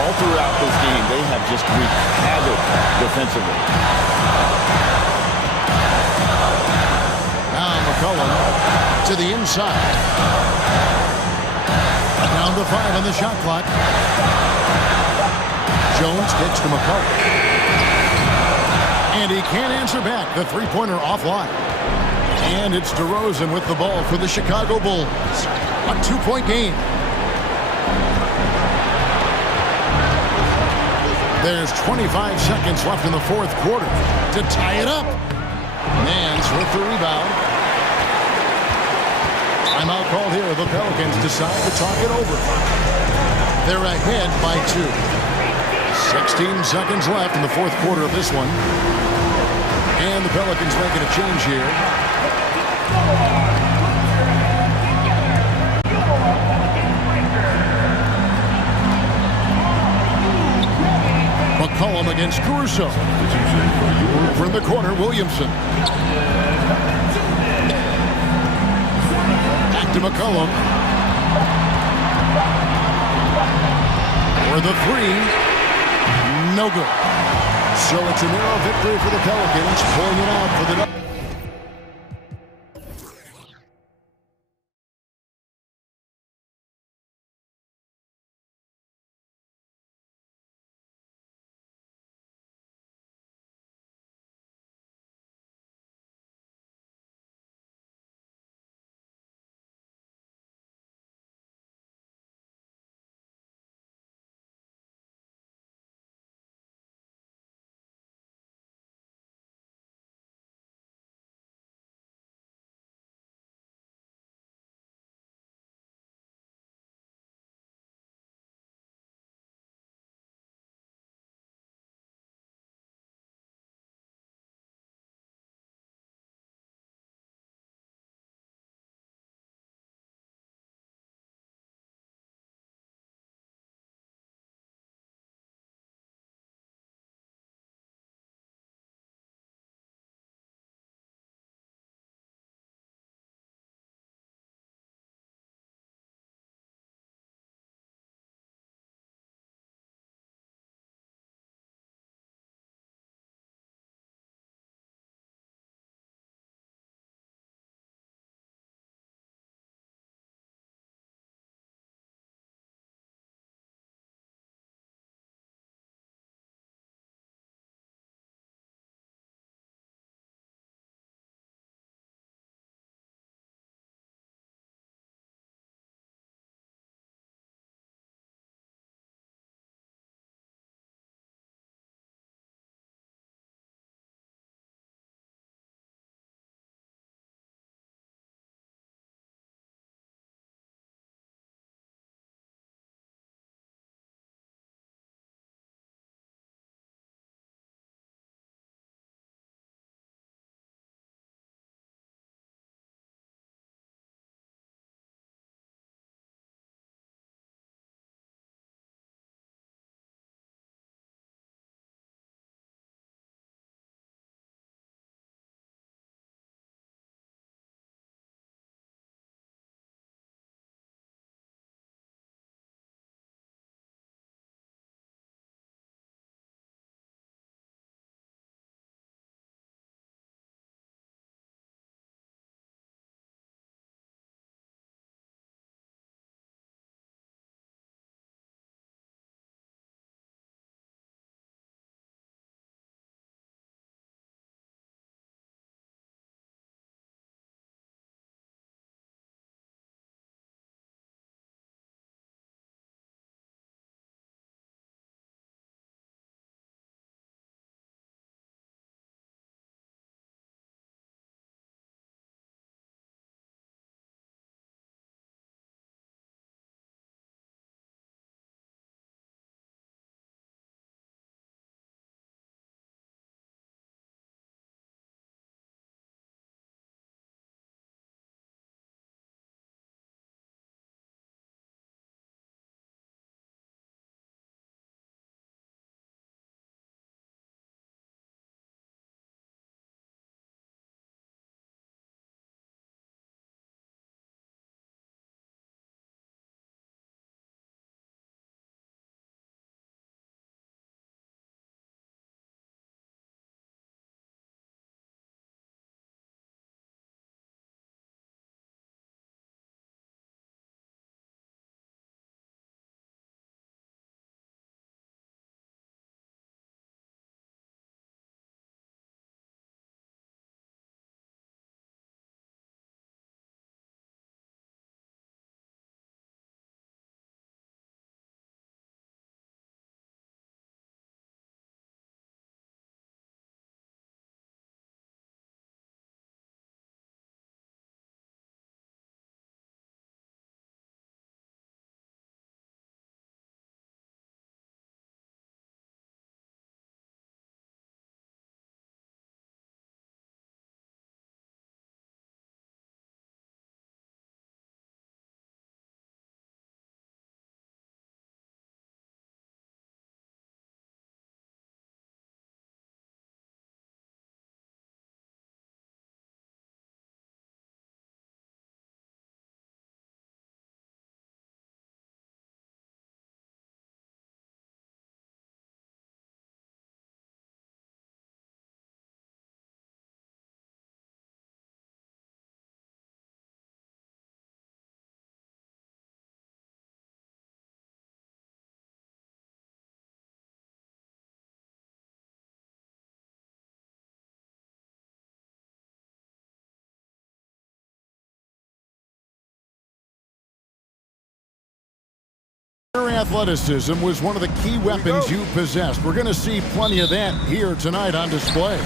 All throughout this game, they have just wreaked havoc defensively. Now McCollum to the inside. Down to 5 on the shot clock. Jones kicks to McCollum. And he can't answer back. The three-pointer offline. And it's DeRozan with the ball for the Chicago Bulls. A 2-point game. There's 25 seconds left in the fourth quarter to tie it up. Nance with the rebound. Timeout called here. The Pelicans decide to talk it over. They're ahead by 2. 16 seconds left in the fourth quarter of this one. And the Pelicans making a change here. McCollum against Caruso. Over in the corner, Williamson. To McCollum. For the 3. No good. So it's a narrow victory for the Pelicans, pulling it out for the Your athleticism was one of the key weapons you possessed. We're going to see plenty of that here tonight on display.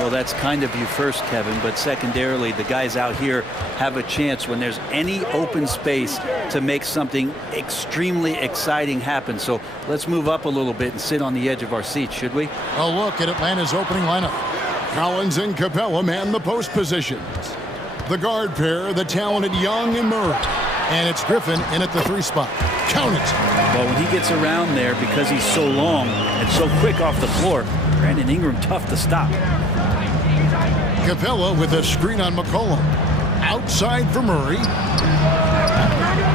Well, that's kind of you first, Kevin, but secondarily, the guys out here have a chance when there's any open space to make something extremely exciting happen. So let's move up a little bit and sit on the edge of our seats, should we? A look at Atlanta's opening lineup. Collins and Capella man the post positions. The guard pair, the talented Young and Murray. And it's Griffin in at the 3 spot. Count it. Well, when he gets around there, because he's so long and so quick off the floor, Brandon Ingram tough to stop. Capella with a screen on McCollum. Outside for Murray.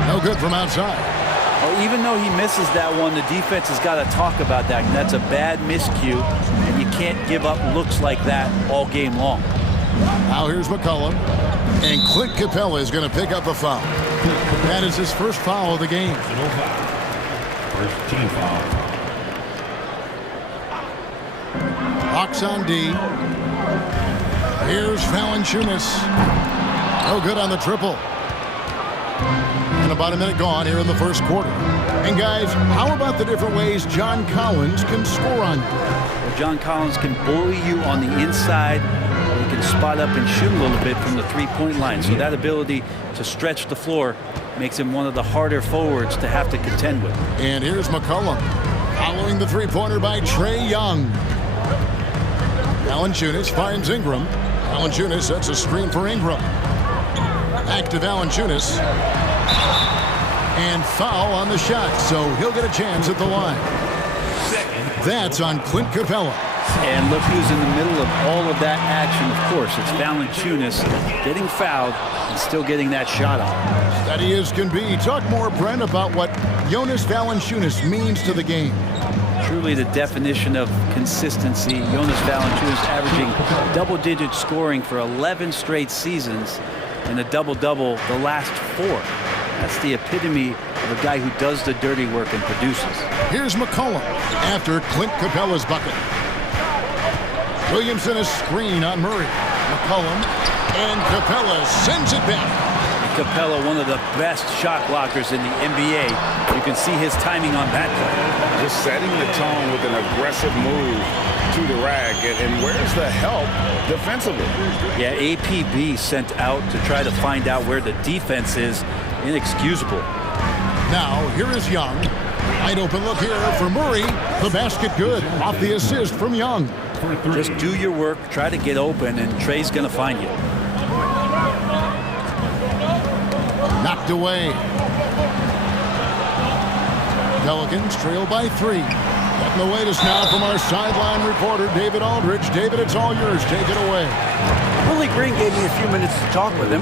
No good from outside. Well, even though he misses that one, the defense has got to talk about that. And that's a bad miscue, and you can't give up looks like that all game long. Now here's McCollum. And Clint Capella is going to pick up a foul. That is his first foul of the game. First team foul. Hawks on D. Here's Valanciunas. No good on the triple. And about a minute gone here in the first quarter. And guys, how about the different ways John Collins can score on you? Well, John Collins can bully you on the inside. He can spot up and shoot a little bit from the three-point line. So that ability to stretch the floor makes him one of the harder forwards to have to contend with. And here's McCollum. Following the three-pointer by Trae Young. Valanciunas finds Ingram. Valanciunas sets a screen for Ingram. Back to Valanciunas. And foul on the shot, so he'll get a chance at the line. That's on Clint Capella. And look who's in the middle of all of that action. Of course, it's Valanciunas getting fouled and still getting that shot off. Steady as can be. Talk more, Brent, about what Jonas Valanciunas means to the game. Truly the definition of consistency. Jonas Valanciunas averaging double-digit scoring for 11 straight seasons and a double-double the last 4. That's the epitome of a guy who does the dirty work and produces. Here's McCollum after Clint Capella's bucket. Williamson a screen on Murray. McCollum and Capella sends it back. Capella, one of the best shot blockers in the NBA. You can see his timing on that play. Just setting the tone with an aggressive move to the rack. And where's the help defensively? Yeah, APB sent out to try to find out where the defense is. Inexcusable. Now, here is Young. Wide open look here for Murray. The basket good. Off the assist from Young. Just do your work, try to get open, and Trey's going to find you. Knocked away. Pelicans trail by 3. Getting the latest now from our sideline reporter, David Aldridge. David, it's all yours. Take it away. Willie Green gave me a few minutes to talk with him.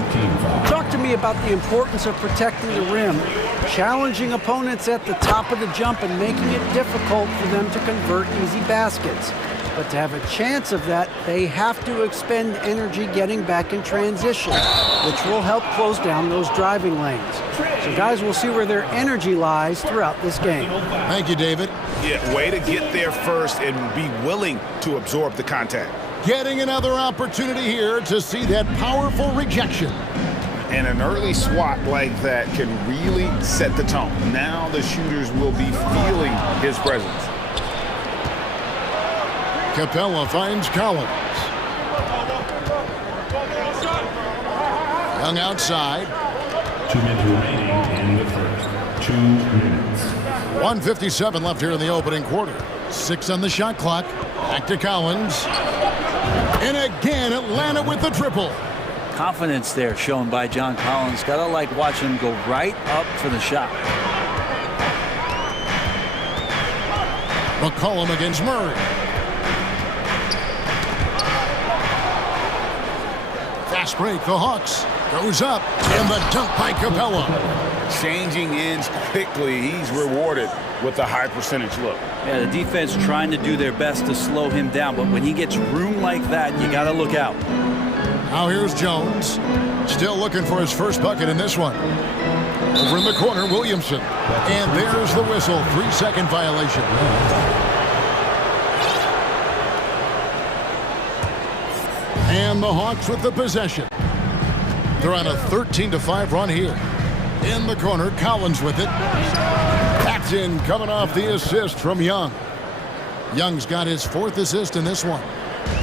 Talk to me about the importance of protecting the rim, challenging opponents at the top of the jump, and making it difficult for them to convert easy baskets. But to have a chance of that, they have to expend energy getting back in transition, which will help close down those driving lanes. So guys, we'll see where their energy lies throughout this game. Thank you, David. Yeah, way to get there first and be willing to absorb the contact. Getting another opportunity here to see that powerful rejection. And an early swat like that can really set the tone. Now the shooters will be feeling his presence. Capella finds Collins. Young outside. 2 minutes remaining in the first. 2 minutes. 1:57 left here in the opening quarter. 6 on the shot clock. Back to Collins. And again, Atlanta with the triple. Confidence there shown by John Collins. Gotta like watching him go right up for the shot. McCollum against Murray. Fast break, the Hawks. Goes up, and the dunk by Capella. Changing ends quickly. He's rewarded with a high percentage look. Yeah, the defense trying to do their best to slow him down, but when he gets room like that, you got to look out. Now here's Jones. Still looking for his first bucket in this one. Over in the corner, Williamson. And there's the whistle. 3-second violation. And the Hawks with the possession. They're on a 13-5 run here. In the corner, Collins with it. Back in coming off the assist from Young. Young's got his 4th assist in this one.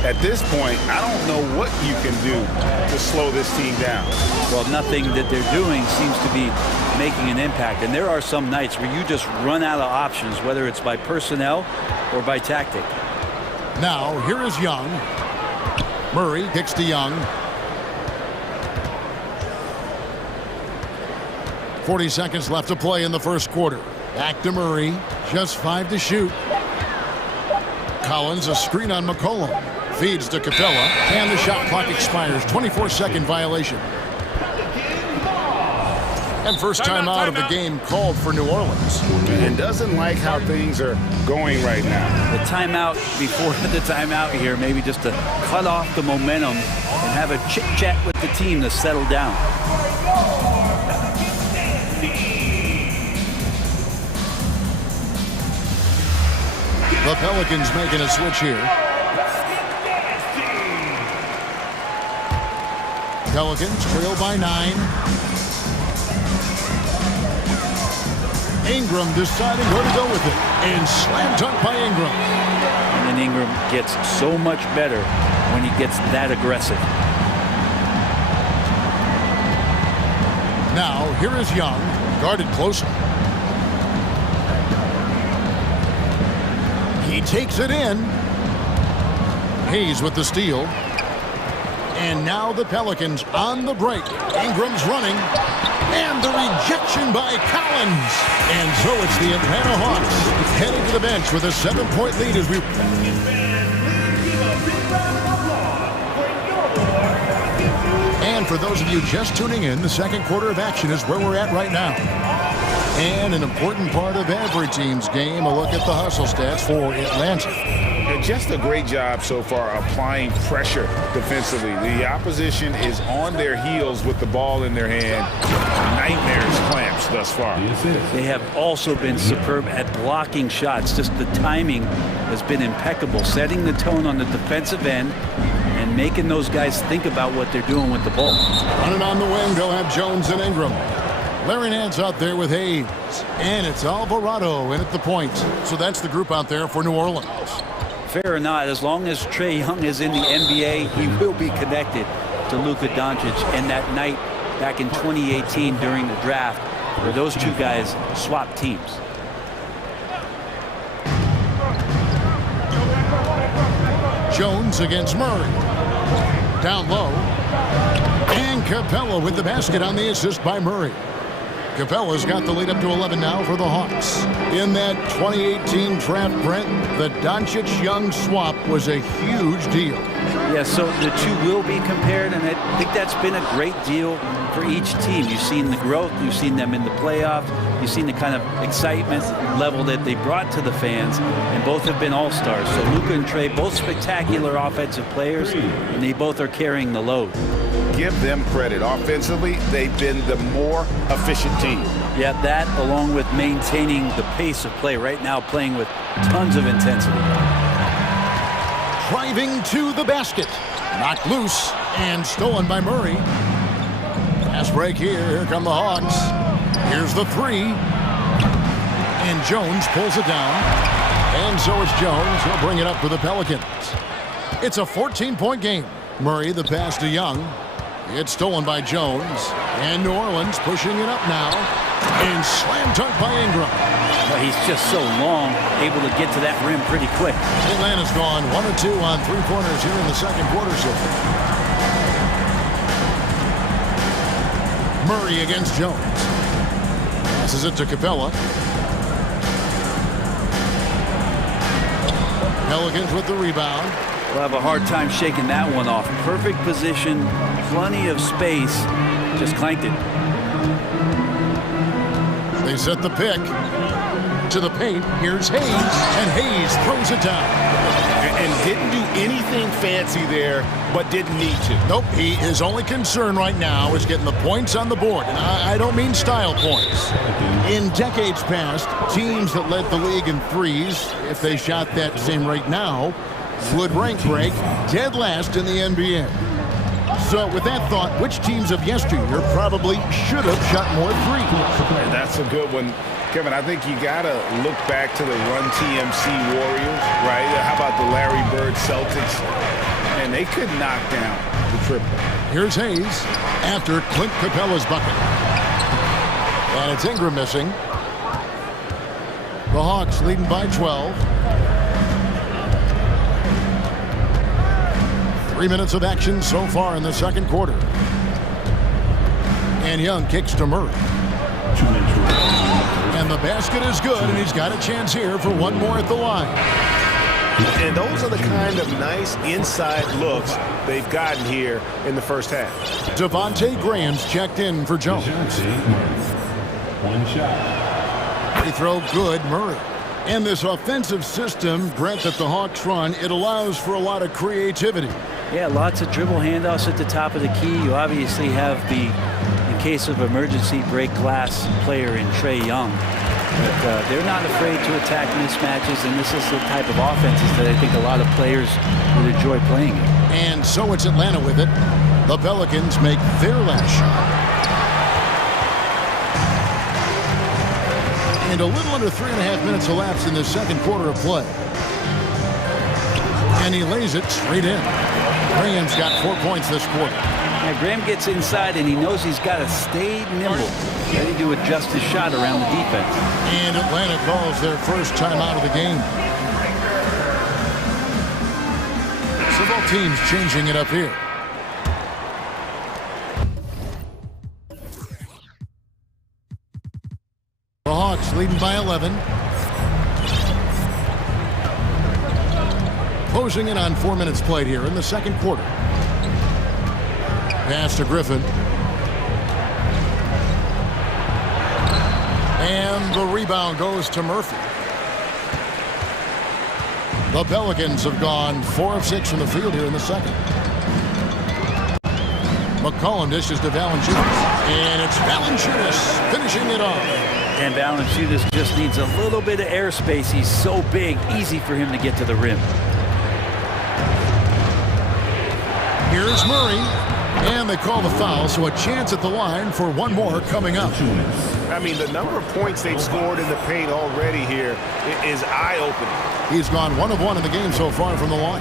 At this point, I don't know what you can do to slow this team down. Well, nothing that they're doing seems to be making an impact. And there are some nights where you just run out of options, whether it's by personnel or by tactic. Now, here is Young. Murray kicks to Young. 40 seconds left to play in the first quarter. Back to Murray. Just 5 to shoot. Collins, a screen on McCollum. Feeds to Capella. And the shot clock expires. 24-second violation. And first time out of the game called for New Orleans. And doesn't like how things are going right now. The timeout before the timeout here, maybe just to cut off the momentum and have a chit-chat with the team to settle down. The Pelicans making a switch here. Pelicans trail by 9. Ingram deciding where to go with it. And slam dunk by Ingram. And then Ingram gets so much better when he gets that aggressive. Now, here is Young, guarded closely. He takes it in. Hayes with the steal. And now the Pelicans on the break. Ingram's running. And the rejection by Collins. And so it's the Atlanta Hawks heading to the bench with a 7-point lead as we... And for those of you just tuning in, the second quarter of action is where we're at right now. And an important part of every team's game, a look at the hustle stats for Atlanta. And just a great job so far applying pressure defensively. The opposition is on their heels with the ball in their hand. Nightmares clamps thus far. They have also been superb at blocking shots. Just the timing has been impeccable, setting the tone on the defensive end and making those guys think about what they're doing with the ball. Running on the wing, they'll have Jones and Ingram. Larry Nance out there with Hayes. And it's Alvarado in at the point. So that's the group out there for New Orleans. Fair or not, as long as Trae Young is in the NBA, he will be connected to Luka Doncic. And that night back in 2018 during the draft where those two guys swapped teams. Jones against Murray. Down low. And Capella with the basket on the assist by Murray. Capella's got the lead up to 11 now for the Hawks. In that 2018 draft, Brent, the Doncic-Young swap was a huge deal. Yeah, so the two will be compared, and I think that's been a great deal for each team. You've seen the growth, you've seen them in the playoffs, you've seen the kind of excitement level that they brought to the fans, and both have been all-stars. So Luka and Trae, both spectacular offensive players, and they both are carrying the load. Give them credit. Offensively, they've been the more efficient team. Yeah, that along with maintaining the pace of play right now, playing with tons of intensity. Driving to the basket. Knocked loose and stolen by Murray. Fast break here. Here come the Hawks. Here's the three. And Jones pulls it down. And so it's Jones. He'll bring it up for the Pelicans. It's a 14-point game. Murray, the pass to Young. It's stolen by Jones. And New Orleans pushing it up now. And slam dunk by Ingram. Well, he's just so long, able to get to that rim pretty quick. Atlanta's gone 1 of 2 on three-pointers here in the second quarter so far. Murray against Jones. Passes it to Capella. Pelicans with the rebound. We'll have a hard time shaking that one off. Perfect position, plenty of space. Just clanked it. They set the pick to the paint. Here's Hayes, and Hayes throws it down. And didn't do anything fancy there, but didn't need to. Nope, his only concern right now is getting the points on the board. And I don't mean style points. In decades past, teams that led the league in threes, if they shot that same rate now, would rank break dead last in the NBA. So with that thought, which teams of yesteryear probably should have shot more threes? And that's a good one. Kevin, I think you got to look back to the Run TMC Warriors, right? How about the Larry Bird Celtics? And they could knock down the triple. Here's Hayes after Clint Capella's bucket. And it's Ingram missing. The Hawks leading by 12. 3 minutes of action so far in the second quarter. And Young kicks to Murray. And the basket is good, and he's got a chance here for one more at the line. And those are the kind of nice inside looks they've gotten here in the first half. Devontae Graham's checked in for Jones. One shot. Free throw good, Murray. And this offensive system, Brent, that the Hawks run, it allows for a lot of creativity. Yeah, lots of dribble handoffs at the top of the key. You obviously have the, in case of emergency, break glass player in Trae Young. But they're not afraid to attack mismatches, and this is the type of offenses that I think a lot of players would enjoy playing it. And so it's Atlanta with it. The Pelicans make their last shot. And a little under 3.5 minutes elapsed in the second quarter of play. And he lays it straight in. Graham's got 4 points this quarter. Yeah, Graham gets inside, and he knows he's got to stay nimble, ready to adjust his shot around the defense. And Atlanta calls their first timeout of the game. So both teams changing it up here. The Hawks leading by 11. Closing in on 4 minutes played here in the second quarter. Pass to Griffin. And the rebound goes to Murphy. The Pelicans have gone 4 of 6 from the field here in the second. McCollum dishes to Valanciunas. And it's Valanciunas finishing it off. And Valanciunas just needs a little bit of airspace. He's so big, easy for him to get to the rim. Here's Murray. And they call the foul, so a chance at the line for one more coming up. I mean, the number of points they've scored in the paint already here is eye-opening. He's gone 1 of 1 in the game so far from the line.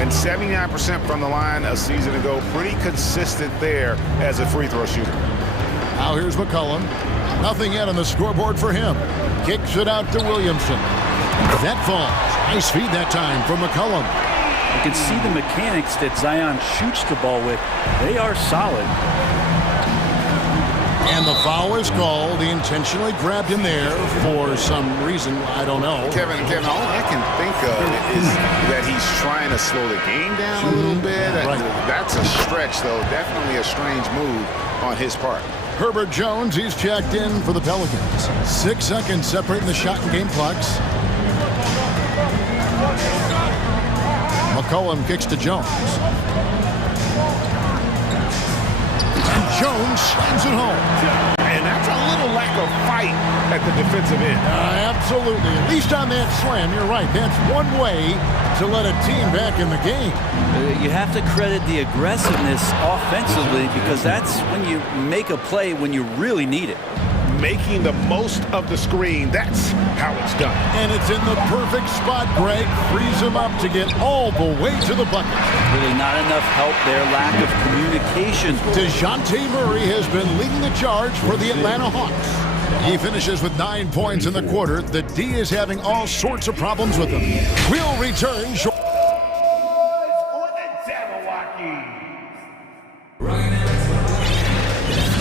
And 79% from the line a season ago. Pretty consistent there as a free throw shooter. Now here's McCollum. Nothing yet on the scoreboard for him. Kicks it out to Williamson. That falls. Nice feed that time from McCollum. You can see the mechanics that Zion shoots the ball with. They are solid. And the foul is called. He intentionally grabbed him there for some reason. I don't know. Kevin, all I can think of is that he's trying to slow the game down a little bit. Right. That's a stretch, though. Definitely a strange move on his part. Herbert Jones, he's checked in for the Pelicans. 6 seconds separating the shot and game clocks. McCollum kicks to Jones. And Jones slams it home. And that's a little lack of fight at the defensive end. Absolutely. At least on that slam, you're right. That's one way to let a team back in the game. You have to credit the aggressiveness offensively, because that's when you make a play when you really need it. Making the most of the screen, that's how it's done. And it's in the perfect spot. Greg frees him up to get all the way to the bucket. Really not enough help there, lack of communication. DeJounte Murray has been leading the charge for the Atlanta Hawks. He finishes with 9 points in the quarter. The D is having all sorts of problems with him. We'll return shortly.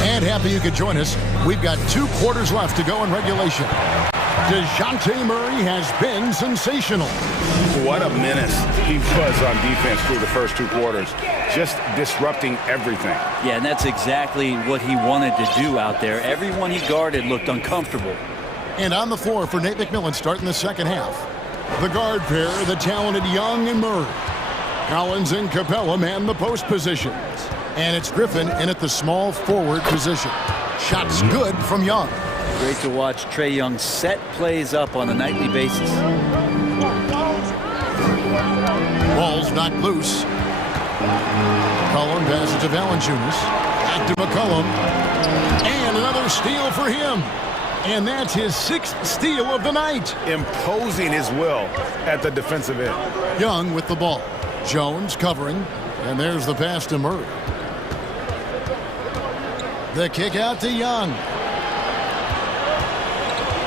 And happy you could join us. We've got 2 quarters left to go in regulation. DeJounte Murray has been sensational. What a menace he was on defense through the first 2 quarters. Just disrupting everything. Yeah, and that's exactly what he wanted to do out there. Everyone he guarded looked uncomfortable. And on the floor for Nate McMillan starting the second half. The guard pair, the talented Young and Murray. Collins and Capella man the post positions. And it's Griffin in at the small forward position. Shots good from Young. Great to watch Trae Young set plays up on a nightly basis. Ball's knocked loose. McCollum passes to Valanciunas. Back to McCollum. And another steal for him. And that's his 6th steal of the night. Imposing his will at the defensive end. Young with the ball. Jones covering. And there's the pass to Murray. The kick out to Young.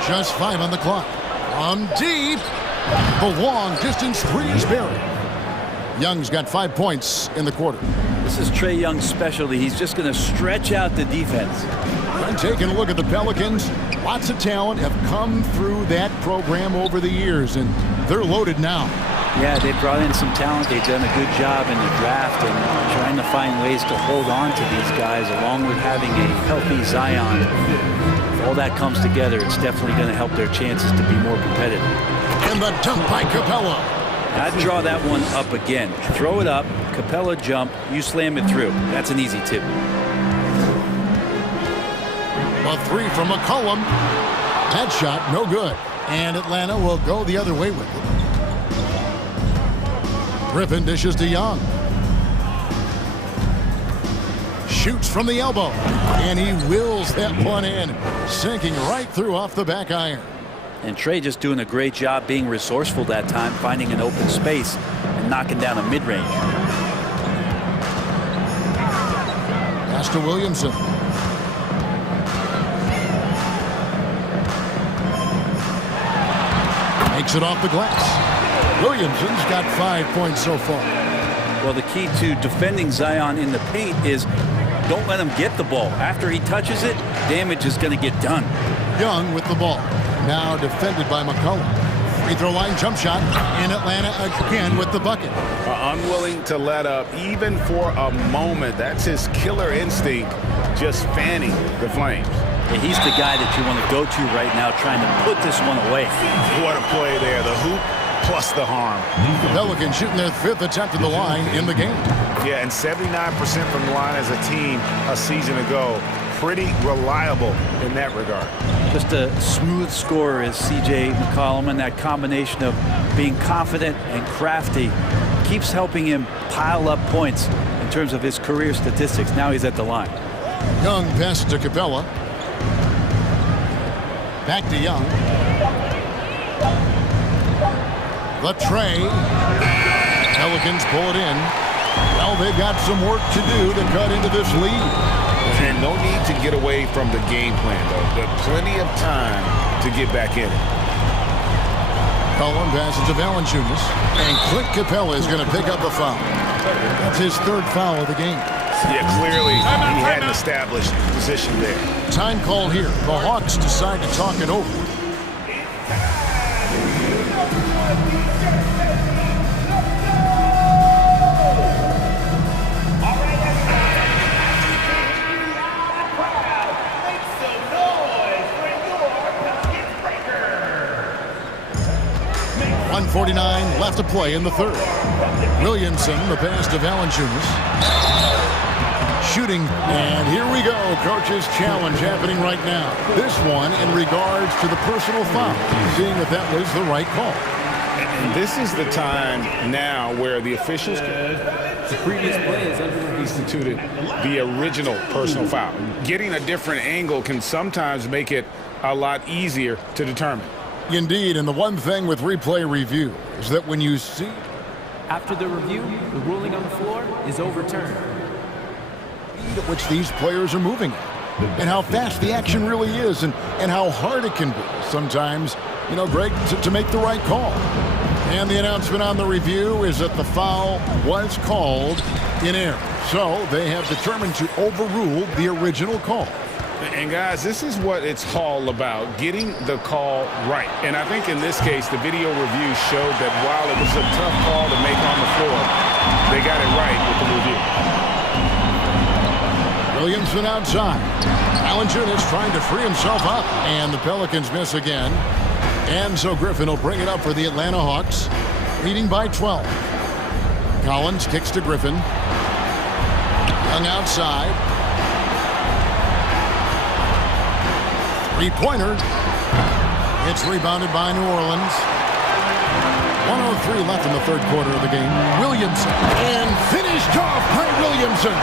Just 5 on the clock. From deep. The long distance 3 is buried. Young's got 5 points in the quarter. This is Trae Young's specialty. He's just going to stretch out the defense. And taking a look at the Pelicans, lots of talent have come through that program over the years, and they're loaded now. Yeah, they brought in some talent. They've done a good job in the draft and trying to find ways to hold on to these guys, along with having a healthy Zion. If all that comes together, it's definitely going to help their chances to be more competitive. And the dunk by Capella. I'd draw that one up again. Throw it up, Capella jump, you slam it through. That's an easy 2. A 3 from McCollum. That shot, no good. And Atlanta will go the other way with it. Griffin dishes to Young. Shoots from the elbow. And he wills that one in, sinking right through off the back iron. And Trae just doing a great job being resourceful that time, finding an open space and knocking down a mid-range. Pass to Williamson. Makes it off the glass. Williamson's got 5 points so far. Well, the key to defending Zion in the paint is don't let him get the ball. After he touches it, damage is going to get done. Young with the ball. Now defended by McCollum. Free throw line jump shot. And Atlanta again with the bucket. Unwilling to let up even for a moment. That's his killer instinct, just fanning the flames. Yeah, he's the guy that you want to go to right now, trying to put this one away. What a play there. The hoop plus the harm. The Pelicans shooting their 5th attempt at the line in the game. Yeah, and 79% from the line as a team a season ago. Pretty reliable in that regard. Just a smooth scorer is C.J. McCollum, and that combination of being confident and crafty keeps helping him pile up points in terms of his career statistics. Now he's at the line. Young pass to Capella. Back to Young. The Trae. Pelicans pull it in. Well, they've got some work to do to cut into this lead. And no need to get away from the game plan, though. But plenty of time to get back in it. Cullen passes to Valanciunas. And Clint Capella is going to pick up a foul. That's his 3rd foul of the game. Yeah, clearly he had an established position there. Time call here. The Hawks decide to talk it over. .149 left to play in the 3rd. Williamson, the pass to Valanciunas. Shooting, and here we go. Coach's challenge happening right now. This one in regards to the personal foul, seeing if that was the right call. And this is the time now where the officials The previous play is instituted the original personal foul. Getting a different angle can sometimes make it a lot easier to determine. Indeed, and the one thing with replay review is that when you see... After the review, the ruling on the floor is overturned. ...at which these players are moving at, and how fast the action really is, and how hard it can be sometimes, you know, Greg, to make the right call. And the announcement on the review is that the foul was called in error. So they have determined to overrule the original call. And guys, this is what it's all about, getting the call right. And I think in this case, the video review showed that while it was a tough call to make on the floor, they got it right with the review. Williamson outside. Valanciunas trying to free himself up, and the Pelicans miss again. And so Griffin will bring it up for the Atlanta Hawks, leading by 12. Collins kicks to Griffin. Young outside. Three-pointer. It's rebounded by New Orleans. 1:03 left in the 3rd quarter of the game. Williamson, and finished off by Williamson.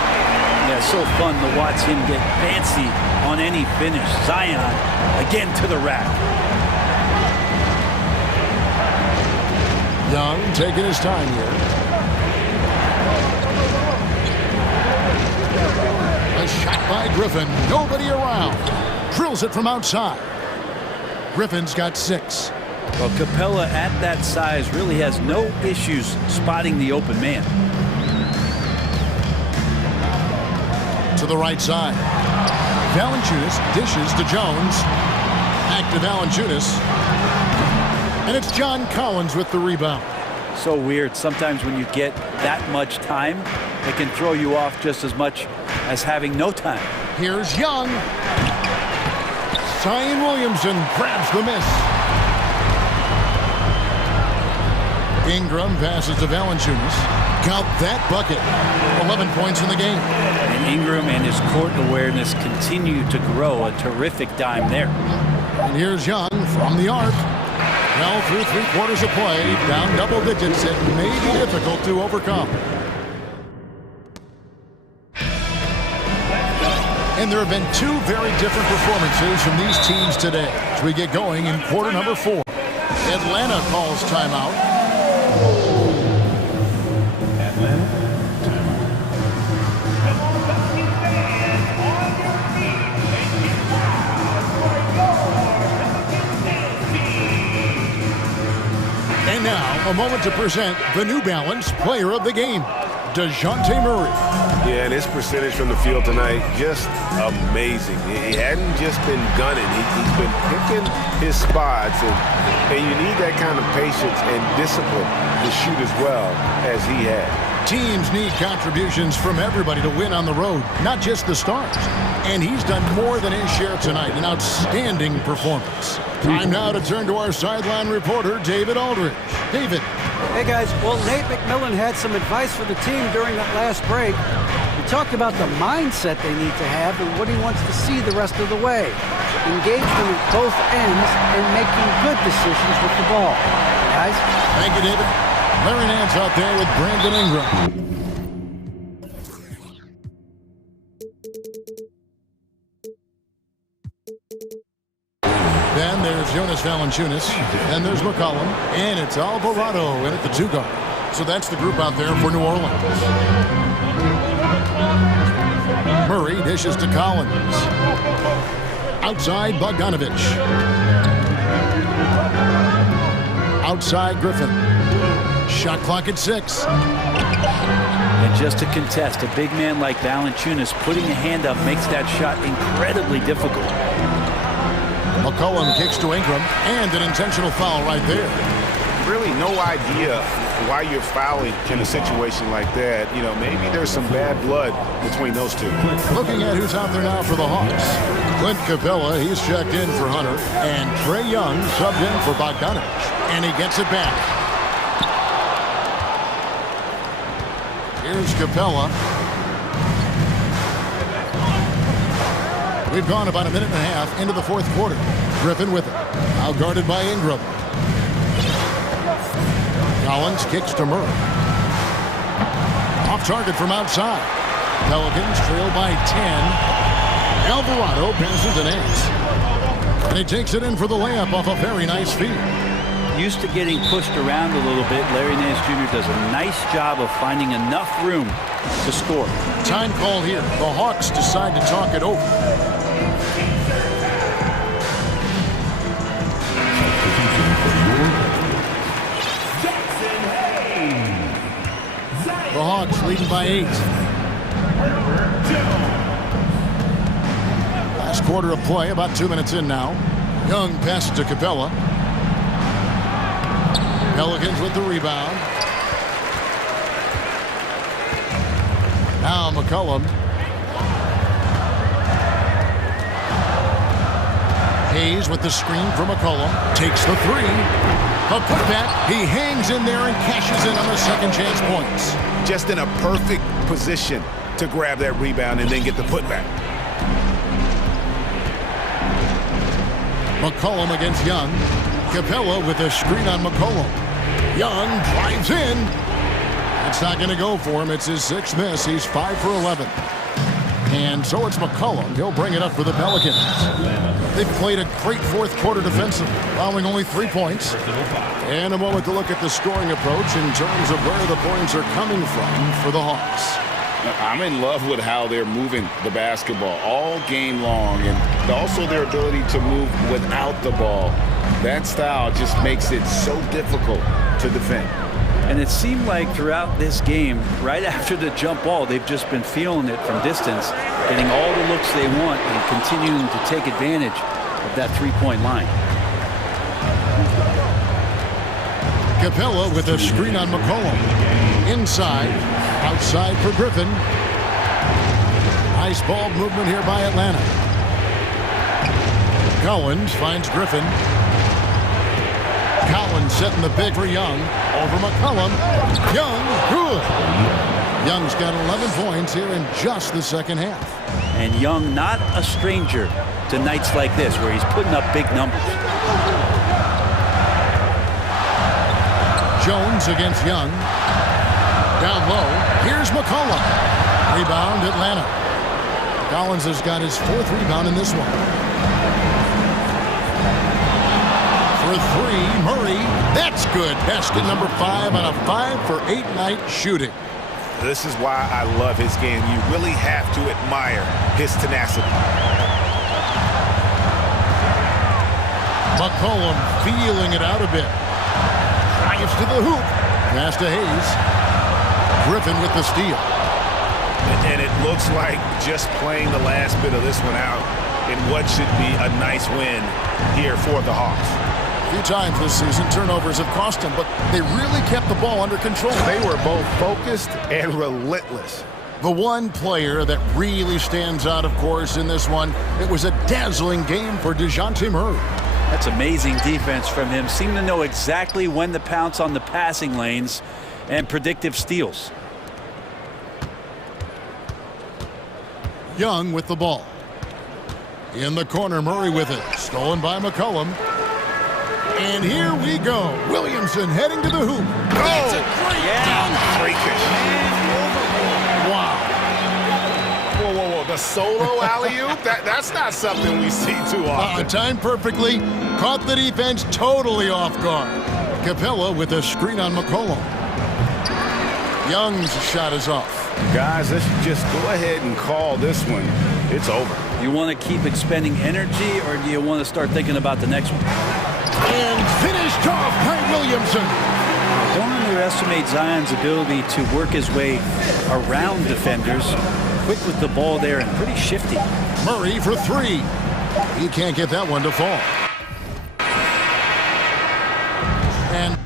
Yeah, it's so fun to watch him get fancy on any finish. Zion, again to the rack. Young taking his time here. A shot by Griffin. Nobody around. Drills it from outside. Griffin's got 6. Well, Capella at that size really has no issues spotting the open man. To the right side. Valanciunas dishes to Jones. Back to Valanciunas. And it's John Collins with the rebound. So weird. Sometimes when you get that much time, it can throw you off just as much as having no time. Here's Young. Zion Williamson grabs the miss. Ingram passes to Valanciunas. Count that bucket. 11 points in the game. And Ingram and his court awareness continue to grow. A terrific dime there. And here's Young from the arc. Well, through 3 quarters of play, down double digits, it may be difficult to overcome. And there have been 2 very different performances from these teams today as we get going in quarter number 4. Atlanta calls timeout. And now, a moment to present the New Balance Player of the Game, DeJounte Murray. Yeah, and his percentage from the field tonight, just amazing. He hadn't just been gunning. He's been picking his spots, and you need that kind of patience and discipline to shoot as well as he had. Teams need contributions from everybody to win on the road, not just the stars. And he's done more than his share tonight, an outstanding performance. Time now to turn to our sideline reporter, David Aldridge. David. Hey, guys. Well, Nate McMillan had some advice for the team during that last break. He talked about the mindset they need to have and what he wants to see the rest of the way. Engagement at both ends and making good decisions with the ball. Guys? Thank you, David. Larry Nance out there with Brandon Ingram. Then there's Jonas Valanciunas. Then there's McCollum. And it's Alvarado in at the 2 guard. So that's the group out there for New Orleans. Murray dishes to Collins. Outside Bogdanovich. Outside Griffin. Shot clock at 6. And just to contest, a big man like Valanciunas putting a hand up makes that shot incredibly difficult. McCollum kicks to Ingram, and an intentional foul right there. Really no idea why you're fouling in a situation like that. You know, maybe there's some bad blood between those two. Looking at who's out there now for the Hawks. Clint Capella, he's checked in for Hunter, and Trae Young subbed in for Bogdanovich, and he gets it back. Here's Capella. We've gone about a minute and a half into the 4th quarter. Griffin with it. Now guarded by Ingram. Collins kicks to Murray. Off target from outside. Pelicans trail by 10. Alvarado passes to Nance. And he takes it in for the layup off a very nice feed. Used to getting pushed around a little bit, Larry Nance Jr. does a nice job of finding enough room to score. Time call here. The Hawks decide to talk it over. The Hawks leading by 8. Last quarter of play, about 2 minutes in now. Young passes to Capella. Pelicans with the rebound. Now McCollum. Hayes with the screen from McCollum. Takes the 3. A putback. He hangs in there and cashes in on the second chance points. Just in a perfect position to grab that rebound and then get the putback. McCollum against Young. Capella with a screen on McCollum. Young drives in. It's not going to go for him. It's his 6th miss. He's 5 for 11. And so it's McCollum. He'll bring it up for the Pelicans. They've played a great fourth quarter defensively, allowing only 3 points. And a moment to look at the scoring approach in terms of where the points are coming from for the Hawks. I'm in love with how they're moving the basketball all game long, and also their ability to move without the ball. That style just makes it so difficult to defend. And it seemed like throughout this game, right after the jump ball, they've just been feeling it from distance, getting all the looks they want and continuing to take advantage of that three-point line. Capella with a screen on McCollum. Inside, outside for Griffin. Nice ball movement here by Atlanta. Collins finds Griffin. Collins setting the pick for Young. Over McCollum. Young, good. Young's got 11 points here in just the second half. And Young not a stranger to nights like this where he's putting up big numbers. Jones against Young. Down low. Here's McCollum. Rebound Atlanta. Collins has got his fourth rebound in this one. For three, Murray. That's good. Basket number 5 on a 5-for-8 night shooting. This is why I love his game. You really have to admire his tenacity. McCollum feeling it out a bit. Drives to the hoop. Pass to Hayes. Griffin with the steal. And it looks like just playing the last bit of this one out in what should be a nice win here for the Hawks. A few times this season, turnovers have cost them, but they really kept the ball under control. They were both focused and relentless. The one player that really stands out, of course, in this one, it was a dazzling game for DeJounte Murray. That's amazing defense from him. Seemed to know exactly when to pounce on the passing lanes and predictive steals. Young with the ball. In the corner, Murray with it. Stolen by McCollum. And here we go. Williamson heading to the hoop. That's a great dunk. Freakish. Wow. Whoa, whoa, whoa. The solo alley-oop? That's not something we see too often. Timed perfectly. Caught the defense totally off guard. Capella with a screen on McCollum. Young's shot is off. Guys, let's just go ahead and call this one. It's over. You want to keep expending energy, or do you want to start thinking about the next one? And finished off by Williamson. Don't underestimate Zion's ability to work his way around defenders. Quick with the ball there and pretty shifty. Murray for three. He can't get that one to fall. And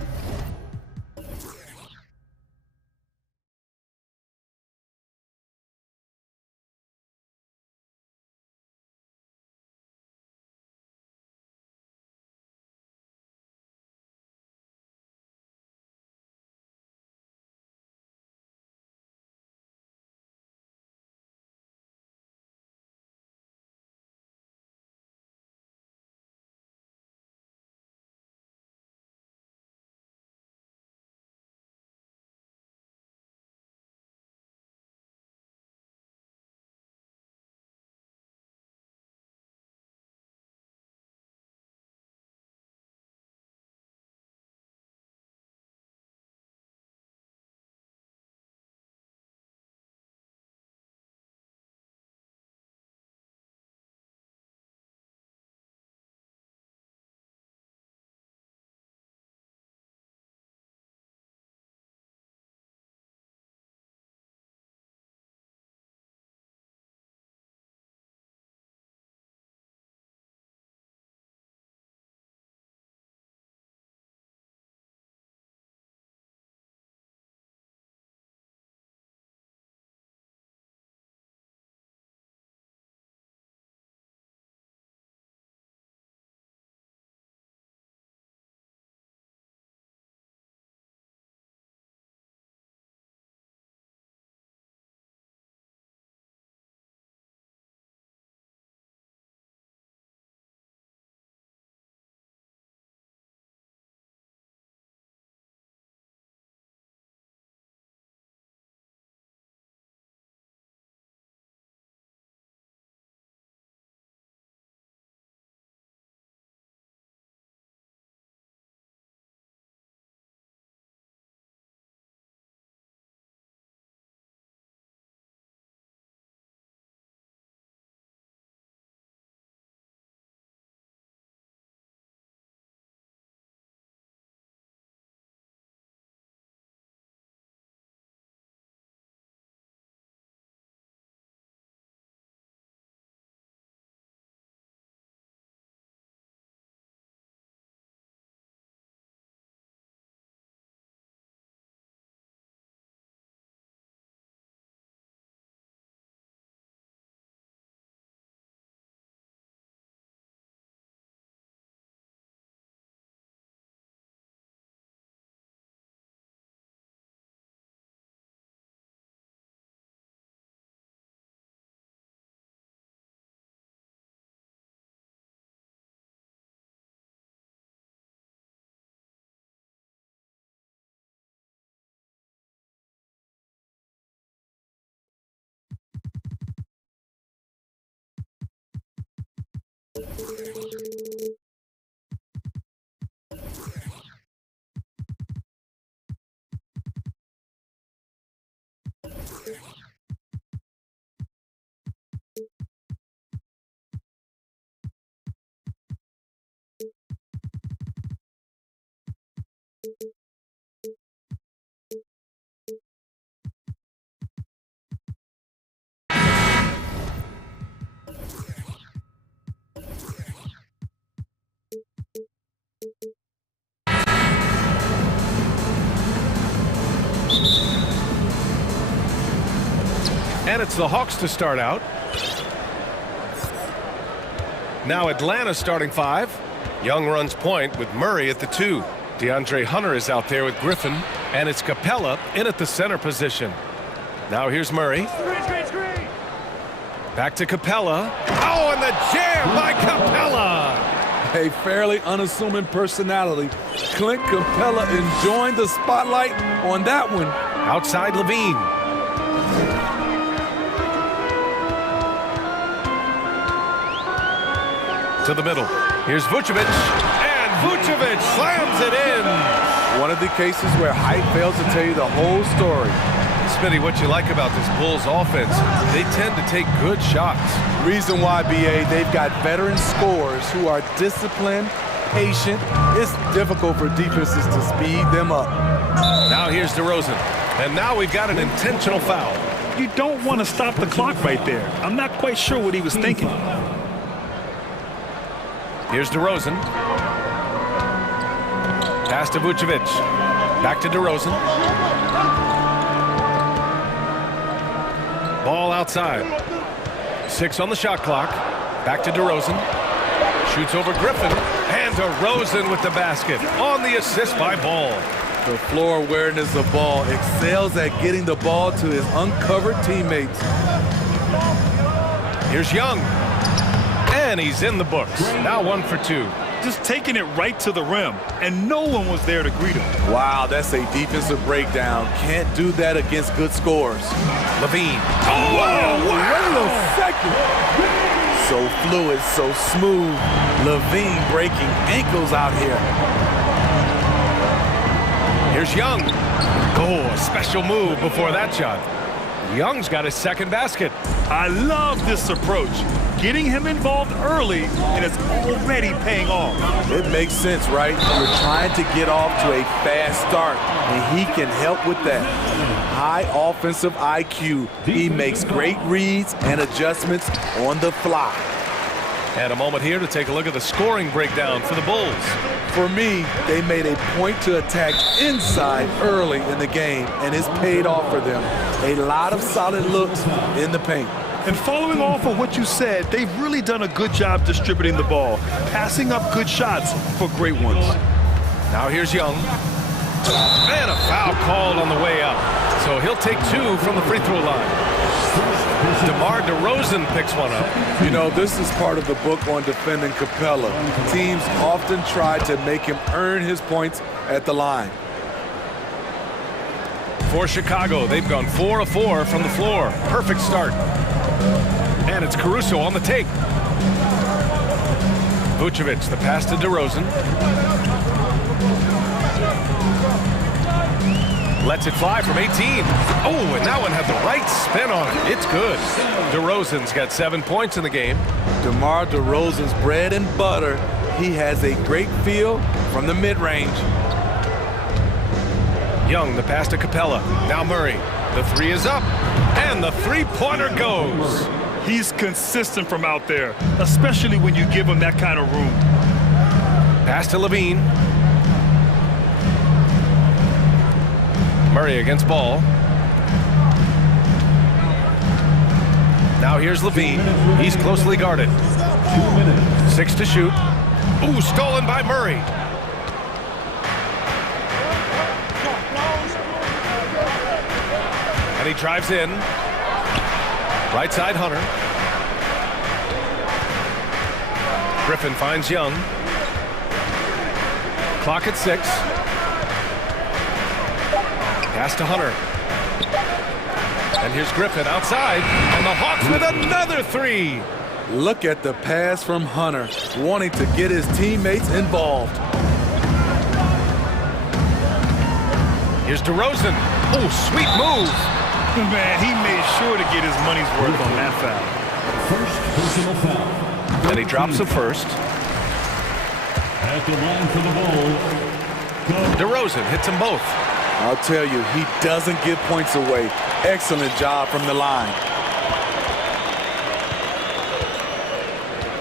And it's the Hawks to start out. Now Atlanta starting 5. Young runs point with Murray at the 2. DeAndre Hunter is out there with Griffin, and it's Capella in at the center position. Now here's Murray. Back to Capella. Oh, and the jam by Capella! A fairly unassuming personality. Clint Capella enjoying the spotlight on that one. Outside Levine. To the middle. Here's Vucevic, and Vucevic slams it in. One of the cases where height fails to tell you the whole story. Smitty, what you like about this Bulls offense, they tend to take good shots. Reason why, BA, they've got veteran scorers who are disciplined, patient. It's difficult for defenses to speed them up. Now here's DeRozan, and now we've got an intentional foul. You don't want to stop the clock right there. I'm not quite sure what he was thinking. Here's DeRozan. Pass to Vucevic. Back to DeRozan. Ball outside. 6 on the shot clock. Back to DeRozan. Shoots over Griffin. And DeRozan with the basket. On the assist by Ball. The floor awareness of Ball excels at getting the ball to his uncovered teammates. Here's Young. And he's in the books. Now 1 for 2. Just taking it right to the rim, and no one was there to greet him. Wow, that's a defensive breakdown. Can't do that against good scores. Levine. Oh, wow. Wait a second. So fluid, so smooth. Levine breaking ankles out here. Here's Young. Oh, a special move before that shot. Young's got his second basket. I love this approach. Getting him involved early, and it's already paying off. It makes sense, right? You're trying to get off to a fast start, and he can help with that. High offensive IQ. He makes great reads and adjustments on the fly. And a moment here to take a look at the scoring breakdown for the Bulls. For me, they made a point to attack inside early in the game, and it's paid off for them. A lot of solid looks in the paint. And following off of what you said, they've really done a good job distributing the ball, passing up good shots for great ones. Now here's Young. And a foul called on the way up. So he'll take 2 from the free throw line. DeMar DeRozan picks one up. You know, this is part of the book on defending Capella. Teams often try to make him earn his points at the line. For Chicago, they've gone 4 of 4 from the floor. Perfect start. And it's Caruso on the take. Vucevic, the pass to DeRozan. Lets it fly from 18. Oh, and that one had the right spin on it. It's good. DeRozan's got 7 points in the game. DeMar DeRozan's bread and butter. He has a great feel from the mid-range. Young, the pass to Capella. Now Murray. The 3 is up. And the three-pointer goes. He's consistent from out there, especially when you give him that kind of room. Pass to Levine. Murray against Ball. Now here's Levine. He's closely guarded. 6 to shoot. Ooh, stolen by Murray. And he drives in. Right side Hunter. Griffin finds Young. Clock at 6. Pass to Hunter. And here's Griffin outside. And the Hawks with another 3. Look at the pass from Hunter, wanting to get his teammates involved. Here's DeRozan. Oh, sweet move. Man, he made sure to get his money's worth on that foul. First personal foul. And he drops the first. At the line for the ball. DeRozan hits them both. I'll tell you, he doesn't give points away. Excellent job from the line.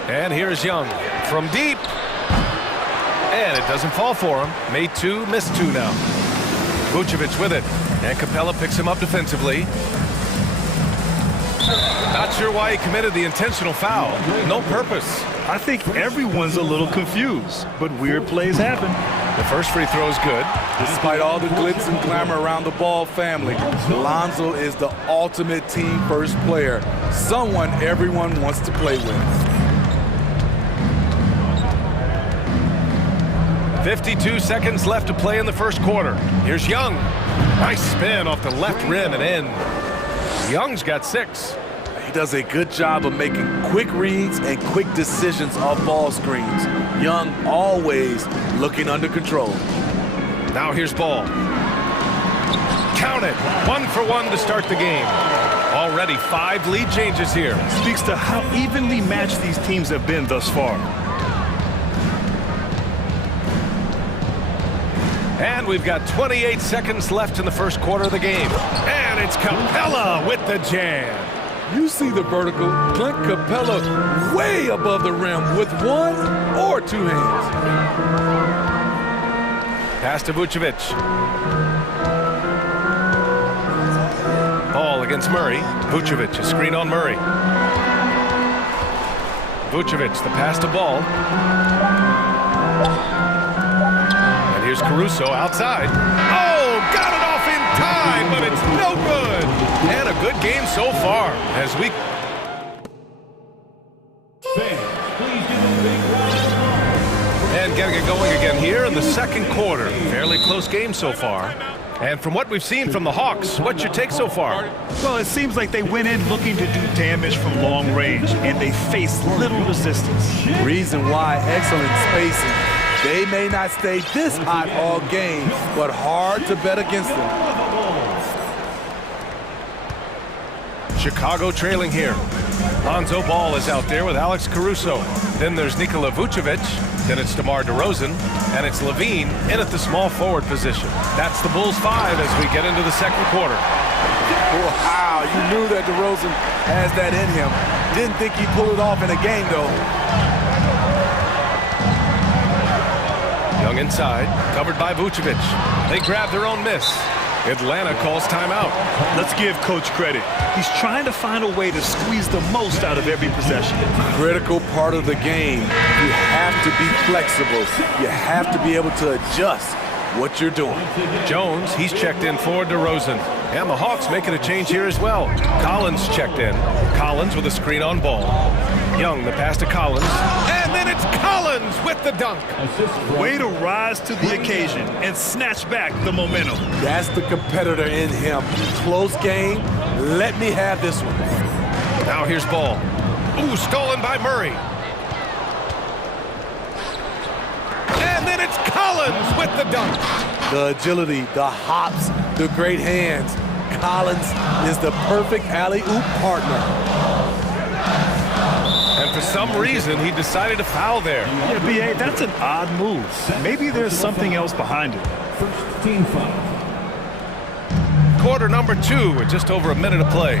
And here's Young from deep. And it doesn't fall for him. Made two, missed two now. Vucevic with it. And Capella picks him up defensively. Not sure why he committed the intentional foul. No purpose. I think everyone's a little confused, but weird plays happen. The first free throw is good. Despite all the glitz and glamour around the Ball family, Lonzo is the ultimate team first player. Someone everyone wants to play with. 52 seconds left to play in the first quarter. Here's Young. Nice spin off the left rim and in. Young's got 6. He does a good job of making quick reads and quick decisions off ball screens. Young always looking under control. Now here's Ball. Count it. 1 for 1 to start the game. Already 5 lead changes here. Speaks to how evenly matched these teams have been thus far. And we've got 28 seconds left in the first quarter of the game. And it's Capella with the jam. You see the vertical. Clint Capella way above the rim with 1 or 2 hands. Pass to Vucevic. Ball against Murray. Vucevic, a screen on Murray. Vucevic, the pass to Ball. And here's Caruso outside. Oh, got it off in time, but it's no good. And a good game so far as we... And getting it going again here in the second quarter. Fairly close game so far. And from what we've seen from the Hawks, what's your take so far? Well, it seems like they went in looking to do damage from long range, and they faced little resistance. Reason why, excellent spacing. They may not stay this hot all game, but hard to bet against them. Chicago trailing here. Lonzo Ball is out there with Alex Caruso. Then there's Nikola Vucevic. Then it's DeMar DeRozan. And it's Levine in at the small forward position. That's the Bulls 5 as we get into the second quarter. Wow, you knew that DeRozan has that in him. Didn't think he'd pull it off in a game, though. Young inside, covered by Vucevic. They grab their own miss. Atlanta calls timeout. Let's give Coach credit. He's trying to find a way to squeeze the most out of every possession. Critical part of the game. You have to be flexible. You have to be able to adjust what you're doing. Jones, he's checked in for DeRozan. And the Hawks making a change here as well. Collins checked in. Collins with a screen on Ball. Young, the pass to Collins. And then it's Collins with the dunk. Way to rise to the occasion and snatch back the momentum. That's the competitor in him. Close game. Let me have this one. Now here's Ball. Ooh, stolen by Murray. And then it's Collins with the dunk. The agility, the hops, the great hands. Collins is the perfect alley-oop partner. And for some reason, he decided to foul there. Yeah, B.A., that's an odd move. Maybe there's something else behind it. First team foul. Quarter number 2 with just over a minute of play.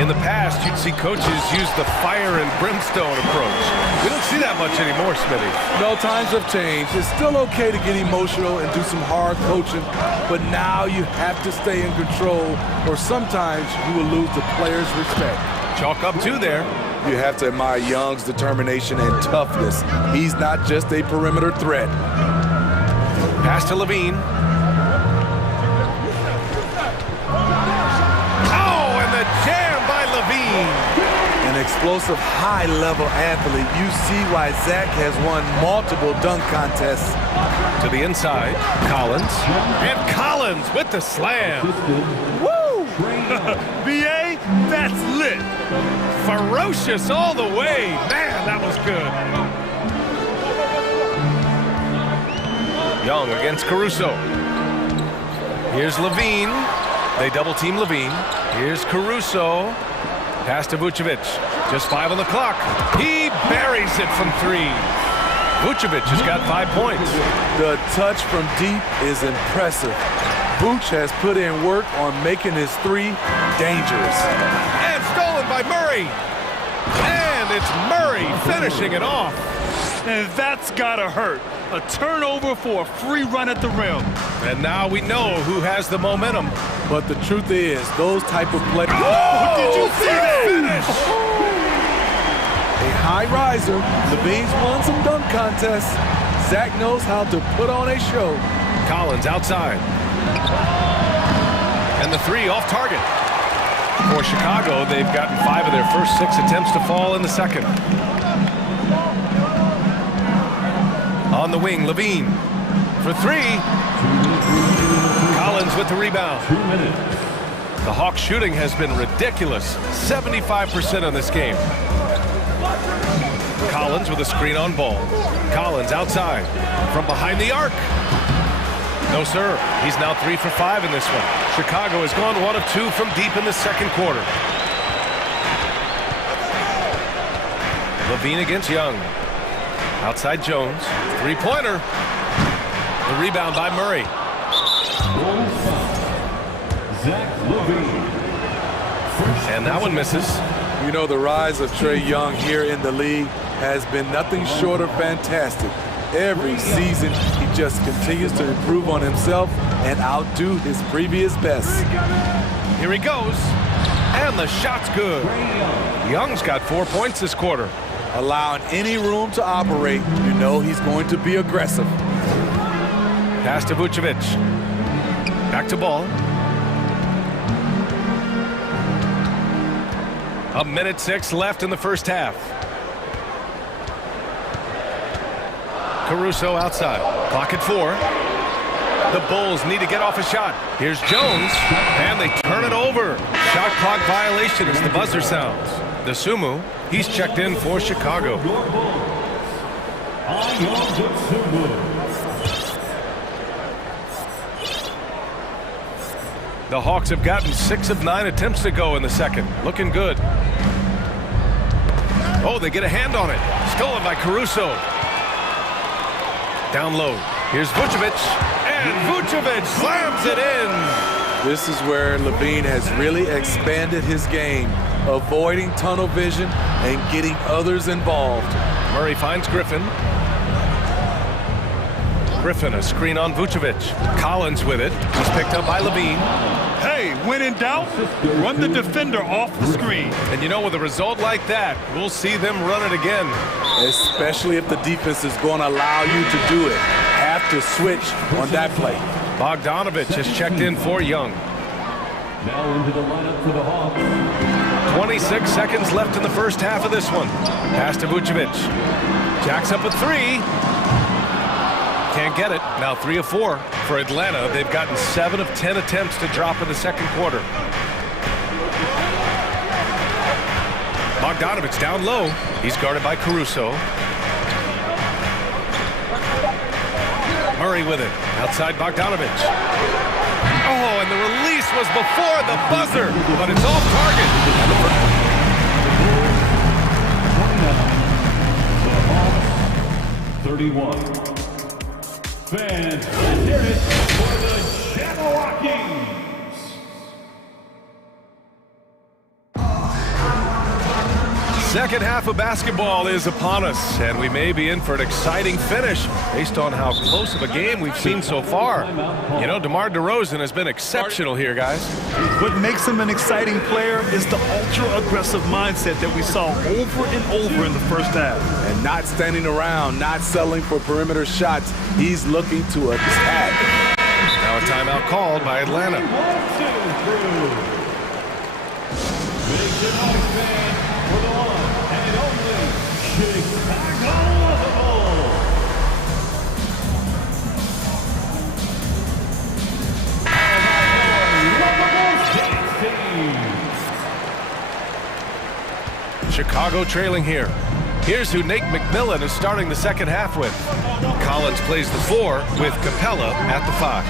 In the past, you'd see coaches use the fire and brimstone approach. We don't see that much anymore, Smitty. No, times have changed. It's still okay to get emotional and do some hard coaching, but now you have to stay in control, or sometimes you will lose the players' respect. Chalk up 2 there. You have to admire Young's determination and toughness. He's not just a perimeter threat. Pass to Levine. Oh, and the jam by Levine. An explosive, high-level athlete. You see why Zach has won multiple dunk contests. To the inside, Collins. And Collins with the slam. Woo! B.A., That's lit. Ferocious all the way. Man, that was good. Young against Caruso. Here's Levine. They double team Levine. Here's Caruso. Pass to Vucevic. Just 5 on the clock. He buries it from 3. Vucevic has got 5 points. The touch from deep is impressive. Vooch has put in work on making his 3 dangerous. And stolen by Murray. And it's Murray finishing it off. And that's gotta hurt. A turnover for a free run at the rim. And now we know who has the momentum. But the truth is, those type of plays... Oh, did you see that? Finish! A high riser. Levine's won some dunk contests. Zach knows how to put on a show. Collins outside. And the 3 off target. For Chicago, they've gotten 5 of their first 6 attempts to fall in the second. On the wing, Levine for 3. Collins with the rebound. The Hawks shooting has been ridiculous. 75% on this game. Collins with a screen on ball. Collins outside from behind the arc. No, sir. He's now 3 for 5 in this one. Chicago has gone 1 of 2 from deep in the second quarter. Levine against Young. Outside Jones. 3-pointer. The rebound by Murray. And that one misses. You know, the rise of Trae Young here in the league has been nothing short of fantastic. Every season, he just continues to improve on himself and outdo his previous best. Here he goes. And the shot's good. Young's got 4 points this quarter. Allowing any room to operate, you know he's going to be aggressive. Pass to Vucevic. Back to ball. 1:06 left in the first half. Caruso outside. Clock at 4. The Bulls need to get off a shot. Here's Jones. And they turn it over. Shot clock violation as the buzzer sounds. The Sumu, he's checked in for Chicago. The Hawks have gotten 6 of 9 attempts to go in the second. Looking good. Oh, they get a hand on it. Stolen by Caruso. Down low. Here's Vucevic. And Vucevic slams it in. This is where Levine has really expanded his game, avoiding tunnel vision and getting others involved. Murray finds Griffin. Griffin, a screen on Vucevic. Collins with it. He's picked up by Levine. Hey, when in doubt, run the defender off the screen. And you know, with a result like that, we'll see them run it again. Especially if the defense is going to allow you to do it. Have to switch on that play. Bogdanovich has checked in for Young. Now into the lineup for the Hawks. 26 seconds left in the first half of this one. Pass to Vucevic. Jacks up a 3. Can't get it. Now 3 of 4 for Atlanta. They've gotten 7 of 10 attempts to drop in the second quarter. Bogdanovich down low. He's guarded by Caruso. Murray with it. Outside Bogdanovich. Oh, and the release was before the buzzer, but it's off target. The Hawks, 31. Fans, let's hear it for the Jabberwockies. Second half of basketball is upon us, and we may be in for an exciting finish based on how close of a game we've seen so far. You know, DeMar DeRozan has been exceptional here, guys. What makes him an exciting player is the ultra-aggressive mindset that we saw over and over in the first half. And not standing around, not settling for perimeter shots. He's looking to attack. Now a timeout called by Atlanta. 1, 2, 3. Big Detroit fan for the one and only Chicago Bulls. Chicago trailing here. Here's who Nate McMillan is starting the second half with. Collins plays the 4 with Capella at the 5.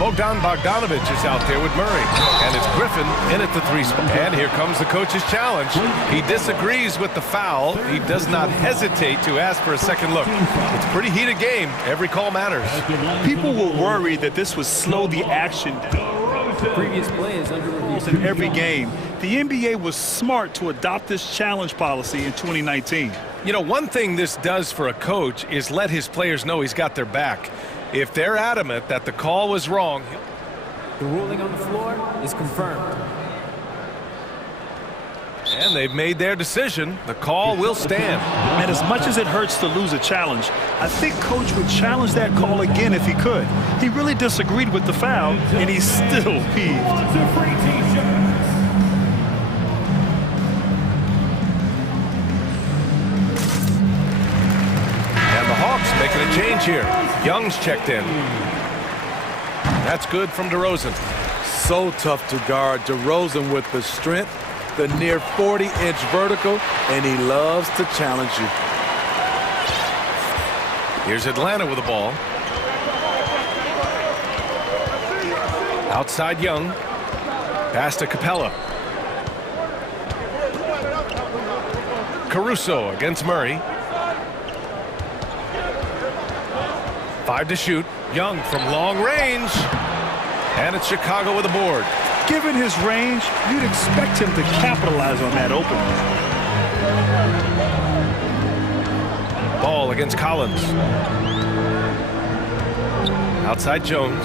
Bogdan Bogdanovic is out there with Murray. And it's Griffin in at the 3 spot. And here comes the coach's challenge. He disagrees with the foul. He does not hesitate to ask for a second look. It's a pretty heated game. Every call matters. People were worried that this would slow the action down. The previous play is under review. In every game, the NBA was smart to adopt this challenge policy in 2019. You know, one thing this does for a coach is let his players know he's got their back. If they're adamant that the call was wrong, the ruling on the floor is confirmed. And they've made their decision. The call will stand. And as much as it hurts to lose a challenge, I think Coach would challenge that call again if he could. He really disagreed with the foul, and he's still peeved. Making a change here. Young's checked in. That's good from DeRozan. So tough to guard. DeRozan with the strength, the near 40-inch vertical, and he loves to challenge you. Here's Atlanta with the ball. Outside Young. Pass to Capella. Caruso against Murray. 5 to shoot. Young from long range. And it's Chicago with a board. Given his range, you'd expect him to capitalize on that opening. Ball against Collins. Outside Jones.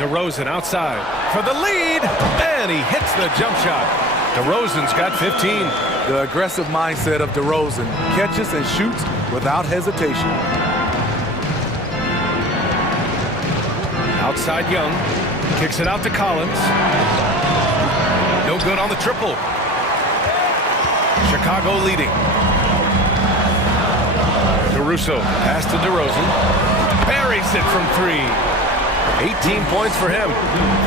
DeRozan outside for the lead. And he hits the jump shot. DeRozan's got 15. The aggressive mindset of DeRozan catches and shoots without hesitation. Outside Young. Kicks it out to Collins. No good on the triple. Chicago leading. Caruso pass to DeRozan. Buries it from 3. 18 points for him.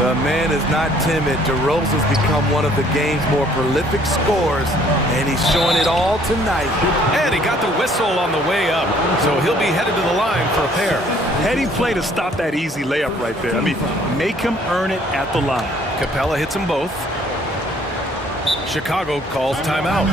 The man is not timid. DeRozan's become one of the game's more prolific scorers, and he's showing it all tonight. And he got the whistle on the way up, so he'll be headed to the line for a pair. Heady play to stop that easy layup right there. I mean, make him earn it at the line. Capella hits them both. Chicago calls timeout.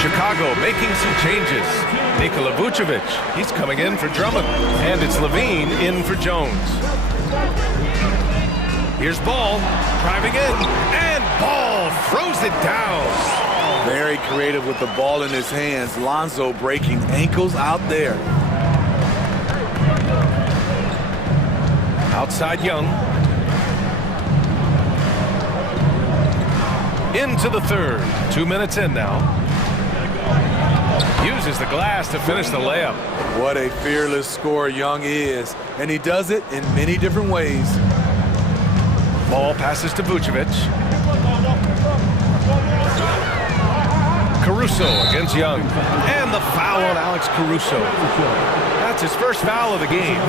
Chicago making some changes. Nikola Vucevic, he's coming in for Drummond. And it's Levine in for Jones. Here's Ball, driving in, and Ball throws it down. Very creative with the ball in his hands. Lonzo breaking ankles out there. Outside Young. Into the third. 2 minutes in now. Uses the glass to finish the layup. What a fearless scorer Young is, and he does it in many different ways. Ball passes to Vucevic. Caruso against Young. And the foul on Alex Caruso. That's his first foul of the game.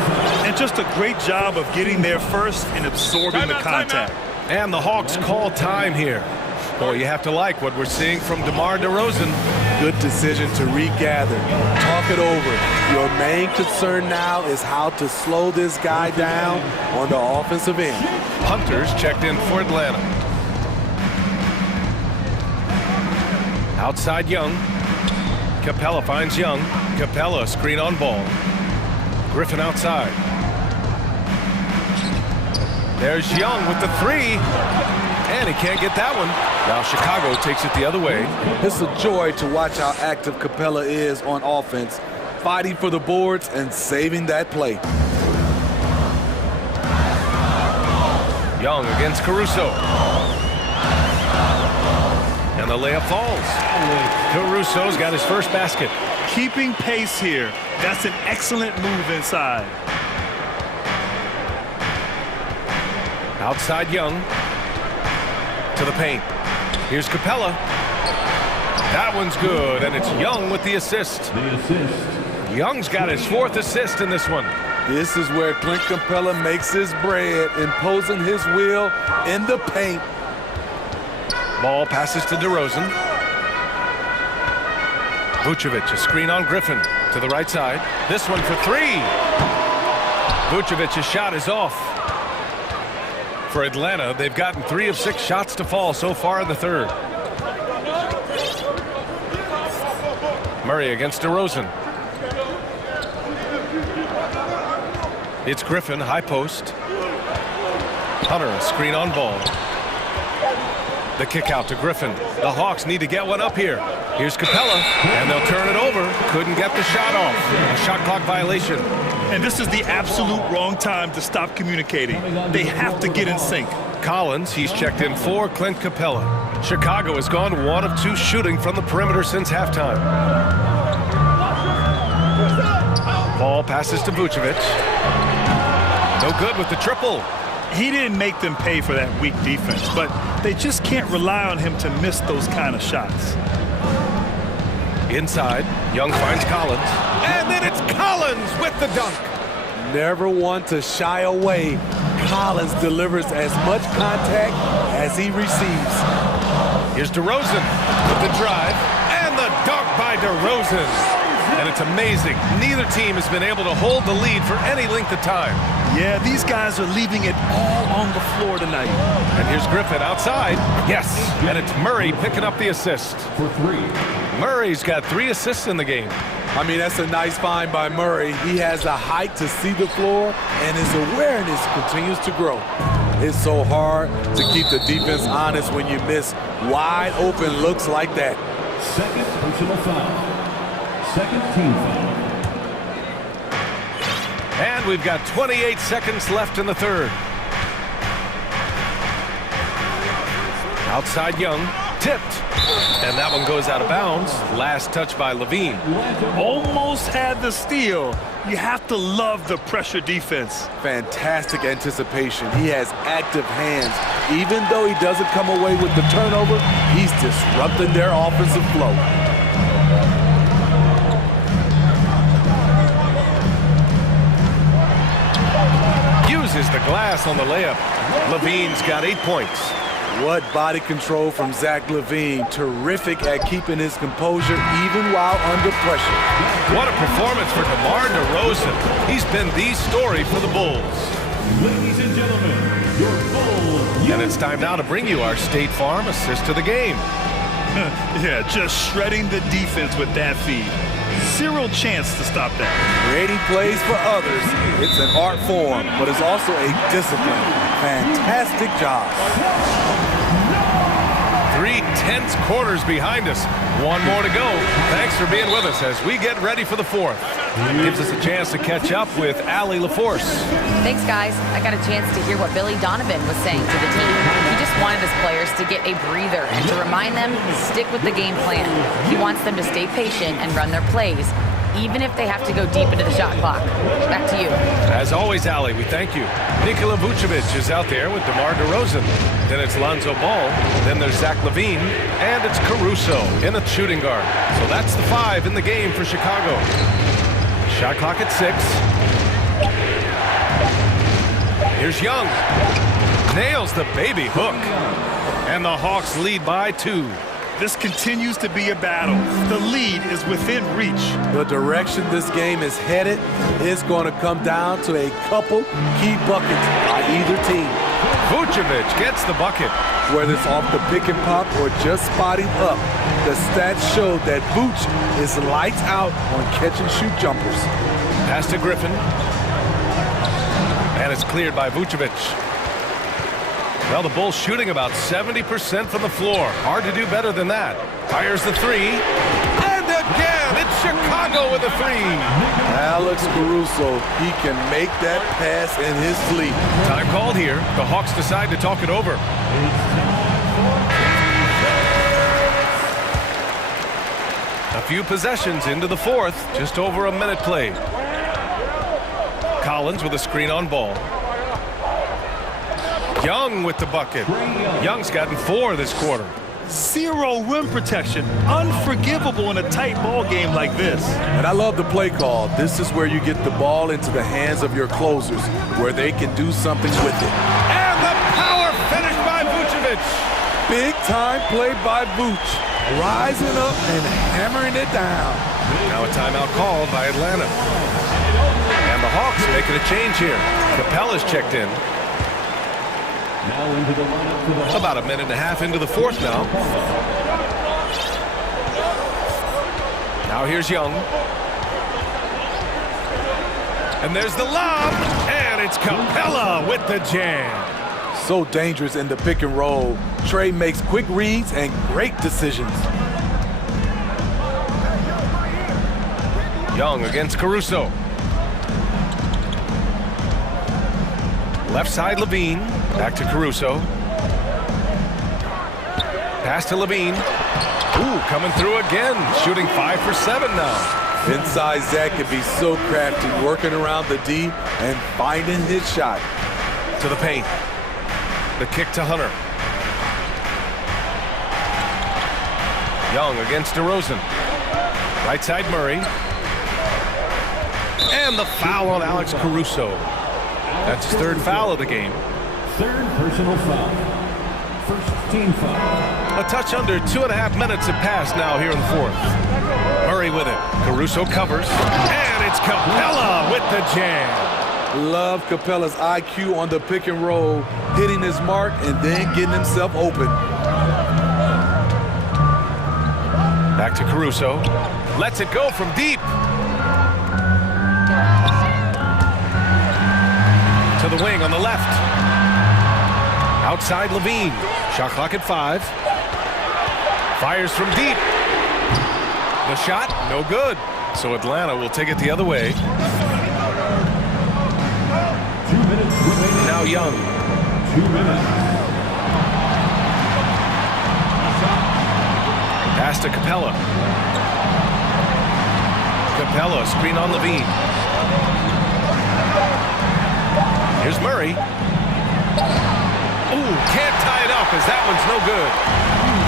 And just a great job of getting there first and absorbing the contact. And the Hawks call time here. Boy, you have to like what we're seeing from DeMar DeRozan. Good decision to regather. Talk it over. Your main concern now is how to slow this guy down on the offensive end. Hunter's checked in for Atlanta. Outside Young. Capella finds Young. Capella screen on Ball. Griffin outside. There's Young with the 3. And he can't get that one. Now Chicago takes it the other way. It's a joy to watch how active Capella is on offense, fighting for the boards and saving that play. Young against Caruso. And the layup falls. Caruso's got his first basket. Keeping pace here. That's an excellent move inside. Outside Young. To the paint. Here's Capella. That one's good, and it's Young with the assist. The assist. Young's got his 4th assist in this one. This is where Clint Capella makes his bread, imposing his will in the paint. Ball passes to DeRozan. Vucevic, a screen on Griffin to the right side. This one for 3. Vucevic's shot is off. For Atlanta, they've gotten 3 of 6 shots to fall so far in the third. Murray against DeRozan. It's Griffin, high post. Hunter, a screen on Ball. The kick out to Griffin. The Hawks need to get one up here. Here's Capella, and they'll turn it over. Couldn't get the shot off. A shot clock violation. And this is the absolute wrong time to stop communicating. They have to get in sync. Collins, he's checked in for Clint Capella. Chicago has gone 1 of 2 shooting from the perimeter since halftime. Ball passes to Vucevic. No good with the triple. He didn't make them pay for that weak defense, but they just can't rely on him to miss those kind of shots. Inside, Young finds Collins. And then it's Collins with the dunk. Never one to shy away. Collins delivers as much contact as he receives. Here's DeRozan with the drive and the dunk by DeRozan. And it's amazing. Neither team has been able to hold the lead for any length of time. Yeah, these guys are leaving it all on the floor tonight. And here's Griffin outside. Yes, and it's Murray picking up the assist. For 3. Murray's got 3 assists in the game. I mean, that's a nice find by Murray. He has the height to see the floor, and his awareness continues to grow. It's so hard to keep the defense honest when you miss wide open looks like that. Second personal foul. Second team foul. And we've got 28 seconds left in the third. Outside Young, tipped. And that one goes out of bounds. Last touch by Levine. Almost had the steal. You have to love the pressure defense. Fantastic anticipation. He has active hands. Even though he doesn't come away with the turnover, he's disrupting their offensive flow. Uses the glass on the layup. Levine's got 8 points. What body control from Zach LaVine. Terrific at keeping his composure even while under pressure. What a performance for DeMar DeRozan. He's been the story for the Bulls. Ladies and gentlemen, your Bulls. And it's time now to bring you our State Farm assist of the game. Yeah, just shredding the defense with that feed. Zero chance to stop that. Creating plays for others, it's an art form, but it's also a discipline. Fantastic job. 3 tense quarters behind us. 1 more to go. Thanks for being with us as we get ready for the 4th. Gives us a chance to catch up with Allie LaForce. Thanks, guys. I got a chance to hear what Billy Donovan was saying to the team. He just wanted his players to get a breather and to remind them to stick with the game plan. He wants them to stay patient and run their plays, even if they have to go deep into the shot clock. Back to you. As always, Allie, we thank you. Nikola Vucevic is out there with DeMar DeRozan. Then it's Lonzo Ball. Then there's Zach LaVine. And it's Caruso in the shooting guard. So that's the 5 in the game for Chicago. Shot clock at 6. Here's Young. Nails the baby hook. And the Hawks lead by 2. This continues to be a battle. The lead is within reach. The direction this game is headed is going to come down to a couple key buckets by either team. Vucevic gets the bucket. Whether it's off the pick and pop or just spotting up, the stats show that Vooch is lights out on catch and shoot jumpers. Pass to Griffin. And it's cleared by Vucevic. Well, the Bulls shooting about 70% from the floor. Hard to do better than that. Fires the 3. And again, it's Chicago with a 3. Alex Caruso, he can make that pass in his sleep. Time called here. The Hawks decide to talk it over. A few possessions into the 4th. Just over a minute played. Collins with a screen on Ball. Young with the bucket. Young's gotten 4 this quarter. Zero rim protection. Unforgivable in a tight ball game like this. And I love the play call. This is where you get the ball into the hands of your closers, where they can do something with it. And the power finish by Vucevic. Big time play by Vooch. Rising up and hammering it down. Now a timeout called by Atlanta. And the Hawks making a change here. Capella's checked in. Now into the lineup for the Hawks. About a minute and a half into the fourth now. Now here's Young. And there's the lob. And it's Capella with the jam. So dangerous in the pick and roll. Trey makes quick reads and great decisions. Young against Caruso. Left side Levine. Back to Caruso. Pass to Levine. Ooh, coming through again. Shooting 5 for 7 now. Inside, Zach can be so crafty, working around the D and finding his shot. To the paint. The kick to Hunter. Young against DeRozan. Right side Murray. And the foul on Alex Caruso. That's his 3rd foul of the game. 3rd personal foul. 1st team foul. A touch under 2.5 minutes have passed now here in the 4th. Murray with it. Caruso covers. And it's Capella with the jam. Love Capella's IQ on the pick and roll, hitting his mark and then getting himself open. Back to Caruso. Lets it go from deep. To the wing on the left. Outside Levine. Shot clock at 5. Fires from deep. The shot, no good. So Atlanta will take it the other way. 2 minutes remaining. Now Young. 2 minutes. Pass to Capella. Capella, screen on Levine. Here's Murray. Ooh, can't tie it up as that one's no good.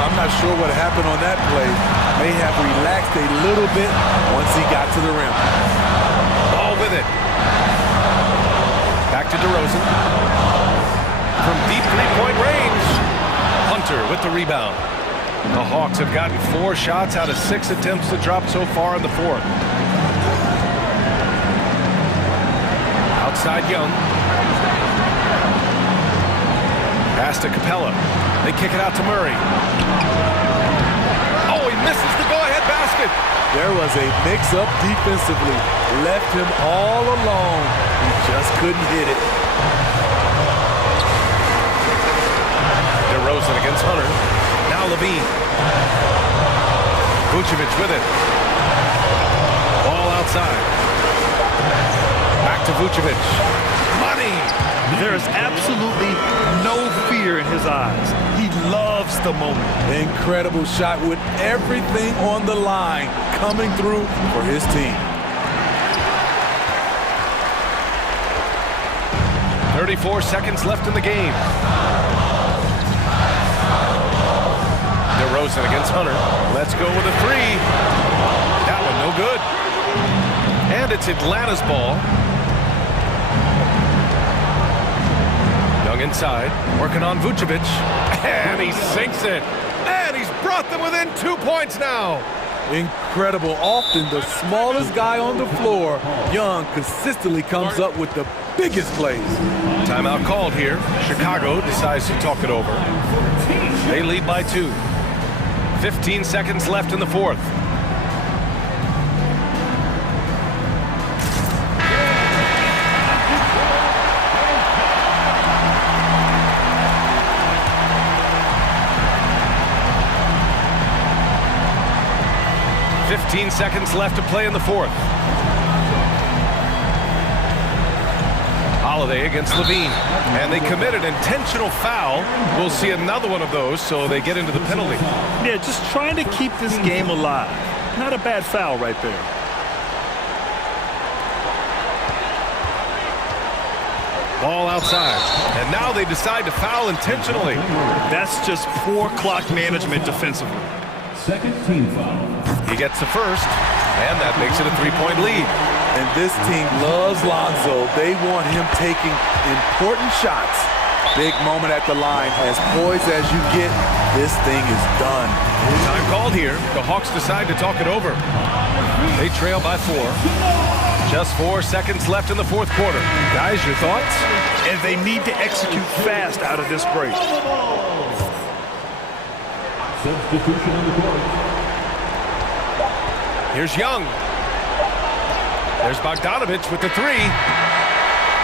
I'm not sure what happened on that play. May have relaxed a little bit once he got to the rim. Ball with it. Back to DeRozan. From deep 3-point range. Hunter with the rebound. The Hawks have gotten 4 shots out of 6 attempts to drop so far in the 4th. Outside Young. Pass to Capella. They kick it out to Murray. Oh, he misses the go-ahead basket. There was a mix-up defensively. Left him all alone. He just couldn't hit it. DeRozan against Hunter. Now Levine. Vucevic with it. Ball outside. Back to Vucevic. Money! There is absolutely no fear in his eyes. He loves the moment. Incredible shot with everything on the line coming through for his team. 34 seconds left in the game. DeRozan against Hunter. Let's go with a 3. That one no good. And it's Atlanta's ball. Young inside, working on Vucevic. And he sinks it. And he's brought them within 2 points now. Incredible. Often the smallest guy on the floor, Young consistently comes up with the biggest plays. Timeout called here. Chicago decides to talk it over. They lead by 2. 15 seconds left in the 4th. Fifteen seconds left to play in the 4th. Holiday against Levine. And they committed intentional foul. We'll see another one of those, so they get into the penalty. Yeah, just trying to keep this game alive. Not a bad foul right there. Ball outside. And now they decide to foul intentionally. That's just poor clock management defensively. Second team foul. He gets the first, and that makes it a three-point lead. And this team loves Lonzo. They want him taking important shots. Big moment at the line. As poised as you get, this thing is done. Time called here. The Hawks decide to talk it over. They trail by 4. Just 4 seconds left in the fourth quarter. Guys, your thoughts? And they need to execute fast out of this break. Substitution on the court. Here's Young. There's Bogdanovich with the 3.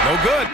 No good.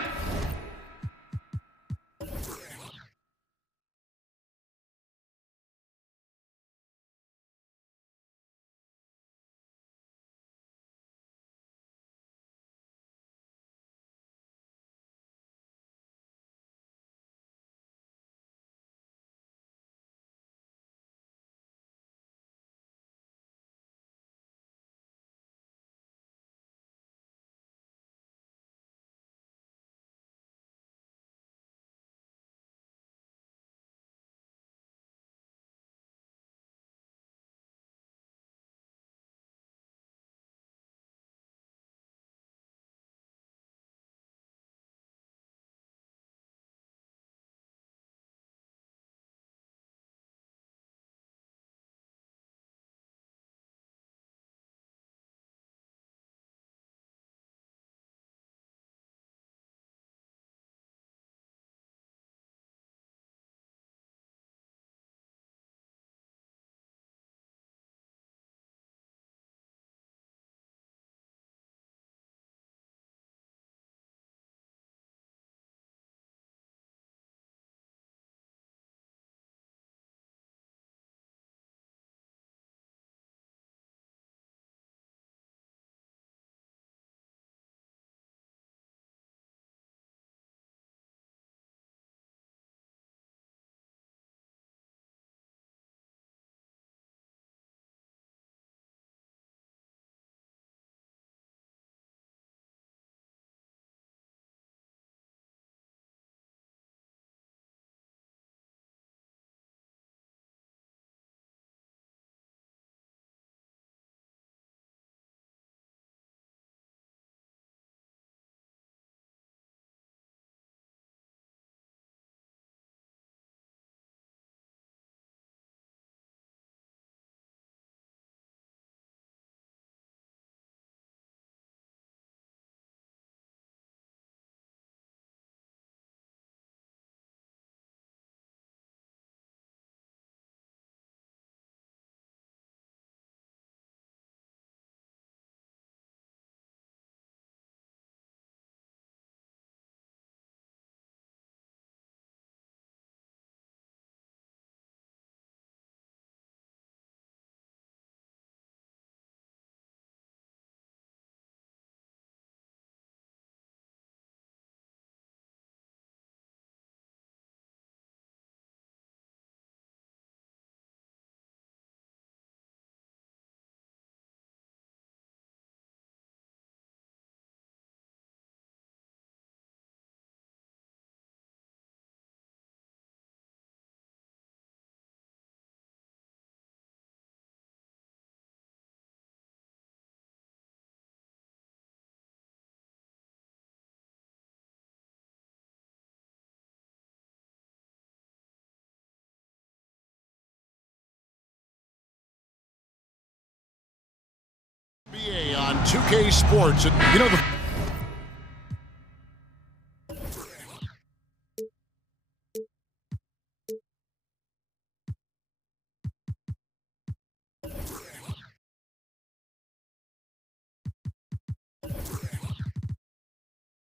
NBA on 2K Sports. You know,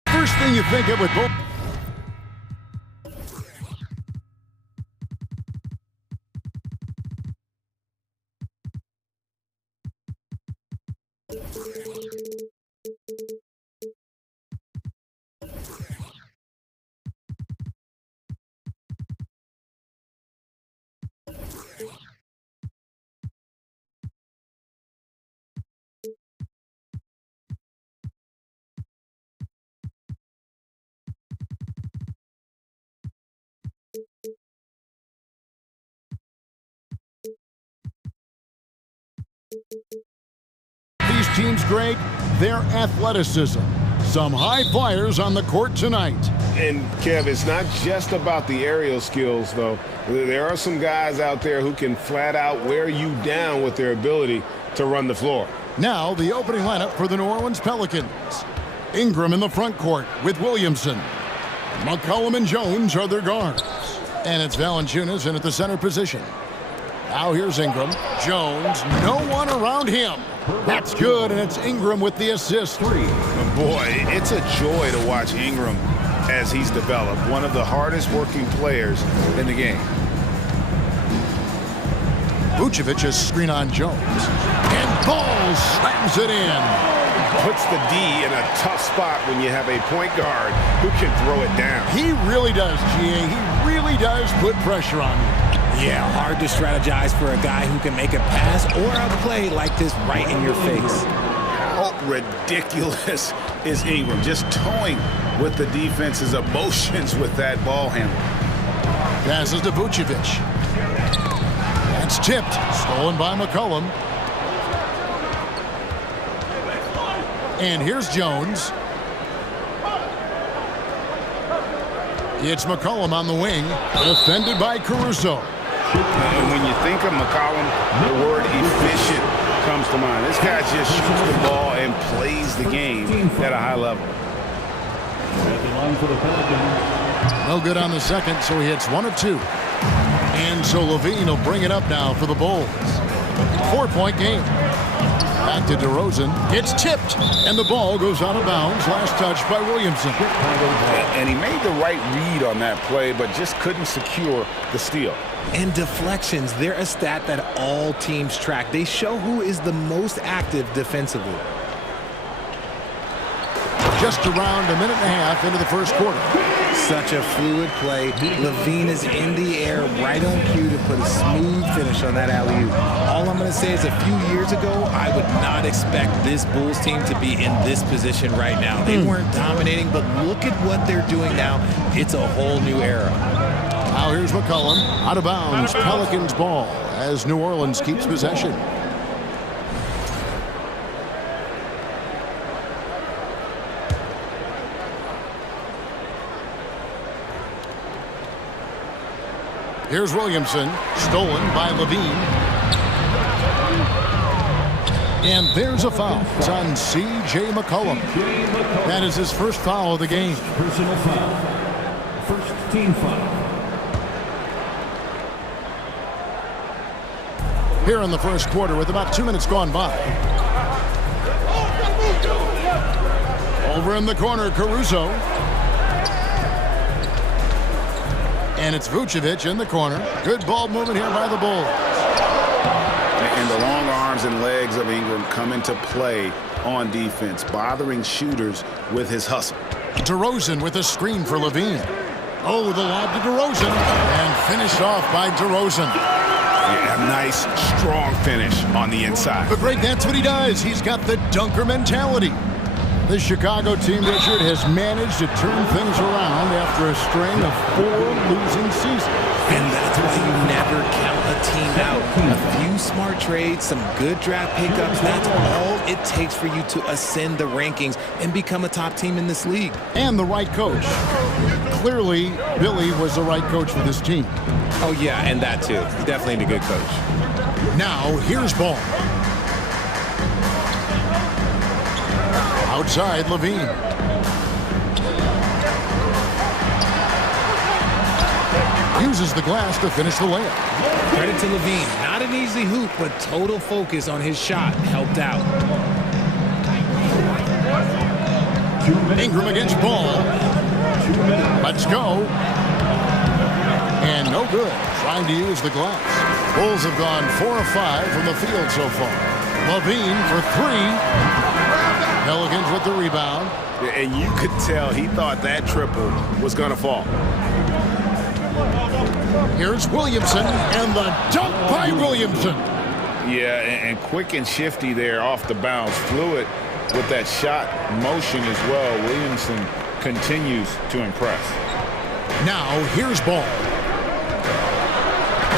first thing you think of with both. These teams, Greg, their athleticism. Some high flyers on the court tonight. And, Kev, it's not just about the aerial skills, though. There are some guys out there who can flat out wear you down with their ability to run the floor. Now the opening lineup for the New Orleans Pelicans. Ingram in the front court with Williamson. McCollum and Jones are their guards. And it's Valanciunas in at the center position. Now here's Ingram. Jones, no one around him. That's good, and it's Ingram with the assist. Boy, it's a joy to watch Ingram as he's developed. One of the hardest working players in the game. Vucevic's screen on Jones. And Ball slams it in. Puts the D in a tough spot when you have a point guard who can throw it down. He really does, GA. He really does put pressure on you. Yeah, hard to strategize for a guy who can make a pass or a play like this right in your face. How ridiculous is Ingram? Just toying with the defense's emotions with that ball handle. Passes to Vucevic. That's tipped. Stolen by McCollum. And here's Jones. It's McCollum on the wing. Defended by Caruso. And when you think of McCollum, the word efficient comes to mind. This guy just shoots the ball and plays the game at a high level. No good on the second, so he hits 1 of 2. And so Levine will bring it up now for the Bulls. 4-point game. Back to DeRozan. It's tipped, and the ball goes out of bounds. Last touch by Williamson. And he made the right read on that play, but just couldn't secure the steal. And deflections, they're a stat that all teams track. They show who is the most active defensively. Just around a minute and a half into the first quarter. Such a fluid play. Levine is in the air right on cue to put a smooth finish on that alley-oop. All I'm going to say is a few years ago, I would not expect this Bulls team to be in this position right now. They weren't dominating, but look at what they're doing now. It's a whole new era. Now here's McCollum. Out of bounds. Pelicans ball as New Orleans keeps possession. Here's Williamson, stolen by Levine. And there's a foul. It's on C.J. McCollum. That is his first foul of the game. Personal foul. First team foul. Here in the first quarter with about 2 minutes gone by. Over in the corner, Caruso. And it's Vucevic in the corner. Good ball movement here by the Bulls. And the long arms and legs of Ingram come into play on defense, bothering shooters with his hustle. DeRozan with a screen for Levine. Oh, the lob to DeRozan. And finished off by DeRozan. Yeah, a nice, strong finish on the inside. But Greg, that's what he does. He's got the dunker mentality. The Chicago team, Richard, has managed to turn things around after a string of 4 losing seasons. And that's why you never count a team out. A few smart trades, some good draft pickups, that's all it takes for you to ascend the rankings and become a top team in this league. And the right coach. Clearly, Billy was the right coach for this team. Oh, yeah, and that too. Definitely a good coach. Now, here's Ball. Outside, Levine. Uses the glass to finish the layup. Credit to Levine. Not an easy hoop, but total focus on his shot helped out. Ingram against Ball. Let's go. And no good. Trying to use the glass. Bulls have gone 4 of 5 from the field so far. Levine for 3. Pelicans with the rebound. And you could tell he thought that triple was going to fall. Here's Williamson, and the dunk by Williamson. Yeah, and quick and shifty there off the bounce. Fluid with that shot motion as well. Williamson continues to impress. Now, here's Ball.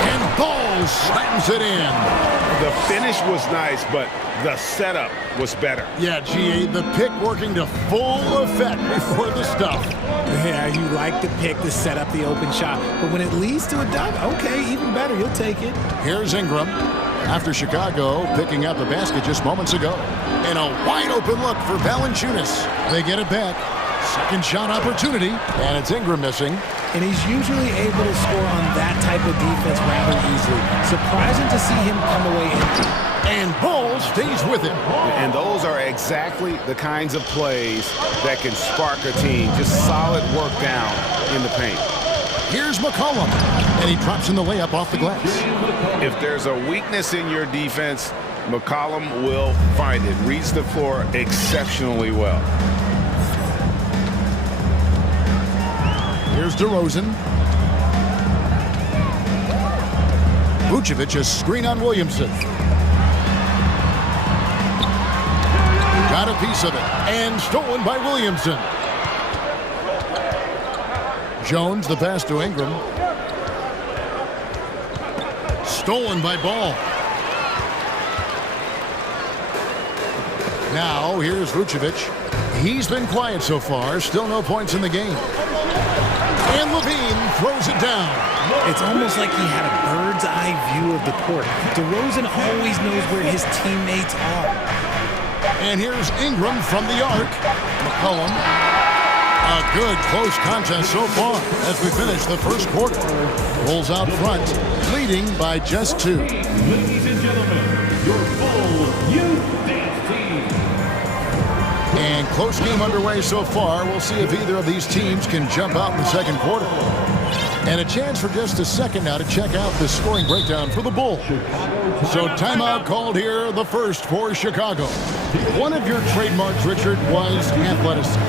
And Ball slams it in. The finish was nice, but the setup was better. Yeah, GA, the pick working to full effect before the stuff. Yeah, you like the pick to set up the open shot, but when it leads to a dunk, okay, even better, you'll take it. Here's Ingram after Chicago picking up a basket just moments ago. And a wide open look for Valanciunas. They get it back. Second shot opportunity, and it's Ingram missing. And he's usually able to score on that type of defense rather easily. Surprising to see him come away empty. And Ball stays with him. And those are exactly the kinds of plays that can spark a team. Just solid work down in the paint. Here's McCollum, and he drops in the layup off the glass. If there's a weakness in your defense, McCollum will find it. Reads the floor exceptionally well. Here's DeRozan. Vucevic, a screen on Williamson. Got a piece of it, and stolen by Williamson. Jones, the pass to Ingram. Stolen by Ball. Now, here's Vucevic. He's been quiet so far, still no points in the game. And Levine throws it down. It's almost like he had a bird's eye view of the court. DeRozan always knows where his teammates are. And here's Ingram from the arc. McCollum. A good close contest so far as we finish the first quarter. Bulls out front, leading by just 2. Ladies and gentlemen, your Bull Youth Dance Team. And close game underway so far. We'll see if either of these teams can jump out in the second quarter. And a chance for just a second now to check out the scoring breakdown for the Bulls. So timeout called here, the first for Chicago. One of your trademarks, Richard, was athleticism.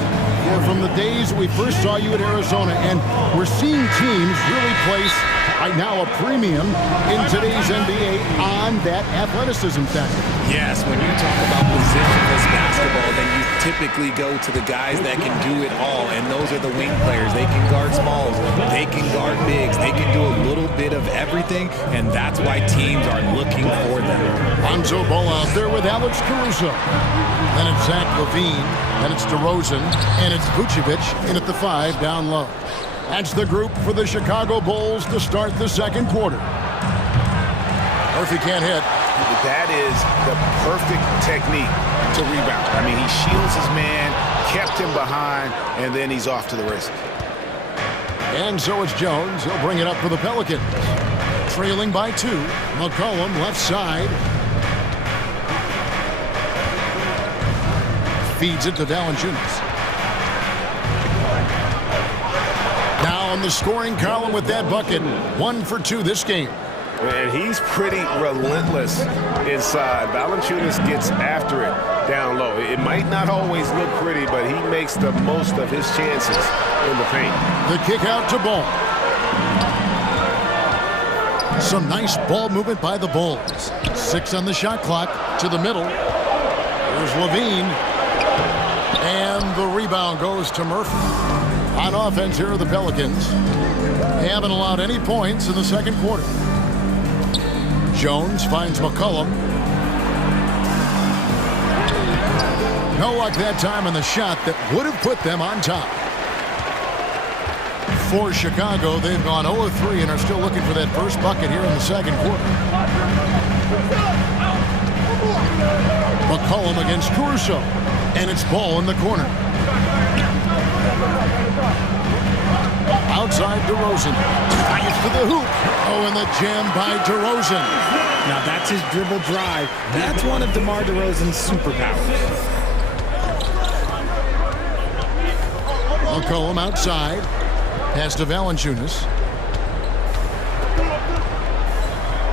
From the days we first saw you at Arizona, and we're seeing teams really place right now a premium in today's NBA on that athleticism factor. Yes, when you talk about positionless basketball, then you typically go to the guys that can do it all, and those are the wing players. They can guard smalls, they can guard bigs, they can do a little bit of everything, and that's why teams are looking for them. Lonzo Ball out there with Alex Caruso. Then it's Zach LaVine, then it's DeRozan, and it's Vucevic in at the 5 down low. That's the group for the Chicago Bulls to start the second quarter. Murphy can't hit. That is the perfect technique to rebound. I mean, he shields his man, kept him behind, and then he's off to the races. And so it's Jones. He'll bring it up for the Pelicans. Trailing by 2. McCollum left side. Feeds it to Valanciunas. Now on the scoring column with that bucket. 1 for 2 this game. And he's pretty relentless inside. Valanciunas gets after it down low. It might not always look pretty, but he makes the most of his chances in the paint. The kick out to Ball. Some nice ball movement by the Bulls. 6 on the shot clock to the middle. Here's LaVine. And the rebound goes to Murphy. On offense, here are the Pelicans. They haven't allowed any points in the second quarter. Jones finds McCollum. No luck that time on the shot that would have put them on top. For Chicago, they've gone 0-3 and are still looking for that first bucket here in the second quarter. McCollum against Caruso. And it's Ball in the corner. Outside DeRozan. Drives to the hoop. Oh, and the jam by DeRozan. Now that's his dribble drive. That's one of DeMar DeRozan's superpowers. McCollum outside. Pass to Valanciunas.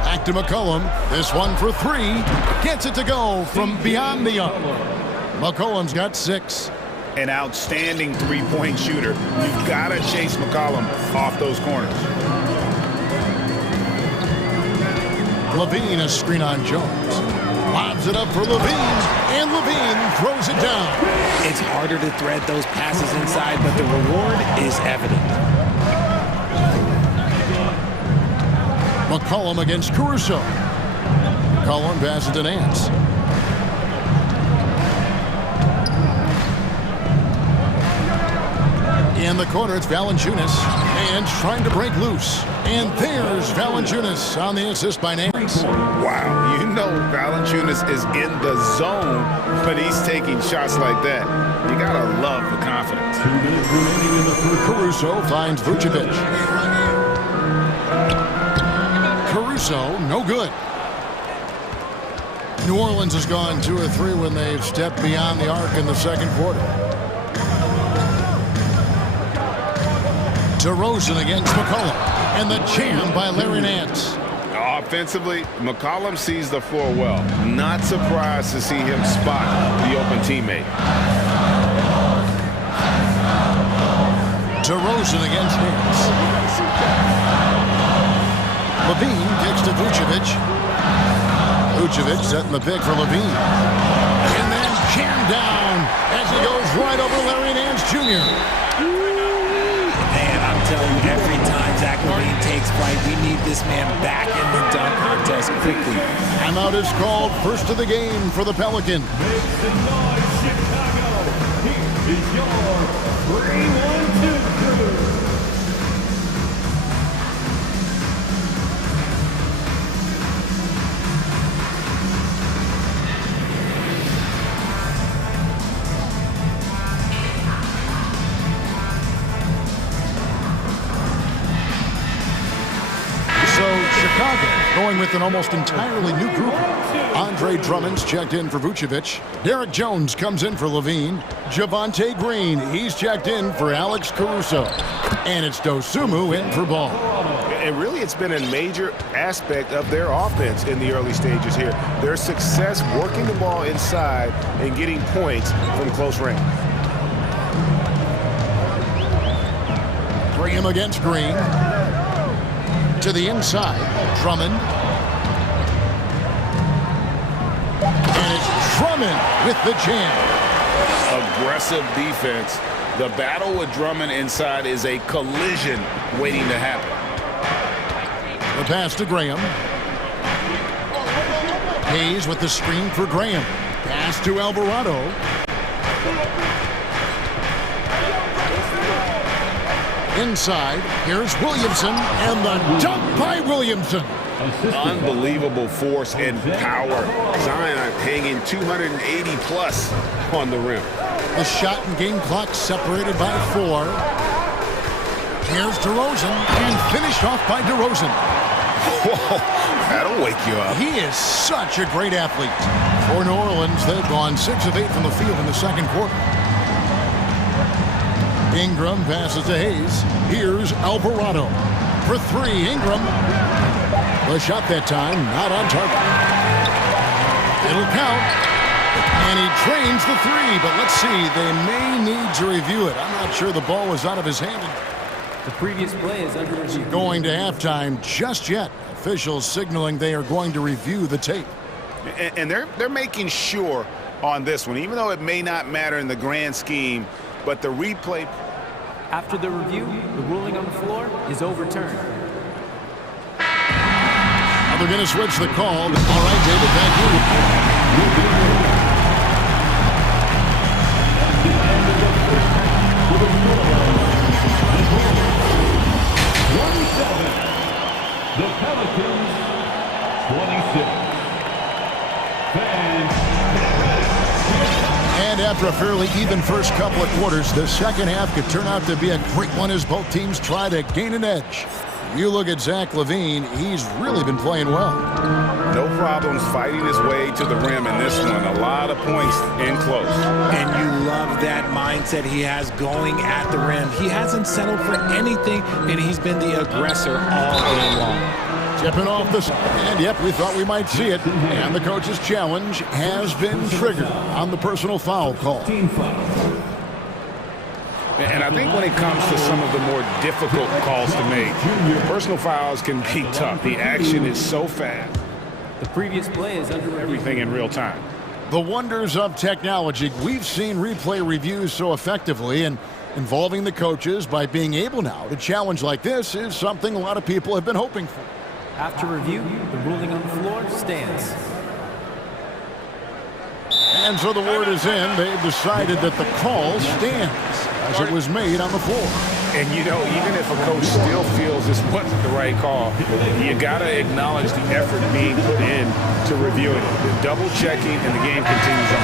Back to McCollum. This one for 3. Gets it to go from beyond the arc. McCollum's got 6. An outstanding three-point shooter. You've got to chase McCollum off those corners. LaVine, a screen on Jones. Lobs it up for LaVine, and LaVine throws it down. It's harder to thread those passes inside, but the reward is evident. McCollum against Caruso. McCollum passes to Nance. In the corner, it's Valanciunas. And trying to break loose. And there's Valanciunas on the assist by Nance. Wow, you know Valanciunas is in the zone, but he's taking shots like that. You gotta love the confidence. 2 minutes remaining in the first. Caruso finds Vucevic. Caruso, no good. New Orleans has gone 2 of 3 when they've stepped beyond the arc in the second quarter. DeRozan against McCollum. And the jam by Larry Nance. Offensively, McCollum sees the floor well. Not surprised to see him spot the open teammate. DeRozan against Nance. Levine kicks to Vucevic. Vucevic setting the pick for Levine. And then jammed down as he goes right over Larry Nance Jr. Man, I'm telling you, every time Zach Levine takes flight, we need this man back in the dunk contest quickly. Timeout is called, first of the game for the Pelicans. Make some noise, Chicago. Here is your 3-1-2 crew. Chicago going with an almost entirely new group. Andre Drummond's checked in for Vucevic. Derek Jones comes in for Levine. Javonte Green, he's checked in for Alex Caruso. And it's Dosunmu in for Ball. And really, it's been a major aspect of their offense in the early stages here. Their success working the ball inside and getting points from close range. Graham against Green. To the inside, Drummond. And it's Drummond with the jam. Aggressive defense. The battle with Drummond inside is a collision waiting to happen. The pass to Graham. Hayes with the screen for Graham. Pass to Alvarado. Inside, here's Williamson, and the dunk by Williamson. Unbelievable force and power. Zion hanging 280 plus on the rim. The shot and game clock separated by 4. Here's DeRozan, and finished off by DeRozan. Whoa, that'll wake you up. He is such a great athlete. For New Orleans, they've gone 6 of 8 from the field in the second quarter. Ingram passes to Hayes. Here's Alvarado. For 3, Ingram. The shot that time, not on target. It'll count. And he drains the 3, but let's see. They may need to review it. I'm not sure the ball was out of his hand. The previous play is under review. Going to halftime just yet. Officials signaling they are going to review the tape. And they're making sure on this one, even though it may not matter in the grand scheme, but the replay. After the review, the ruling on the floor is overturned. Now they're going to switch the call. All right, David, thank you. The Pelicans, 26. And after a fairly even first couple of quarters, the second half could turn out to be a great one as both teams try to gain an edge. You look at Zach LaVine, he's really been playing well. No problems fighting his way to the rim in this one. A lot of points in close. And you love that mindset he has going at the rim. He hasn't settled for anything, and he's been the aggressor all game long. Tipping off the side. And yep, we thought we might see it. And the coach's challenge has been triggered on the personal foul call. And I think when it comes to some of the more difficult calls to make, personal fouls can be tough. The action is so fast. The previous play is under everything in real time. The wonders of technology. We've seen replay reviews so effectively, and involving the coaches by being able now to challenge like this is something a lot of people have been hoping for. After review, the ruling on the floor stands. And so the word is in. They've decided that the call stands as it was made on the floor. And, you know, even if a coach still feels this wasn't the right call, you got to acknowledge the effort being put in to reviewing it. The double checking, and the game continues on.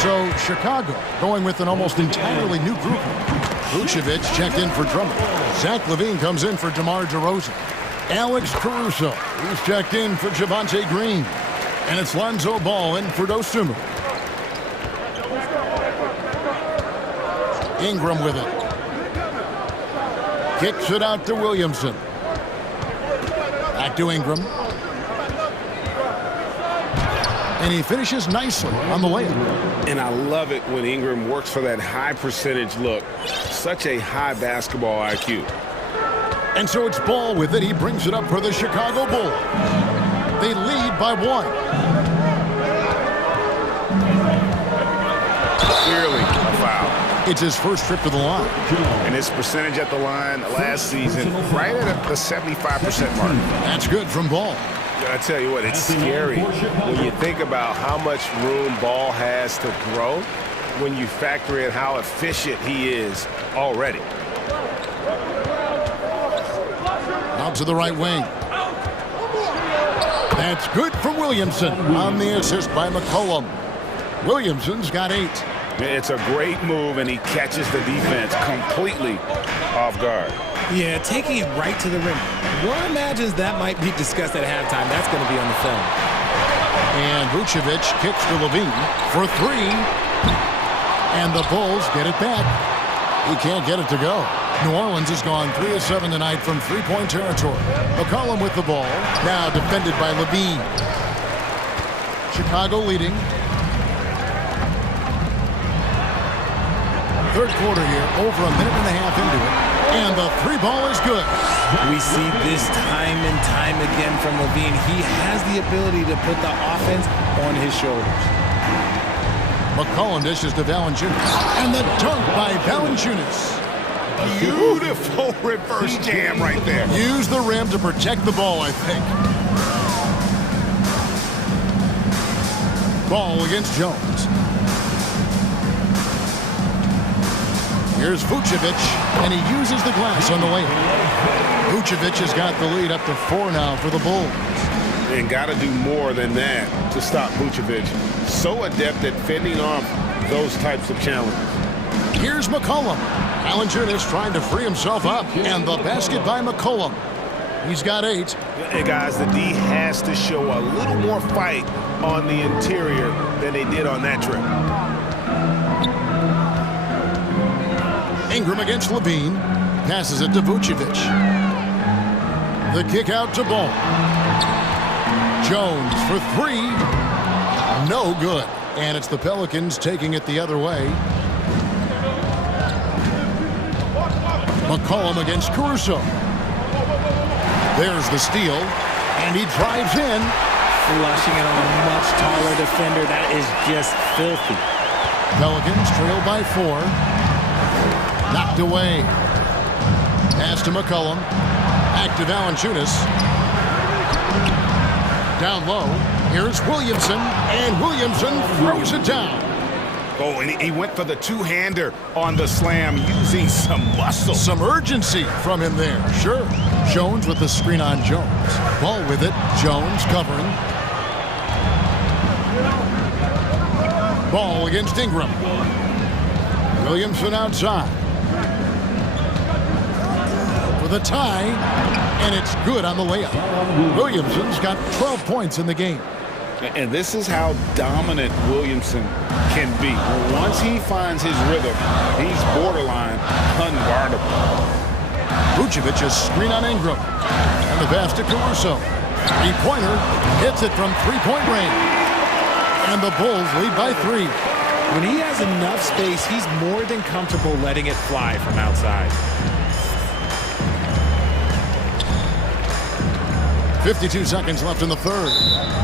So Chicago going with an almost entirely new group. Vucevic checked in for Drummond. Zach LaVine comes in for DeMar DeRozan. Alex Caruso, he's checked in for Javonte Green. And it's Lonzo Ball in for Dosunmu. Ingram with it. Kicks it out to Williamson. Back to Ingram. And he finishes nicely on the layup. And I love it when Ingram works for that high percentage look. Such a high basketball IQ. And so it's Ball with it. He brings it up for the Chicago Bulls. They lead by 1. Clearly a foul. It's his first trip to the line. And his percentage at the line last season, right at the 75% mark. That's good from Ball. I tell you what, it's scary when you think about how much room Ball has to grow when you factor in how efficient he is already. Out to the right wing. That's good from Williamson on the assist by McCollum. Williamson's got 8. It's a great move, and he catches the defense completely off guard. Yeah, taking it right to the rim. One imagines that might be discussed at halftime. That's going to be on the film. And Vucevic kicks to LaVine for 3. And the Bulls get it back. He can't get it to go. New Orleans has gone 3 of 7 tonight from three-point territory. McCollum with the ball. Now defended by LaVine. Chicago leading. Third quarter here, over a minute and a half into it. And the 3 ball is good. We see this time and time again from LaVine. He has the ability to put the offense on his shoulders. McCollum dishes to Valanciunas. And the dunk by Valanciunas. Beautiful reverse jam right there. Use the rim to protect the ball, I think. Ball against Jones. Here's Vucevic, and he uses the glass on the layup. Vucevic has got the lead up to 4 now for the Bulls. And got to do more than that to stop Vucevic. So adept at fending off those types of challenges. Here's McCollum. Valanciunas trying to free himself up, and the basket by McCollum. He's got 8. Hey, guys, the D has to show a little more fight on the interior than they did on that trip. Ingram against LaVine. Passes it to Vucevic. The kick out to Ball. Jones for 3. No good. And it's the Pelicans taking it the other way. McCollum against Caruso. There's the steal. And he drives in. Flushing it on a much taller defender. That is just filthy. Pelicans trail by 4. Knocked away. Pass to McCollum. Back to Valanciunas. Down low. Here's Williamson. And Williamson throws it down. Oh, and he went for the two-hander on the slam using some muscle. Some urgency from him there. Sure. Jones with the screen on Jones. Ball with it. Jones covering. Ball against Ingram. Williamson outside. For the tie, and it's good on the layup. Williamson's got 12 points in the game. And this is how dominant Williamson can be. Once he finds his rhythm, he's borderline unguardable. Vucevic's screen on Ingram. And the pass to Caruso. Three-pointer hits it from three-point range. And the Bulls lead by 3. When he has enough space, he's more than comfortable letting it fly from outside. 52 seconds left in the third.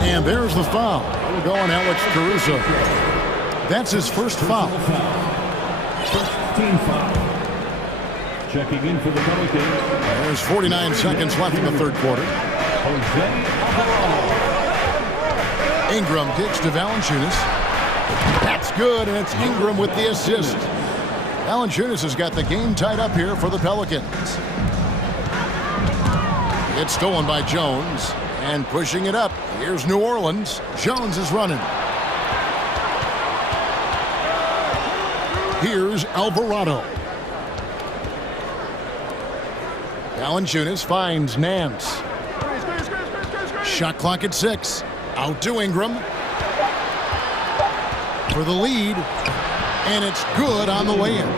And there's the foul. We'll go on Alex Caruso. That's his first foul. First team foul. Checking in for the Pelicans. There's 49 seconds left in the third quarter. Ingram kicks to Valanciunas. That's good, and it's Ingram with the assist. Valanciunas has got the game tied up here for the Pelicans. It's stolen by Jones, and pushing it up. Here's New Orleans. Jones is running. Here's Alvarado. Valanciunas finds Nance. Shot clock at 6. Out to Ingram. For the lead. And it's good on the way in.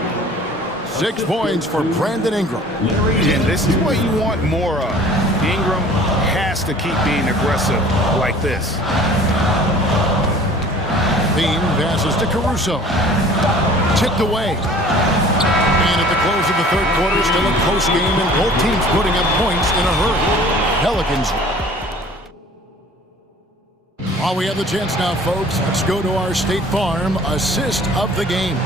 6 points for Brandon Ingram. And this is what you want more of. Ingram has to keep being aggressive like this. Bean passes to Caruso. Tipped away. And at the close of the third quarter, still a close game, and both teams putting up points in a hurry. Pelicans. While we have the chance now, folks, let's go to our State Farm assist of the game.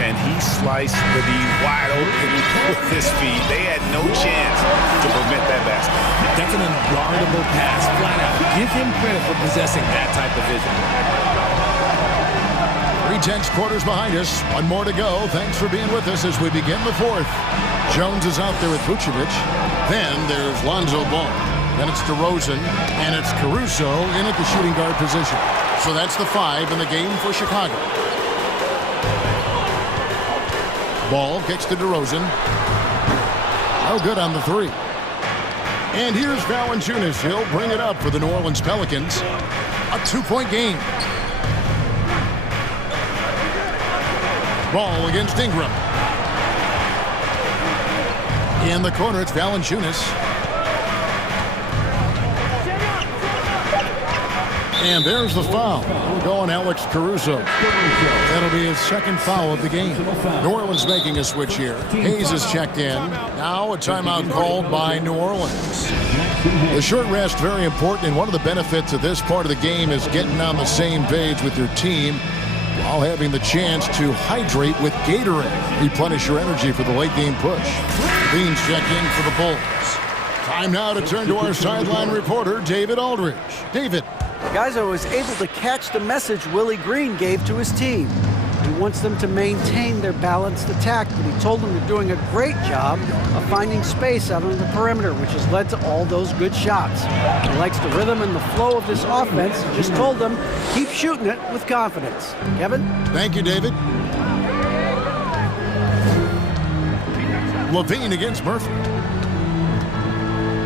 And he sliced the D wide open with his feet. They had no chance to prevent that basket. That's an unguardable pass, flat out. Give him credit for possessing that type of vision. 3/10 quarters behind us. One more to go. Thanks for being with us as we begin the fourth. Jones is out there with Vucevic. Then there's Lonzo Ball. Then it's DeRozan, and it's Caruso in at the shooting guard position. So that's the 5 in the game for Chicago. Ball kicks to DeRozan. No good on the 3. And here's Valanciunas. He'll bring it up for the New Orleans Pelicans. A 2-point game. Ball against Ingram. In the corner, it's Valanciunas. And there's the foul. We'll go on Alex Caruso. That'll be his second foul of the game. New Orleans making a switch here. Hayes is checked in. Now a timeout called by New Orleans. The short rest, very important, and one of the benefits of this part of the game is getting on the same page with your team while having the chance to hydrate with Gatorade. Replenish your energy for the late game push. Beans check in for the Bulls. Time now to turn to our sideline reporter, David Aldridge. David. Guys, I was able to catch the message Willie Green gave to his team. He wants them to maintain their balanced attack, but he told them they're doing a great job of finding space out on the perimeter, which has led to all those good shots. He likes the rhythm and the flow of this offense. He just told them, keep shooting it with confidence. Kevin? Thank you, David. Levine against Murphy.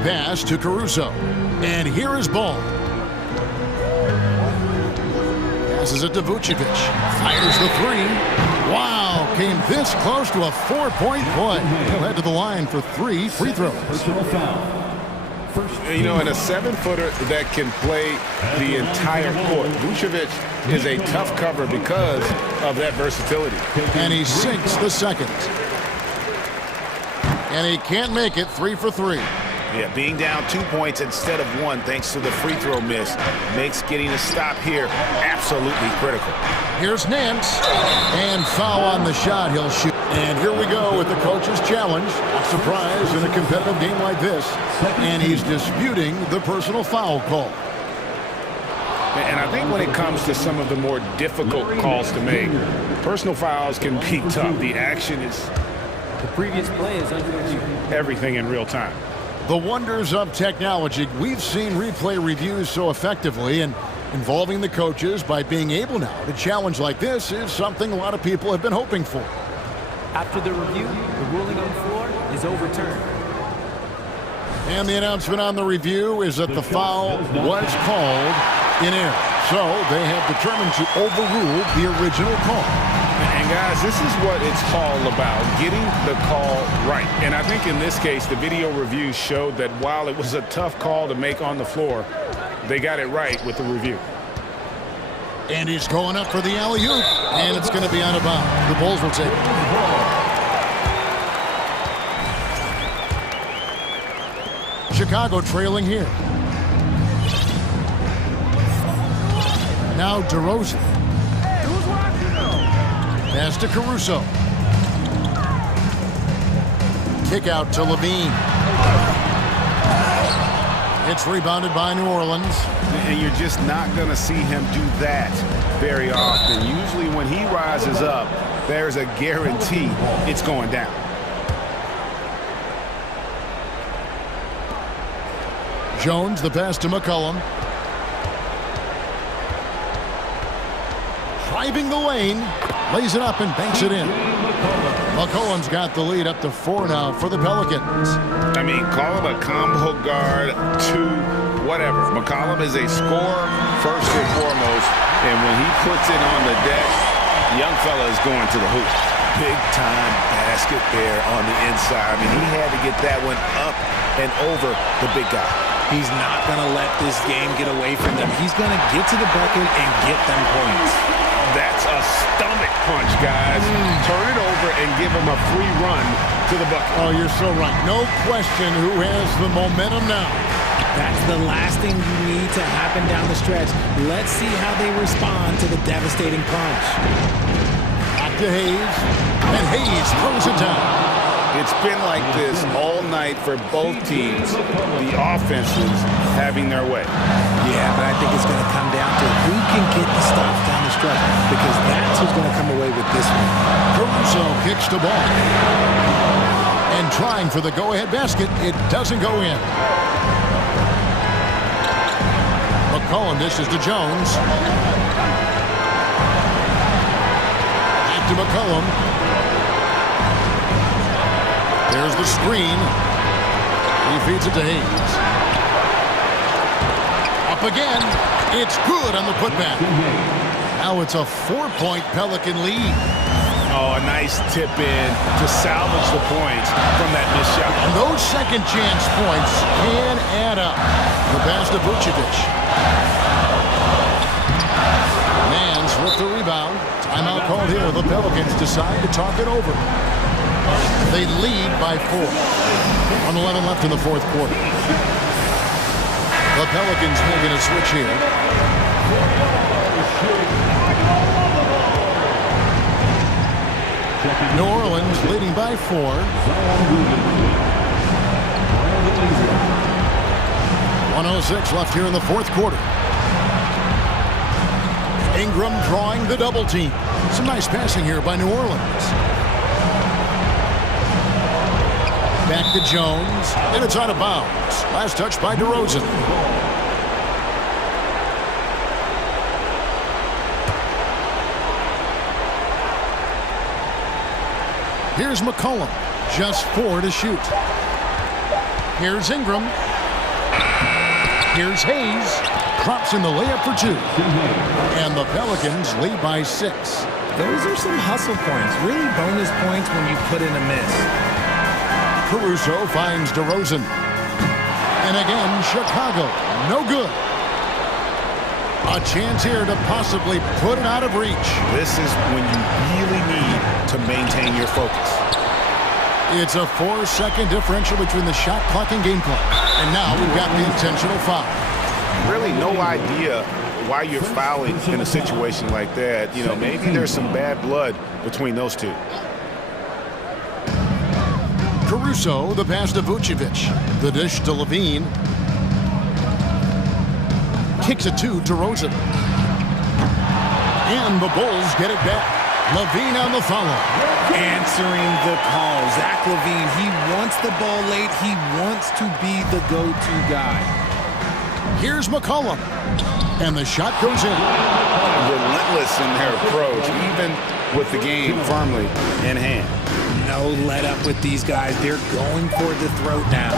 Pass to Caruso. And here is Ball. Passes it to Vucevic. Fires the 3. Wow, came this close to a 4-point play. He'll head to the line for 3 free throws. You know, and a 7-footer that can play the entire court. Vucevic is a tough cover because of that versatility. And he sinks the second. And he can't make it 3 for 3. Yeah, being down 2 points instead of 1 thanks to the free throw miss makes getting a stop here absolutely critical. Here's Nance. And foul on the shot. He'll shoot. And here we go with the coach's challenge. A surprise in a competitive game like this. And he's disputing the personal foul call. And I think when it comes to some of the more difficult calls to make, personal fouls can be tough. The action is the previous play is under review. Everything in real time. The wonders of technology. We've seen replay reviews so effectively, and involving the coaches by being able now to challenge like this is something a lot of people have been hoping for. After the review, the ruling on the floor is overturned. And the announcement on the review is that the foul was called in error. So they have determined to overrule the original call. And guys, this is what it's all about, getting the call right. And I think in this case, the video review showed that while it was a tough call to make on the floor, they got it right with the review. And he's going up for the alley-oop, and it's going to be out of bounds. The Bulls will take it. Chicago trailing here. Now DeRozan. Pass to Caruso. Kick out to Levine. It's rebounded by New Orleans. And you're just not going to see him do that very often. Usually when he rises up, there's a guarantee it's going down. Jones, the pass to McCollum. Driving the lane, lays it up and banks it in. McCollum's got the lead up to 4 now for the Pelicans. I mean, call him a combo guard, 2, whatever. McCollum is a scorer first and foremost, and when he puts it on the deck, young fella is going to the hoop. Big time basket there on the inside. I mean, he had to get that one up and over the big guy. He's not going to let this game get away from them. He's going to get to the bucket and get them points. That's a stomach punch, guys. Turn it over and give him a free run to the bucket. Oh, you're so right. No question who has the momentum now. That's the last thing you need to happen down the stretch. Let's see how they respond to the devastating punch. Back to Hayes, and Hayes throws it down. It's been like this all night for both teams, the offenses having their way. Yeah, but I think it's going to come down to who can get the stops down the stretch, because that's who's going to come away with this one. Caruso kicks the ball. And trying for the go-ahead basket, it doesn't go in. McCollum dishes to Jones. Back to McCollum. There's the screen. He feeds it to Hayes. Up again. It's good on the putback. Now it's a 4-point Pelican lead. Oh, a nice tip in to salvage the points from that missed shot. And those second chance points can add up. The pass to Vucevic. Mans with the rebound. Timeout called here. The Pelicans decide to talk it over. They lead by 4. 1:11 left in the fourth quarter. The Pelicans making a switch here. New Orleans leading by 4. 1:06 left here in the fourth quarter. Ingram drawing the double team. Some nice passing here by New Orleans. Back to Jones, and it's out of bounds. Last touch by DeRozan. Here's McCollum, just 4 to shoot. Here's Ingram. Here's Hayes, drops in the layup for 2. And the Pelicans lead by 6. Those are some hustle points, really bonus points when you put in a miss. Caruso finds DeRozan. And again, Chicago, no good. A chance here to possibly put it out of reach. This is when you really need to maintain your focus. It's a 4-second differential between the shot clock and game clock. And now we've got the intentional foul. Really no idea why you're fouling in a situation like that. You know, maybe there's some bad blood between those two. Caruso, the pass to Vucevic. The dish to Levine. Kicks it to DeRozan. And the Bulls get it back. Levine on the follow. Answering the call. Zach Levine, he wants the ball late. He wants to be the go-to guy. Here's McCollum. And the shot goes in. Relentless in their approach, even with the game firmly in hand. No let up with these guys. They're going for the throat now.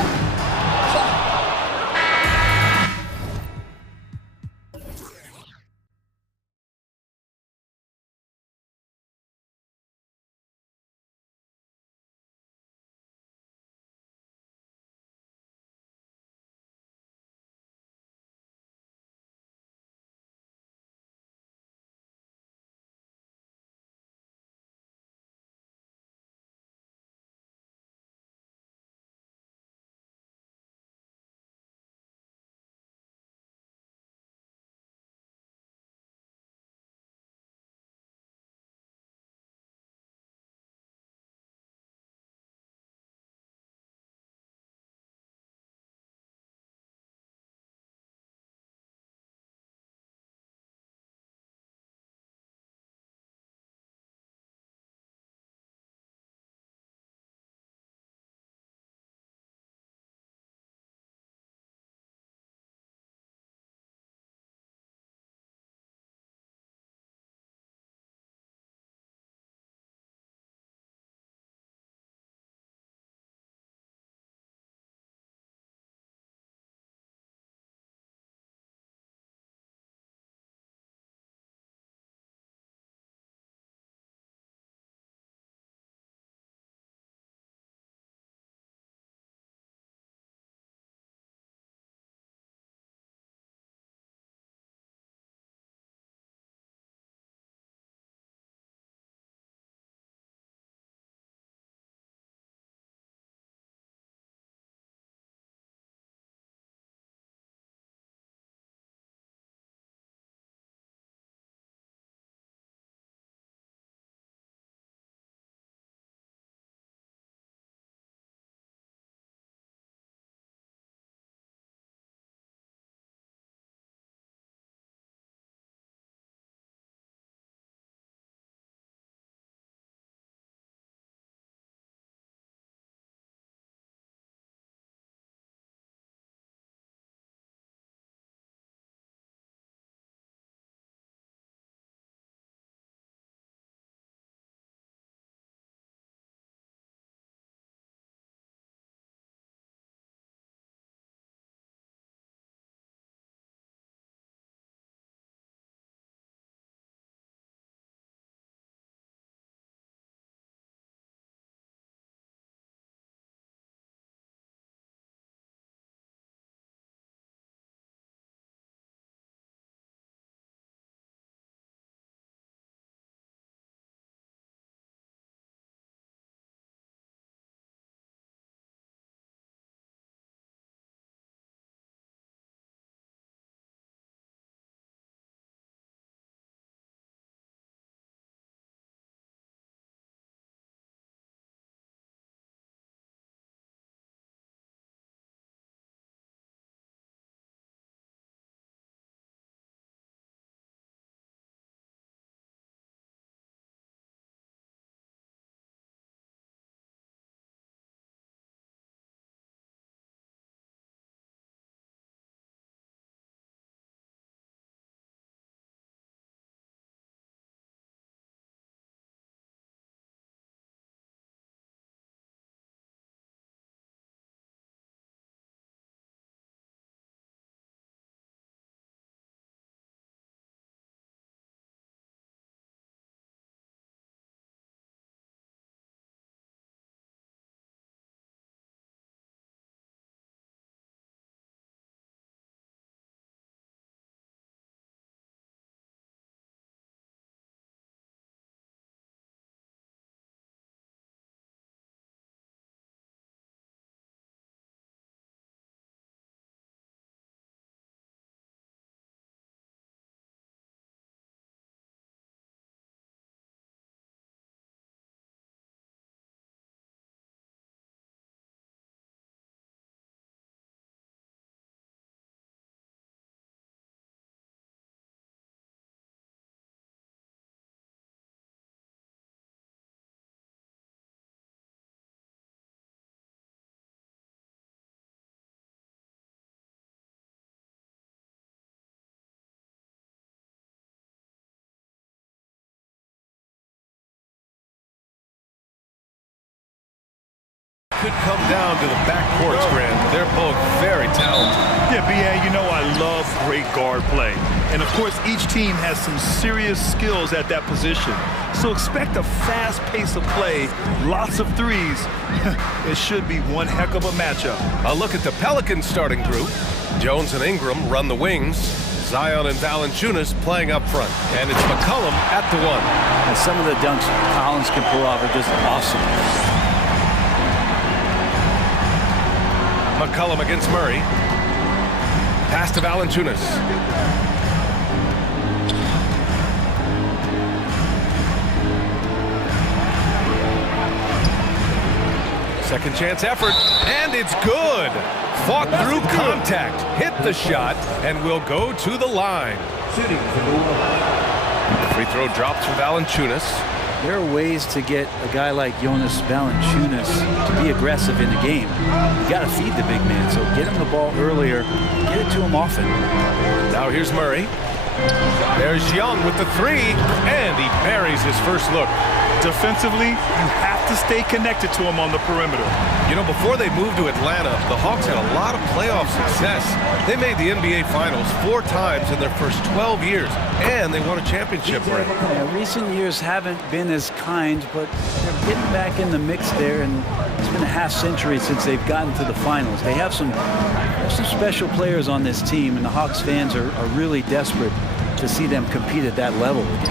come down to the backcourts, Grant. They're both very talented. Yeah, B.A., you know I love great guard play. And, of course, each team has some serious skills at that position. So expect a fast pace of play, lots of threes. It should be one heck of a matchup. A look at the Pelicans starting group. Jones and Ingram run the wings. Zion and Valanciunas playing up front. And it's McCollum at the one. And some of the dunks Collins can pull off are just awesome. McCollum against Murray. Pass to Valanciunas. Second chance effort, and it's good. Fought through contact, hit the shot, and will go to the line. The free throw drops for Valanciunas. There are ways to get a guy like Jonas Valanciunas to be aggressive in the game. You got to feed the big man, so get him the ball earlier, get it to him often. Now here's Murray. There's Young with the three, and he buries his first look. Defensively, you have to stay connected to him on the perimeter. You know, before they moved to Atlanta, the Hawks had a lot of playoff success. They made the NBA Finals 4 times in their first 12 years, and they won a championship ring. Yeah, recent years haven't been as kind, but they're getting back in the mix there, and it's been a half century since they've gotten to the finals. They have some special players on this team, and the Hawks fans are really desperate to see them compete at that level again.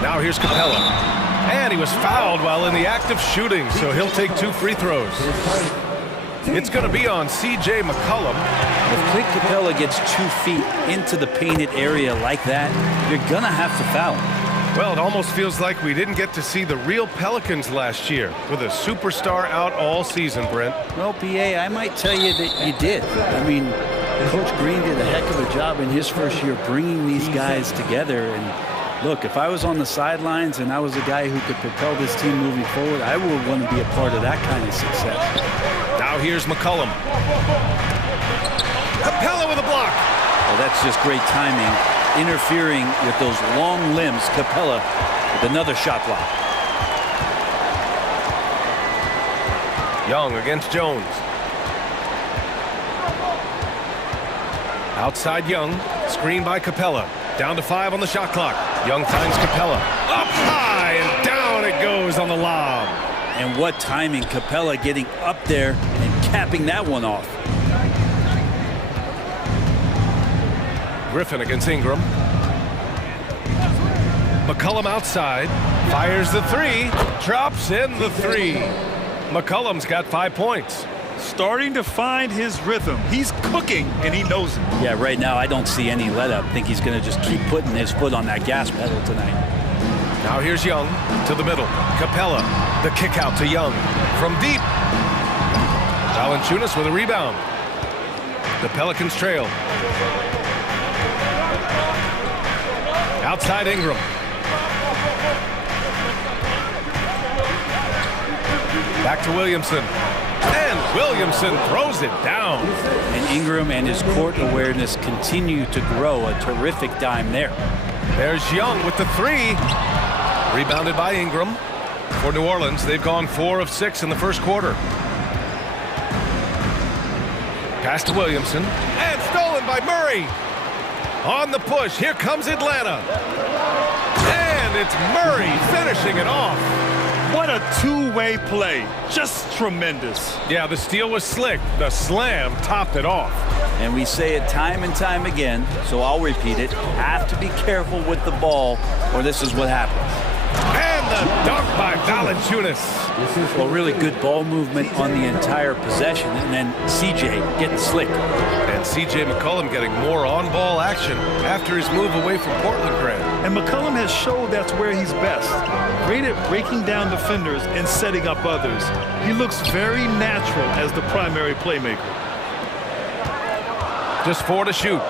Now here's Capella. And he was fouled while in the act of shooting, so he'll take 2 free throws. It's going to be on C.J. McCollum. If Clint Capella gets 2 feet into the painted area like that, you're going to have to foul him. Well, it almost feels like we didn't get to see the real Pelicans last year with a superstar out all season, Brent. Well, P.A., I might tell you that you did. I mean, Coach Green did a heck of a job in his first year bringing these guys together. And look, if I was on the sidelines and I was a guy who could propel this team moving forward, I would want to be a part of that kind of success. Now here's McCollum. Capella with a block. Well, that's just great timing. Interfering with those long limbs. Capella with another shot block. Young against Jones. Outside Young. Screen by Capella. Down to 5 on the shot clock. Young finds Capella. Up high and down it goes on the lob. And what timing. Capella getting up there and capping that one off. Griffin against Ingram. McCollum outside. Fires the 3. Drops in the 3. McCollum's got 5 points. Starting to find his rhythm. He's cooking, and he knows it. Yeah, right now I don't see any let up. I think he's going to just keep putting his foot on that gas pedal tonight. Now here's Young to the middle. Capella, the kick out to Young. From deep. Valanciunas with a rebound. The Pelicans trail. Outside Ingram. Back to Williamson. And Williamson throws it down. And Ingram and his court awareness continue to grow. A terrific dime there. There's Young with the 3. Rebounded by Ingram. For New Orleans, they've gone 4 of 6 in the first quarter. Pass to Williamson. And stolen by Murray. On the push, here comes Atlanta. And it's Murray finishing it off. What a two-way play. Just tremendous. Yeah, the steal was slick. The slam topped it off. And we say it time and time again, so I'll repeat it. Have to be careful with the ball, or this is what happens. And the dunk by Valanciunas. Well, really good ball movement on the entire possession, and then CJ getting slick. And CJ McCollum getting more on-ball action after his move away from Portland, Grant. And McCollum has showed that's where he's best. Great at breaking down defenders and setting up others. He looks very natural as the primary playmaker. Just 4 to shoot.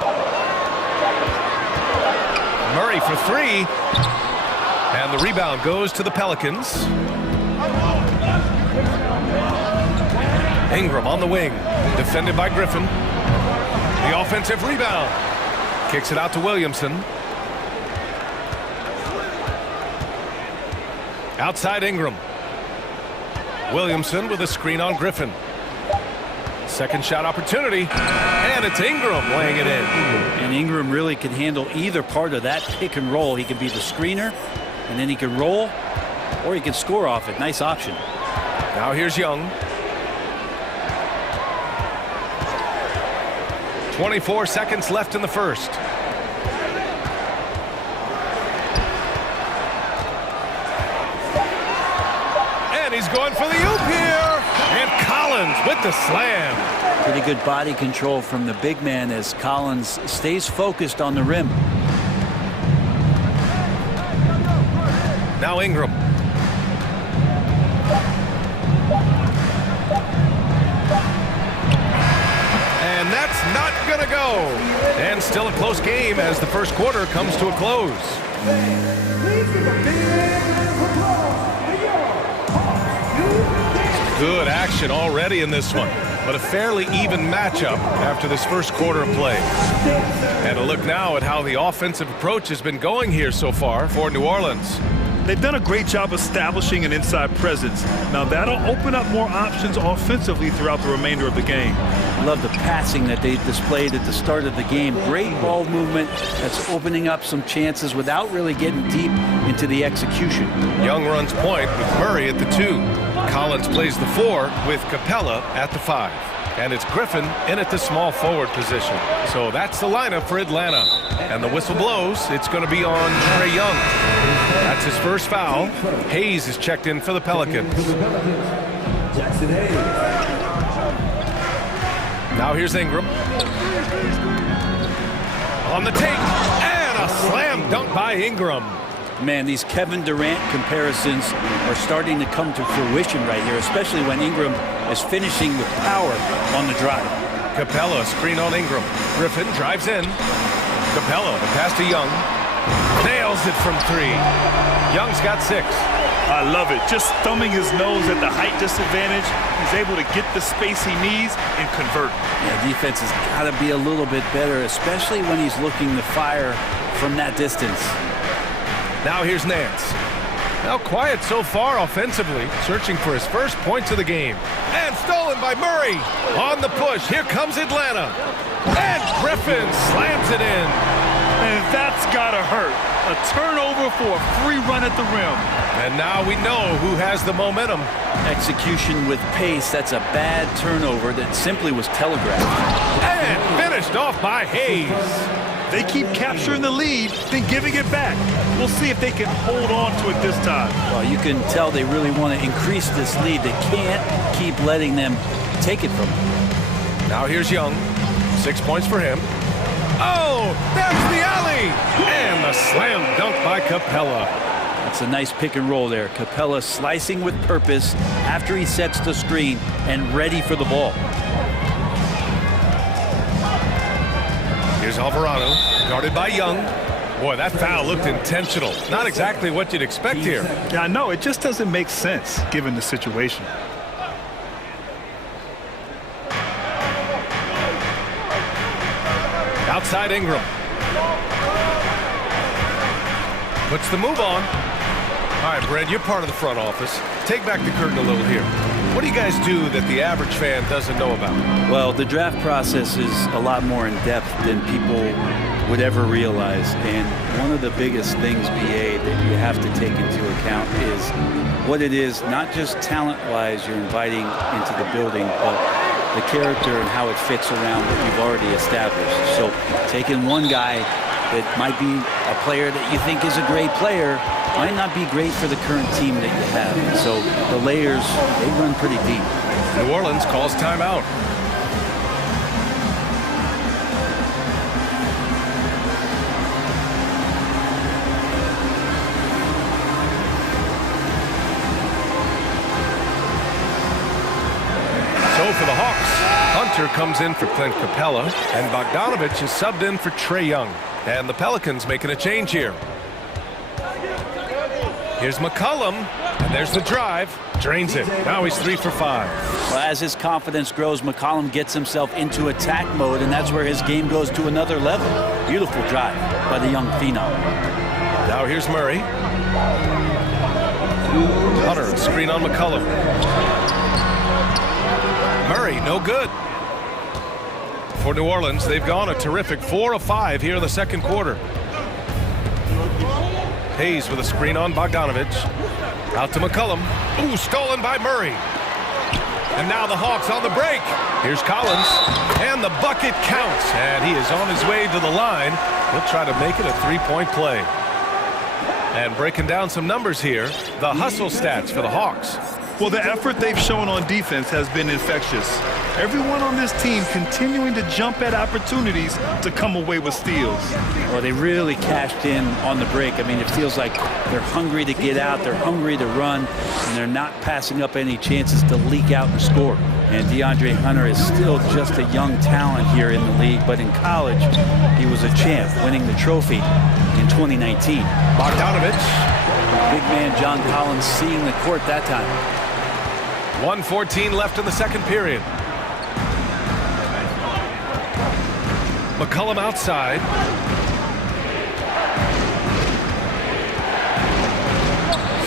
Murray for 3. And the rebound goes to the Pelicans. Ingram on the wing. Defended by Griffin. The offensive rebound. Kicks it out to Williamson. Outside Ingram. Williamson with a screen on Griffin. Second shot opportunity, and it's Ingram laying it in. And Ingram really can handle either part of that pick and roll. He can be the screener, and then he can roll, or he can score off it. Nice option. Now here's Young. 24 seconds left in the first. And he's going for the oop here. And Collins with the slam. Pretty good body control from the big man as Collins stays focused on the rim. Now Ingram. And that's not going to go. And still a close game as the first quarter comes to a close. Good action already in this one, but a fairly even matchup after this first quarter of play. And a look now at how the offensive approach has been going here so far for New Orleans. They've done a great job establishing an inside presence. Now that'll open up more options offensively throughout the remainder of the game. Love the passing that they displayed at the start of the game. Great ball movement that's opening up some chances without really getting deep into the execution. Young runs point with Murray at the 2. Collins plays the 4 with Capella at the 5. And it's Griffin in at the small forward position. So that's the lineup for Atlanta. And the whistle blows. It's going to be on Trae Young. That's his first foul. Hayes is checked in for the Pelicans. Now here's Ingram. On the take. And a slam dunk by Ingram. Man, these Kevin Durant comparisons are starting to come to fruition right here, especially when Ingram is finishing with power on the drive. Capella, screen on Ingram. Griffin drives in. Capella, the pass to Young. Nails it from 3. Young's got 6. I love it. Just thumbing his nose at the height disadvantage. He's able to get the space he needs and convert. Yeah, defense has got to be a little bit better, especially when he's looking to fire from that distance. Now here's Nance. Now quiet so far offensively, searching for his first points of the game. And stolen by Murray. On the push, here comes Atlanta. And Griffin slams it in. And that's gotta hurt. A turnover for a free run at the rim. And now we know who has the momentum. Execution with pace, that's a bad turnover that simply was telegraphed. And finished off by Hayes. They keep capturing the lead, then giving it back. We'll see if they can hold on to it this time. Well, you can tell they really want to increase this lead. They can't keep letting them take it from them. Now here's Young. 6 points for him. Oh, that's the alley! And the slam dunk by Capella. That's a nice pick and roll there. Capella slicing with purpose after he sets the screen and ready for the ball. Here's Alvarado, guarded by Young. Boy, that foul looked intentional. Not exactly what you'd expect here. Yeah, I know. It just doesn't make sense given the situation. Outside Ingram. Puts the move on. All right, Brad, you're part of the front office. Take back the curtain a little here. What do you guys do that the average fan doesn't know about? Well, the draft process is a lot more in depth than people would ever realize. And one of the biggest things, BA, that you have to take into account is what it is, not just talent-wise you're inviting into the building, but the character and how it fits around what you've already established. So taking one guy that might be a player that you think is a great player might not be great for the current team that you have. And so the layers, they run pretty deep. New Orleans calls timeout. So for the Hawks, Hunter comes in for Clint Capella, and Bogdanovich is subbed in for Trae Young. And the Pelicans making a change here. Here's McCollum, and there's the drive. Drains it. Now he's 3 for 5. Well, as his confidence grows, McCollum gets himself into attack mode, and that's where his game goes to another level. Beautiful drive by the young phenom. Now here's Murray. Hunter, screen on McCollum. Murray, no good. For New Orleans, they've gone a terrific 4 of 5 here in the second quarter. Hayes with a screen on Bogdanovich. Out to McCollum. Ooh, stolen by Murray. And now the Hawks on the break. Here's Collins. And the bucket counts. And he is on his way to the line. He'll try to make it a three-point play. And breaking down some numbers here, the hustle stats for the Hawks. Well, the effort they've shown on defense has been infectious. Everyone on this team continuing to jump at opportunities to come away with steals. Well, they really cashed in on the break. I mean, it feels like they're hungry to get out, they're hungry to run, and they're not passing up any chances to leak out and score. And DeAndre Hunter is still just a young talent here in the league, but in college, he was a champ, winning the trophy in 2019. Bogdanovich. Big man John Collins seeing the court that time. 1:14 left in the second period. McCollum outside.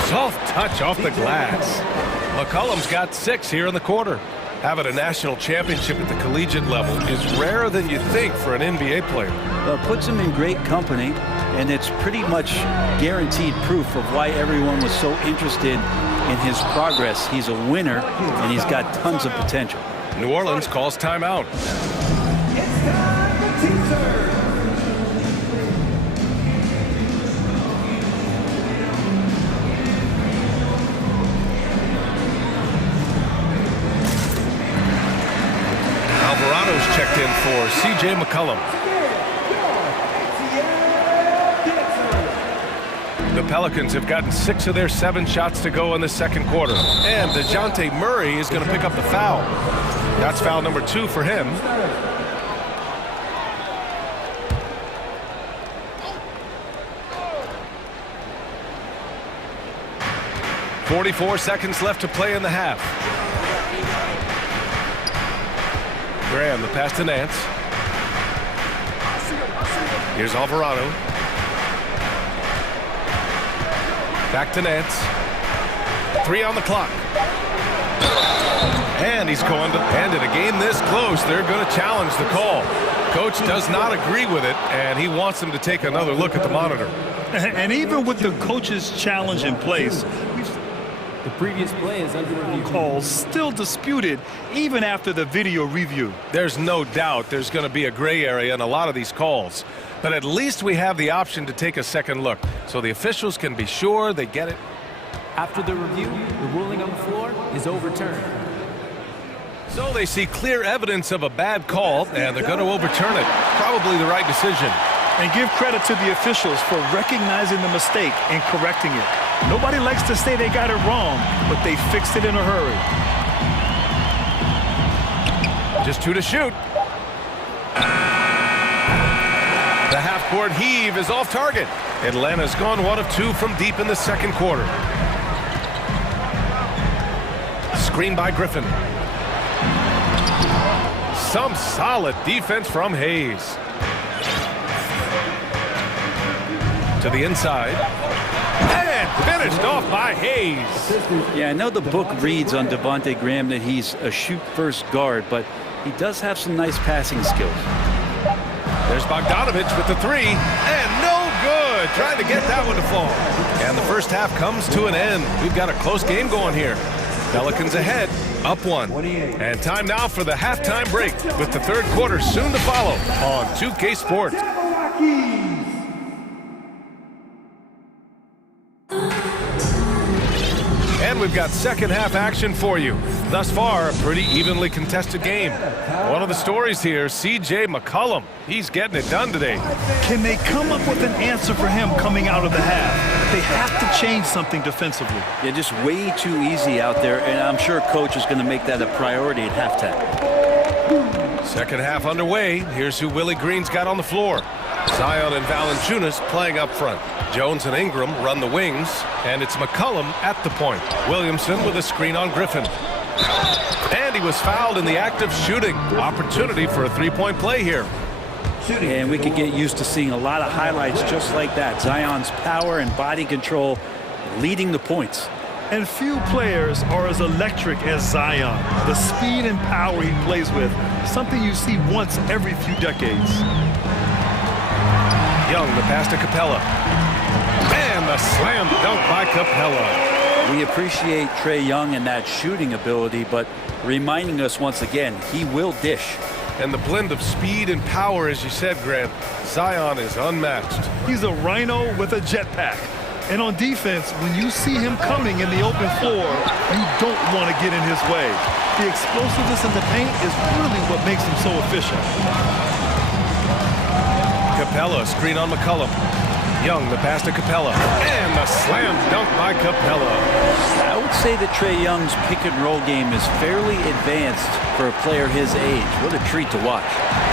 Soft touch off the glass. McCollum's got 6 here in the quarter. Having a national championship at the collegiate level is rarer than you think for an NBA player. Well, it puts him in great company, and it's pretty much guaranteed proof of why everyone was so interested in his progress. He's a winner, and he's got tons of potential. New Orleans calls timeout. Alvarado's checked in for C.J. McCollum. The Pelicans have gotten 6 of their 7 shots to go in the second quarter. And DeJounte Murray is going to pick up the foul. That's foul number 2 for him. .44 seconds left to play in the half. Graham, the pass to Nance. Here's Alvarado. Back to Nance. 3 on the clock. And he's going to, and in a game this close, they're going to challenge the call. Coach does not agree with it, and he wants them to take another look at the monitor. And even with the coach's challenge in place, the previous play is under review. Calls still disputed even after the video review. There's no doubt there's going to be a gray area in a lot of these calls. But at least we have the option to take a second look, so the officials can be sure they get it. After the review, the ruling on the floor is overturned. So they see clear evidence of a bad call, and they're going to overturn it. Probably the right decision. And give credit to the officials for recognizing the mistake and correcting it. Nobody likes to say they got it wrong, but they fixed it in a hurry. Just 2 to shoot. The half-court heave is off target. Atlanta's gone 1 of 2 from deep in the second quarter. Screen by Griffin. Some solid defense from Hayes. To the inside. And finished off by Hayes. Yeah, I know the book reads on Devontae Graham that he's a shoot-first guard, but he does have some nice passing skills. There's Bogdanovich with the 3, and no good. Trying to get that one to fall. And the first half comes to an end. We've got a close game going here. Pelicans ahead, up 1. And time now for the halftime break, with the third quarter soon to follow on 2K Sports. And we've got second half action for you. Thus far, a pretty evenly contested game. One of the stories here, C.J. McCollum. He's getting it done today. Can they come up with an answer for him coming out of the half? They have to change something defensively. Yeah, just way too easy out there, and I'm sure coach is going to make that a priority at halftime. Second half underway. Here's who Willie Green's got on the floor. Zion and Valanciunas playing up front. Jones and Ingram run the wings, and it's McCollum at the point. Williamson with a screen on Griffin. And he was fouled in the act of shooting. Opportunity for a three-point play here. And we could get used to seeing a lot of highlights just like that. Zion's power and body control leading the points. And few players are as electric as Zion. The speed and power he plays with, something you see once every few decades. Young, the pass to Capella. And the slam dunk by Capella. We appreciate Trae Young and that shooting ability, but reminding us once again, he will dish. And the blend of speed and power, as you said, Grant, Zion is unmatched. He's a rhino with a jetpack. And on defense, when you see him coming in the open floor, you don't want to get in his way. The explosiveness in the paint is really what makes him so efficient. Capella, screen on McCollum. Young, the pass to Capella. And the slam dunk by Capella. I would say that Trae Young's pick and roll game is fairly advanced for a player his age. What a treat to watch.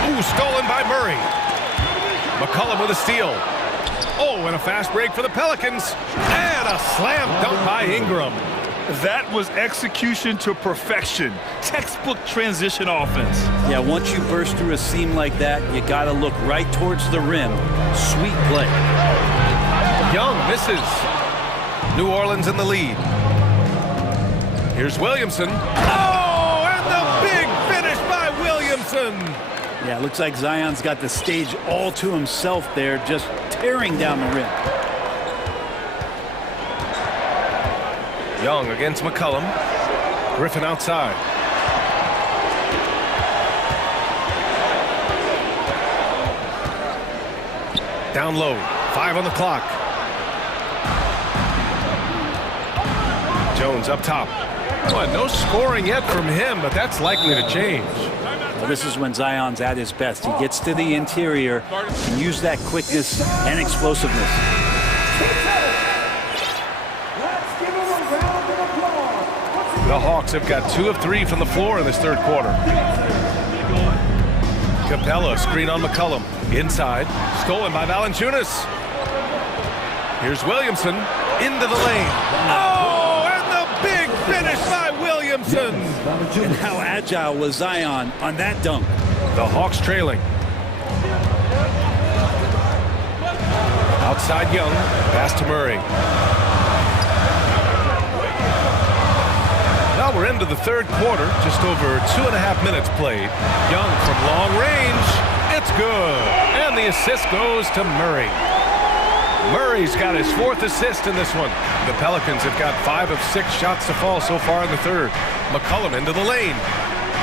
Ooh, stolen by Murray. McCollum with a steal. Oh, and a fast break for the Pelicans. And a slam dunk by Ingram. That was execution to perfection. Textbook transition offense. Yeah, once you burst through a seam like that, you got to look right towards the rim. Sweet play. Young misses. New Orleans in the lead. Here's Williamson. Oh, and the big finish by Williamson. Yeah, looks like Zion's got the stage all to himself there, just tearing down the rim. Young against McCollum. Griffin outside. Down low. 5 on the clock. Jones up top. Well, no scoring yet from him, but that's likely to change. Well, this is when Zion's at his best. He gets to the interior and use that quickness and explosiveness. The Hawks have got 2 of 3 from the floor in this third quarter. Capella, screen on McCollum. Inside, stolen by Valanciunas. Here's Williamson, into the lane. Oh, and the big finish by Williamson. And how agile was Zion on that dunk. The Hawks trailing. Outside Young, pass to Murray. Now we're into the third quarter, just over 2.5 minutes played. Young from long range, it's good. And the assist goes to Murray. Murray's got his 4th assist in this one. The Pelicans have got 5 of 6 shots to fall so far in the third. McCollum into the lane.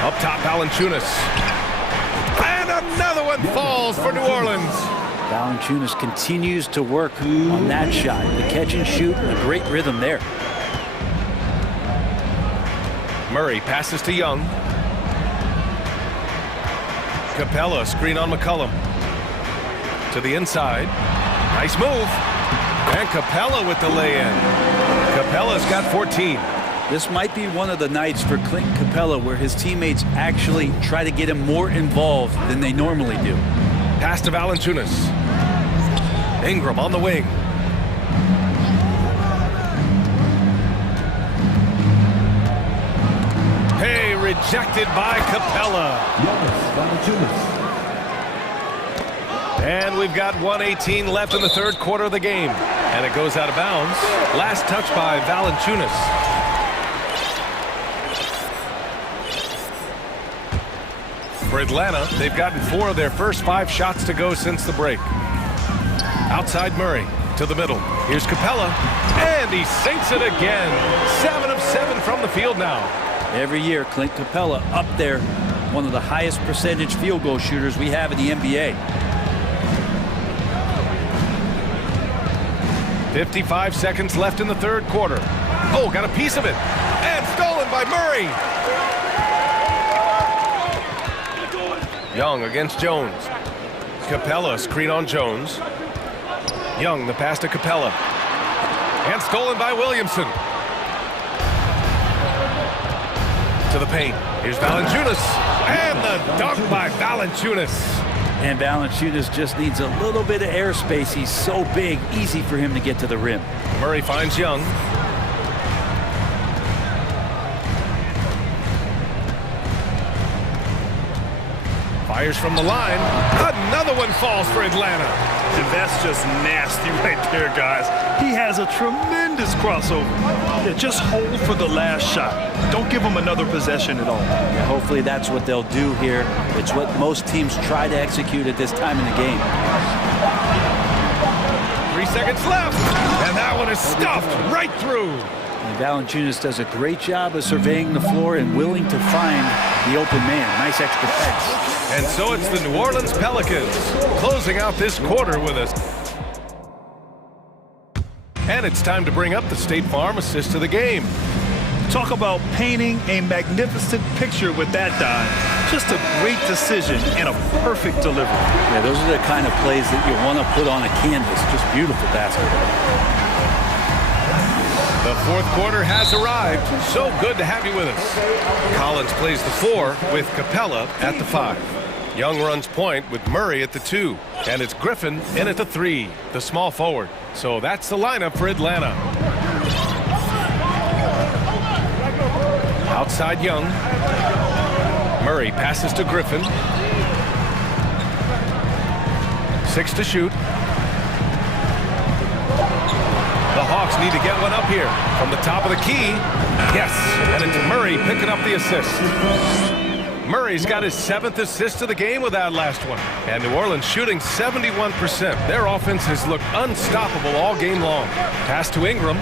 Up top, Valanciunas. And another one falls for New Orleans. Valanciunas continues to work on that shot. The catch and shoot, a great rhythm there. Murray passes to Young. Capella, screen on McCollum. To the inside. Nice move. And Capella with the lay-in. Capella's got 14. This might be one of the nights for Clint Capella where his teammates actually try to get him more involved than they normally do. Pass to Valanciunas. Ingram on the wing. Hey, rejected by Capella. And we've got 1:18 left in the third quarter of the game. And it goes out of bounds. Last touch by Valanciunas. For Atlanta, they've gotten 4 of their first 5 shots to go since the break. Outside Murray to the middle. Here's Capella. And he sinks it again. 7 of 7 from the field now. Every year, Clint Capella up there, one of the highest percentage field goal shooters we have in the NBA. 55 seconds left in the third quarter. Oh, got a piece of it. And stolen by Murray. Young against Jones. Capella, screen on Jones. Young, the pass to Capella. And stolen by Williamson. To the paint. Here's Valanciunas. And the dunk by Valanciunas. And Valanciunas just needs a little bit of airspace. He's so big, easy for him to get to the rim. Murray finds Young. Fires from the line. Another one falls for Atlanta. And that's just nasty right there, guys. He has a tremendous crossover. Yeah, just hold for the last shot. Don't give him another possession at all. Yeah, hopefully that's what they'll do here. It's what most teams try to execute at this time in the game. 3 seconds left, and that one is stuffed right through. And Valanciunas does a great job of surveying the floor and willing to find the open man. Nice extra pass. And so it's the New Orleans Pelicans closing out this quarter with us. And it's time to bring up the State Farm assist of the game. Talk about painting a magnificent picture with that dive. Just a great decision and a perfect delivery. Yeah, those are the kind of plays that you want to put on a canvas. Just beautiful basketball. The fourth quarter has arrived. So good to have you with us. Collins plays the 4 with Capella at the 5. Young runs point with Murray at the 2. And it's Griffin in at the 3, the small forward. So that's the lineup for Atlanta. Outside Young. Murray passes to Griffin. 6 to shoot. The Hawks need to get one up here from the top of the key. Yes, and it's Murray picking up the assist. Murray's got his 7th assist of the game with that last one. And New Orleans shooting 71%. Their offense has looked unstoppable all game long. Pass to Ingram.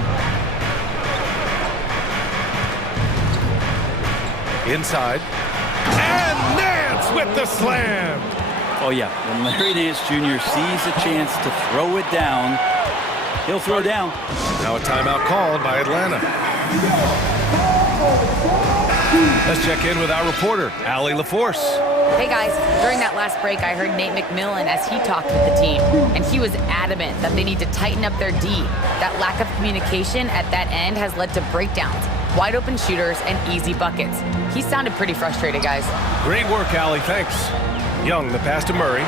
Inside. And Nance with the slam. Oh, yeah. When Larry Nance Jr. sees a chance to throw it down, he'll throw down. Now a timeout called by Atlanta. Let's check in with our reporter, Allie LaForce. Hey guys, during that last break, I heard Nate McMillan as he talked with the team, and he was adamant that they need to tighten up their D. That lack of communication at that end has led to breakdowns, wide open shooters, and easy buckets. He sounded pretty frustrated, guys. Great work, Allie, thanks. Young, the pass to Murray.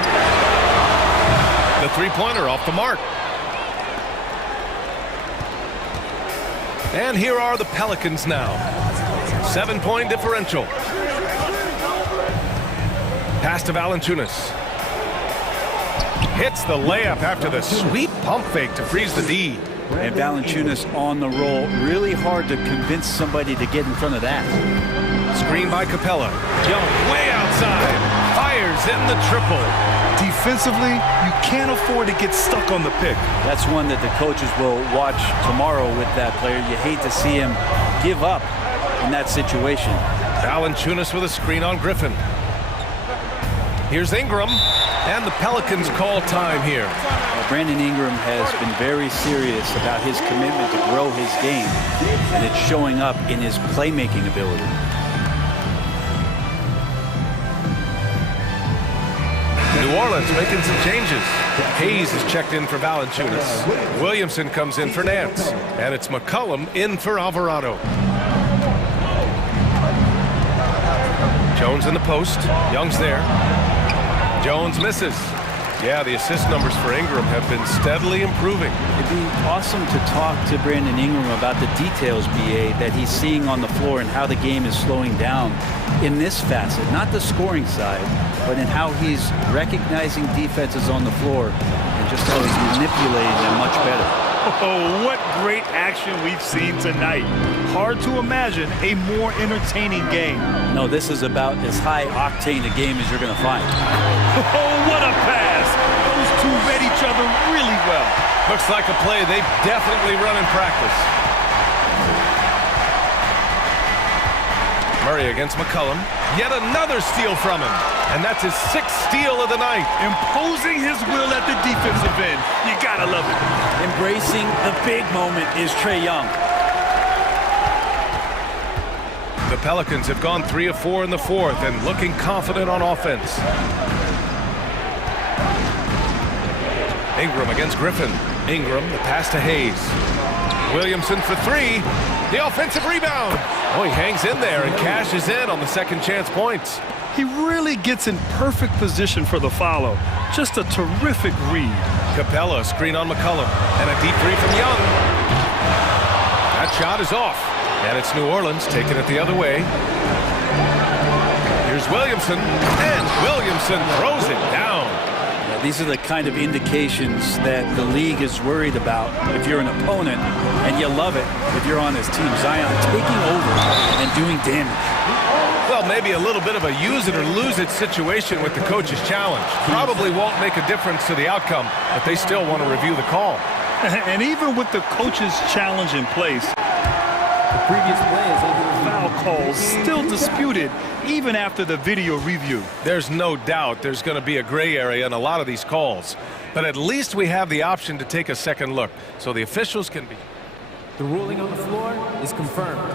The three-pointer off the mark. And here are the Pelicans now. 7-point differential. Pass to Valanciunas. Hits the layup after the sweet pump fake to freeze the D. And Valanciunas on the roll. Really hard to convince somebody to get in front of that. Screen by Capella. Young way outside. Fires in the triple. Defensively, you can't afford to get stuck on the pick. That's one that the coaches will watch tomorrow with that player. You hate to see him give up in that situation. Valanciunas with a screen on Griffin. Here's Ingram, and the Pelicans call time here. Brandon Ingram has been very serious about his commitment to grow his game, and it's showing up in his playmaking ability. New Orleans making some changes. Hayes is checked in for Valanciunas. Williamson comes in for Nance, and it's McCollum in for Alvarado. Jones in the post. Young's there. Jones misses. Yeah, the assist numbers for Ingram have been steadily improving. It'd be awesome to talk to Brandon Ingram about the details, BA, that he's seeing on the floor and how the game is slowing down in this facet. Not the scoring side, but in how he's recognizing defenses on the floor and just how he's manipulating them much better. Oh, what great action we've seen tonight. Hard to imagine a more entertaining game. No, this is about as high-octane a game as you're going to find. Oh, what a pass. Those two read each other really well. Looks like a play they've definitely run in practice. Murray against McCollum. Yet another steal from him. And that's his 6th steal of the night. Imposing his will at the defensive end. You gotta love it. Embracing the big moment is Trae Young. The Pelicans have gone 3 of 4 in the fourth and looking confident on offense. Ingram against Griffin. Ingram, the pass to Hayes. Williamson for 3. The offensive rebound. Oh, he hangs in there and cashes in on the second chance points. He really gets in perfect position for the follow. Just a terrific read. Capella, screen on McCollum. And a deep 3 from Young. That shot is off. And it's New Orleans taking it the other way. Here's Williamson. And Williamson throws it down. Yeah, These are the kind of indications that the league is worried about if you're an opponent, and you love it if you're on his team. Zion taking over and doing damage. Well, maybe a little bit of a use it or lose it situation with the coach's challenge. Probably won't make a difference to the outcome, but they still want to review the call. And even with the coach's challenge in place, The previous play is under review. foul calls still disputed even after the video review. There's no doubt there's going to be a gray area in a lot of these calls, but at least we have the option to take a second look, so the officials can be. The ruling on the floor is confirmed.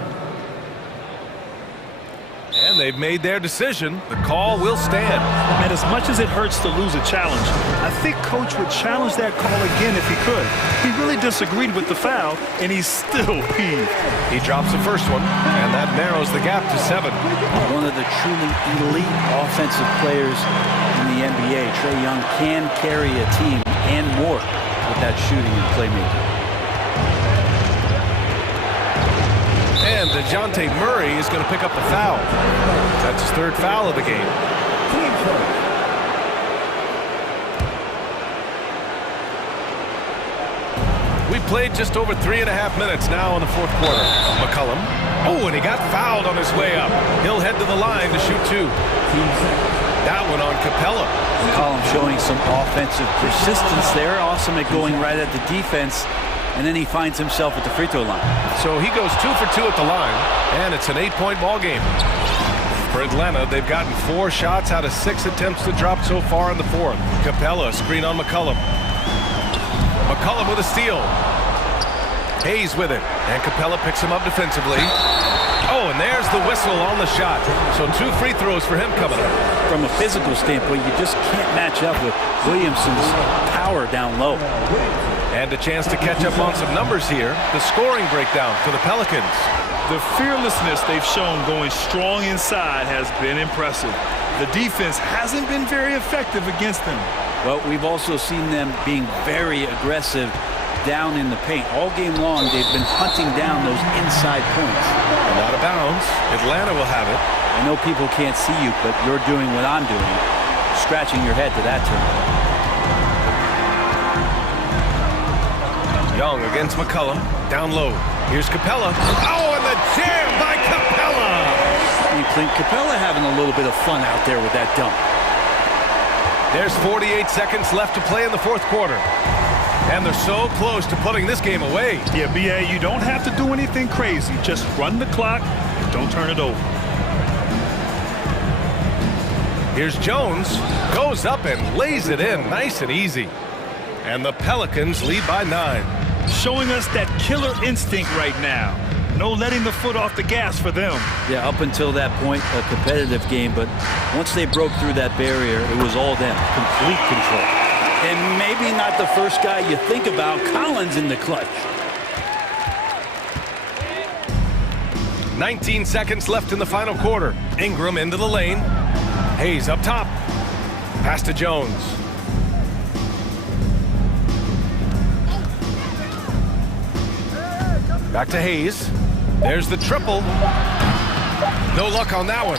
And they've made their decision. The call will stand. And as much as it hurts to lose a challenge, I think Coach would challenge that call again if he could. He really disagreed with the foul, and he's still peeved. He drops the first one, and that narrows the gap to 7. One of the truly elite offensive players in the NBA, Trae Young, can carry a team and more with that shooting and playmaking. And DeJounte Murray is going to pick up the foul. That's his 3rd foul of the game. We played just over 3.5 minutes now in the 4th quarter. McCollum. Oh, and he got fouled on his way up. He'll head to the line to shoot 2. That one on Capella. McCollum showing some offensive persistence there. Awesome at going right at the defense. And then he finds himself at the free throw line. So he goes 2 for 2 at the line, and it's an 8-point ball game. For Atlanta, they've gotten 4 shots out of 6 attempts to drop so far in the 4th. Capella, screen on McCollum. McCollum with a steal. Hayes with it, and Capella picks him up defensively. Oh, and there's the whistle on the shot. So 2 free throws for him coming up. From a physical standpoint, you just can't match up with Williamson's power down low. And a chance to catch up on some numbers here. The scoring breakdown for the Pelicans. The fearlessness they've shown going strong inside has been impressive. The defense hasn't been very effective against them. Well, we've also seen them being very aggressive down in the paint. All game long, they've been hunting down those inside points. And out of bounds. Atlanta will have it. I know people can't see you, but you're doing what I'm doing. Scratching your head to that turn. Young against McCollum, down low. Here's Capella. Oh, and the jam by Capella! And Clint Capella having a little bit of fun out there with that dunk. There's 48 seconds left to play in the 4th quarter. And they're so close to putting this game away. Yeah, BA, you don't have to do anything crazy. Just run the clock and don't turn it over. Here's Jones. Goes up and lays it in nice and easy. And the Pelicans lead by 9. Showing us that killer instinct right now. No letting the foot off the gas for them. Yeah, up until that point, a competitive game, but once they broke through that barrier, it was all them. Complete control. And maybe not the first guy you think about, Collins in the clutch. 19 seconds left in the final quarter. Ingram into the lane. Hayes up top. Pass to Jones. Back to Hayes. There's the triple. No luck on that one.